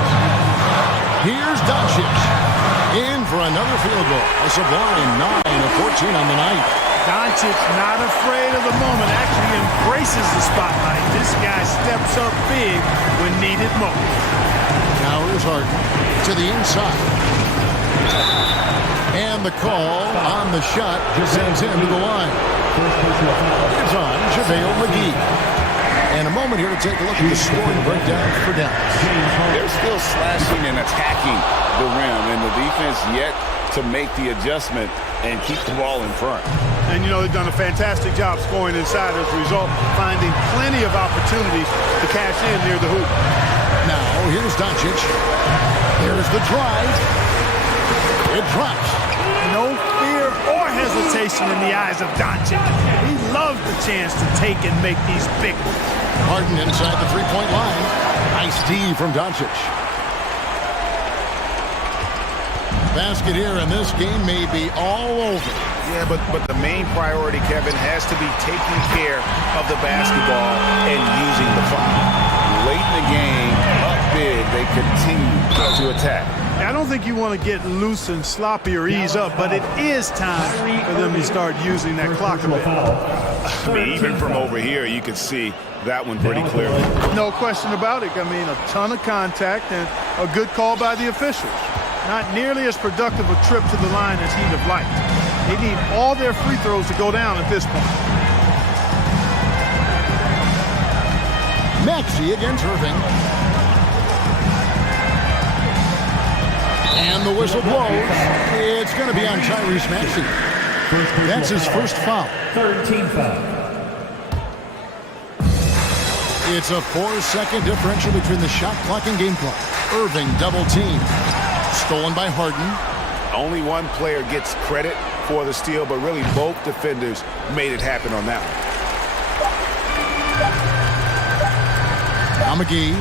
Here's Doncic in for another field goal. A sublime 9 of 14 on the night. Doncic not afraid of the moment, actually embraces the spotlight. This guy steps up big when needed most. Now here's Harden to the inside. And the call on the shot sends him to the line. It's on JaVale McGee. And a moment here to take a look at the scoring breakdown for Dallas. They're still slashing and attacking the rim, and the defense yet to make the adjustment and keep the ball in front. And, you know, they've done a fantastic job scoring inside as a result, finding plenty of opportunities to cash in near the hoop. Now, here's Doncic. There's the drive. It drops. No fear or hesitation in the eyes of Doncic. He loves the chance to take and make these big ones. Harden inside the three-point line. Nice D from Doncic. Basket here, and this game may be all over. Yeah, but the main priority, Kevin, has to be taking care of the basketball and using the clock. Late in the game, up big, they continue to attack. I don't think you want to get loose and sloppy or ease up, but it is time for them to start using that clock a bit. I mean, even from over here, you can see that one pretty clearly. No question about it. I mean, a ton of contact and a good call by the officials. Not nearly as productive a trip to the line as he'd have liked. They need all their free throws to go down at this point. Maxey against Irving. And the whistle blows. It's going to be on Tyrese Maxey. That's his first foul. Third team foul. It's a 4-second differential between the shot clock and game clock. Irving double team. Stolen by Harden. Only one player gets credit for the steal, but really both defenders made it happen on that one. Now McGee.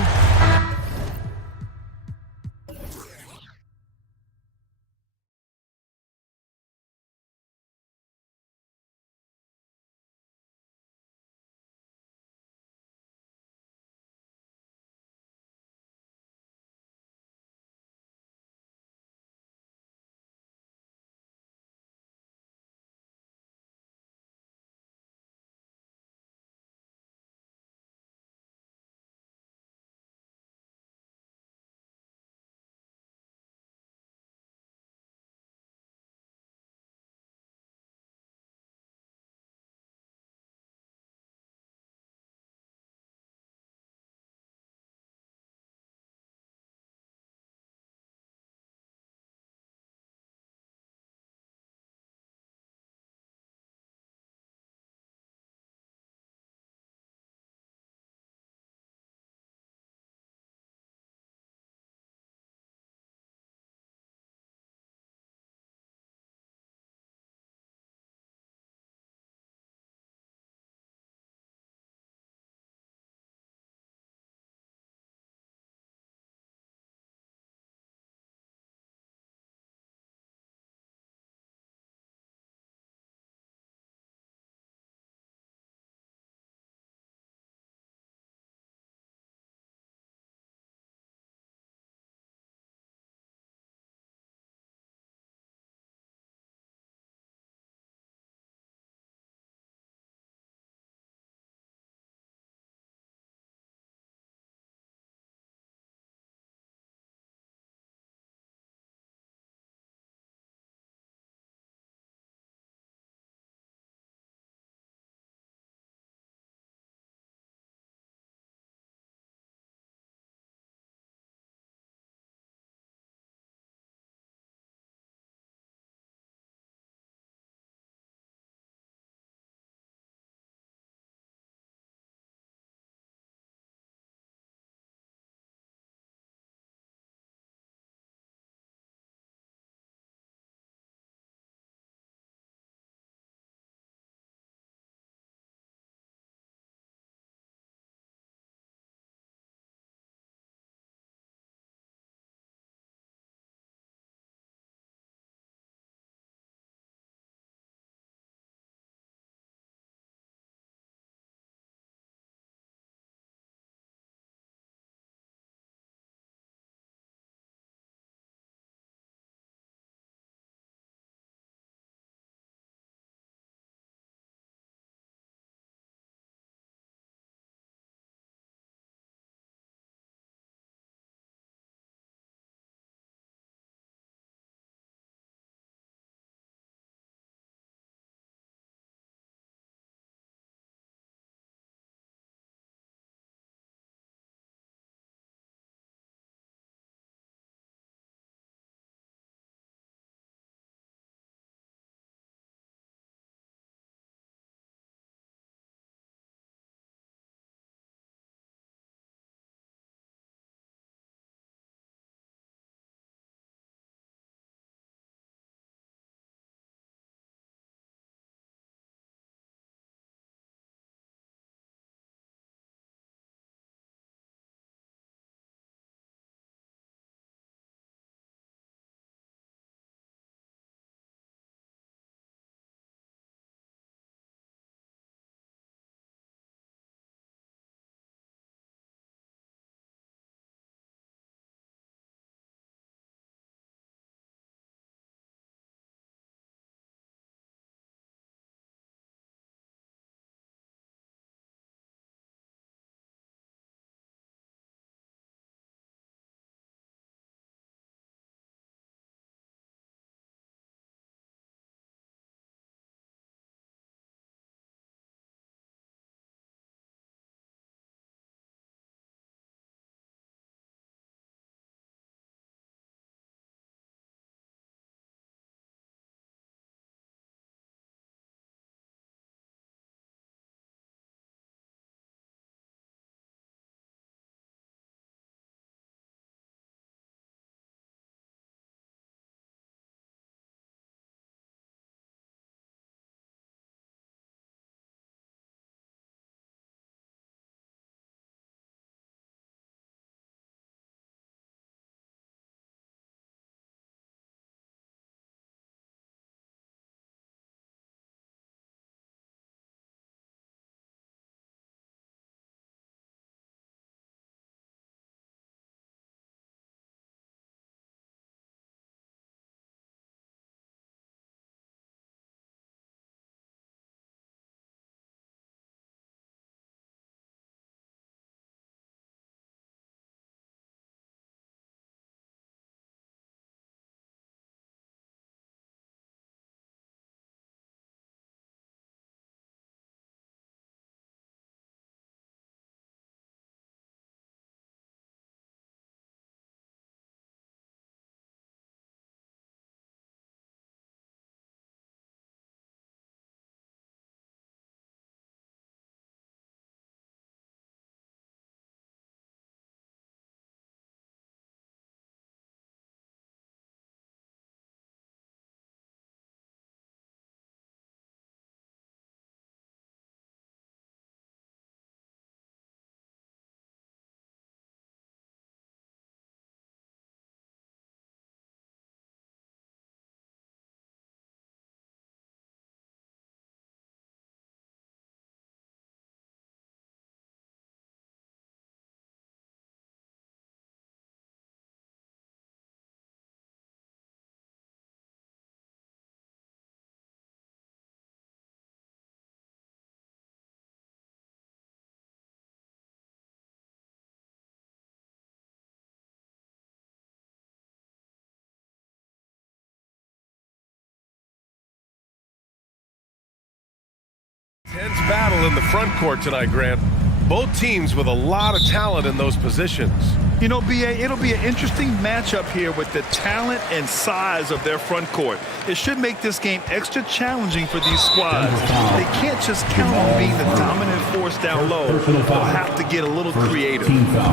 Intense battle in the front court tonight, Grant. Both teams with a lot of talent in those positions. You know, B.A., it'll be an interesting matchup here with the talent and size of their front court. It should make this game extra challenging for these squads. They can't just count on being the dominant force down low. They'll have to get a little creative.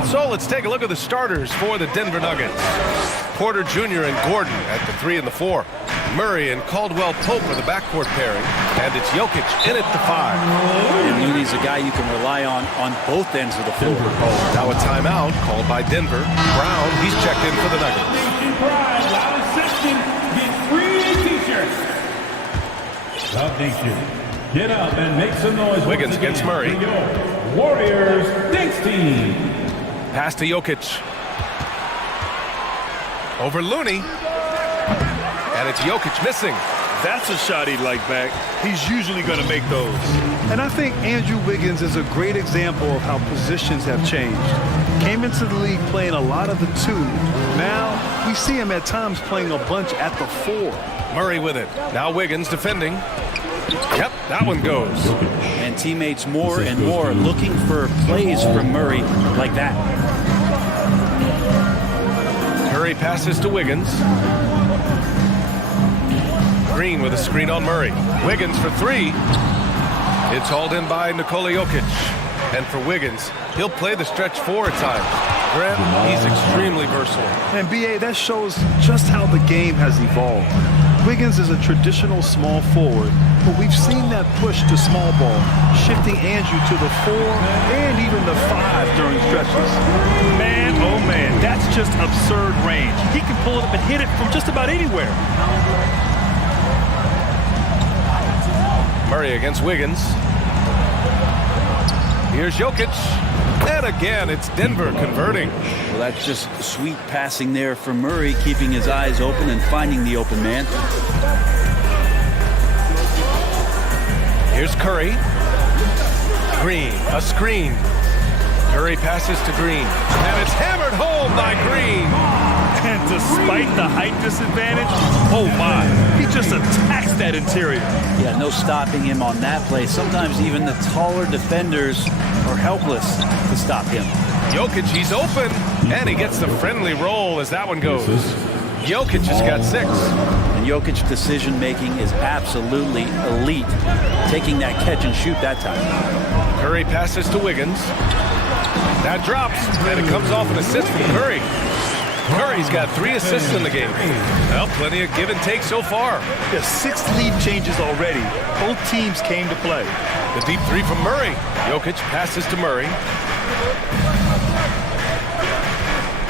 So let's take a look at the starters for the Denver Nuggets. Porter Jr. and Gordon at the 3 and the 4. Murray and Caldwell-Pope are the backcourt pairing. And it's Jokic in at the 5. And Looney's a guy you can rely on both ends of the floor. Now a timeout called by Denver. Brown, he's checked in for the Nuggets. Up Nation, get up and make some noise. Wiggins against Murray. Warriors, thanks team. Pass to Jokic. Over Looney. And it's Jokic missing. That's a shot he'd like back. He's usually going to make those. And I think Andrew Wiggins is a great example of how positions have changed. Came into the league playing a lot of the 2. Now we see him at times playing a bunch at the 4. Murray with it. Now Wiggins defending. Yep, that one goes. And teammates more and more looking for plays from Murray like that. Curry passes to Wiggins. Green with a screen on Murray. Wiggins for 3. It's hauled in by Nikola Jokic. And for Wiggins, he'll play the stretch 4 at times. Grant, he's extremely versatile. And B.A., that shows just how the game has evolved. Wiggins is a traditional small forward, but we've seen that push to small ball, shifting Andrew to the 4 and even the 5 during stretches. Man, oh man, that's just absurd range. He can pull it up and hit it from just about anywhere. Murray against Wiggins. Here's Jokic. And again, it's Denver converting. Well, that's just sweet passing there from Murray, keeping his eyes open and finding the open man. Here's Curry. Green, a screen. Curry passes to Green. And it's hammered home by Green. And despite the height disadvantage, oh my, he just attacks that interior. Yeah, no stopping him on that play. Sometimes even the taller defenders are helpless to stop him. Jokic, he's open, and he gets the friendly roll as that one goes. Jokic has got 6. And Jokic's decision-making is absolutely elite, taking that catch and shoot that time. Curry passes to Wiggins. That drops, and it comes off an assist from Curry. Curry's got 3 assists in the game. Well, plenty of give and take so far. Yeah, 6 lead changes already. Both teams came to play. The deep 3 from Murray. Jokic passes to Murray.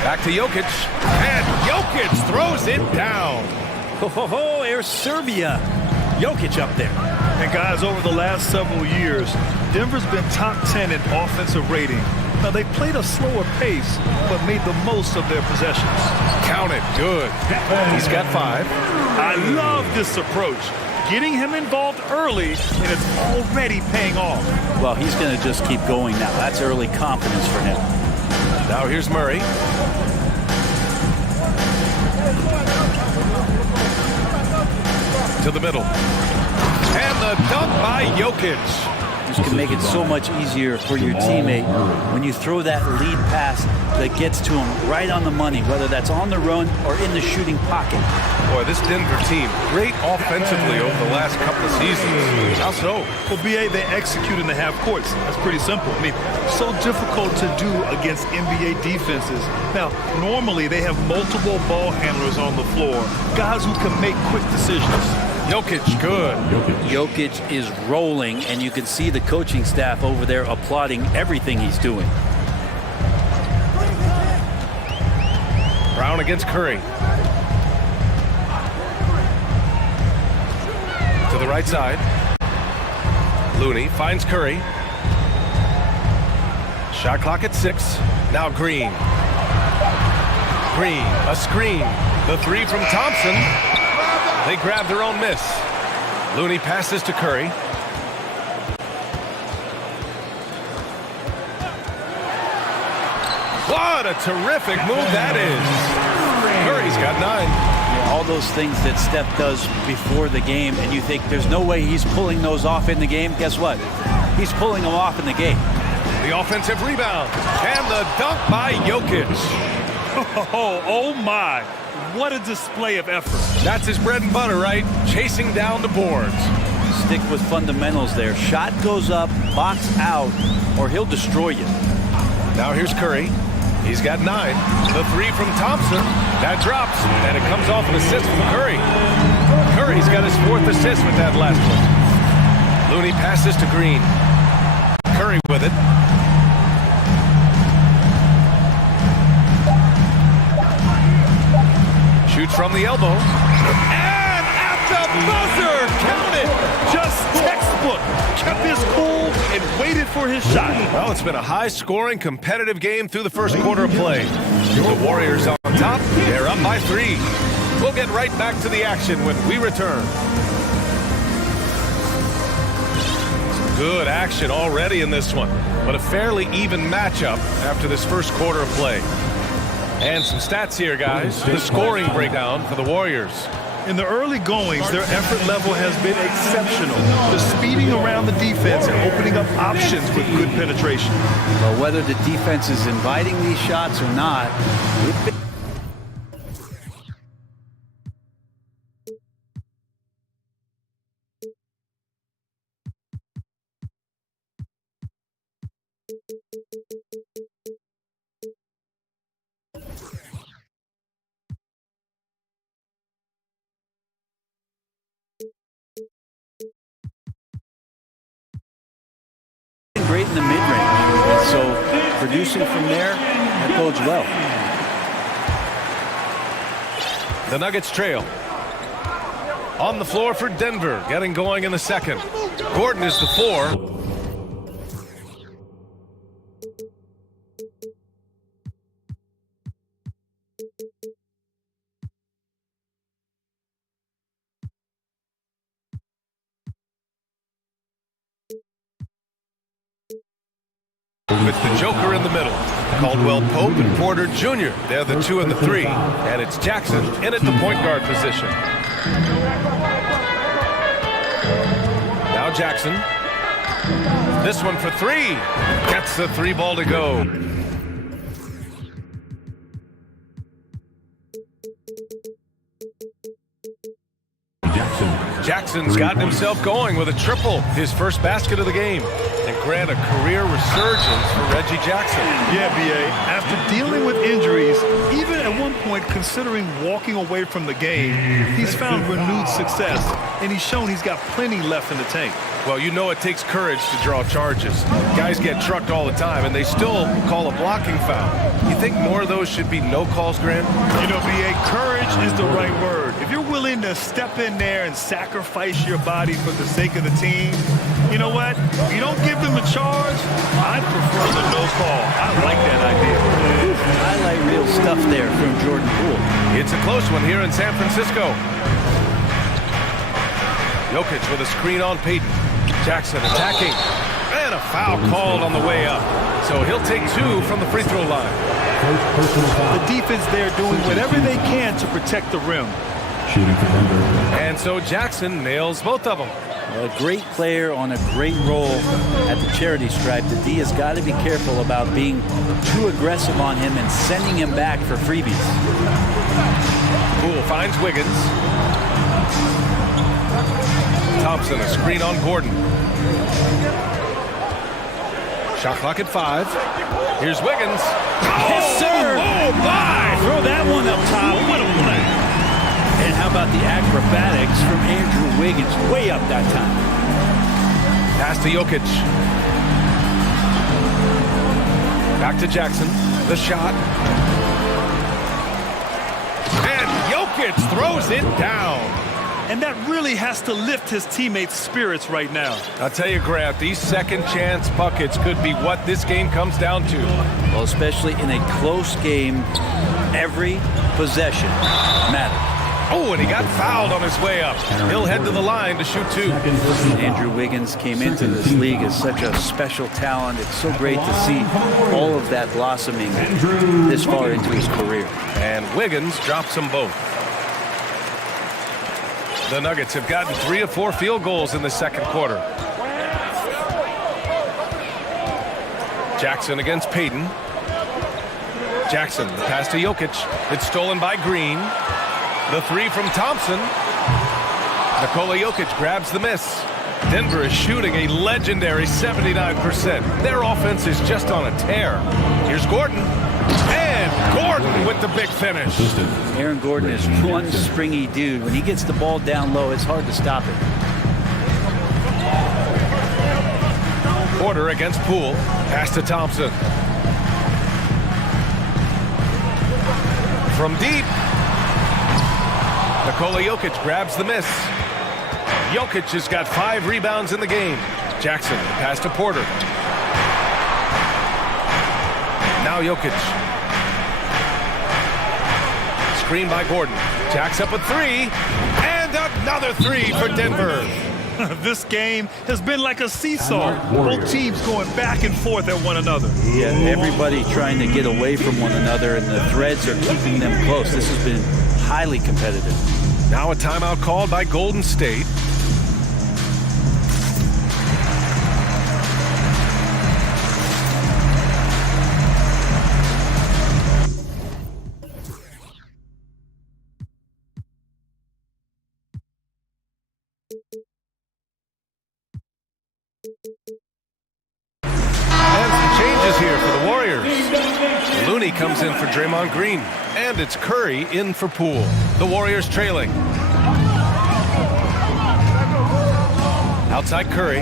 Back to Jokic. And Jokic throws it down. Oh, there's Serbia. Jokic up there. And guys, over the last several years, Denver's been top 10 in offensive rating. Now, they played a slower pace, but made the most of their possessions. Count it. Good. He's got 5. I love this approach. Getting him involved early, and it's already paying off. Well, he's going to just keep going now. That's early confidence for him. Now here's Murray. To the middle. And the dunk by Jokic. This can make it so much easier for your teammate when you throw that lead pass that gets to him right on the money, whether that's on the run or in the shooting pocket. Boy, this Denver team, great offensively over the last couple of seasons. How so? Well, B.A., they execute in the half courts. That's pretty simple. I mean, so difficult to do against NBA defenses. Now, normally they have multiple ball handlers on the floor, guys who can make quick decisions. Jokic, good. Jokic is rolling, and you can see the coaching staff over there applauding everything he's doing. Brown against Curry. To the right side. Looney finds Curry. Shot clock at 6. Now Green. Green, a screen. The 3 from Thompson. They grab their own miss. Looney passes to Curry. What a terrific move that is. Curry's got 9. all those things that Steph does before the game, and you think there's no way he's pulling those off in the game. Guess what? He's pulling them off in the game. The offensive rebound and the dunk by Jokic. Oh my, what a display of effort. That's his bread and butter, right? Chasing down the boards. Stick with fundamentals there. Shot goes up, box out, or he'll destroy you. Now here's Curry. He's got 9. The 3 from Thompson. That drops, and it comes off an assist from Curry. Curry's got his 4th assist with that last one. Looney passes to Green. Curry with it. Shoots from the elbow. And at the buzzer! Count it! Just textbook. Kept his cool and waited for his shot. Well, it's been a high-scoring, competitive game through the first quarter of play. The Warriors on top. They're up by 3. We'll get right back to the action when we return. Good action already in this one, but a fairly even matchup after this first quarter of play. And some stats here, guys. The scoring breakdown for the Warriors. In the early goings, their effort level has been exceptional. Just speeding around the defense and opening up options with good penetration. Well, whether the defense is inviting these shots or not, great in the mid-range, and so producing from there, that bodes well. The Nuggets trail. On the floor for Denver, getting going in the second. Gordon is the 4. With the Joker in the middle. Caldwell Pope and Porter Jr. They're the 2 and the 3. And it's Jackson in at the point guard position. Now Jackson. This one for 3. Gets the 3 ball to go. Jackson's gotten himself going with a triple, his first basket of the game. And grant a career resurgence for Reggie Jackson. Yeah, B.A. After dealing with injuries, even at one point considering walking away from the game, he's found renewed success, and he's shown he's got plenty left in the tank. Well, you know it takes courage to draw charges. Guys get trucked all the time, and they still call a blocking foul. You think more of those should be no calls, Grant? You know, B.A., courage is the right word. If you're willing to step in there and sacrifice your body for the sake of the team, you know what? You don't give them a charge. I prefer the no call. I like that idea. Highlight reel stuff there from Jordan Poole. It's a close one here in San Francisco. Jokic with a screen on Payton. Jackson attacking. And a foul called on the way up. So he'll take 2 from the free throw line. The defense there doing whatever they can to protect the rim. And so Jackson nails both of them. A great player on a great role at the charity stripe. The D has got to be careful about being too aggressive on him and sending him back for freebies. Poole finds Wiggins. Thompson, a screen on Gordon. Shot clock at 5. Here's Wiggins. Yes, sir! Oh, my! Throw that one up top. What a play! And how about the acrobatics from Andrew Wiggins? Way up that time. Pass to Jokic. Back to Jackson. The shot. And Jokic throws it down. And that really has to lift his teammates' spirits right now. I'll tell you, Grant, these second chance buckets could be what this game comes down to. Well, especially in a close game, every possession matters. Oh, and he got fouled on his way up. He'll head to the line to shoot 2. Andrew Wiggins came into this league as such a special talent. It's so great to see all of that blossoming this far into his career. And Wiggins drops them both. The Nuggets have gotten 3 of 4 field goals in the second quarter. Jackson against Payton. Jackson, the pass to Jokic. It's stolen by Green. The 3 from Thompson. Nikola Jokic grabs the miss. Denver is shooting a legendary 79%. Their offense is just on a tear. Here's Gordon. And Gordon with the big finish. Aaron Gordon is one springy dude. When he gets the ball down low, it's hard to stop it. Porter against Poole. Pass to Thompson. From deep. Nikola Jokic grabs the miss. Jokic has got 5 rebounds in the game. Jackson, pass to Porter. Now Jokic. Screen by Gordon. Jacks up a 3. And another 3 for Denver. This game has been like a seesaw. Both teams going back and forth at one another. Yeah, everybody trying to get away from one another, and the threads are keeping them close. This has been highly competitive. Now a timeout called by Golden State. And some changes here for the Warriors. Looney comes in for Draymond Green. And it's Curry in for Poole. The Warriors trailing. Outside Curry.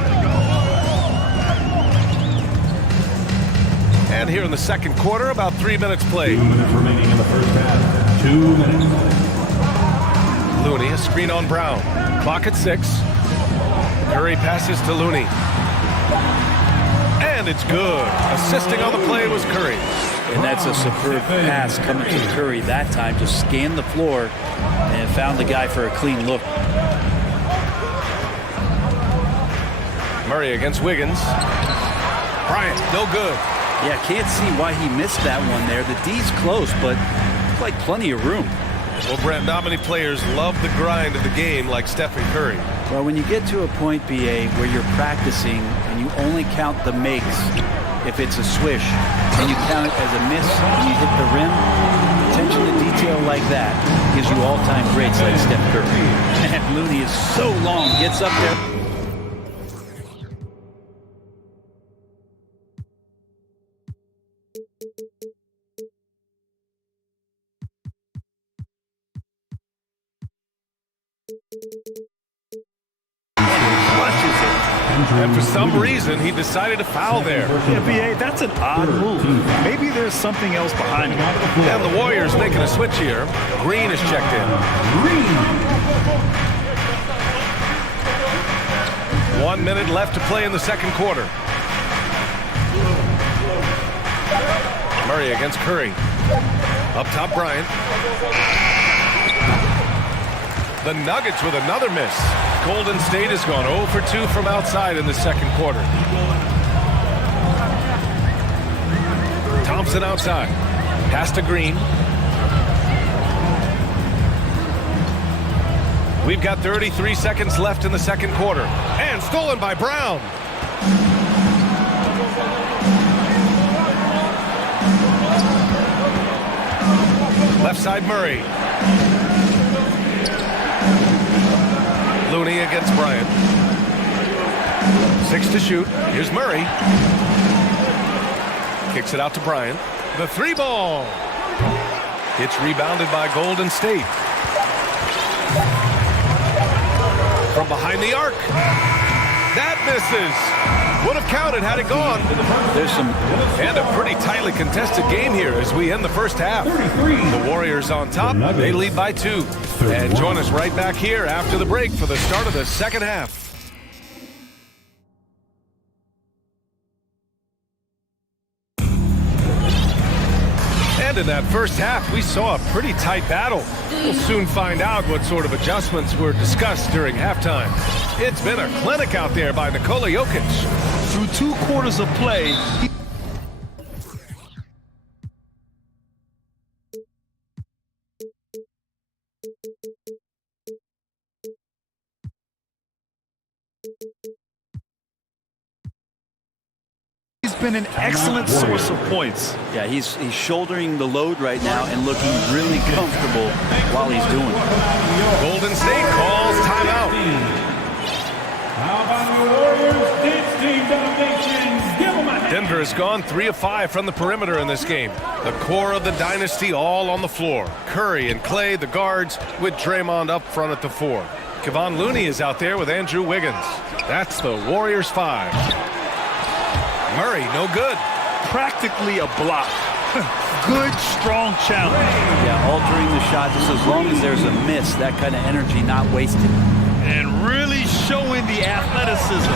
And here in the second quarter, about 3 minutes played. 2 minutes remaining in the first half. 2 minutes. Looney, a screen on Brown. Clock at 6. Curry passes to Looney. And it's good. Assisting on the play was Curry. And that's a superb pass coming to Curry that time. Just scanned the floor and found the guy for a clean look. Murray against Wiggins. Bryant, no good. Yeah, can't see why he missed that one there. The D's close, but like plenty of room. Well, Brent, not many players love the grind of the game like Stephen Curry. Well, when you get to a point, BA, where you're practicing and you only count the makes if it's a swish, and you count it as a miss when you hit the rim, attention to detail like that gives you all-time greats like Steph Curry. And Looney is so long, gets up there. And for some reason, he decided to foul there. Yeah, BA, that's an odd move. Maybe there's something else behind it. And the Warriors making a switch here. Green is checked in. 1 minute left to play in the second quarter. Murray against Curry. Up top, Bryant. The Nuggets with another miss. Golden State has gone 0 for 2 from outside in the second quarter. Thompson outside. Pass to Green. We've got 33 seconds left in the second quarter. And stolen by Brown. Left side, Murray. Looney against Bryant. 6 to shoot. Here's Murray. Kicks it out to Bryant. The 3 ball. It's rebounded by Golden State. From behind the arc. That misses. Would have counted had it gone. There's some... And a pretty tightly contested game here as we end the first half. The Warriors on top. They lead by 2. And join us right back here after the break for the start of the second half. And in that first half, we saw a pretty tight battle. We'll soon find out what sort of adjustments were discussed during halftime. It's been a clinic out there by Nikola Jokic. Through 2 quarters of play, been an excellent source of points. Yeah, he's shouldering the load right now and looking really comfortable while he's doing it. Golden State calls timeout. How about the Warriors? It's team domination. Give them a hand. Denver has gone 3 of 5 from the perimeter in this game. The core of the dynasty all on the floor. Curry and Clay, the guards, with Draymond up front at the 4. Kevon Looney is out there with Andrew Wiggins. That's the Warriors 5. Murray, no good. Practically a block. Good, strong challenge. Yeah, altering the shot just as long as there's a miss, that kind of energy not wasted. And really showing the athleticism.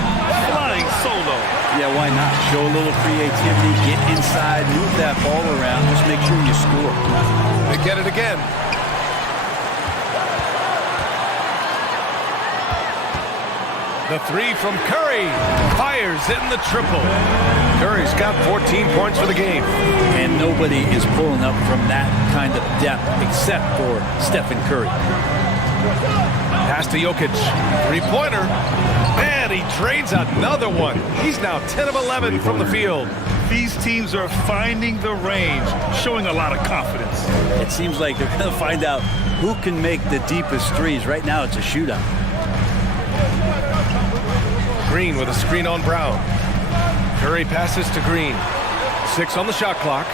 Flying solo. Yeah, why not? Show a little creativity, get inside, move that ball around, just make sure you score. They get it again. The 3 from Curry. Fires in the triple. Curry's got 14 points for the game. And nobody is pulling up from that kind of depth except for Stephen Curry. Pass to Jokic. 3-pointer. Man, he drains another one. He's now 10 of 11 from the field. These teams are finding the range, showing a lot of confidence. It seems like they're going to find out who can make the deepest threes. Right now, it's a shootout. Green with a screen on Brown. Curry passes to Green. 6 on the shot clock.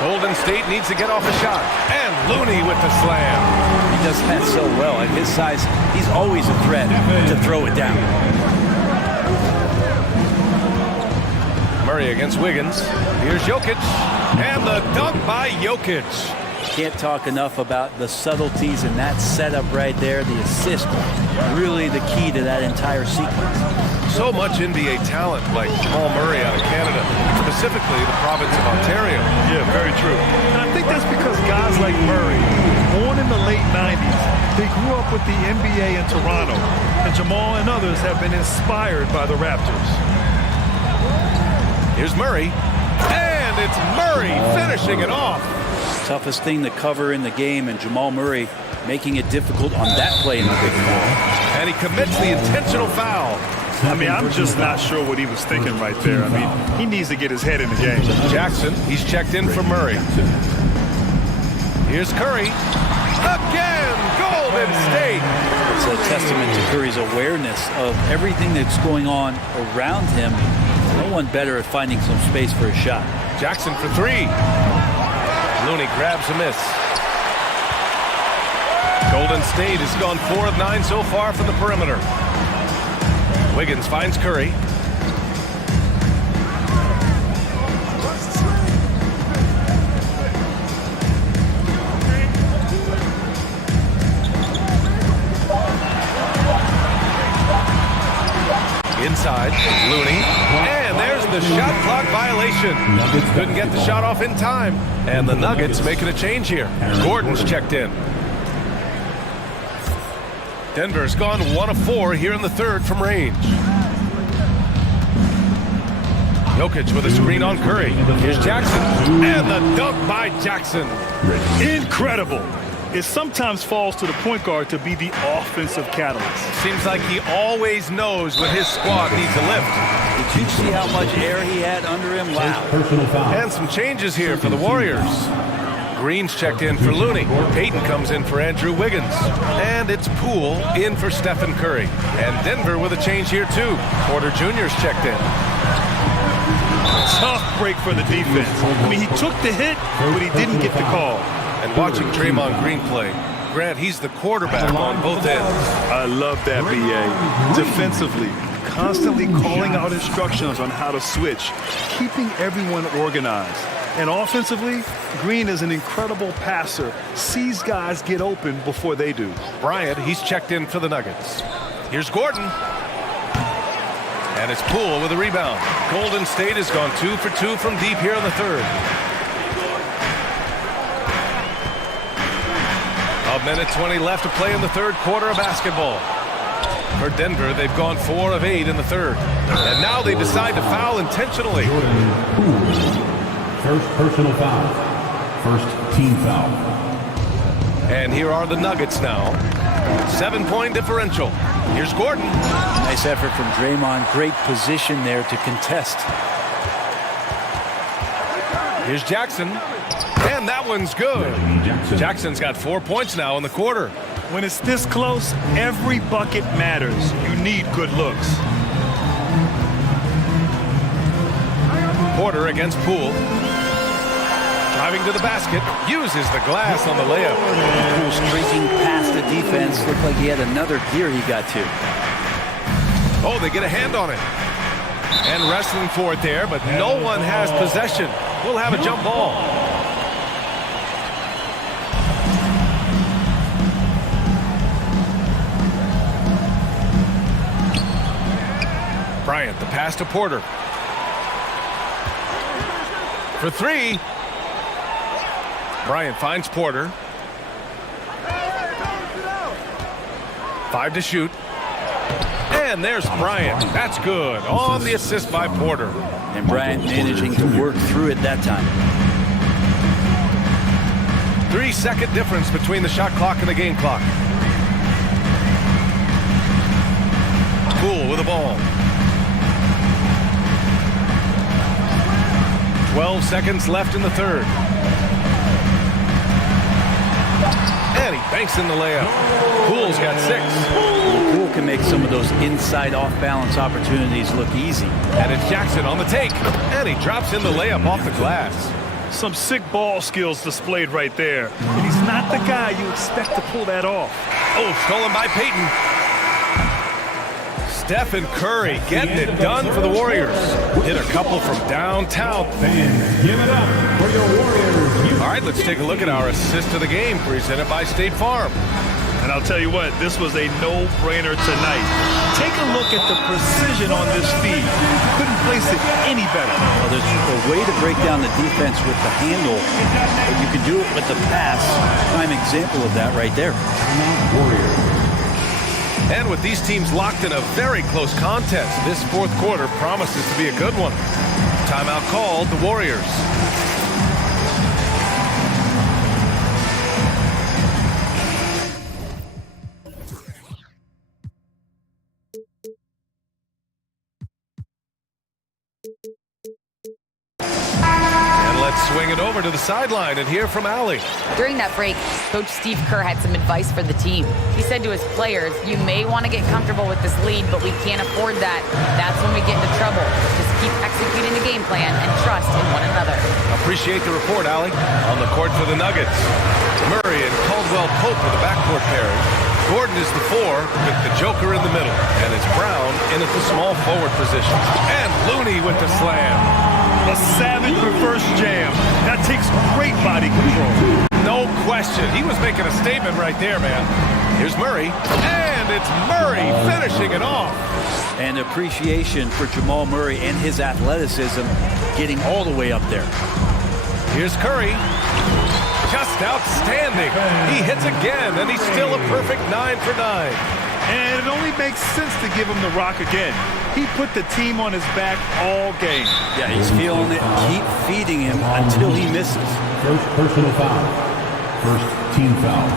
Golden State needs to get off a shot. And Looney with the slam. He does that so well. At his size, he's always a threat to throw it down. Murray against Wiggins. Here's Jokic. And the dunk by Jokic. Can't talk enough about the subtleties in that setup right there. The assist, really the key to that entire sequence. So much NBA talent like Jamal Murray out of Canada, specifically the province of Ontario. Yeah, very true. And I think that's because guys like Murray, born in the late 90s, they grew up with the NBA in Toronto. And Jamal and others have been inspired by the Raptors. Here's Murray. And it's Murray finishing it off. Toughest thing to cover in the game, and Jamal Murray making it difficult on that play in the big foul. And he commits the intentional foul. I mean, I'm just not sure what he was thinking right there. I mean, he needs to get his head in the game. Jackson, he's checked in for Murray. Here's Curry. Again, Golden State. It's a testament to Curry's awareness of everything that's going on around him. No one better at finding some space for a shot. Jackson for 3. Looney grabs a miss. Golden State has gone 4 of 9 so far from the perimeter. Wiggins finds Curry. Inside, Looney. And there's the shot clock violation. Couldn't get the shot off in time. And the Nuggets making a change here. Gordon's checked in. Denver's gone 1 of 4 here in the 3rd from range. Jokic with a screen on Curry. Here's Jackson. And the dunk by Jackson. Incredible. It sometimes falls to the point guard to be the offensive catalyst. Seems like he always knows when his squad needs a lift. Did you see how much air he had under him? Wow. And some changes here for the Warriors. Green's checked in for Looney. Payton comes in for Andrew Wiggins. And it's Poole in for Stephen Curry. And Denver with a change here too. Porter Jr.'s checked in. Tough break for the defense. I mean, he took the hit, but he didn't get the call. And watching Draymond Green play, Grant, he's the quarterback on both ends. I love that, B.A. Defensively, constantly calling out instructions on how to switch, keeping everyone organized. And offensively, Green is an incredible passer, sees guys get open before they do. Bryant, he's checked in for the Nuggets. Here's Gordon. And it's Poole with a rebound. Golden State has gone 2 for 2 from deep here in the 3rd. A minute 20 left to play in the 3rd quarter of basketball. For Denver, they've gone 4 of 8 in the 3rd. And now they decide to foul intentionally. First personal foul. First team foul. And here are the Nuggets now. 7-point differential. Here's Gordon. Nice effort from Draymond. Great position there to contest. Here's Jackson. And that one's good. Jackson's got 4 points now in the quarter. When it's this close, every bucket matters. You need good looks. Porter against Poole. Driving to the basket. Uses the glass on the layup. Poole streaking past the defense. Looked like he had another gear he got to. Oh, they get a hand on it. And wrestling for it there, but no one has possession. We'll have a jump ball. Bryant, the pass to Porter. For three. Bryant finds Porter. 5 to shoot. And there's Bryant. That's good. On the assist by Porter. And Bryant managing to work through it that time. 3-second difference between the shot clock and the game clock. Poole with the ball. 12 seconds left in the third. And he banks in the layup. Poole's got 6. Poole can make some of those inside off-balance opportunities look easy. And it's Jackson on the take. And he drops in the layup off the glass. Some sick ball skills displayed right there. And he's not the guy you expect to pull that off. Oh, stolen by Payton. Stephen Curry getting it done for the Warriors. Hit a couple from downtown. Give it up for your Warriors. All right, let's take a look at our assist of the game presented by State Farm. And I'll tell you what, this was a no-brainer tonight. Take a look at the precision on this feed. Couldn't place it any better. Well, there's a way to break down the defense with the handle, but you can do it with the pass. Prime example of that right there. And with these teams locked in a very close contest, this fourth quarter promises to be a good one. Timeout called, the Warriors. Swing it over to the sideline and hear from Allie. During that break, Coach Steve Kerr had some advice for the team. He said to his players, you may want to get comfortable with this lead, but we can't afford that. That's when we get into trouble. Just keep executing the game plan and trust in one another. Appreciate the report, Allie. On the court for the Nuggets, Murray and Caldwell Pope are the backcourt pairing. Gordon is the 4 with the Joker in the middle. And it's Brown in at the small forward position. And Looney with the slam. A savage reverse jam. That takes great body control. No question. He was making a statement right there, man. Here's Murray. And it's Murray finishing it off. And appreciation for Jamal Murray and his athleticism getting all the way up there. Here's Curry. Just outstanding. He hits again, and he's still a perfect 9 for 9. And it only makes sense to give him the rock again. He put the team on his back all game. Yeah, he's feeling it. Keep feeding him until he misses. First personal foul. First team foul.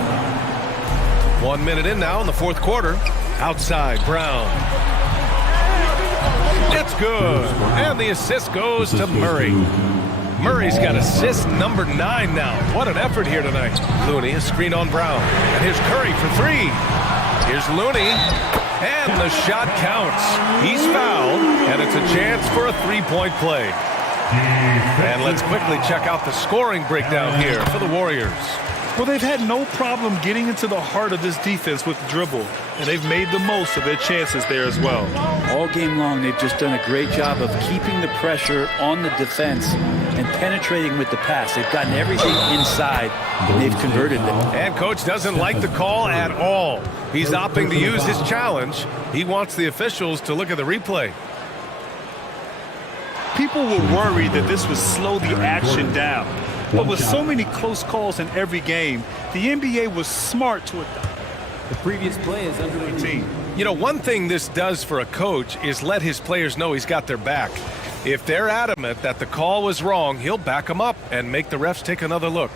1 minute in now in the fourth quarter. Outside, Brown. It's good. And the assist goes to Murray. Murray's got assist number 9 now. What an effort here tonight. Looney, a screen on Brown. And here's Curry for 3. Here's Looney. And the shot counts. He's fouled, and it's a chance for a 3-point play. And let's quickly check out the scoring breakdown here for the Warriors. Well, they've had no problem getting into the heart of this defense with the dribble, and they've made the most of their chances there as well. All game long, they've just done a great job of keeping the pressure on the defense and penetrating with the pass. They've gotten everything inside, and they've converted them. And Coach doesn't like the call at all. He's opting to use his challenge. He wants the officials to look at the replay. People were worried that this would slow the action down. But with so many close calls in every game, the NBA was smart to adopt. The previous play is under 18. You know, one thing this does for a coach is let his players know he's got their back. If they're adamant that the call was wrong, he'll back them up and make the refs take another look.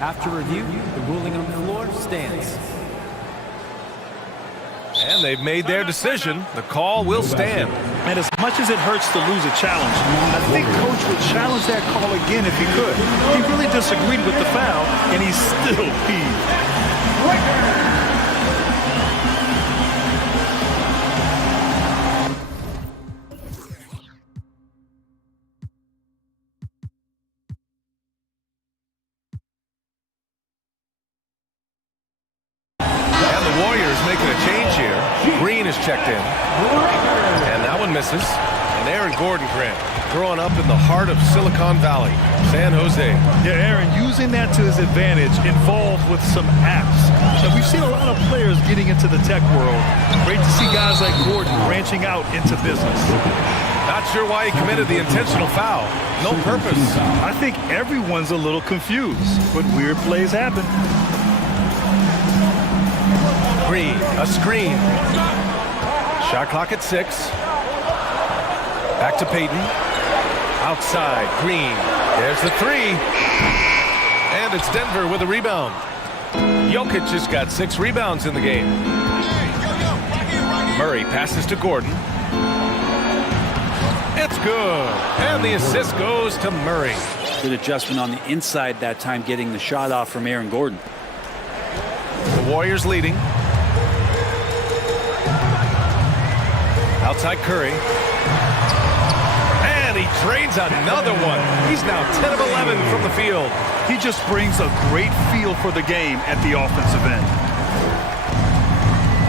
After review, the ruling on the floor stands. And they've made their decision. The call will stand. And as much as it hurts to lose a challenge, I think Coach would challenge that call again if he could. He really disagreed with the foul, and he's still peeved. Checked in. And that one misses. And Aaron Gordon Grant growing up in the heart of Silicon Valley, San Jose. Yeah, Aaron, using that to his advantage, involved with some apps. Now, we've seen a lot of players getting into the tech world. Great to see guys like Gordon branching out into business. Not sure why he committed the intentional foul. No purpose. I think everyone's a little confused, but weird plays happen. Green, a screen. Shot clock at 6. Back to Payton. Outside, Green. There's the 3. And it's Denver with a rebound. Jokic has got 6 rebounds in the game. Murray passes to Gordon. It's good. And the assist goes to Murray. Good adjustment on the inside that time, getting the shot off from Aaron Gordon. The Warriors leading. Outside Curry. And he drains another one. He's now 10 of 11 from the field. He just brings a great feel for the game at the offensive end.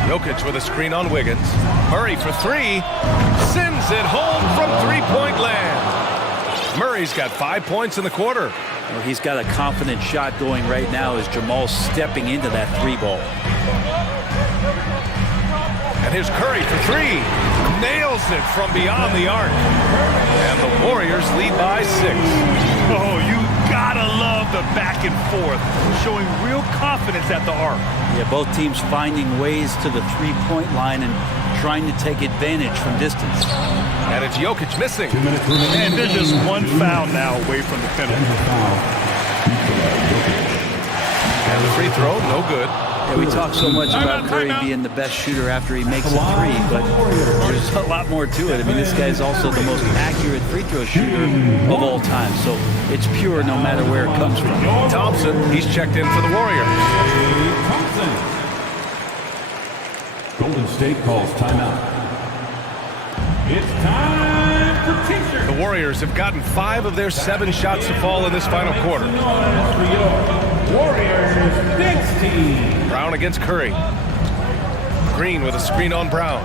Jokic with a screen on Wiggins. Murray for 3. Sends it home from three-point land. Murray's got 5 points in the quarter. Well, he's got a confident shot going right now as Jamal's stepping into that 3-ball. And here's Curry for 3. Nails it from beyond the arc. And the Warriors lead by 6. Oh, you gotta love the back and forth, showing real confidence at the arc. Yeah, both teams finding ways to the three-point line and trying to take advantage from distance. And it's Jokic missing. And they're just one foul now away from the penalty. And the free throw, no good. Yeah, we talk so much about Curry being the best shooter after he makes a 3, but there's a lot more to it. I mean, this guy's also the most accurate free throw shooter of all time, so it's pure no matter where it comes from. Thompson, he's checked in for the Warriors. Golden State calls timeout. It's time for T-shirt. The Warriors have gotten 5 of their 7 shots to fall in this final quarter. Warriors next team. Brown against Curry. Green with a screen on Brown.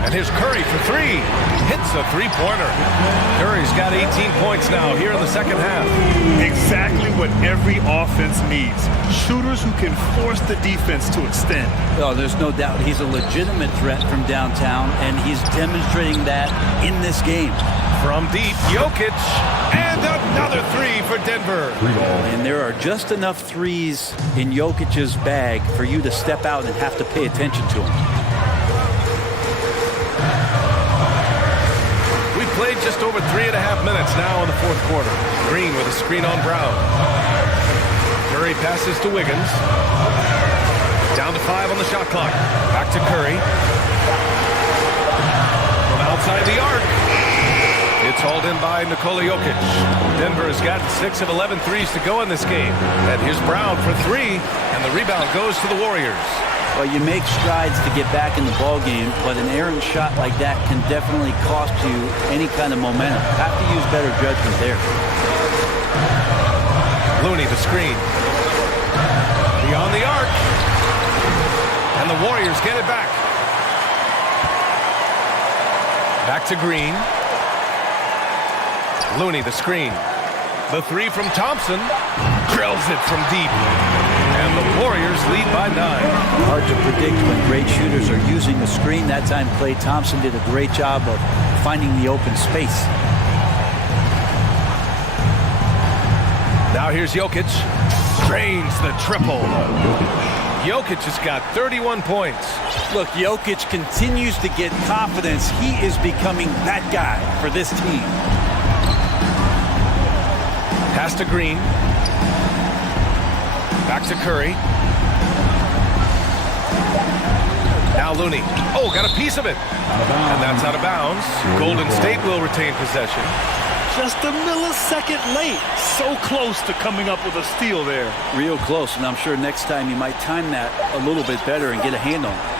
And here's Curry for 3. Hits a three-pointer. Curry's got 18 points now here in the second half. Exactly what every offense needs. Shooters who can force the defense to extend. Oh, there's no doubt he's a legitimate threat from downtown, and he's demonstrating that in this game. From deep, Jokic, and another 3 for Denver. And there are just enough threes in Jokic's bag for you to step out and have to pay attention to him. We've played just over 3.5 minutes now in the fourth quarter. Green with a screen on Brown. Curry passes to Wiggins. Down to 5 on the shot clock. Back to Curry. From outside the arc. It's hauled in by Nikola Jokic. Denver has got 6 of 11 threes to go in this game. And here's Brown for 3, and the rebound goes to the Warriors. Well, you make strides to get back in the ball game, but an errant shot like that can definitely cost you any kind of momentum. Have to use better judgment there. Looney the screen. Beyond the arc. And the Warriors get it back. Back to Green. Looney the screen. The 3 from Thompson. Drills it from deep. And the Warriors lead by 9. Hard to predict when great shooters are using the screen. That time Klay Thompson did a great job of finding the open space. Now here's Jokic. Drains the triple. Jokic has got 31 points. Look, Jokic continues to get confidence. He is becoming that guy for this team. Pass to Green. Back to Curry. Now Looney. Oh, got a piece of it. And that's out of bounds. Golden State will retain possession. Just a millisecond late. So close to coming up with a steal there. Real close, and I'm sure next time you might time that a little bit better and get a hand on it.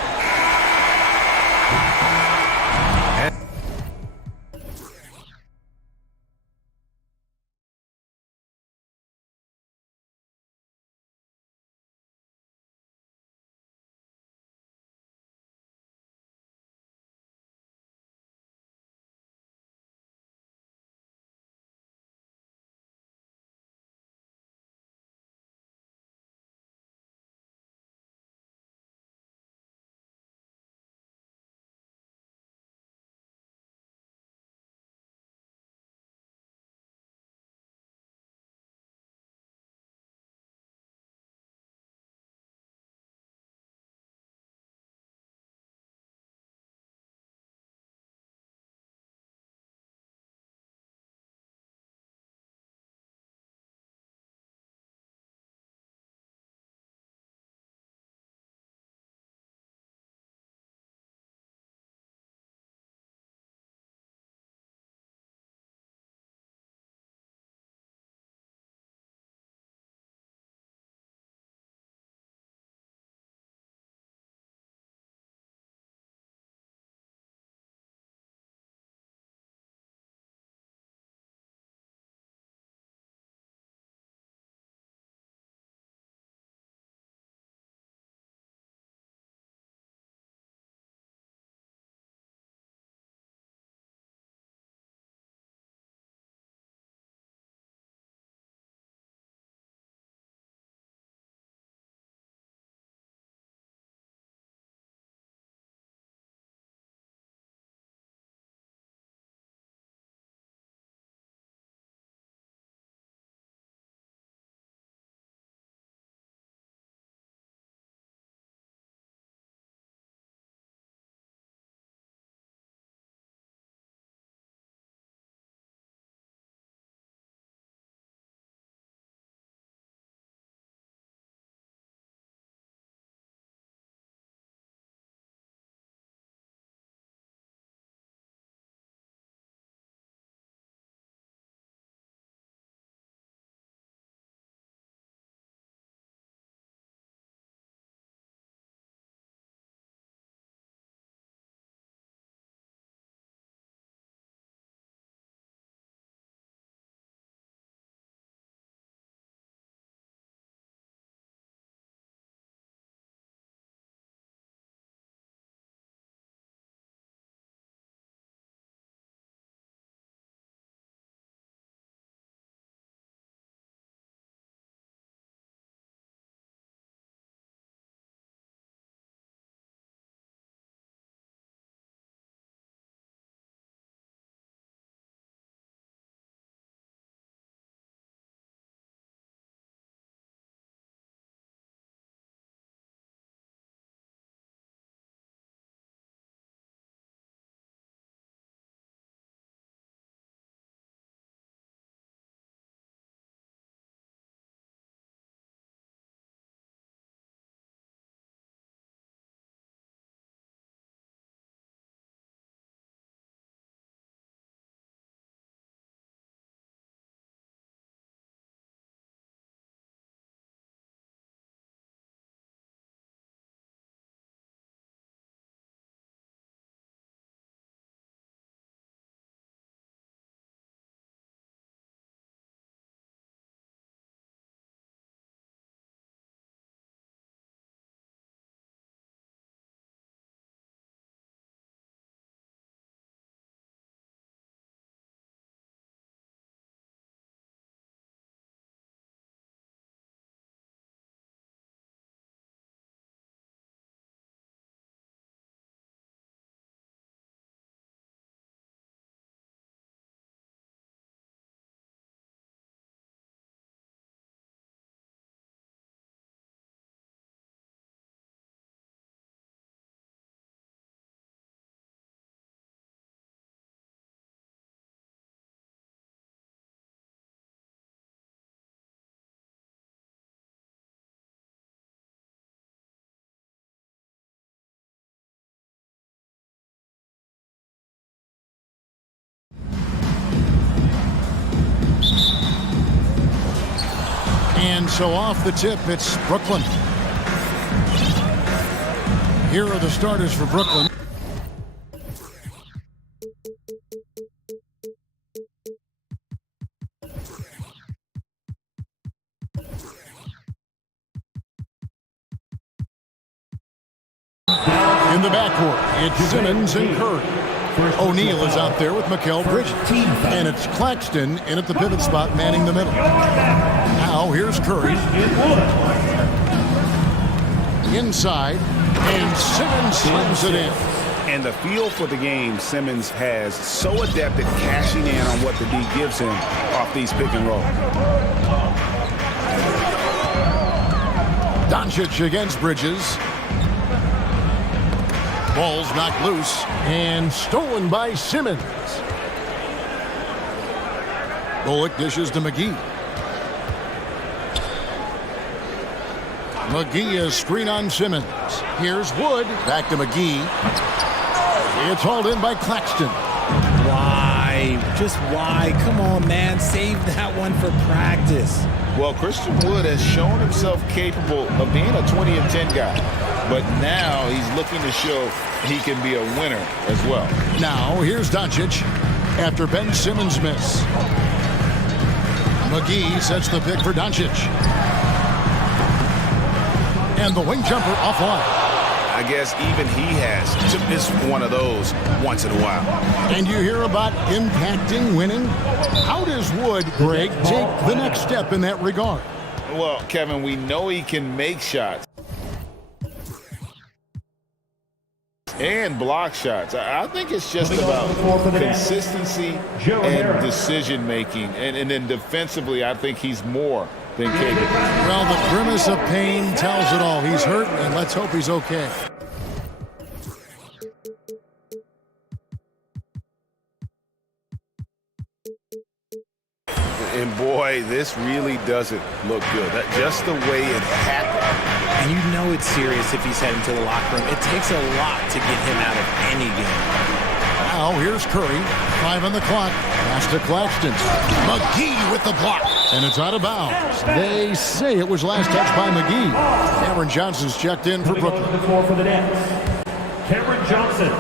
And so off the tip, it's Brooklyn. Here are the starters for Brooklyn. In the backcourt, it's Simmons and Curry. O'Neal is out there with Mikal Bridges. And it's Claxton in at the pivot spot, manning the middle. Now here's Curry. Inside, and Simmons slams it in. And the feel for the game Simmons has, so adept at cashing in on what the D gives him off these pick and roll. Doncic against Bridges. Ball's knocked loose and stolen by Simmons. Bullock dishes to McGee. McGee is screen on Simmons. Here's Wood. Back to McGee. It's hauled in by Claxton. Why? Just why? Come on, man. Save that one for practice. Well, Christian Wood has shown himself capable of being a 20 and 10 guy. But now he's looking to show he can be a winner as well. Now here's Doncic after Ben Simmons' miss. McGee sets the pick for Doncic. And the wing jumper offline. I guess even he has to miss one of those once in a while. And you hear about impacting winning? How does Wood, Greg, take the next step in that regard? Well, Kevin, we know he can make shots and block shots. I think it's just about consistency and decision making. And then defensively, I think he's more than capable. Well, the grimace of pain tells it all. He's hurt, and let's hope he's okay. And boy, this really doesn't look good. Just the way it happened. And you know it's serious if he's heading to the locker room. It takes a lot to get him out of any game. Now here's Curry. 5 on the clock. Pass to Claxton. McGee with the block. And it's out of bounds. They say it was last touched by McGee. Cameron Johnson's checked in for Brooklyn. On the floor for the Nets, Cameron Johnson.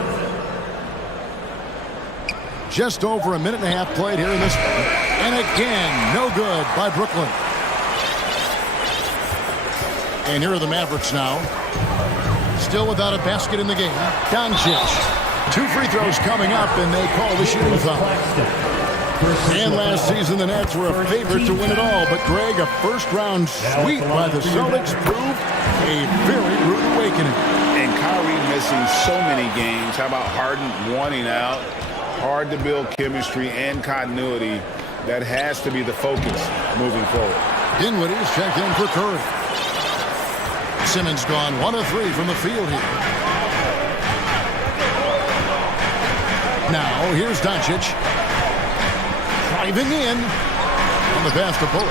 Just over a minute and a half played here in this one. And again, no good by Brooklyn. And here are the Mavericks now. Still without a basket in the game. Doncic. 2 free throws coming up, and they call the shooting foul. And last season, the Nets were a favorite to win it all. But, Greg, a first-round sweep by the Celtics proved a very rude awakening. And Kyrie missing so many games. How about Harden wanting out? Hard to build chemistry and continuity. That has to be the focus moving forward. Dinwiddie's checked in for Curry. Simmons gone 1 of 3 from the field here. Now, here's Doncic. Driving in. On the pass to Bullock.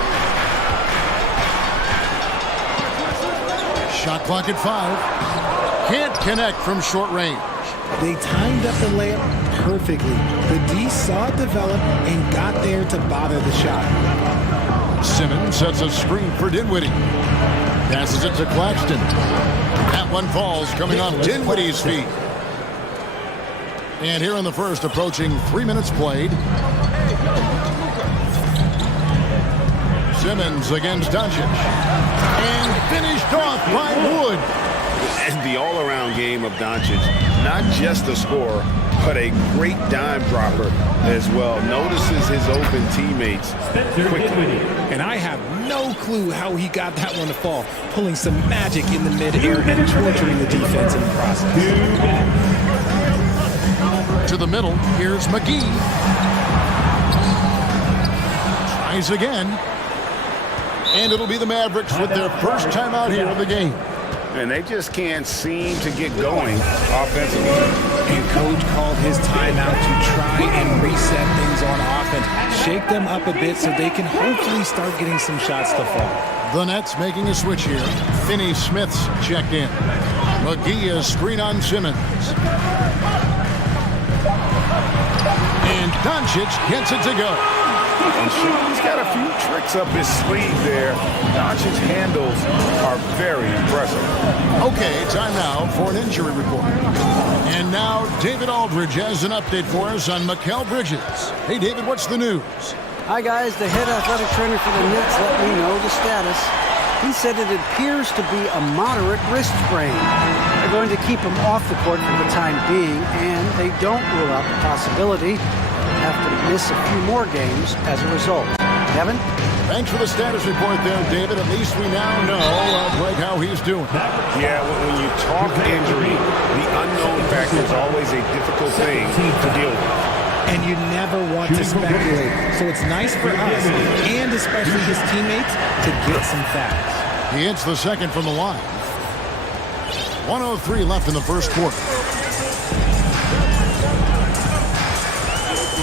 Shot clock at 5. Can't connect from short range. They timed up the layup perfectly. The D saw it develop and got there to bother the shot. Simmons sets a screen for Dinwiddie. Passes it to Claxton. That one falls, coming off Dinwiddie's feet. And here in the first, approaching 3 minutes played. Simmons against Doncic. And finished off by Wood. And the all-around game of Doncic, not just a scorer, but a great dime dropper as well. Notices his open teammates quickly. And I have no clue how he got that one to fall, pulling some magic in the mid-air and torturing the defense in the process. To the middle, here's McGee. Tries again. And it'll be the Mavericks with their first time out here in the game. And they just can't seem to get going offensively. And coach called his timeout to try and reset things on offense. Shake them up a bit so they can hopefully start getting some shots to fall. The Nets making a switch here. Finney-Smith's checked in. McGee is screen on Simmons. And Doncic gets it to go. And he's got a few tricks up his sleeve there. Doncic's handles are very impressive. Okay, time now for an injury report. And now David Aldridge has an update for us on Mikal Bridges. Hey, David, what's the news? Hi, guys. The head athletic trainer for the Nets let me know the status. He said it appears to be a moderate wrist sprain. They're going to keep him off the court for the time being, and they don't rule out the possibility he'll have to miss a few more games as a result. Kevin? Thanks for the status report there, David. At least we now know, Greg, how he's doing. Yeah, when you talk injury, the unknown factor is always a difficult thing to deal with. And you never want to speculate. So it's nice for us, and especially his teammates, to get some facts. He hits the second from the line. 1:03 left in the first quarter.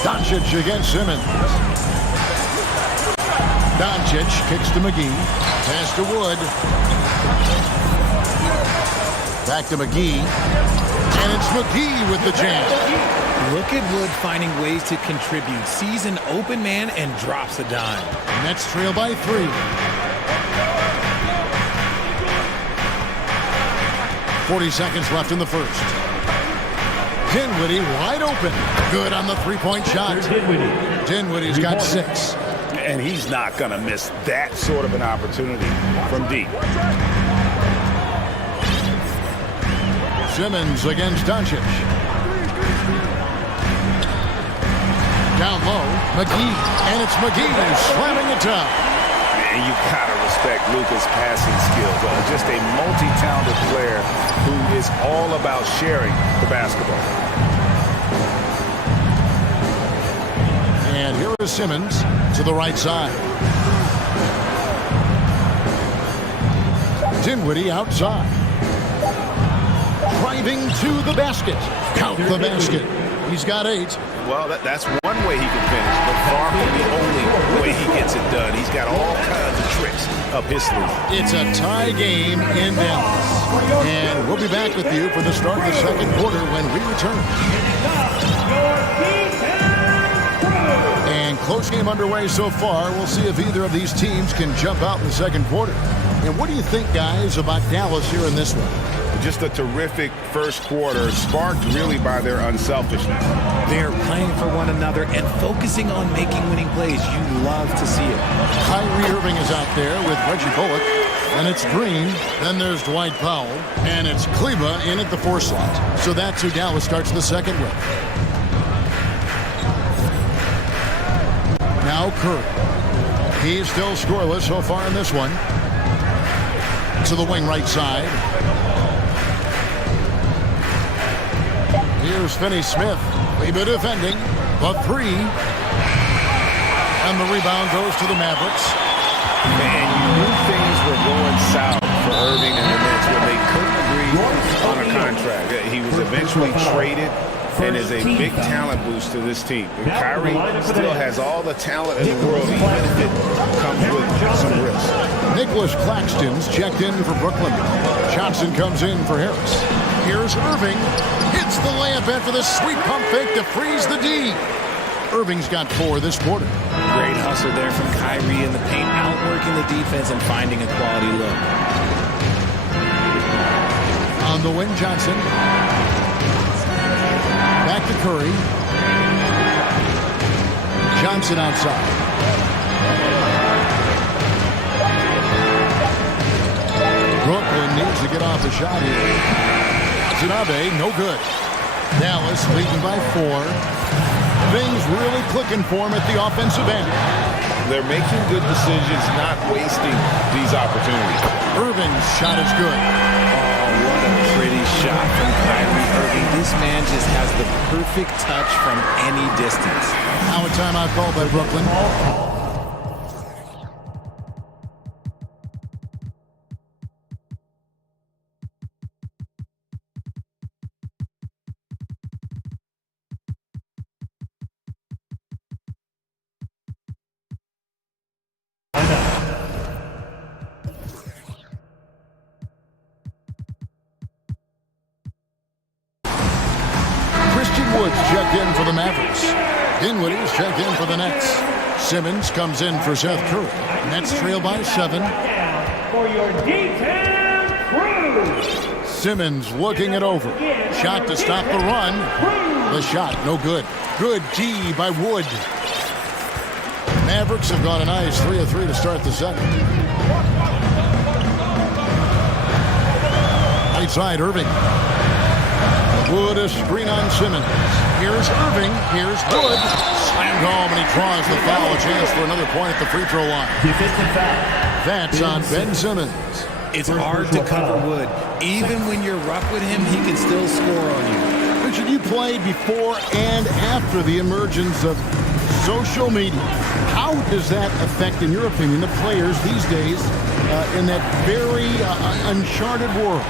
Doncic against Simmons. Doncic kicks to McGee. Pass to Wood. Back to McGee. And it's McGee with the jam. Look at Wood finding ways to contribute. Sees an open man and drops a dime. Nets trail by 3. 40 seconds left in the first. Dinwiddie wide open. Good on the three-point shot. Dinwiddie's got 6. And he's not going to miss that sort of an opportunity from deep. Simmons against Doncic. Down low, McGee, and it's McGee slamming it down. And you gotta respect Luka's passing skills. Just a multi-talented player who is all about sharing the basketball. And here is Simmons to the right side. Dinwiddie outside. Driving to the basket. Count the basket. He's got 8. Well, that's one way he can finish, but far from the only way he gets it done. He's got all kinds of tricks up his sleeve. It's a tie game in Dallas. And we'll be back with you for the start of the second quarter when we return. And close game underway so far. We'll see if either of these teams can jump out in the second quarter. And what do you think, guys, about Dallas here in this one? Just a terrific first quarter, sparked really by their unselfishness. They're playing for one another and focusing on making winning plays. You love to see it. Kyrie Irving is out there with Reggie Bullock. And it's Green. Then there's Dwight Powell. And it's Kleba in at the 4 slot. So that's who Dallas starts the second with. Now Curry. He's still scoreless so far in this one. To the wing right side. Here's Finney-Smith. Kleba defending. The 3. And the rebound goes to the Mavericks. Man, you knew things were going south for Irving and the Nets when they couldn't agree on a contract. He was eventually traded and is a big talent boost to this team. And Kyrie still has all the talent in the world, even if it comes with some risk. Nicholas Claxton's checked in for Brooklyn. Johnson comes in for Harris. Here's Irving. Hits the layup after the sweet pump fake to freeze the D. Irving's got 4 this quarter. Great hustle there from Kyrie in the paint, outworking the defense and finding a quality look. On the wing, Johnson. Back to Curry. Johnson outside. Brooklyn needs to get off the shot here. Watanabe, no good. Dallas leading by 4. Things really clicking for him at the offensive end. They're making good decisions, not wasting these opportunities. Irving's shot is good. Oh, what a pretty shot from Kyrie Irving. This man just has the perfect touch from any distance. Now a timeout call by Brooklyn. Wood's checked in for the Mavericks. Dinwiddie's checked in for the Nets. Simmons comes in for Seth Curry. Nets trail by 7. For your D-Town crew. Simmons looking it over. Shot to stop the run. The shot, no good. Good D by Wood. Mavericks have gone a nice 3 of 3 to start the second. Right side, Irving. Wood a screen on Simmons. Here's Irving. Here's Wood. Slammed home, and he draws the foul. A chance for another point at the free throw line. That's on Ben Simmons. It's hard to cover Wood. Even when you're rough with him, he can still score on you. Richard, you played before and after the emergence of social media. How does that affect, in your opinion, the players these days in that very uncharted world?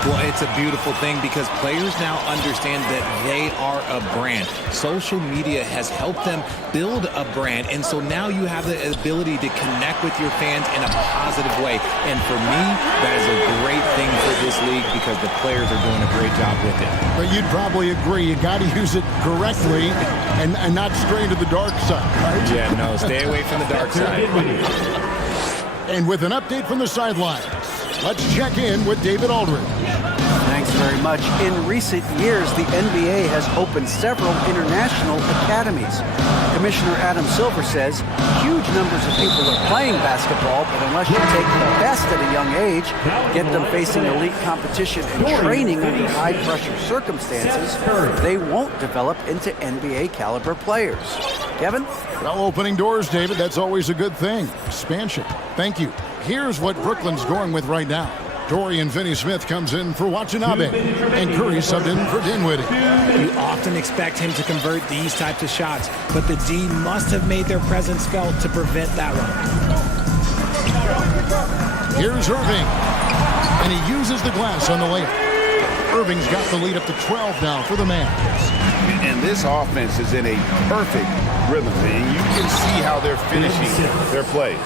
Well, it's a beautiful thing because players now understand that they are a brand. Social media has helped them build a brand, and so now you have the ability to connect with your fans in a positive way. And for me, that is a great thing for this league because the players are doing a great job with it. But you'd probably agree you got to use it correctly and not stray to the dark side, right? Yeah, no, stay away from the dark side. And with an update from the sidelines, let's check in with David Aldridge. Thanks very much. In recent years, the NBA has opened several international academies. Commissioner Adam Silver says huge numbers of people are playing basketball, but unless you take the best at a young age, get them facing elite competition and training under high-pressure circumstances, they won't develop into NBA-caliber players. Kevin? Well, opening doors, David, that's always a good thing. Expansion. Thank you. Here's what Brooklyn's going with right now. Dorian Finney-Smith comes in for Watanabe, and Curry subbed in for Dinwiddie. You often expect him to convert these types of shots, but the D must have made their presence felt to prevent that one. Here's Irving, and he uses the glass on the layup. Irving's got the lead up to 12 now for the Mavs. And this offense is in a perfect rhythm, and you can see how they're finishing their plays.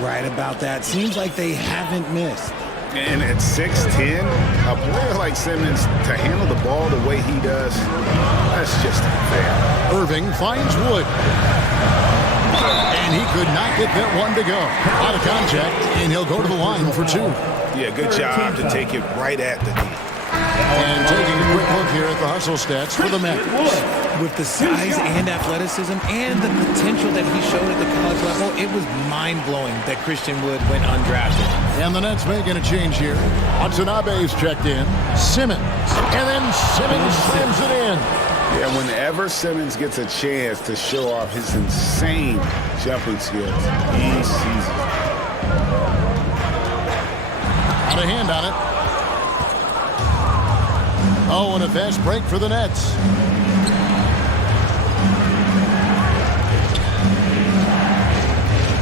Right about that. Seems like they haven't missed. And at 6'10", a player like Simmons, to handle the ball the way he does, that's just unfair. Irving finds Wood. And he could not get that one to go. Out of contact, and he'll go to the line for 2. Yeah, good job to take it right at the knee. And taking a quick look here at the hustle stats for the Mavericks. With the size and athleticism and the potential that he showed at the college level, it was mind-blowing that Christian Wood went undrafted. And the Nets making a change here. Watanabe's checked in. Simmons. And then Simmons slams it in. Yeah, whenever Simmons gets a chance to show off his insane jumping skills, he sees it. Out of hand on it. Oh, and a fast break for the Nets.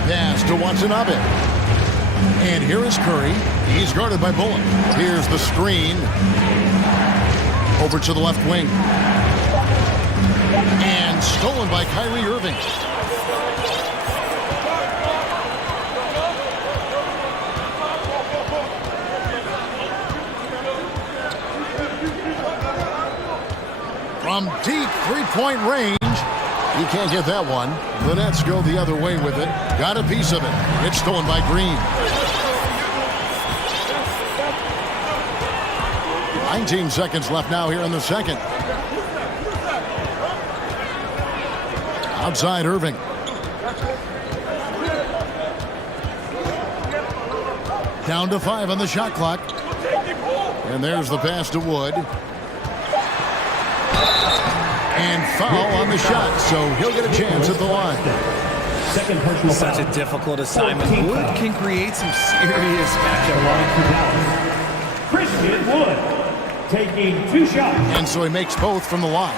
Pass to Watanabe. And here is Curry. He's guarded by Bullock. Here's the screen. Over to the left wing. And stolen by Kyrie Irving. From deep three-point range. He can't get that one. The Nets go the other way with it. Got a piece of it. It's stolen by Green. 19 seconds left now here in the second. Outside Irving. Down to 5 on the shot clock. And there's the pass to Wood. And foul on the shot, so he'll get a chance at the line. Such a difficult assignment. Wood can create some serious matchup. Christian Wood taking 2 shots. And so he makes both from the line.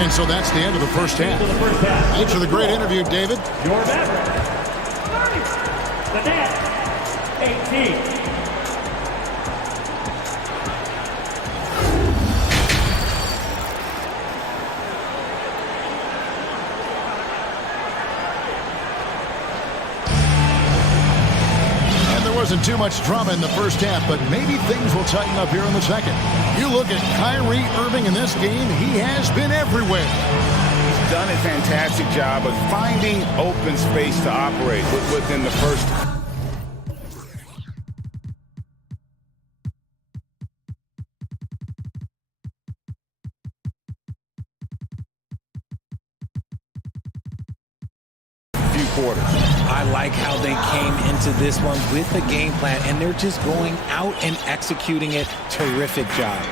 And so that's the end of the first half. Thanks for the great interview, David. Your Mavericks. The Nets, 18. wasn't too much drama in the first half, but maybe things will tighten up here in the second. You look at Kyrie Irving in this game, he has been everywhere. He's done a fantastic job of finding open space to operate within the first. Quarters. I like how they came into this one with a game plan, and they're just going out and executing it. Terrific job.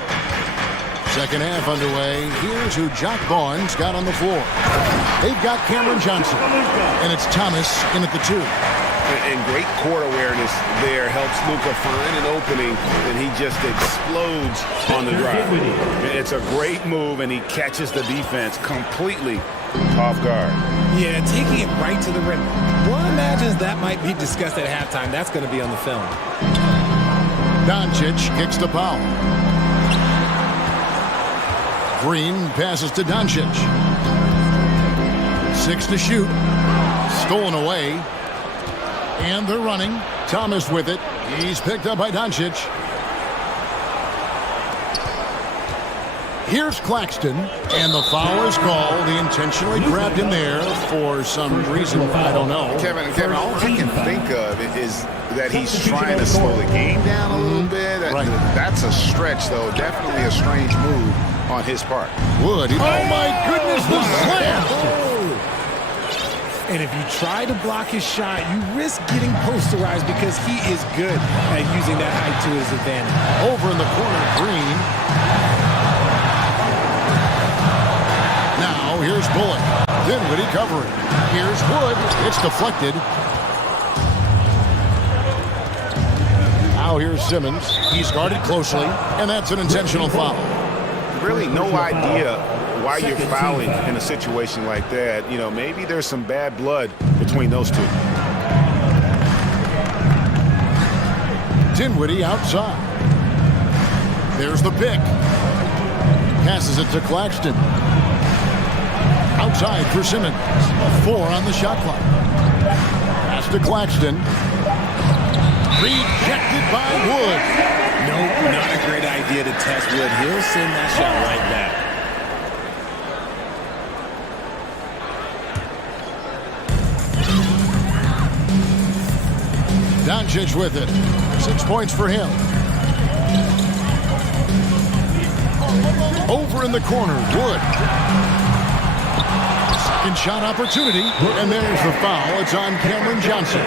Second half underway. Here's who Jock Vaughn's got on the floor. They've got Cameron Johnson, and it's Thomas in at the 2. And great court awareness there helps Luka find an opening, and he just explodes on the drive. It's a great move, and he catches the defense completely off guard. Yeah, taking it right to the rim. One imagines that might be discussed at halftime. That's going to be on the film. Doncic kicks to Powell. Green passes to Doncic. 6 to shoot. Stolen away. And they're running. Thomas with it. He's picked up by Doncic. Here's Claxton, and the foul is called. He intentionally grabbed him there for some reason, I don't know. Kevin, all I can think of is that he's trying to slow the game down a little bit. Right. That's a stretch, though. Definitely a strange move on his part. Wood. Oh, my goodness, the slam! And if you try to block his shot, you risk getting posterized because he is good at using that height to his advantage. Over in the corner, Green. Now, here's Bullock. Dinwiddie covering. Here's Wood. It's deflected. Now here's Simmons. He's guarded closely, and that's an intentional foul. Really no idea why you're fouling in a situation like that. You know, maybe there's some bad blood between those two. Dinwiddie outside. There's the pick. Passes it to Claxton. Outside for Simmons. 4 on the shot clock. Pass to Claxton. Rejected by Wood. Nope, not a great idea to test Wood. He'll send that shot right back. Doncic with it. 6 points for him. Over in the corner, Wood. Second shot opportunity, and there's the foul. It's on Cameron Johnson.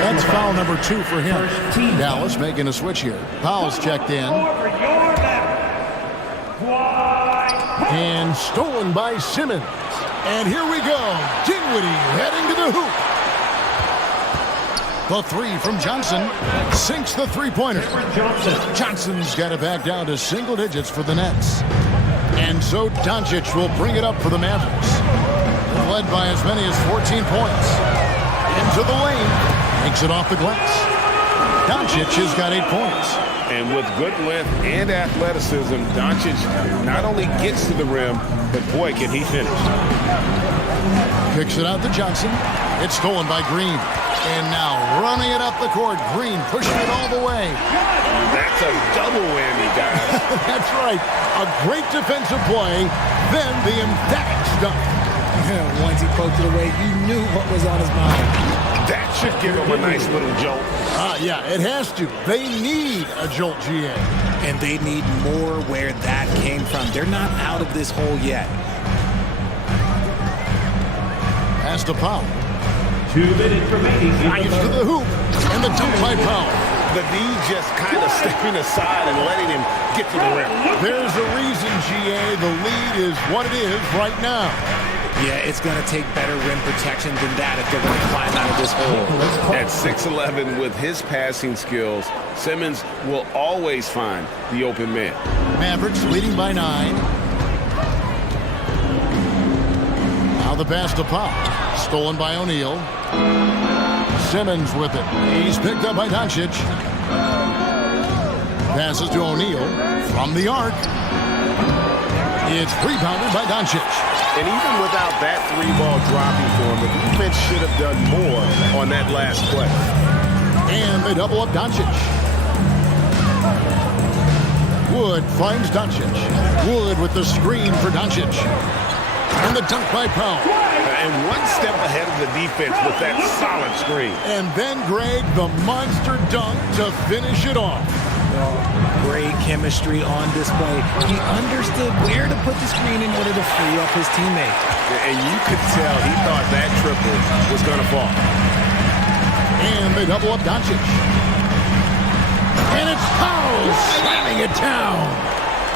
That's foul number 2 for him. Dallas making a switch here. Powell's checked in. And stolen by Simmons. And here we go. Dinwiddie heading to the hoop. The 3 from Johnson sinks the three-pointer. Johnson's got it back down to single digits for the Nets. And so Doncic will bring it up for the Mavericks. Led by as many as 14 points. Into the lane. Takes it off the glass. Doncic has got 8 points. And with good length and athleticism, Doncic not only gets to the rim, but boy, can he finish. Kicks it out to Johnson. It's stolen by Green. And now running it up the court. Green pushing it all the way. That's a double whammy, guys. That's right. A great defensive play. Then the emphatic stuff. Once he poked it away, you knew what was on his mind. That should give him a nice little jolt. Yeah, it has to. They need a jolt, GA. And they need more where that came from. They're not out of this hole yet. Pass to Powell. 2 minutes remaining. Drives to the hoop. And the dunk by Powell. The D just kind of stepping aside and letting him get to the rim. There's a reason, GA. The lead is what it is right now. Yeah, it's going to take better rim protection than that if they're going to climb out of this hole. At 6'11", with his passing skills, Simmons will always find the open man. Mavericks leading by 9. Now the pass to Pop. Stolen by O'Neal. Simmons with it. He's picked up by Doncic. Passes to O'Neal from the arc. It's rebounded by Doncic. And even without that 3-ball dropping for him, the defense should have done more on that last play. And they double up Doncic. Wood finds Doncic. Wood with the screen for Doncic. And the dunk by Powell. And one step ahead of the defense with that solid screen. And then Greg, the monster dunk to finish it off. Great chemistry on display. He understood where to put the screen in order to free up his teammate. And you could tell he thought that triple was going to fall. And they double up Doncic. And it's Powell slamming it down.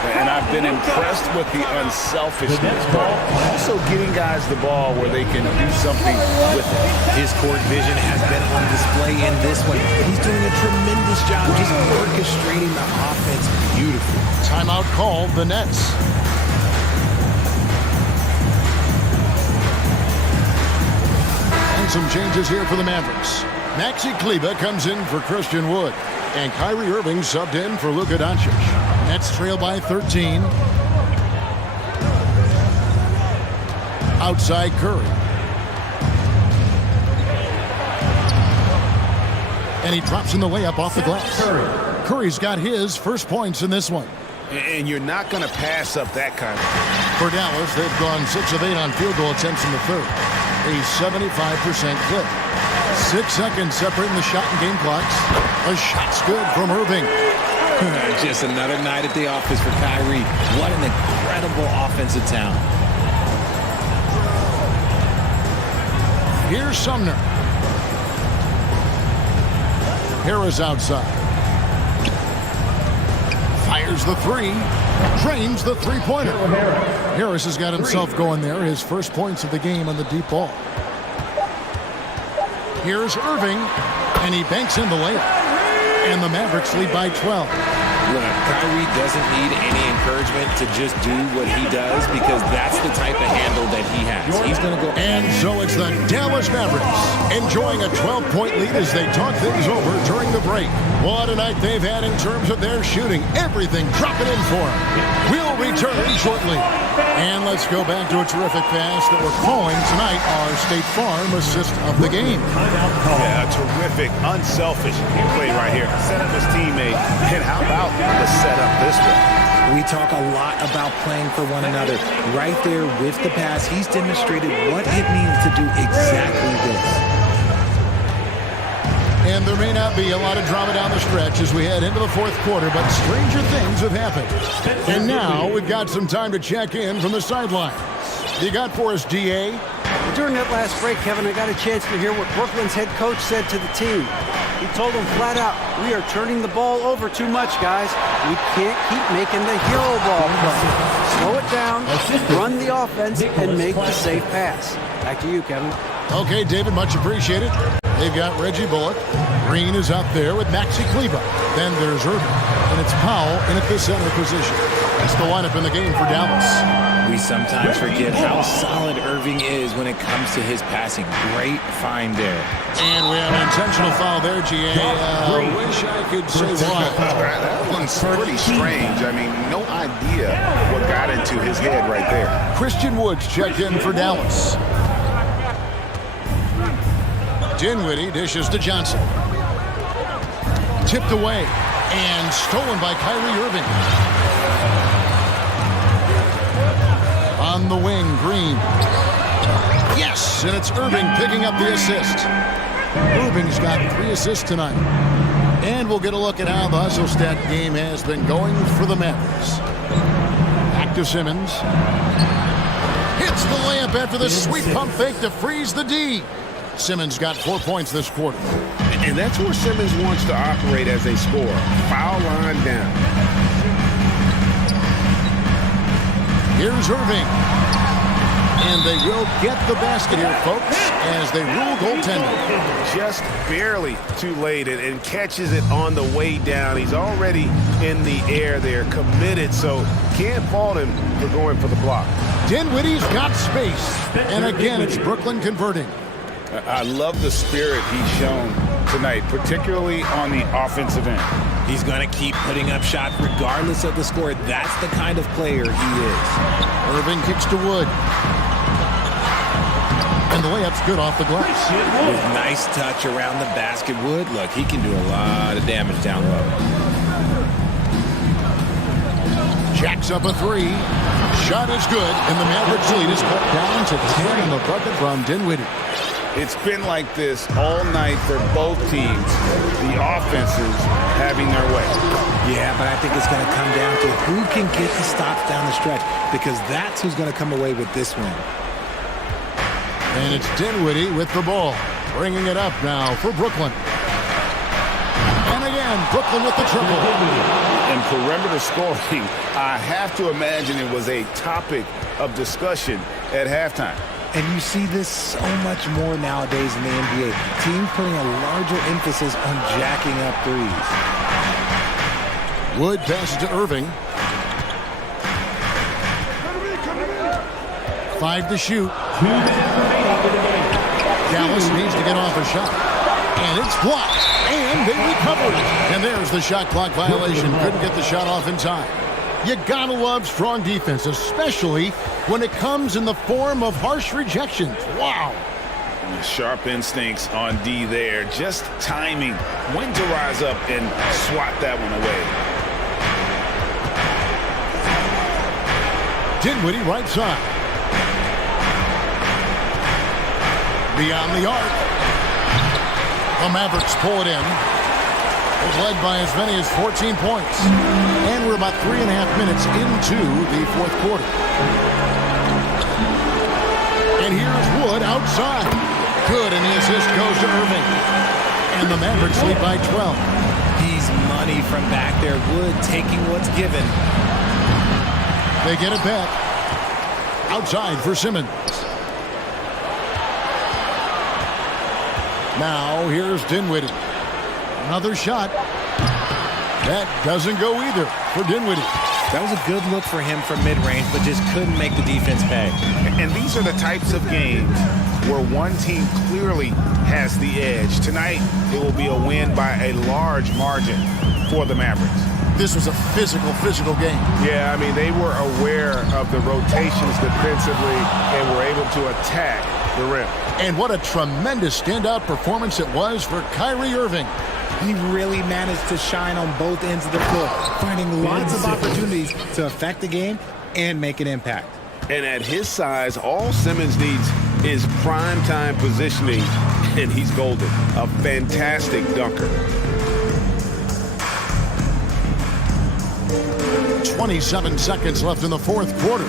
And I've been impressed with the unselfishness, but also getting guys the ball where they can do something with it. His court vision has been on display in this one. He's doing a tremendous job just orchestrating the offense beautifully. Timeout called, the Nets. And some changes here for the Mavericks. Maxi Kleber comes in for Christian Wood. And Kyrie Irving subbed in for Luka Doncic. Nets trail by 13. Outside Curry. And he drops in the layup off the glass. Curry's got his first points in this one. And you're not going to pass up that kind of. For Dallas, they've gone 6 of 8 on field goal attempts in the third. A 75% clip. 6 seconds separating the shot and game clocks. A shot's good from Irving. Just another night at the office for Kyrie. What an incredible offensive talent. Here's Sumner. Harris outside. Fires the three. Drains the three-pointer. Harris has got himself going there. His first points of the game on the deep ball. Here's Irving, and he banks in the layup. And the Mavericks lead by 12. Look, Kyrie doesn't need any encouragement to just do what he does because that's the type of handle that he has. He's going to go. And so it's the Dallas Mavericks enjoying a 12-point lead as they talk things over during the break. What a night they've had in terms of their shooting. Everything dropping in for them. We'll return shortly. And let's go back to a terrific pass that we're calling tonight our State Farm assist of the game. Yeah, a terrific, unselfish play right here. Set up his teammate. And how about the setup this way? We talk a lot about playing for one another. Right there with the pass, he's demonstrated what it means to do exactly this. And there may not be a lot of drama down the stretch as we head into the fourth quarter, but stranger things have happened. And now we've got some time to check in from the sidelines. You got for us, DA? During that last break, Kevin, I got a chance to hear what Brooklyn's head coach said to the team. He told them flat out, we are turning the ball over too much, guys. We can't keep making the hero ball play. Slow it down, run the offense, and make the safe pass. Back to you, Kevin. Okay, David, much appreciated. They've got Reggie Bullock. Green is out there with Maxi Kleber. Then there's Irving. And it's Powell in at the center position. That's the lineup in the game for Dallas. We sometimes forget how solid Irving is when it comes to his passing. Great find there. And we have an intentional foul there, GA. Wish I could say why. That one's pretty strange. I mean, no idea what got into his head right there. Christian Woods checked in for Dallas. Dinwiddie dishes to Johnson. Tipped away and stolen by Kyrie Irving. On the wing, Green. Yes, and it's Irving picking up the assist. Irving's got 3 assists tonight. And we'll get a look at how the hustle stat game has been going for the Mavericks. Back to Simmons. Hits the layup after the sweet pump fake to freeze the D. Simmons got 4 points this quarter. And that's where Simmons wants to operate as a scorer. Foul line down. Here's Irving. And they will get the basket here, folks, as they rule goaltending. Just barely too late and catches it on the way down. He's already in the air there, committed, so can't fault him for going for the block. Dinwiddie's got space. And again, it's Brooklyn converting. I love the spirit he's shown tonight, particularly on the offensive end. He's going to keep putting up shots regardless of the score. That's the kind of player he is. Irving kicks to Wood. And the layup's good off the glass. With nice touch around the basket. Wood, look, he can do a lot of damage down low. Jacks up a three. Shot is good, and the Mavericks lead is cut down to 10 in the bucket from Dinwiddie. It's been like this all night for both teams. The offenses having their way. Yeah, but I think it's going to come down to who can get the stops down the stretch, because that's who's going to come away with this win. And it's Dinwiddie with the ball, bringing it up now for Brooklyn. And again, Brooklyn with the triple. And perimeter scoring, I have to imagine it was a topic of discussion at halftime. And you see this so much more nowadays in the NBA. Teams putting a larger emphasis on jacking up threes. Wood passes to Irving. 5 to shoot. Dallas needs to get off a shot. And it's blocked. And they recover it. And there's the shot clock violation. Couldn't get the shot off in time. You gotta love strong defense, especially when it comes in the form of harsh rejections. Wow. Sharp instincts on D there. Just timing when to rise up and swat that one away. Dinwiddie right side. Beyond the arc. The Mavericks pull it in. Was led by as many as 14 points. And we're about 3.5 minutes into the fourth quarter. And here's Wood outside. Good, and the assist goes to Irving. And the Mavericks lead by 12. He's money from back there. Wood taking what's given. They get it back. Outside for Simmons. Now here's Dinwiddie. Another shot. That doesn't go either for Dinwiddie. That was a good look for him from mid-range, but just couldn't make the defense pay. And these are the types of games where one team clearly has the edge. Tonight, it will be a win by a large margin for the Mavericks. This was a physical game. Yeah, I mean, they were aware of the rotations defensively and were able to attack the rim. And what a tremendous standout performance it was for Kyrie Irving. He really managed to shine on both ends of the floor, finding lots of opportunities to affect the game and make an impact. And at his size, all Simmons needs is prime-time positioning, and he's golden. A fantastic dunker. 27 seconds left in the fourth quarter.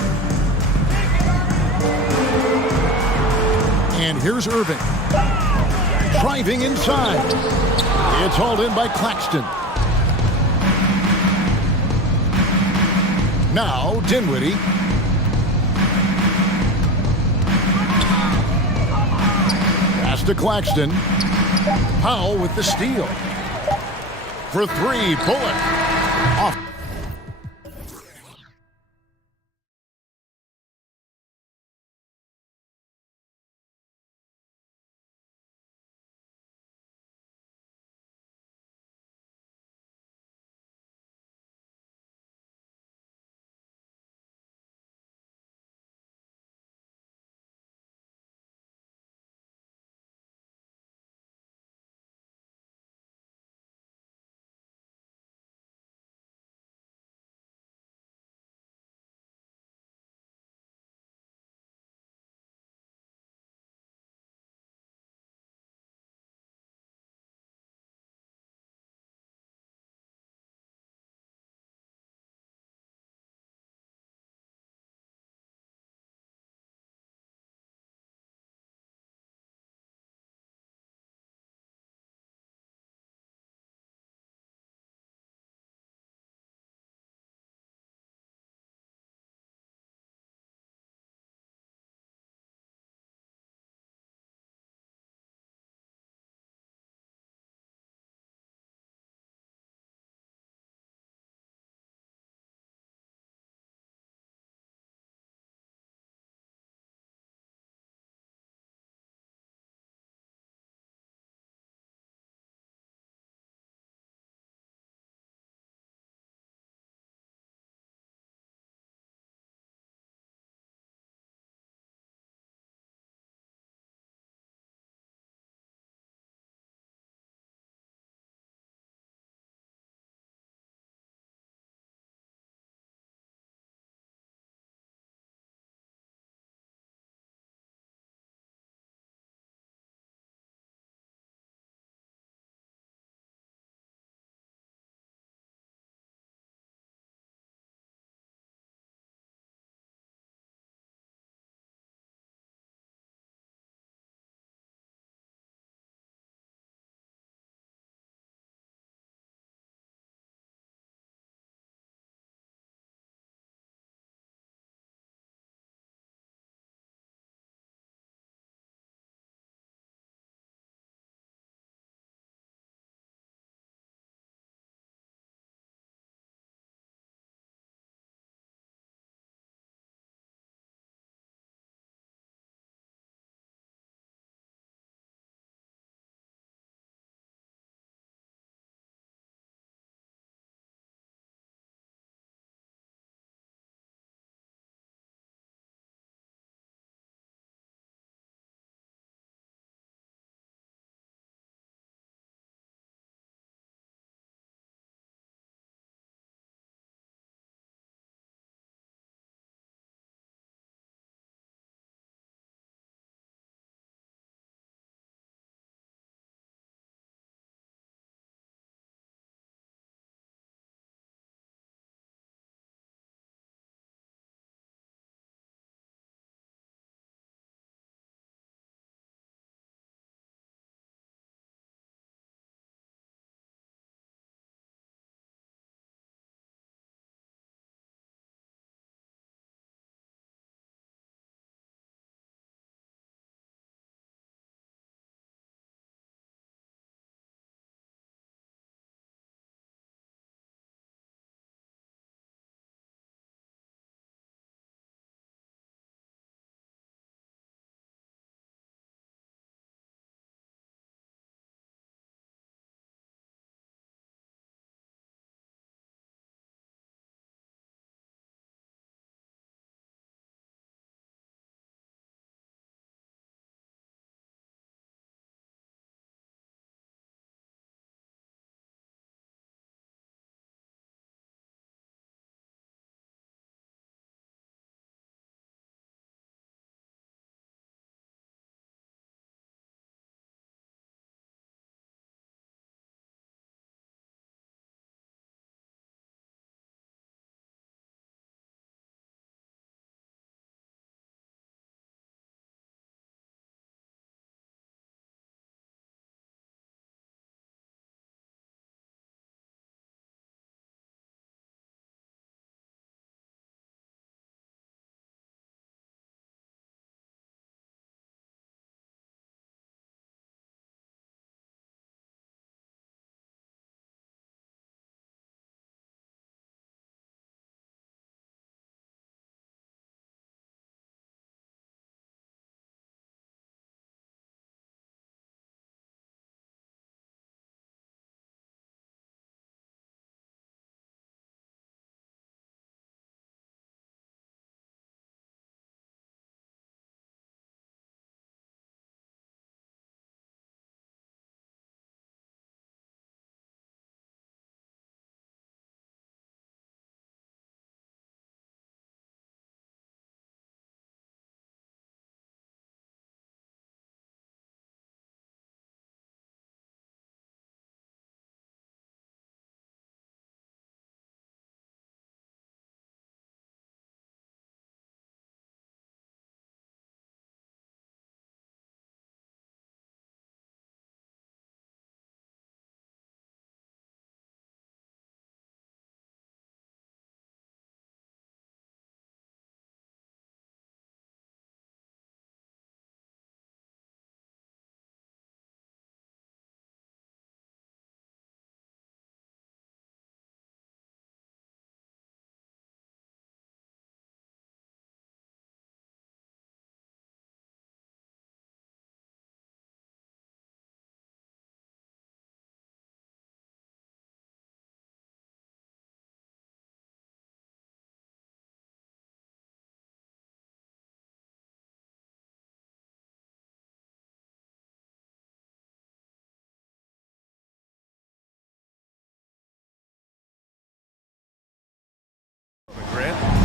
And here's Irving. Driving inside. It's hauled in by Claxton. Now Dinwiddie. Pass to Claxton. Powell with the steal. For three, Bullock. Off.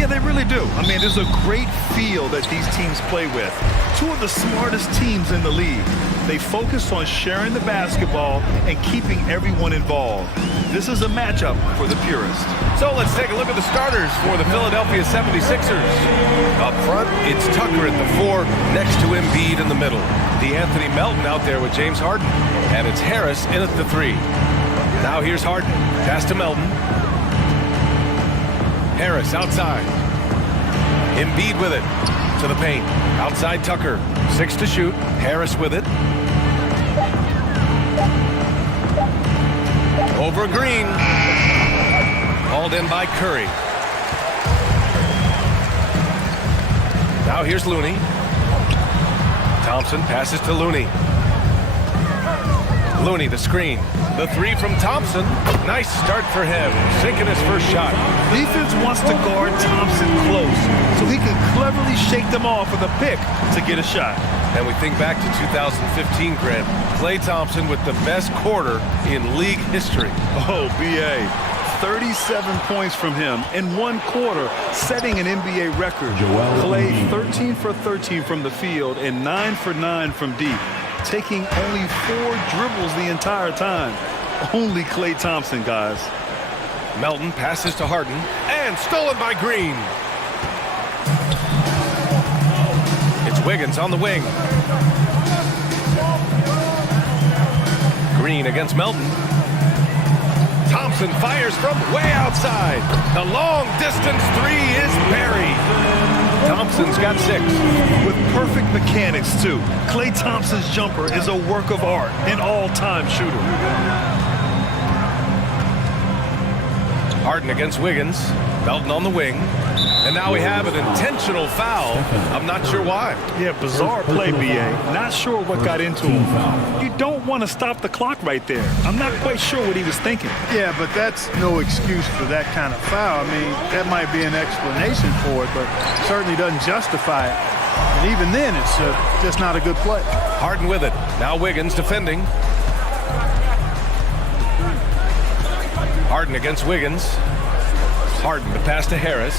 they really do. I mean, there's a great feel that these teams play with. Two of the smartest teams in the league. They focus on sharing the basketball and keeping everyone involved. This is a matchup for the purist. So let's take a look at the starters for the Philadelphia 76ers. Up front, it's Tucker at the 4, next to Embiid in the middle. Anthony Melton out there with James Harden. And it's Harris in at the 3. Now here's Harden. Pass to Melton. Harris outside. Embiid with it. To the paint. Outside Tucker. 6 to shoot. Harris with it. Over Green. Hauled in by Curry. Now here's Looney. Thompson passes to Looney. Looney, the screen. The 3 from Thompson. Nice start for him. Sinking his first shot. Defense wants to guard Thompson close so he can cleverly shake them off with a pick to get a shot. And we think back to 2015, Grant. Klay Thompson with the best quarter in league history. Oh, B.A. 37 points from him in one quarter, setting an NBA record. Klay 13 for 13 from the field and 9 for 9 from deep, taking only 4 dribbles the entire time. Only Klay Thompson, guys. Melton passes to Harden and stolen by Green. It's Wiggins on the wing. Green against Melton. Thompson fires from way outside. The long-distance 3 is buried. Thompson's got 6. With perfect mechanics, too. Klay Thompson's jumper is a work of art, an all-time shooter. Harden against Wiggins. Melton on the wing. And now we have an intentional foul. I'm not sure why. Yeah, bizarre play, B.A. Not sure what got into him. You don't want to stop the clock right there. I'm not quite sure what he was thinking. Yeah, but that's no excuse for that kind of foul. I mean, that might be an explanation for it, but certainly doesn't justify it. And even then, it's just not a good play. Harden with it. Now Wiggins defending. Harden against Wiggins. Harden to pass to Harris.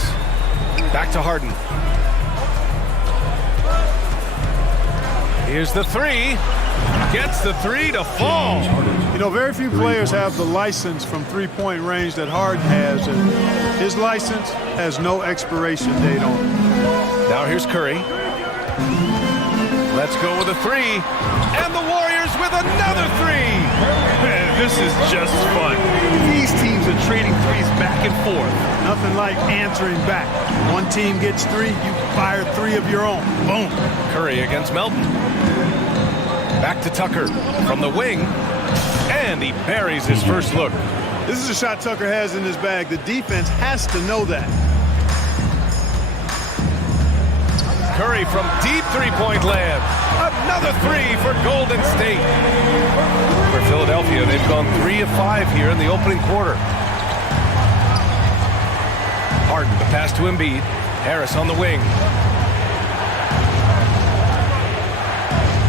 Back to Harden. Here's the 3. Gets the 3 to fall. You know, very few players have the license from three-point range that Harden has, and his license has no expiration date on it. Now here's Curry. Let's go with a 3. And the Warriors with another 3. Man, this is just fun. These teams are trading threes back and forth. Nothing like answering back. One team gets 3, you fire 3 of your own. Boom. Curry against Melton. Back to Tucker from the wing. And he buries his first look. This is a shot Tucker has in his bag. The defense has to know that. Curry from deep three-point land. Another 3 for Golden State. For Philadelphia, they've gone 3 of 5 here in the opening quarter. Harden, the pass to Embiid. Harris on the wing.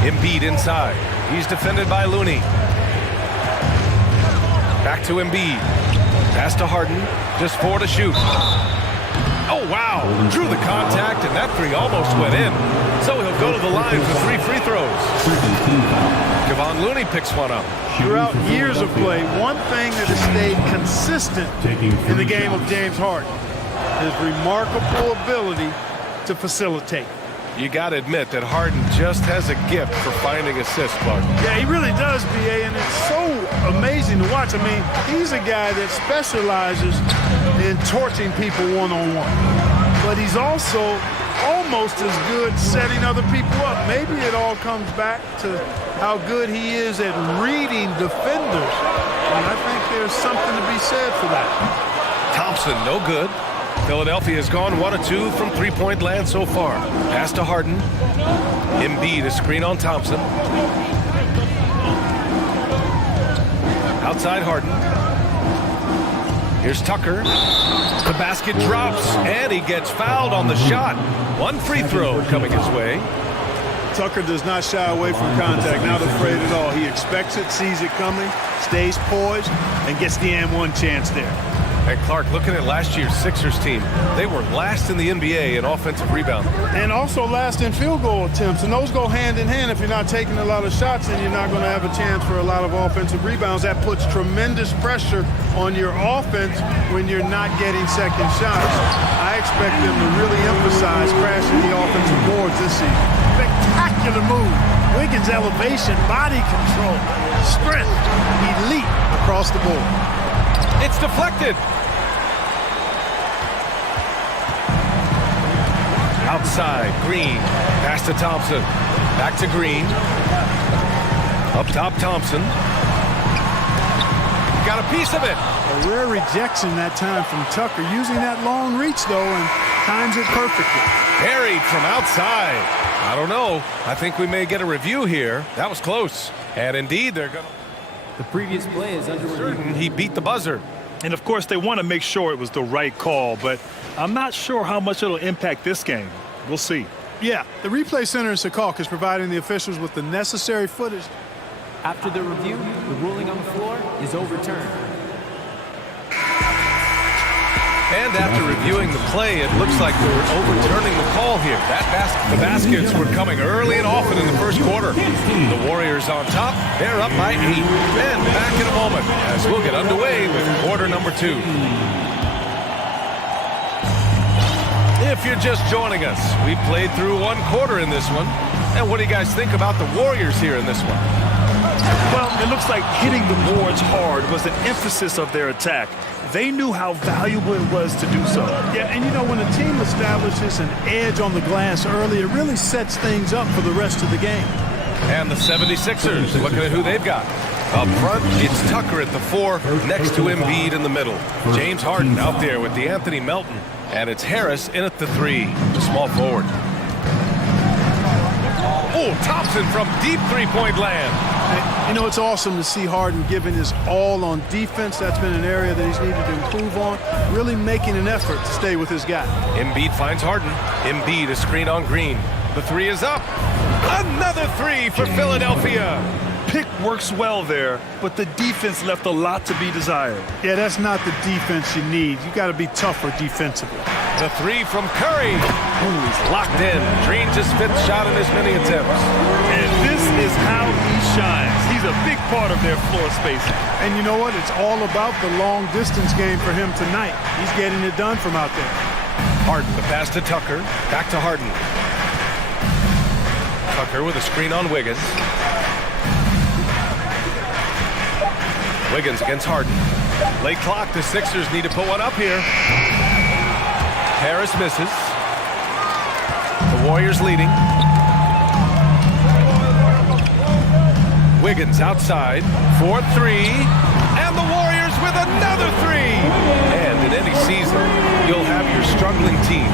Embiid inside. He's defended by Looney. Back to Embiid. Pass to Harden. Just 4 to shoot. Oh, wow. Drew the contact, and that 3 almost went in. So he'll go to the line for 3 free throws. Kevon Looney picks one up. Throughout years of play, one thing that has stayed consistent in the game of James Harden, his remarkable ability to facilitate. You got to admit that Harden just has a gift for finding assists, Clark. Yeah, he really does, B.A., and it's so amazing to watch. I mean, he's a guy that specializes in torching people one-on-one. But he's also almost as good setting other people up. Maybe it all comes back to how good he is at reading defenders. And I think there's something to be said for that. Thompson, no good. Philadelphia has gone 1 of 2 from three-point land so far. Pass to Harden. Embiid, a screen on Thompson. Outside Harden. Here's Tucker. The basket drops, and he gets fouled on the shot. 1 free throw coming his way. Tucker does not shy away from contact, not afraid at all. He expects it, sees it coming, stays poised, and gets the and one chance there. And Clark, looking at last year's Sixers team, they were last in the NBA in offensive rebound. And also last in field goal attempts. And those go hand in hand. If you're not taking a lot of shots, then you're not going to have a chance for a lot of offensive rebounds. That puts tremendous pressure on your offense when you're not getting second shots. I expect them to really emphasize crashing the offensive boards this season. Spectacular move. Wiggins' elevation, body control, strength, elite across the board. It's deflected. Outside, Green. Pass to Thompson. Back to Green. Up top, Thompson. Got a piece of it. A rare rejection that time from Tucker. Using that long reach, though, and times it perfectly. Buried from outside. I don't know. I think we may get a review here. That was close. And indeed, they're going to... The previous play is under review. He beat the buzzer. And of course, they want to make sure it was the right call, but I'm not sure how much it'll impact this game. We'll see. Yeah, the replay center in Secaucus is providing the officials with the necessary footage. After the review, the ruling on the floor is overturned. And after reviewing the play, it looks like we're overturning the call here. The baskets were coming early and often in the first quarter. The Warriors on top. They're up by 8. And back in a moment as we'll get underway with quarter number 2. If you're just joining us, we played through 1 quarter in this one. And what do you guys think about the Warriors here in this one? Well, it looks like hitting the boards hard was an emphasis of their attack. They knew how valuable it was to do so. Yeah, and you know, when a team establishes an edge on the glass early, it really sets things up for the rest of the game. And the 76ers, looking at who they've got. Up front, it's Tucker at the 4, next to Embiid in the middle. James Harden out there with the Anthony Melton. And it's Harris in at the 3, the small forward. Oh, Thompson from deep three-point land. You know, it's awesome to see Harden giving his all on defense. That's been an area that he's needed to improve on. Really making an effort to stay with his guy. Embiid finds Harden. Embiid, a screen on Green. The 3 is up. Another 3 for Philadelphia. Pick works well there, but the defense left a lot to be desired. Yeah, that's not the defense you need. You got to be tougher defensively. The 3 from Curry. Ooh, he's locked in. Drains his 5th shot in as many attempts. And this is how he shines. He's a big part of their floor spacing. And you know what? It's all about the long distance game for him tonight. He's getting it done from out there. Harden, the pass to Tucker. Back to Harden. Tucker with a screen on Wiggins. Wiggins against Harden. Late clock, the Sixers need to put one up here. Harris misses. The Warriors leading. Wiggins outside. 4-3. And the Warriors with another 3. And in any season, you'll have your struggling teams.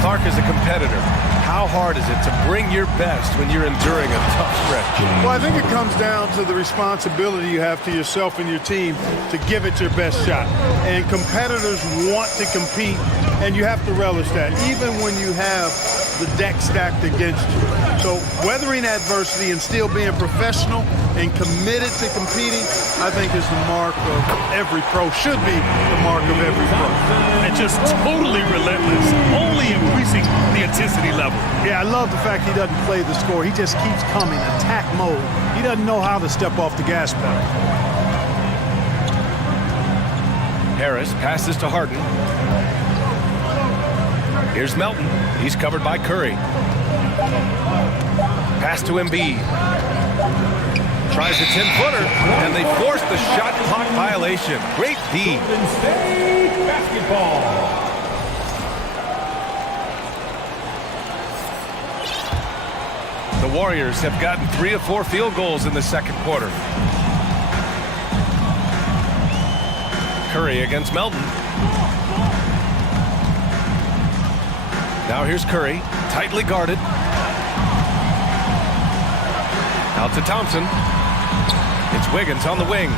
Clark is a competitor. How hard is it to bring your best when you're enduring a tough stretch? Well, I think it comes down to the responsibility you have to yourself and your team to give it your best shot. And competitors want to compete, and you have to relish that, even when you have the deck stacked against you. So weathering adversity and still being professional and committed to competing, I think is the mark of every pro, should be the mark of every pro. And just totally relentless, only increasing the intensity level. Yeah, I love the fact he doesn't play the score. He just keeps coming, attack mode. He doesn't know how to step off the gas pedal. Harris passes to Harden. Here's Melton. He's covered by Curry. Pass to Embiid. Tries a 10-footer, and they force the shot clock violation. Great D. Golden State basketball. The Warriors have gotten 3 of 4 field goals in the second quarter. Curry against Melton. Now here's Curry, tightly guarded. Out to Thompson. It's Wiggins on the wing.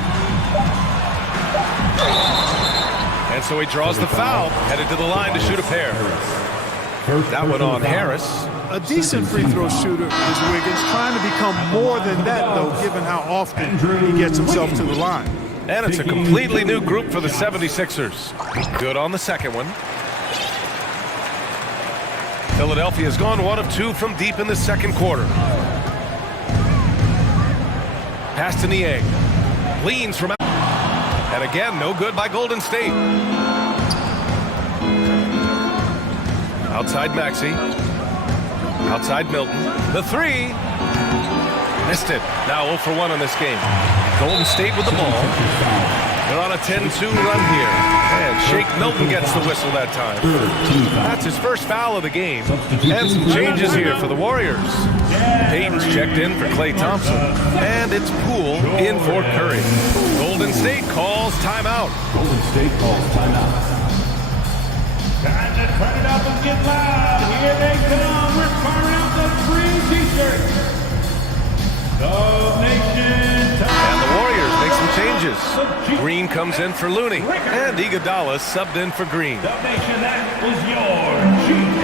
And so he draws the foul, headed to the line to shoot a pair. That one on Harris. A decent free throw shooter is Wiggins, trying to become more than that, though, given how often he gets himself to the line. And it's a completely new group for the 76ers. Good on the second one. Philadelphia's gone 1 of 2 from deep in the second quarter. Pass to Niang. Leans from out. And again, no good by Golden State. Outside Maxey. Outside Milton. The three. Missed it. Now 0 for 1 in this game. Golden State with the ball. They're on a 10-2 run here. And Shake Milton gets the whistle that time. That's his first foul of the game. And some changes here for the Warriors. Payton's checked in for Klay Thompson. And it's Poole in for Curry. Golden State calls timeout. Golden State calls timeout. Time to turn it up and get loud. Here they come. We're firing out the free t-shirts. And the Warriors make some changes. Green comes in for Looney. And Iguodala subbed in for Green.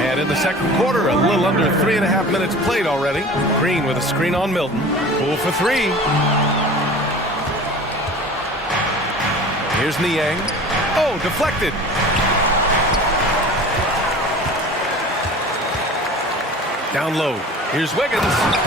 And in the second quarter, a little under 3.5 minutes played already. Green with a screen on Milton. Poole for three. Here's Niang. Oh, deflected. Down low. Here's Wiggins.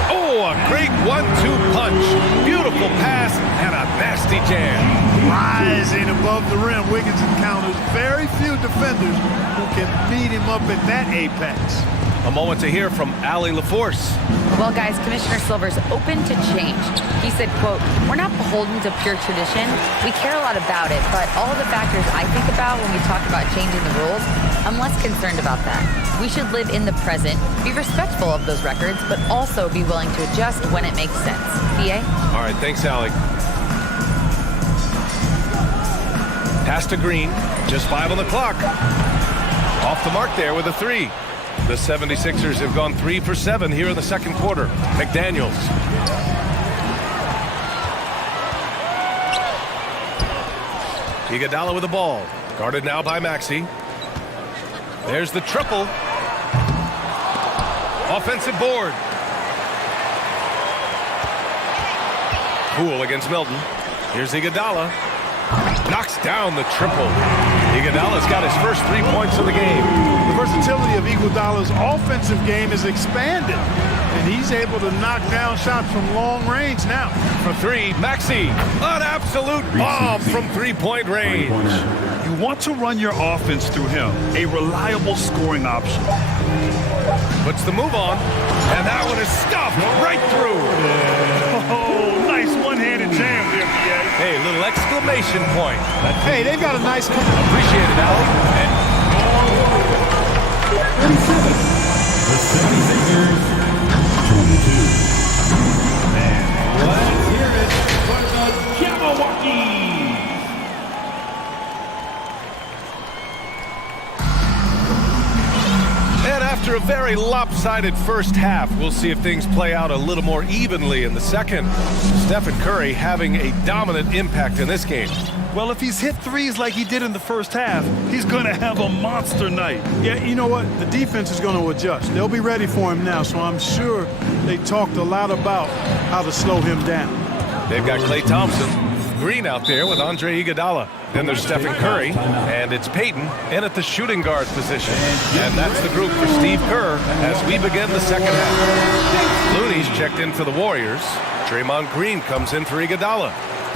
Oh, a great 1-2 punch. Beautiful pass and a nasty jam. Rising above the rim, Wiggins encounters very few defenders who can meet him up at that apex. A moment to hear from Allie LaForce. Well, guys, Commissioner Silver's open to change. He said, quote, "We're not beholden to pure tradition. We care a lot about it, but all the factors I think about when we talk about changing the rules, I'm less concerned about that. We should live in the present, be respectful of those records, but also be willing to adjust when it makes sense." PA? All right, thanks, Allie. Pass to Green. Just 5 on the clock. Off the mark there with a three. The 76ers have gone 3 for 7 here in the second quarter. McDaniels. Iguodala with the ball. Guarded now by Maxey. There's the triple. Offensive board. Poole against Milton. Here's Iguodala. Knocks down the triple. Iguodala's got his first 3 points of the game. The versatility of Iguodala's offensive game is expanded, and he's able to knock down shots from long range now. For three, Maxey. An absolute bomb from three-point range. You want to run your offense through him, a reliable scoring option. Puts the move on, and that one is stuffed right through. Oh, nice one-handed jam there, PA. Hey, little exclamation point. Hey, they've got a nice... Appreciate it, Allie. And 37. The 76ers, 22. And let's hear it for the Jabberwockies. And after a very lopsided first half, we'll see if things play out a little more evenly in the second. Stephen Curry having a dominant impact in this game. Well, if he's hit threes like he did in the first half, he's going to have a monster night. Yeah, you know what? The defense is going to adjust. They'll be ready for him now, so I'm sure they talked a lot about how to slow him down. They've got Klay Thompson. Green out there with Andre Iguodala. Then there's Stephen Curry, and it's Payton in at the shooting guard position. And that's the group for Steve Kerr as we begin the second half. Looney's checked in for the Warriors. Draymond Green comes in for Iguodala.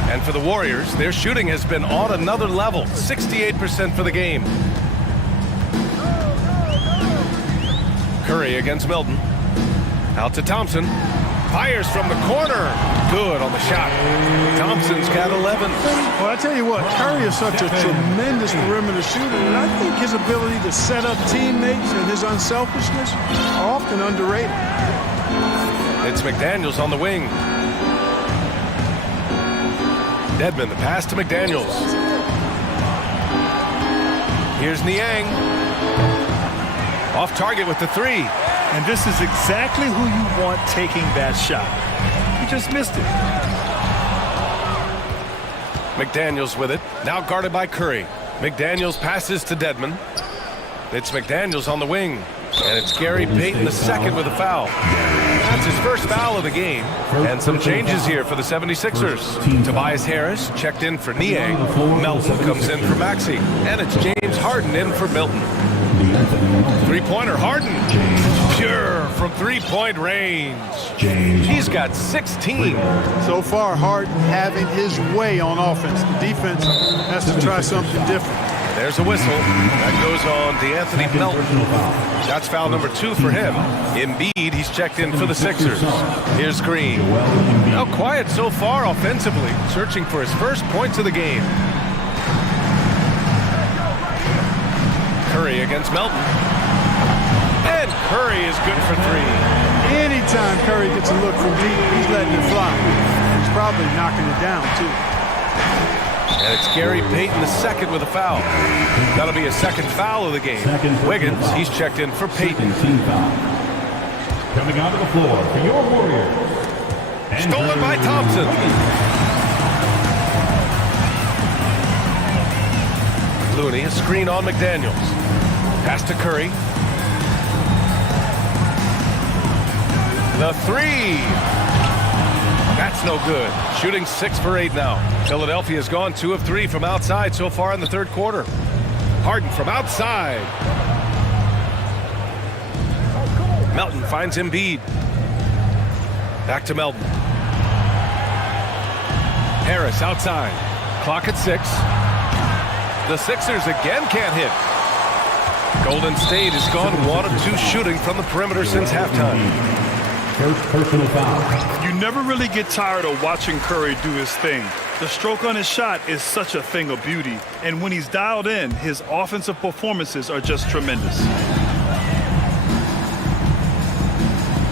And for the Warriors, their shooting has been on another level, 68% for the game. Curry against Milton. Out to Thompson. Fires from the corner. Good on the shot. Thompson's got 11. Well, I tell you what, Curry is such a tremendous perimeter shooter, and I think his ability to set up teammates and his unselfishness are often underrated. It's McDaniels on the wing. Dedmon, the pass to McDaniels. Here's Niang. Off target with the three. And this is exactly who you want taking that shot. He just missed it. McDaniels with it. Now guarded by Curry. McDaniels passes to Dedmon. It's McDaniels on the wing. And it's Gary Payton the second with a foul. That's his first foul of the game. And some changes here for the 76ers. Tobias Harris checked in for Nie. Melton comes in for Maxey. And it's James Harden in for Milton. Three-pointer, Harden. Pure from three-point range. He's got 16. So far, Harden having his way on offense. The defense has to try something different. There's a whistle. That goes on DeAnthony Melton. That's foul number 2 for him. Embiid, he's checked in for the Sixers. Here's Green. Now quiet so far offensively, searching for his first points of the game. Curry against Melton. And Curry is good for 3. Anytime Curry gets a look from deep, he's letting it fly. He's probably knocking it down, too. And it's Gary Payton II with a foul. That'll be his second foul of the game. Wiggins, he's checked in for Payton. Coming onto the floor for your Warriors. Stolen by Thompson. Looney, a screen on McDaniels. Pass to Curry. The 3. That's no good. Shooting 6 for 8 now. Philadelphia's gone 2 of 3 from outside so far in the third quarter. Harden from outside. Melton finds Embiid. Back to Melton. Harris outside. Clock at 6. The Sixers again can't hit. Golden State has gone 1 of 2 shooting from the perimeter since halftime. First personal foul. You never really get tired of watching Curry do his thing. The stroke on his shot is such a thing of beauty. And when he's dialed in, his offensive performances are just tremendous.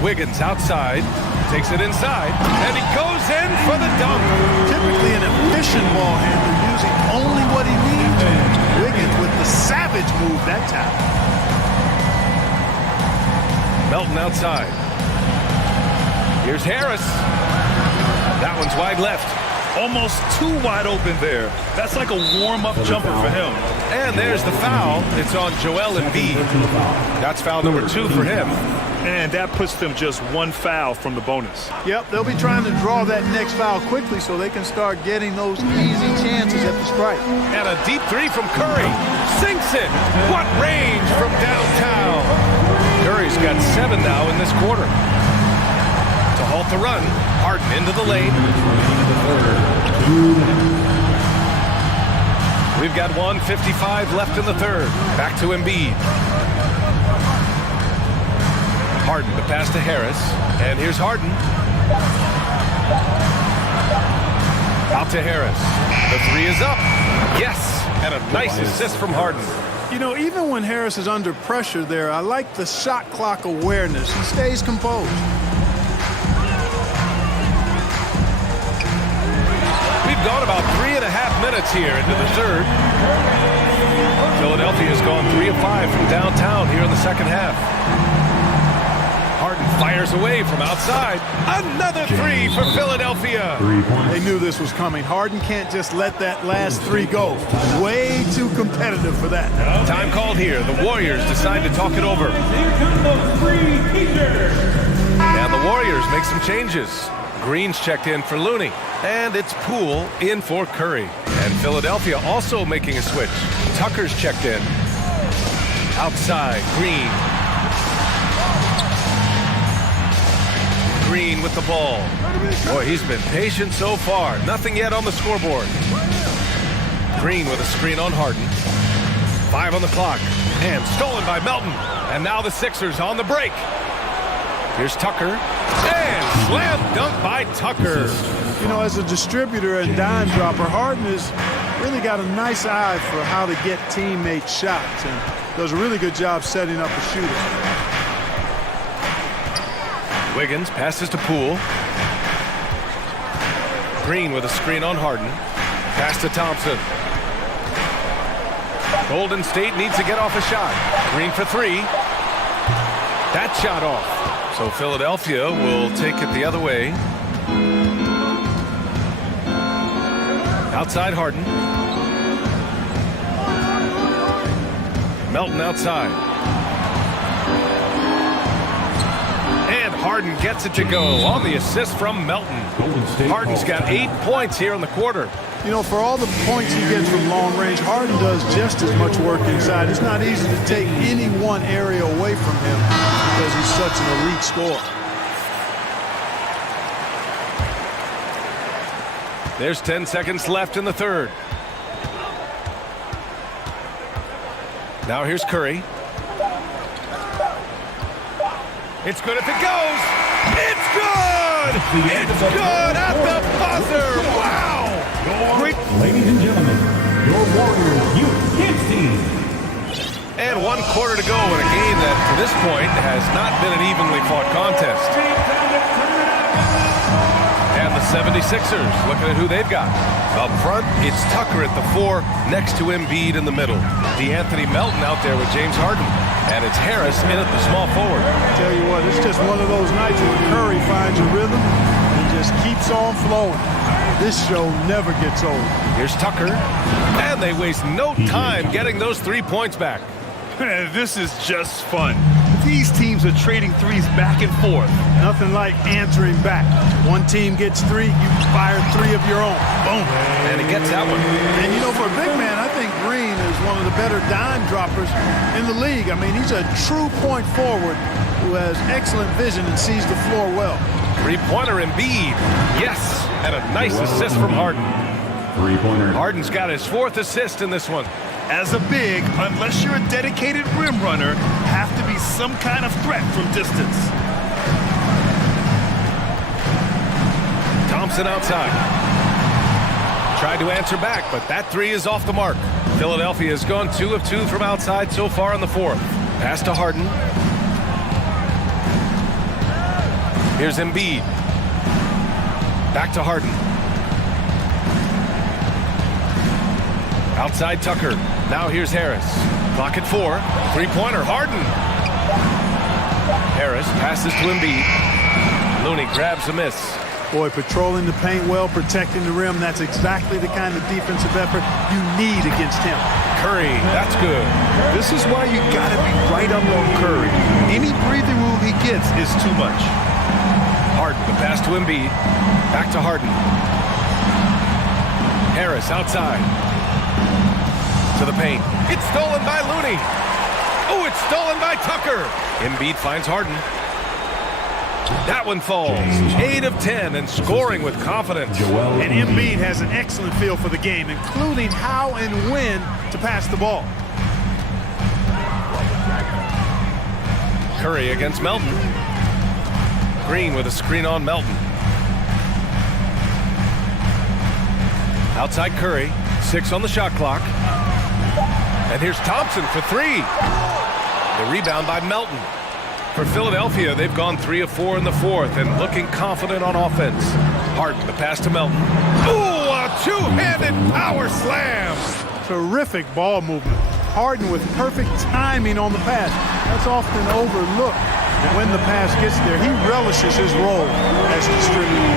Wiggins outside, takes it inside, and he goes in for the dunk. Typically an efficient ball handler using only what he needs. Wiggins with the savage move that time. Melton outside. Here's Harris. That one's wide left. Almost too wide open there. That's like a warm-up jumper for him. And there's the foul. It's on Joel Embiid. That's foul number 2 for him. And that puts them just 1 foul from the bonus. Yep, they'll be trying to draw that next foul quickly so they can start getting those easy chances at the strike. And a deep 3 from Curry. Sinks it. What range from downtown. Curry's got 7 now in this quarter. To halt the run, Harden into the lane. We've got 1:55 left in the third. Back to Embiid. Harden to pass to Harris. And here's Harden. Out to Harris. The 3 is up. Yes, and a nice assist from Harden. You know, even when Harris is under pressure there, I like the shot clock awareness. He stays composed. We've gone about 3.5 minutes here into the third. Philadelphia's gone 3 of 5 from downtown here in the second half. Harden fires away from outside. Another 3 for Philadelphia. They knew this was coming. Harden can't just let that last 3 go. Way too competitive for that. Time called here. The Warriors decide to talk it over. And the Warriors make some changes. Green's checked in for Looney. And it's Poole in for Curry. And Philadelphia also making a switch. Tucker's checked in. Outside, Green. Green with the ball. Boy, he's been patient so far. Nothing yet on the scoreboard. Green with a screen on Harden. 5 on the clock. And stolen by Melton. And now the Sixers on the break. Here's Tucker. And slam dunk by Tucker. You know, as a distributor and dime dropper, Harden has really got a nice eye for how to get teammate shots and does a really good job setting up a shooter. Wiggins passes to Poole. Green with a screen on Harden. Pass to Thompson. Golden State needs to get off a shot. Green for 3. That shot off. So Philadelphia will take it the other way. Outside Harden. Melton outside. And Harden gets it to go on the assist from Melton. Harden's got 8 points here in the quarter. You know, for all the points he gets from long range, Harden does just as much work inside. It's not easy to take any one area away from him because he's such an elite scorer. There's 10 seconds left in the third. Now here's Curry. It's good if it goes. It's good! It's good at the buzzer! Wow! Great. Ladies and gentlemen, your Warriors Youth Kids team. And 1 quarter to go in a game that, to this point, has not been an evenly fought contest. And the 76ers, looking at who they've got. Up front, it's Tucker at the 4, next to Embiid in the middle. D'Anthony Melton out there with James Harden. And it's Harris in at the small forward. I tell you what, it's just one of those nights when Curry finds a rhythm and just keeps on flowing. This show never gets old. Here's Tucker. And they waste no time getting those 3 points back. This is just fun. These teams are trading threes back and forth. Nothing like answering back. One team gets 3, you fire 3 of your own. Boom. And he gets that one. And you know, for a big man, I think Green is one of the better dime droppers in the league. I mean, he's a true point forward who has excellent vision and sees the floor well. 3-pointer Embiid. Yes. And a nice assist from Harden. 3-pointer. Harden's got his 4th assist in this one. As a big, unless you're a dedicated rim runner, have to be some kind of threat from distance. Thompson outside. Tried to answer back, but that 3 is off the mark. Philadelphia has gone 2 of 2 from outside so far in the 4th. Pass to Harden. Here's Embiid. Back to Harden. Outside Tucker. Now here's Harris. Clock at 4. 3-pointer. Harden. Harris passes to Embiid. Looney grabs a miss. Boy, patrolling the paint well, protecting the rim, that's exactly the kind of defensive effort you need against him. Curry, that's good. This is why you gotta be right up on Curry. Any breathing room he gets is too much. Harden, the pass to Embiid. Back to Harden. Harris outside. To the paint. It's stolen by Looney. Oh, it's stolen by Tucker. Embiid finds Harden. That one falls. 8 of 10 and scoring with confidence. And Embiid has an excellent feel for the game, including how and when to pass the ball. Curry against Melton. Green with a screen on Melton. Outside Curry. 6 on the shot clock. And here's Thompson for 3. The rebound by Melton. For Philadelphia, they've gone 3 of 4 in the 4th and looking confident on offense. Harden, the pass to Melton. Ooh, a 2-handed power slam. Terrific ball movement. Harden with perfect timing on the pass. That's often overlooked. And when the pass gets there, he relishes his role as distributor.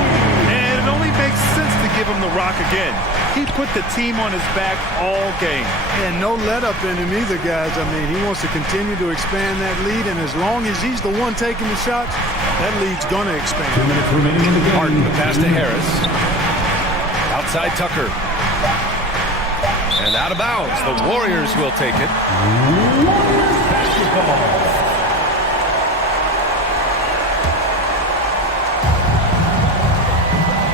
And it only makes sense to give him the rock again. He put the team on his back all game. And no let up in him either, guys. I mean, he wants to continue to expand that lead, and as long as he's the one taking the shots, that lead's going to expand. 2 minutes remaining in the game. Harden, the pass to Harris. Outside Tucker. And out of bounds. The Warriors will take it. Basketball.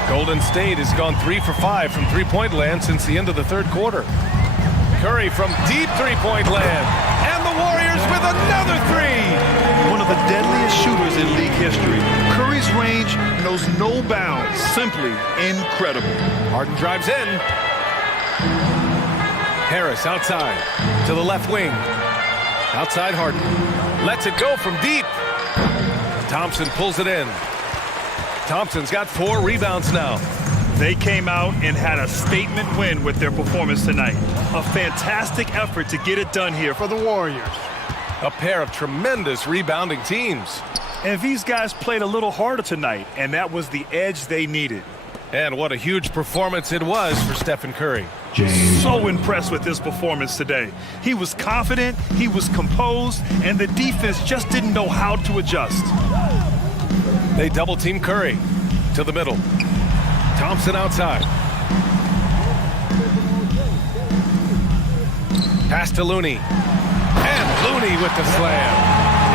Golden State has gone 3 for 5 from three-point land since the end of the third quarter. Curry from deep three-point land. And the Warriors with another 3. One of the deadliest shooters in league history. Curry's range knows no bounds. Simply incredible. Harden drives in. Harris outside to the left wing. Outside Harden. Lets it go from deep. Thompson pulls it in. Thompson's got 4 rebounds now. They came out and had a statement win with their performance tonight. A fantastic effort to get it done here for the Warriors. A pair of tremendous rebounding teams. And these guys played a little harder tonight, and that was the edge they needed. And what a huge performance it was for Stephen Curry. So impressed with his performance today. He was confident, he was composed, and the defense just didn't know how to adjust. They double team Curry to the middle. Thompson outside. Pass to Looney. And Looney with the slam.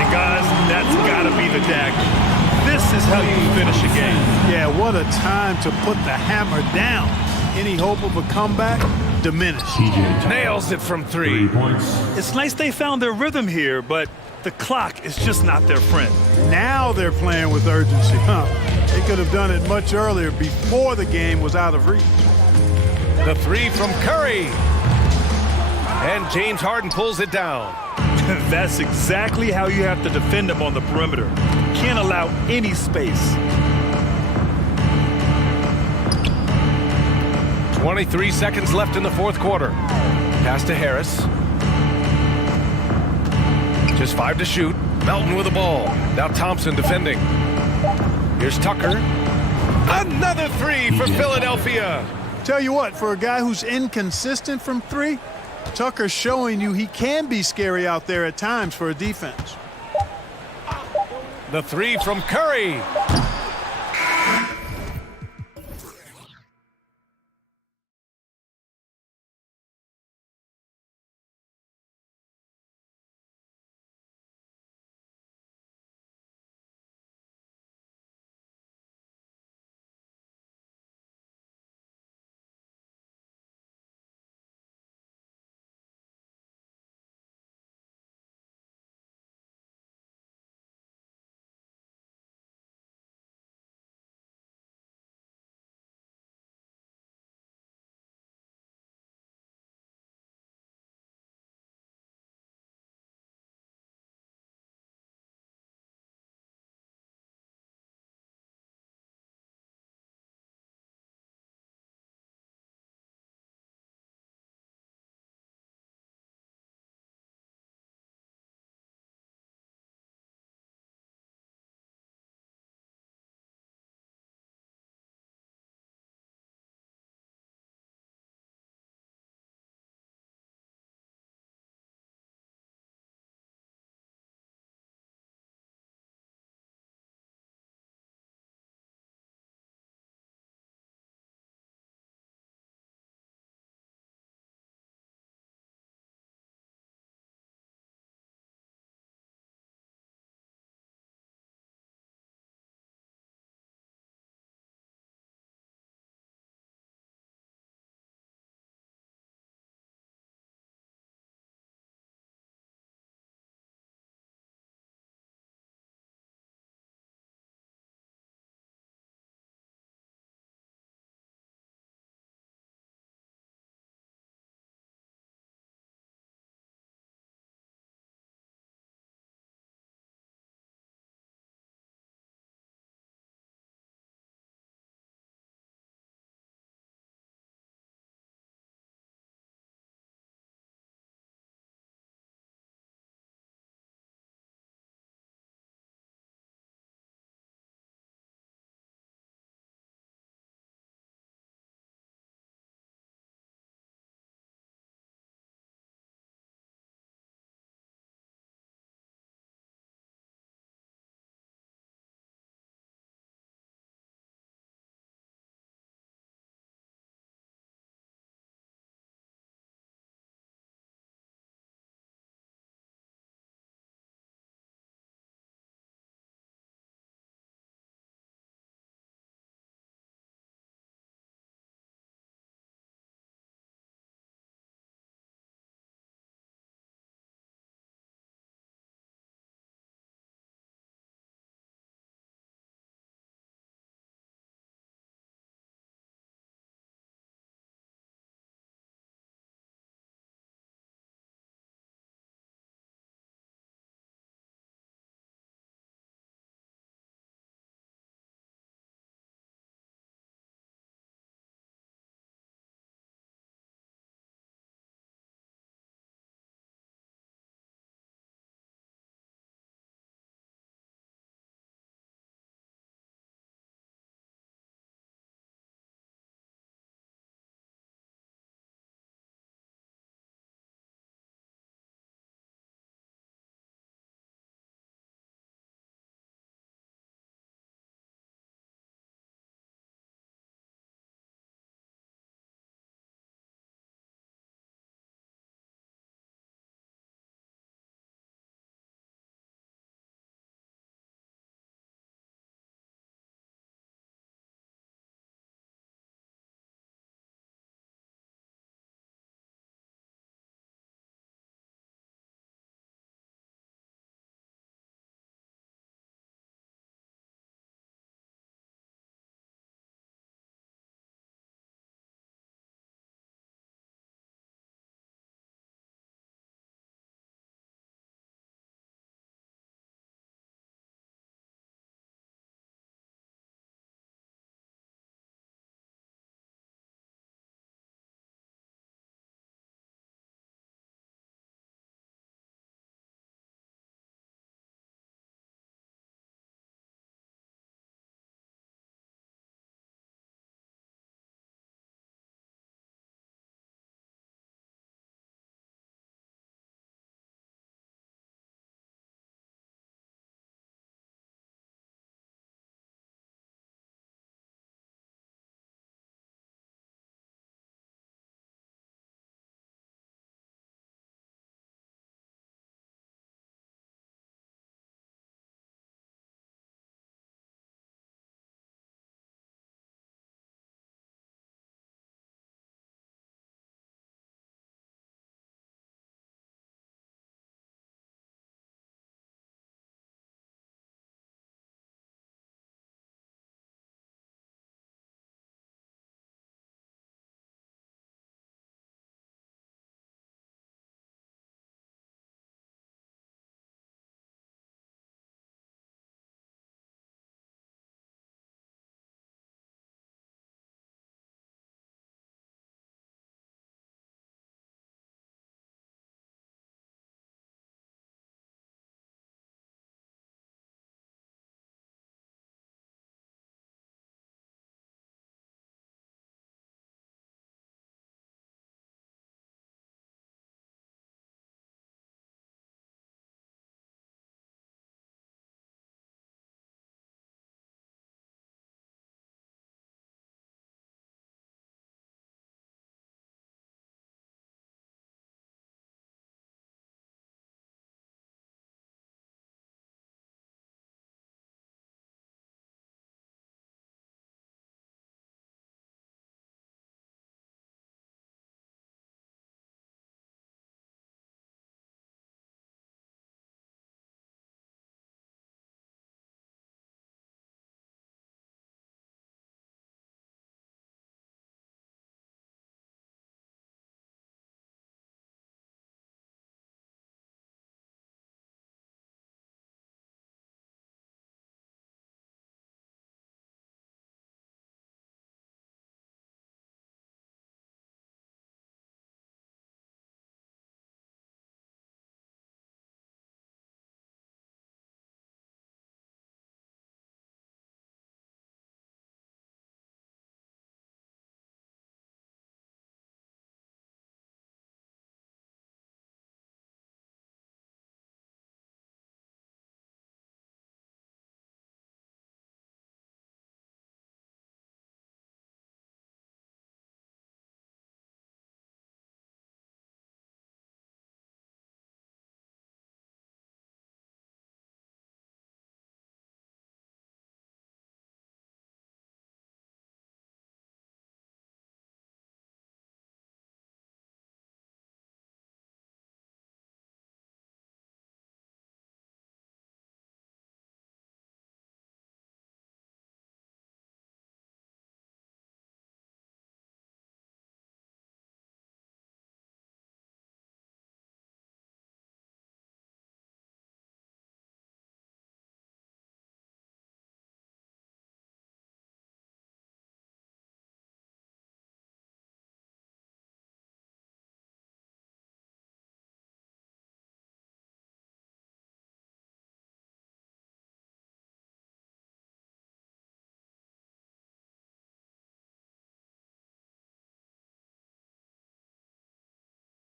And guys, that's got to be the dagger. This is how you finish a game. Yeah, what a time to put the hammer down. Any hope of a comeback? Diminished. Nails it from 3. It's nice they found their rhythm here, but the clock is just not their friend. Now they're playing with urgency, huh? They could have done it much earlier before the game was out of reach. The 3 from Curry. And James Harden pulls it down. That's exactly how you have to defend them on the perimeter. You can't allow any space. 23 seconds left in the fourth quarter. Pass to Harris. Just 5 to shoot. Melton with the ball. Now Thompson defending. Here's Tucker. Another 3 for Philadelphia. Tell you what, for a guy who's inconsistent from 3, Tucker's showing you he can be scary out there at times for a defense. The 3 from Curry.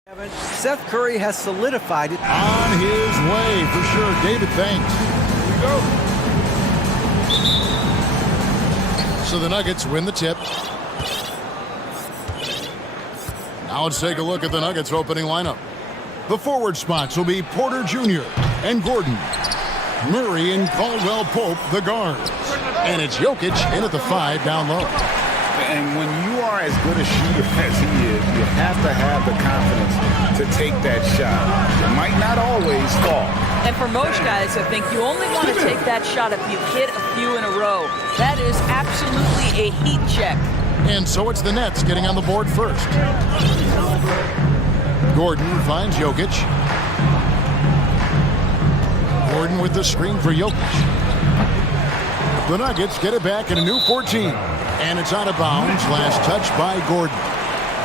Seth Curry has solidified it. On his way, for sure. David, thanks. Here we go. So the Nuggets win the tip. Now let's take a look at the Nuggets opening lineup. The forward spots will be Porter Jr. and Gordon. Murray and Caldwell Pope, the guards. And it's Jokic in at the 5 down low. And when you are as good a shooter as he is, you have to have the confidence to take that shot. It might not always fall. And for most guys, I think you only want to take that shot if you hit a few in a row. That is absolutely a heat check. And so it's the Nets getting on the board first. Gordon finds Jokic. Gordon with the screen for Jokic. The Nuggets get it back in a new 14. And it's out of bounds. Last touch by Gordon.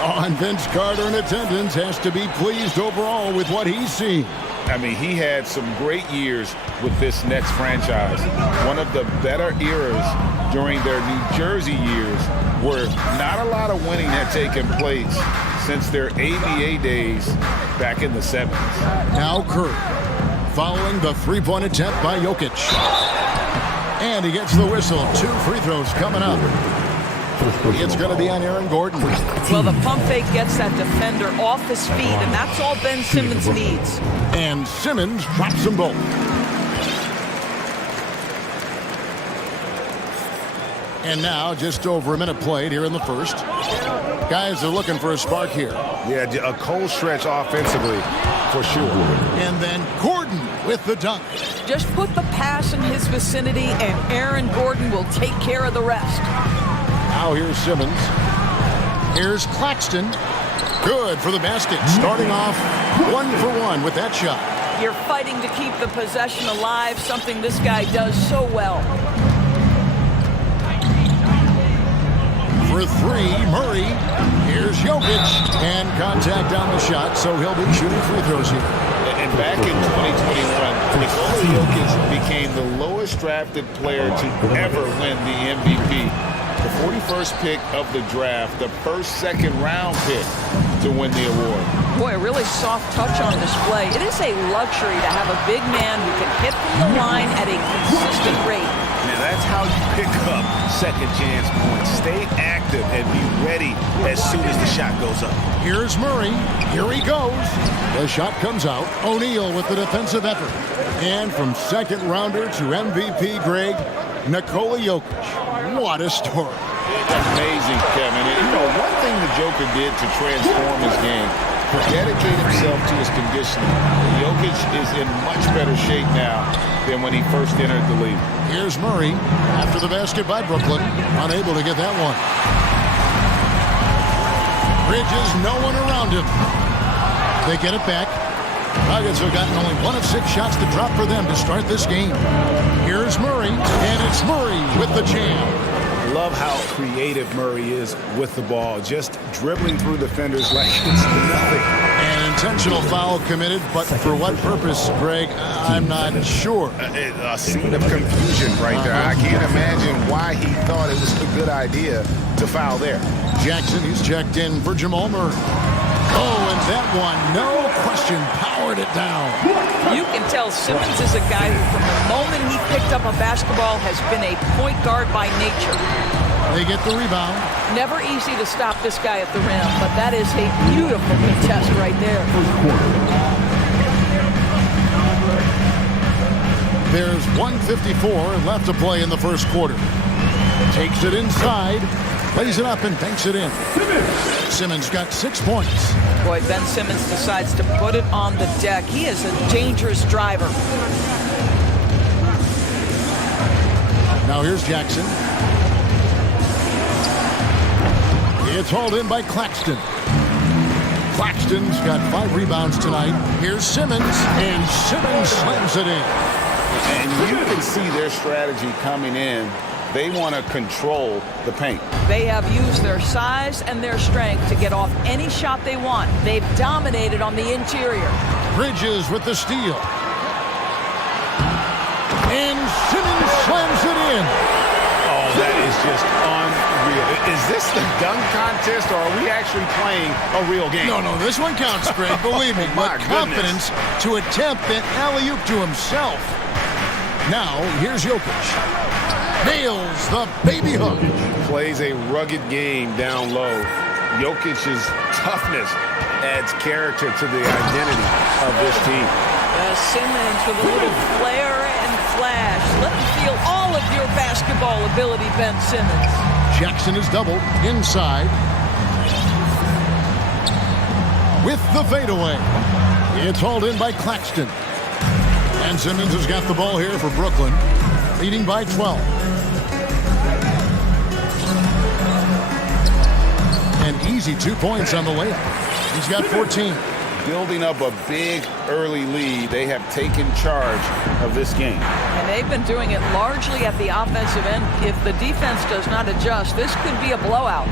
Oh, and Vince Carter in attendance has to be pleased overall with what he's seen. I mean, he had some great years with this Nets franchise. One of the better eras during their New Jersey years where not a lot of winning had taken place since their ABA days back in the 70s. Now Curry following the three-point attempt by Jokic. And he gets the whistle. 2 free throws coming up. It's going to be on Aaron Gordon. Well, the pump fake gets that defender off his feet, and that's all Ben Simmons needs. And Simmons drops them both. And now, just over a minute played here in the first. Guys are looking for a spark here. Yeah, a cold stretch offensively, for sure. And then Gordon with the dunk. Just put the pass in his vicinity, and Aaron Gordon will take care of the rest. Now here's Simmons. Here's Claxton. Good for the basket. Starting off 1 for 1 with that shot. You're fighting to keep the possession alive, something this guy does so well. For 3, Murray. Here's Jokic. And contact on the shot, so he'll be shooting free throws here. And back in 2021, Nikola Jokic became the lowest drafted player to ever win the MVP. The 41st pick of the draft, the first second-round pick to win the award. Boy, a really soft touch on display. It is a luxury to have a big man who can hit from the line at a consistent rate. Now that's how you pick up second chance points. Stay active and be ready as soon as the shot goes up. Here's Murray. Here he goes. The shot comes out. O'Neal with the defensive effort. And from second rounder to MVP, Greg, Nikola Jokic. What a story. Amazing, Kevin. And, you know, one thing the Joker did to transform his game, to dedicate himself to his conditioning. Jokic is in much better shape now than when he first entered the league. Here's Murray after the basket by Brooklyn. Unable to get that one. Bridges, no one around him. They get it back. Nuggets have gotten only 1 of 6 shots to drop for them to start this game. Here's Murray, and it's Murray with the jam. Love how creative Murray is with the ball, just dribbling through defenders like it's nothing. An intentional foul committed, but for what purpose, Greg? I'm not sure. A scene of confusion right there. I can't imagine why he thought it was a good idea to foul there. Jackson, he's checked in for Jamal Murray. Oh, and that one, no question, powered it down. You can tell Simmons is a guy who, from the moment he picked up a basketball, has been a point guard by nature. They get the rebound. Never easy to stop this guy at the rim, but that is a beautiful contest right there. There's 1:54 left to play in the first quarter. Takes it inside, lays it up, and banks it in. Simmons got 6 points. Boy, Ben Simmons decides to put it on the deck. He is a dangerous driver. Now here's Jackson. It's hauled in by Claxton. Claxton's got 5 rebounds tonight. Here's Simmons, and Simmons slams it in. And you can see their strategy coming in. They want to control the paint. They have used their size and their strength to get off any shot they want. They've dominated on the interior. Bridges with the steal. And Simmons slams it in. Oh, that is just unreal. Is this the dunk contest, or are we actually playing a real game? No, this one counts, Greg. Believe me. My With confidence to attempt an alley-oop to himself. Now, here's Jokic. Nails the baby hook. Plays a rugged game down low. Jokic's toughness adds character to the identity of this team. Simmons with a little flair and flash. Let him feel all of your basketball ability, Ben Simmons. Jackson is doubled inside. With the fadeaway. It's hauled in by Claxton. And Simmons has got the ball here for Brooklyn, leading by 12. An easy 2 points on the layup. He's got 14. Building up a big early lead, they have taken charge of this game. And they've been doing it largely at the offensive end. If the defense does not adjust, this could be a blowout.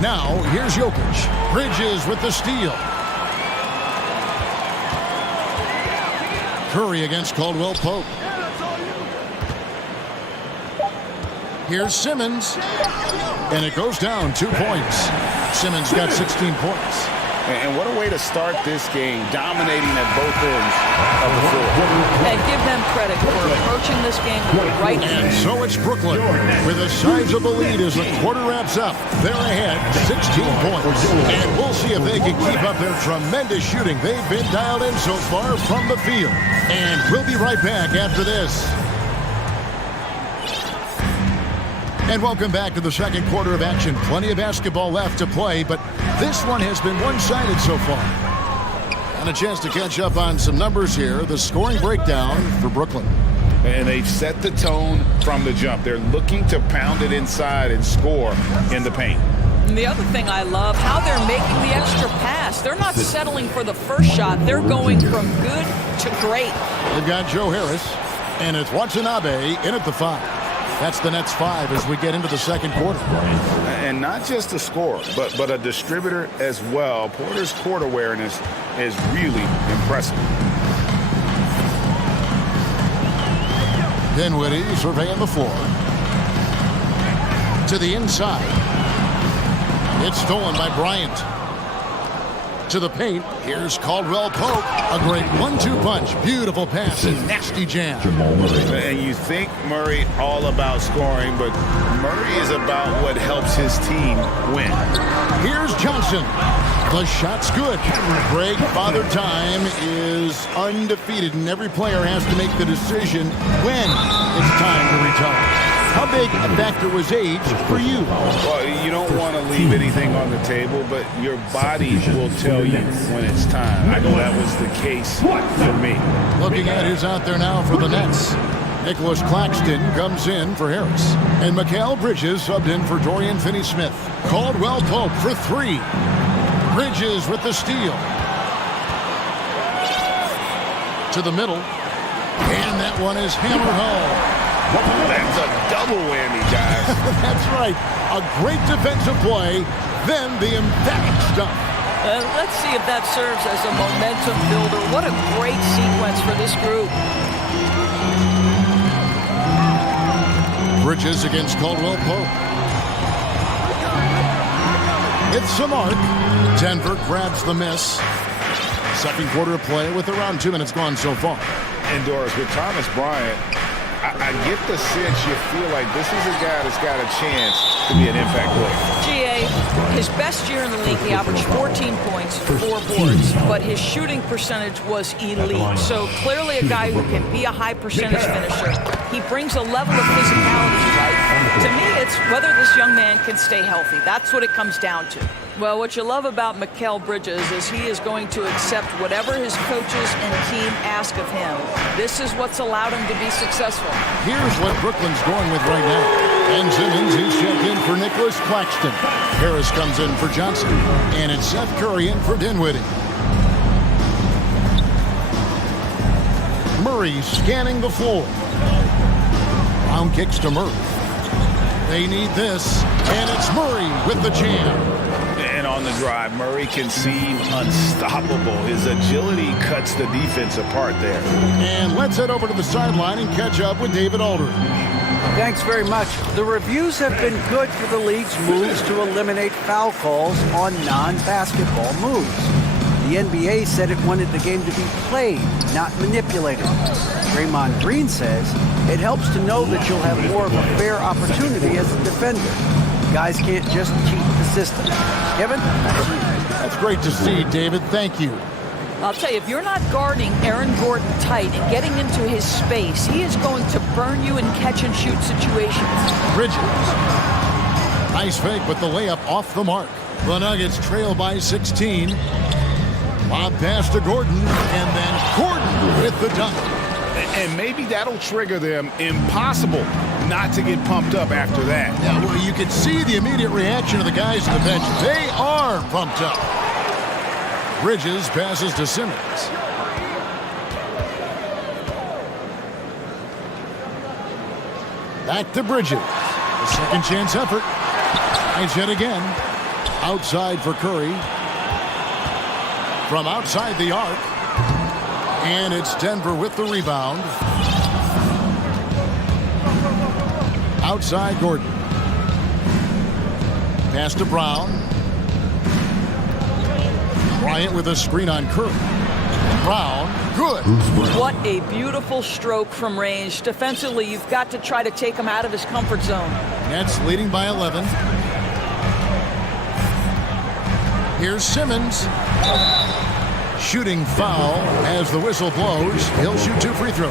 Now, here's Jokic. Bridges with the steal. Curry against Caldwell Pope. Here's Simmons. And it goes down 2 points. Simmons got 16 points. And what a way to start this game, dominating at both ends of the floor. And give them credit for approaching this game with the right And hand. so it's Brooklyn with a sizable lead as the quarter wraps up. They're ahead 16 points. And we'll see if they can keep up their tremendous shooting. They've been dialed in so far from the field. And we'll be right back after this. And welcome back to the second quarter of action. Plenty of basketball left to play, but this one has been one-sided so far. And a chance to catch up on some numbers here. The scoring breakdown for Brooklyn. And they've set the tone from the jump. They're looking to pound it inside and score in the paint. And the other thing I love, how they're making the extra pass. They're not settling for the first shot. They're going from good to great. They've got Joe Harris, and it's Watanabe in at the 5. That's the Nets 5 as we get into the second quarter. And not just a scorer, but a distributor as well. Porter's court awareness is really impressive. Dinwiddie surveying the floor. To the inside. It's stolen by Bryant. To the paint. Here's Caldwell Pope. A great 1-2 punch. Beautiful pass and nasty jam. And you think Murray all about scoring, but Murray is about what helps his team win. Here's Johnson. The shot's good. Greg, Father Time is undefeated, and every player has to make the decision when it's time to retire. How big a factor was age for you? Well, you don't want to leave anything on the table, but your body will tell you when it's time. I know that was the case for me. Looking at who's out there now for the Nets. Nicholas Claxton comes in for Harris. And Mikal Bridges subbed in for Dorian Finney-Smith. Caldwell Pope for 3. Bridges with the steal. To the middle. And that one is hammered home. That's a double whammy, guys. That's right. A great defensive play, then the emphatic stuff. Let's see if that serves as a momentum builder. What a great sequence for this group. Bridges against Caldwell Pope. It's the mark. Denver grabs the miss. Second quarter of play with around 2 minutes gone so far. And Doris, with Thomas Bryant, I get the sense you feel like this is a guy that's got a chance to be an impact player. GA, his best year in the league, he averaged 14 points, 4 boards, but his shooting percentage was elite. So clearly a guy who can be a high percentage finisher. He brings a level of physicality, right? To me, it's whether this young man can stay healthy. That's what it comes down to. Well, what you love about Mikal Bridges is he is going to accept whatever his coaches and team ask of him. This is what's allowed him to be successful. Here's what Brooklyn's going with right now. Ben Simmons, he's checked in for Nicholas Claxton. Harris comes in for Johnson. And it's Seth Curry in for Dinwiddie. Murray scanning the floor. Round kicks to Murray. They need this. And it's Murray with the jam. And on the drive, Murray can seem unstoppable. His agility cuts the defense apart there. And let's head over to the sideline and catch up with David Aldridge. Thanks very much. The reviews have been good for the league's moves to eliminate foul calls on non-basketball moves. The NBA said it wanted the game to be played, not manipulated. Draymond Green says it helps to know that you'll have more of a fair opportunity as a defender. Guys can't just cheat the system. Kevin, back to you. That's great to see, David. Thank you. I'll tell you, if you're not guarding Aaron Gordon tight and getting into his space, he is going to burn you in catch-and-shoot situations. Bridges. Nice fake, but the layup off the mark. The Nuggets trail by 16. Lob pass to Gordon, and then Gordon with the dunk. And maybe that'll trigger them. Impossible not to get pumped up after that. Yeah, well, you can see the immediate reaction of the guys on the bench. They are pumped up. Bridges passes to Simmons. Back to Bridges. A second chance effort. Nice hit again. Outside for Curry. From outside the arc. And it's Denver with the rebound. Outside Gordon. Pass to Brown. Bryant with a screen on Curry. Brown, good. What a beautiful stroke from range. Defensively, you've got to try to take him out of his comfort zone. Nets leading by 11. Here's Simmons. Shooting foul as the whistle blows. He'll shoot 2 free throws.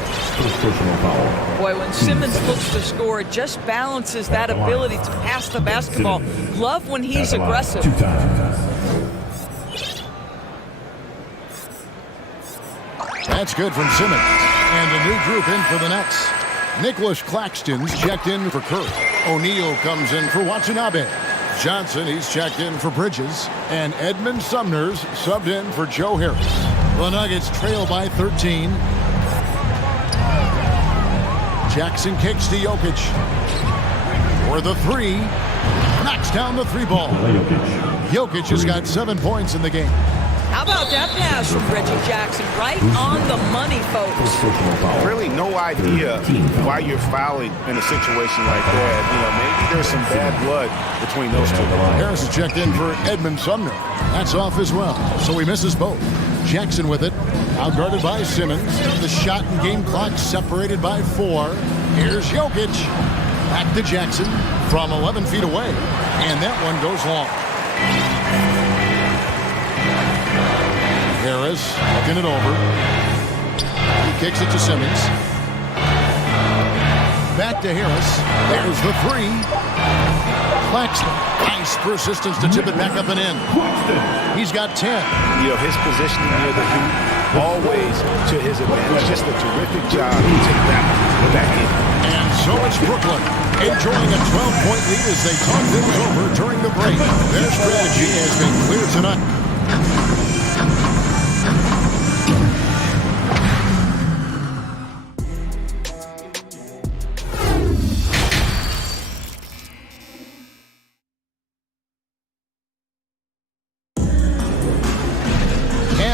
Boy, when Simmons looks to score, it just balances that ability to pass the basketball. Love when he's aggressive. That's good from Simmons. And a new group in for the Nets. Nicholas Claxton's checked in for Curry. O'Neal comes in for Watanabe. Johnson, he's checked in for Bridges. And Edmund Sumner's subbed in for Joe Harris. The Nuggets trail by 13. Jackson kicks to Jokic. For the 3. Knocks down the 3 ball. Jokic has got 7 points in the game. How about that pass from Reggie Jackson? Right on the money, folks. Really no idea why you're fouling in a situation like that. You know, maybe there's some bad blood between those two. Harris is checked in for Edmund Sumner. That's off as well, so he misses both. Jackson with it, outguarded by Simmons. The shot and game clock separated by 4. Here's Jokic. Back to Jackson from 11 feet away, and that one goes long. Harris looking it over. He kicks it to Simmons. Back to Harris. There's the 3. Claxton. Nice persistence to tip it back up and in. He's got 10. You know, his positioning near the hoop, always to his advantage. Just a terrific job to take that back in. And so it's Brooklyn enjoying a 12-point lead as they talk things over during the break. Their strategy has been clear tonight.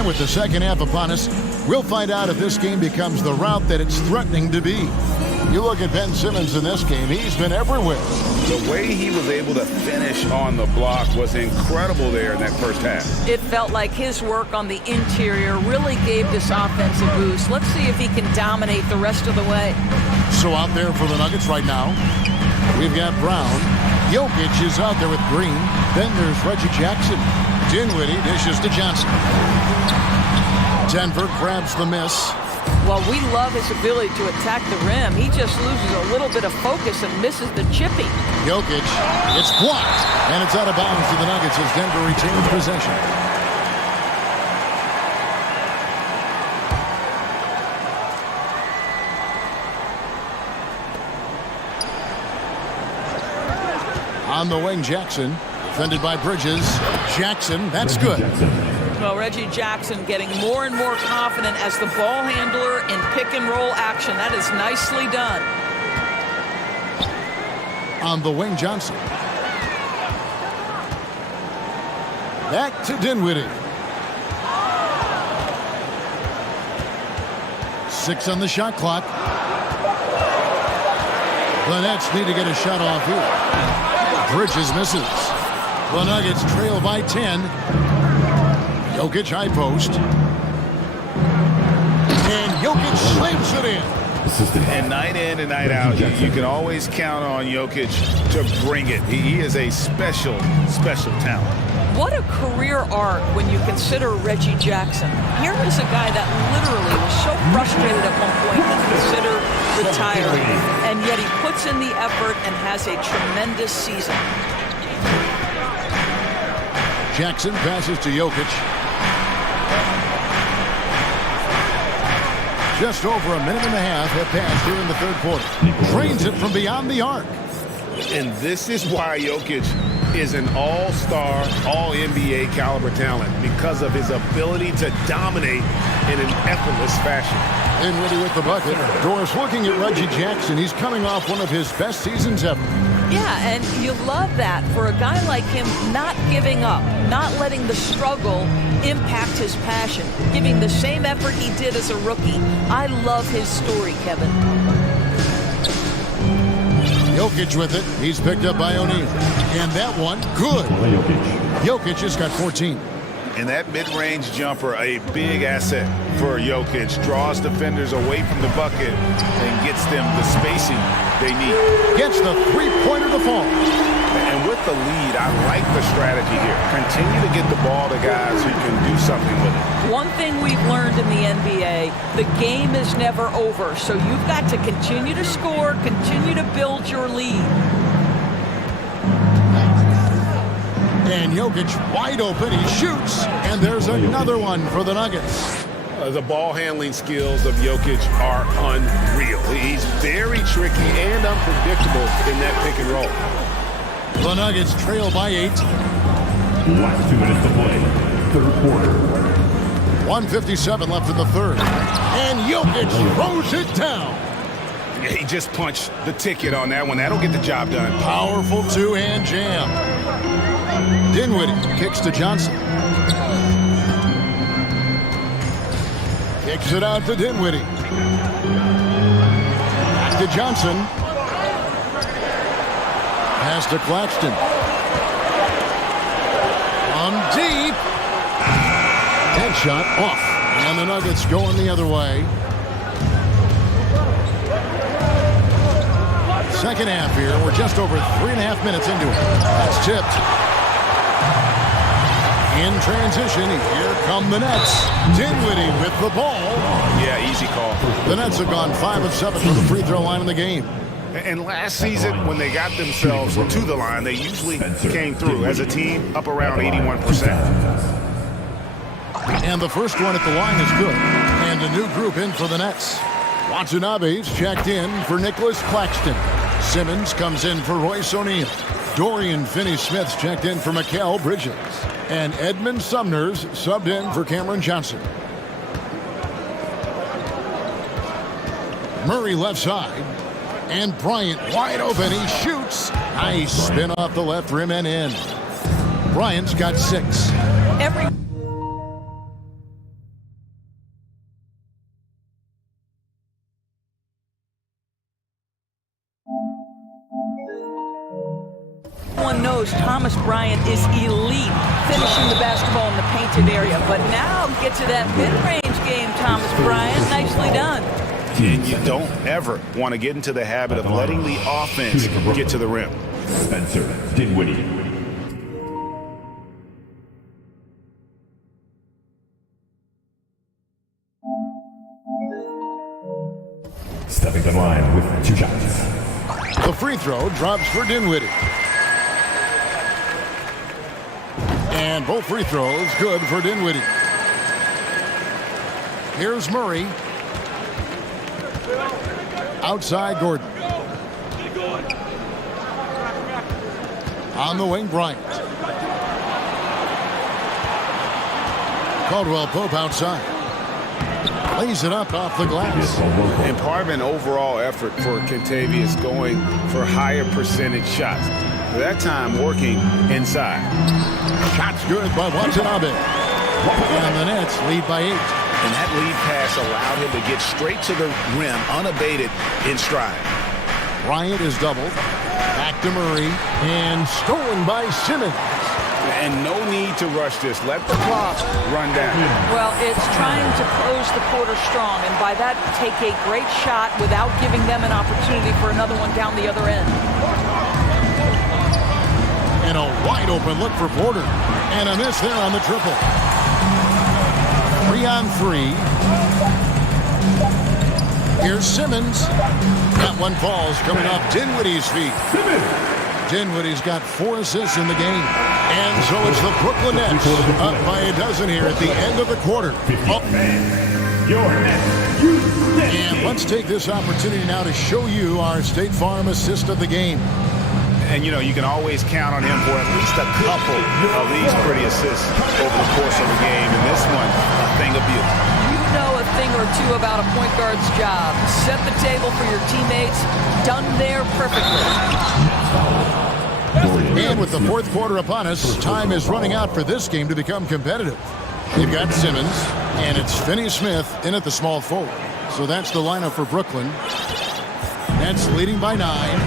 With the second half upon us, we'll find out if this game becomes the route that it's threatening to be. You look at Ben Simmons in this game, he's been everywhere. The way he was able to finish on the block was incredible there in that first half. It felt like his work on the interior really gave this offense a boost. Let's see if he can dominate the rest of the way. So out there for the Nuggets right now, we've got Brown. Jokic is out there with Green. Then there's Reggie Jackson. Dinwiddie dishes to Johnson. Denver grabs the miss. Well, we love his ability to attack the rim. He just loses a little bit of focus and misses the chippy. Jokic, it's blocked, and it's out of bounds to the Nuggets as Denver retains possession. On the wing, Jackson. Defended by Bridges. Jackson, that's good. Well, Reggie Jackson getting more and more confident as the ball handler in pick-and-roll action. That is nicely done. On the wing, Johnson. Back to Dinwiddie. 6 on the shot clock. The Nets need to get a shot off here. Bridges misses. The Nuggets trail by 10. Jokic high post. And Jokic slams it in. And night in and night out, you can always count on Jokic to bring it. He is a special, special talent. What a career arc when you consider Reggie Jackson. Here is a guy that literally was so frustrated at one point he considered retiring, and yet he puts in the effort and has a tremendous season. Jackson passes to Jokic. Just over a minute and a half have passed here in the third quarter. Drains it from beyond the arc. And this is why Jokic is an all-star, all-NBA caliber talent, because of his ability to dominate in an effortless fashion. Dinwiddie with the bucket. Doris, looking at Reggie Jackson, he's coming off one of his best seasons ever. Yeah, and you love that for a guy like him, not giving up, not letting the struggle impact his passion, giving the same effort he did as a rookie. I love his story, Kevin. Jokic with it. He's picked up by O'Neal. And that one, good. Jokic has got 14. And that mid-range jumper, a big asset for Jokic, draws defenders away from the bucket and gets them the spacing they need. Gets the three-pointer to fall. And with the lead, I like the strategy here. Continue to get the ball to guys who can do something with it. One thing we've learned in the NBA, the game is never over. So you've got to continue to score, continue to build your lead. And Jokic wide open, he shoots, and there's another one for the Nuggets. The ball handling skills of Jokic are unreal. He's very tricky and unpredictable in that pick and roll. The Nuggets trail by 8. Last 2 minutes to play. Third quarter. 1:57 left in the third. And Jokic throws it down. He just punched the ticket on that one. That'll get the job done. Powerful two-hand jam. Dinwiddie kicks to Johnson. Kicks it out to Dinwiddie. Back to Johnson. Pass to Claxton. From deep. Headshot off. And the Nuggets going the other way. Second half here. We're just over 3.5 minutes into it. That's tipped. In transition, here come the Nets. Dinwiddie with the ball. Yeah, easy call. The Nets have gone 5 of 7 from the free throw line in the game. And last season, when they got themselves to the line, they usually came through as a team up around 81%. And the first one at the line is good. And a new group in for the Nets. Watanabe's checked in for Nicholas Claxton. Simmons comes in for Royce O'Neal. Dorian Finney-Smith's checked in for Mikal Bridges. And Edmund Sumner's subbed in for Cameron Johnson. Murray left side. And Bryant wide open. He shoots. Nice spin off the left rim and in. Bryant's got 6. Everyone knows Thomas Bryant is elite, finishing the basketball in the painted area. But now get to that mid-range game, Thomas Bryant. Nicely done. And you don't ever want to get into the habit of letting the offense get to the rim. Spencer Dinwiddie. Stepping to the line with 2 shots. The free throw drops for Dinwiddie. And both free throws good for Dinwiddie. Here's Murray. Outside Gordon. On the wing, Bryant. Caldwell Pope outside. Lays it up off the glass. And part of an overall effort for Kentavious going for higher percentage shots. That time working inside. Shots good by Watanabe. And the Nets lead by 8. And that lead pass allowed him to get straight to the rim unabated in stride. Bryant is doubled. Back to Murray. And stolen by Simmons. And no need to rush this. Let the clock run down. Well, it's trying to close the quarter strong, and by that, take a great shot without giving them an opportunity for another one down the other end. And a wide open look for Porter. And a miss there on the triple. 3-on-3. Here's Simmons. That one falls coming off Dinwiddie's feet. Dinwiddie's got 4 assists in the game. And so it's the Brooklyn Nets up by a dozen here at the end of the quarter. Oh. And let's take this opportunity now to show you our State Farm assist of the game. And, you know, you can always count on him for at least a couple of these pretty assists over the course of the game. And this one, a thing of beauty. You know a thing or two about a point guard's job. Set the table for your teammates. Done there perfectly. And with the fourth quarter upon us, time is running out for this game to become competitive. They've got Simmons, and it's Finney-Smith in at the small forward. So that's the lineup for Brooklyn. Nets leading by 9.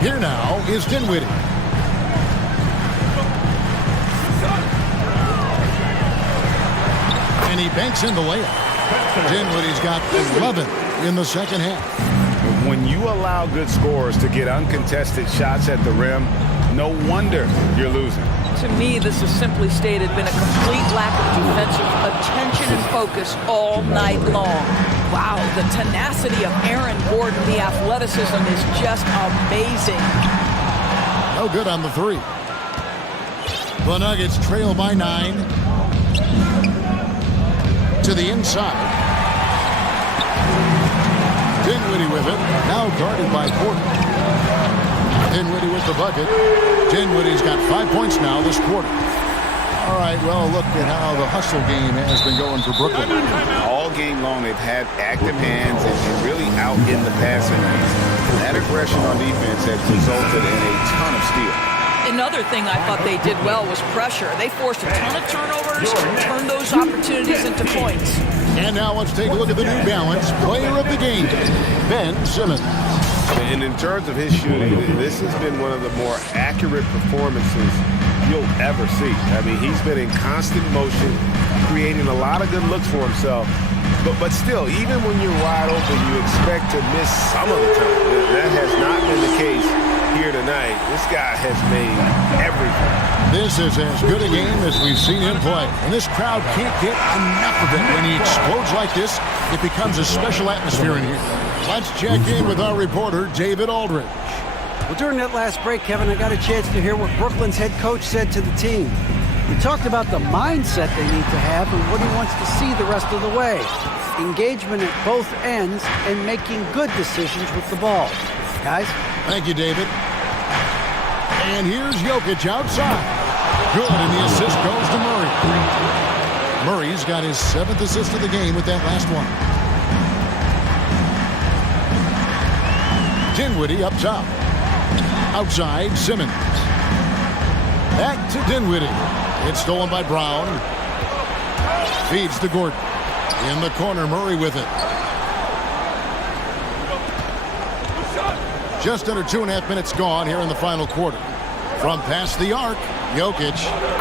Here now is Dinwiddie. And he banks in the layup. Dinwiddie's got 11 in the second half. When you allow good scorers to get uncontested shots at the rim, no wonder you're losing. To me, this has simply stated been a complete lack of defensive attention and focus all night long. Wow, the tenacity of Aaron Gordon, the athleticism is just amazing. No good on the 3. The Nuggets trail by 9. To the inside. Dinwiddie with it, now guarded by Porter. Dinwiddie with the bucket. Dinwiddie's got 5 points now this quarter. All right, well, look at how the hustle game has been going for Brooklyn. All game long, they've had active hands and really out in the passing lanes. That aggression on defense has resulted in a ton of steals. Another thing I thought they did well was pressure. They forced a ton of turnovers and turned those opportunities into points. And now let's take a look at the New Balance player of the game, Ben Simmons. And in terms of his shooting, this has been one of the more accurate performances you'll ever see. I mean, he's been in constant motion, creating a lot of good looks for himself. But still, even when you're wide open, you expect to miss some of the time. That has not been the case here tonight. This guy has made everything. This is as good a game as we've seen him play. And this crowd can't get enough of it. When he explodes like this, it becomes a special atmosphere in here. Let's check in with our reporter, David Aldridge. Well, during that last break, Kevin, I got a chance to hear what Brooklyn's head coach said to the team. He talked about the mindset they need to have and what he wants to see the rest of the way. Engagement at both ends and making good decisions with the ball. Guys? Thank you, David. And here's Jokic outside. Good, and the assist goes to Murray. Murray's got his 7th assist of the game with that last one. Dinwiddie up top. Outside, Simmons. Back to Dinwiddie. It's stolen by Brown. Feeds to Gordon. In the corner, Murray with it. Just under 2.5 minutes gone here in the final quarter. From past the arc, Jokic.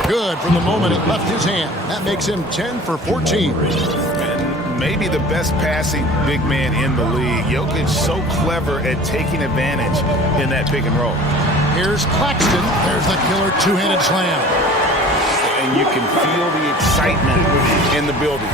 Good from the moment it left his hand. That makes him 10 for 14. And maybe the best passing big man in the league. Jokic so clever at taking advantage in that pick and roll. Here's Claxton. There's the killer two-handed slam. And you can feel the excitement in the building.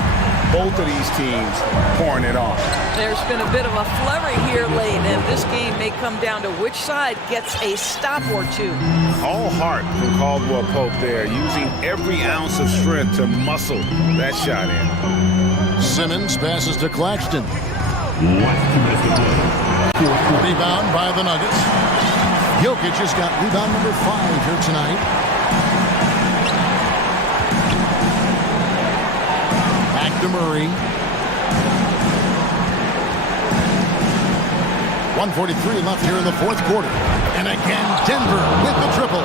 Both of these teams pouring it on. There's been a bit of a flurry here late, and this game may come down to which side gets a stop or two. All heart from Caldwell Pope there, using every ounce of strength to muscle that shot in. Simmons passes to Claxton. Rebound by the Nuggets. Jokic has got rebound number 5 here tonight. To Murray. 1:43 left here in the fourth quarter. And again, Denver with the triple.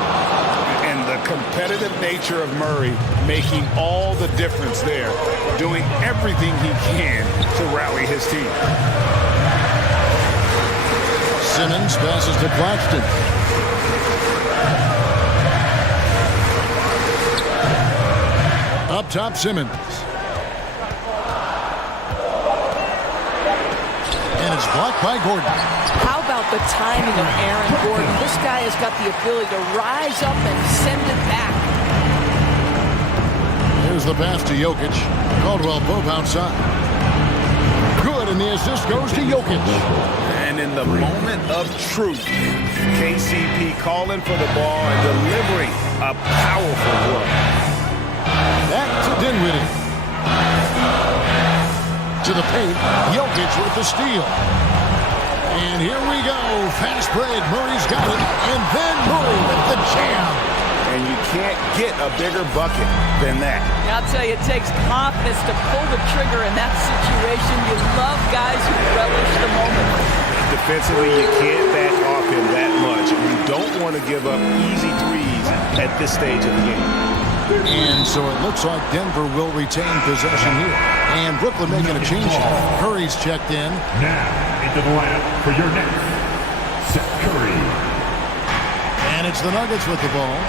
And the competitive nature of Murray making all the difference there, doing everything he can to rally his team. Simmons passes to Claxton. Up top, Simmons. And it's blocked by Gordon. How about the timing of Aaron Gordon? This guy has got the ability to rise up and send it back. Here's the pass to Jokic. Caldwell Pope outside. Good, and the assist goes to Jokic. And in the moment of truth, KCP calling for the ball and delivering a powerful blow. Back to Dinwiddie. To the paint, Jokic with the steal. And here we go, fast break, Murray's got it, and then Murray with the jam. And you can't get a bigger bucket than that. I'll tell you, it takes confidence to pull the trigger in that situation. You love guys who relish the moment. Defensively, you can't back off him that much. You don't want to give up easy threes at this stage of the game. And so it looks like Denver will retain possession here. And Brooklyn making a change. Curry's checked in. Now into the lineup for your next, Seth Curry. And it's the Nuggets with the ball,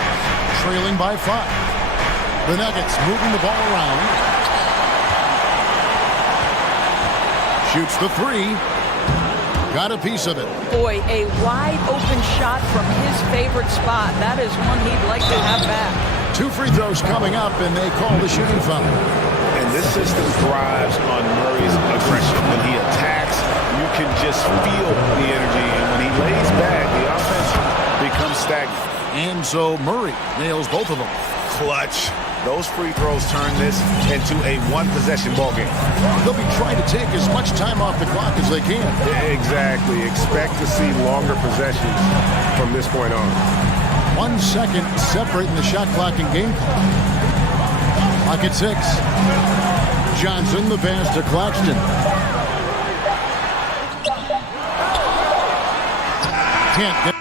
trailing by 5. The Nuggets moving the ball around. Shoots the 3. Got a piece of it. Boy, a wide open shot from his favorite spot. That is one he'd like to have back. 2 free throws coming up, and they call the shooting foul. And this system thrives on Murray's aggression. When he attacks, you can just feel the energy. And when he lays back, the offense becomes stagnant. And so Murray nails both of them. Clutch. Those free throws turn this into a one-possession ball game. They'll be trying to take as much time off the clock as they can. Exactly. Expect to see longer possessions from this point on. 1 second separating the shot clock and game clock. Clock at 6. Johnson, the pass to Claxton. Can't get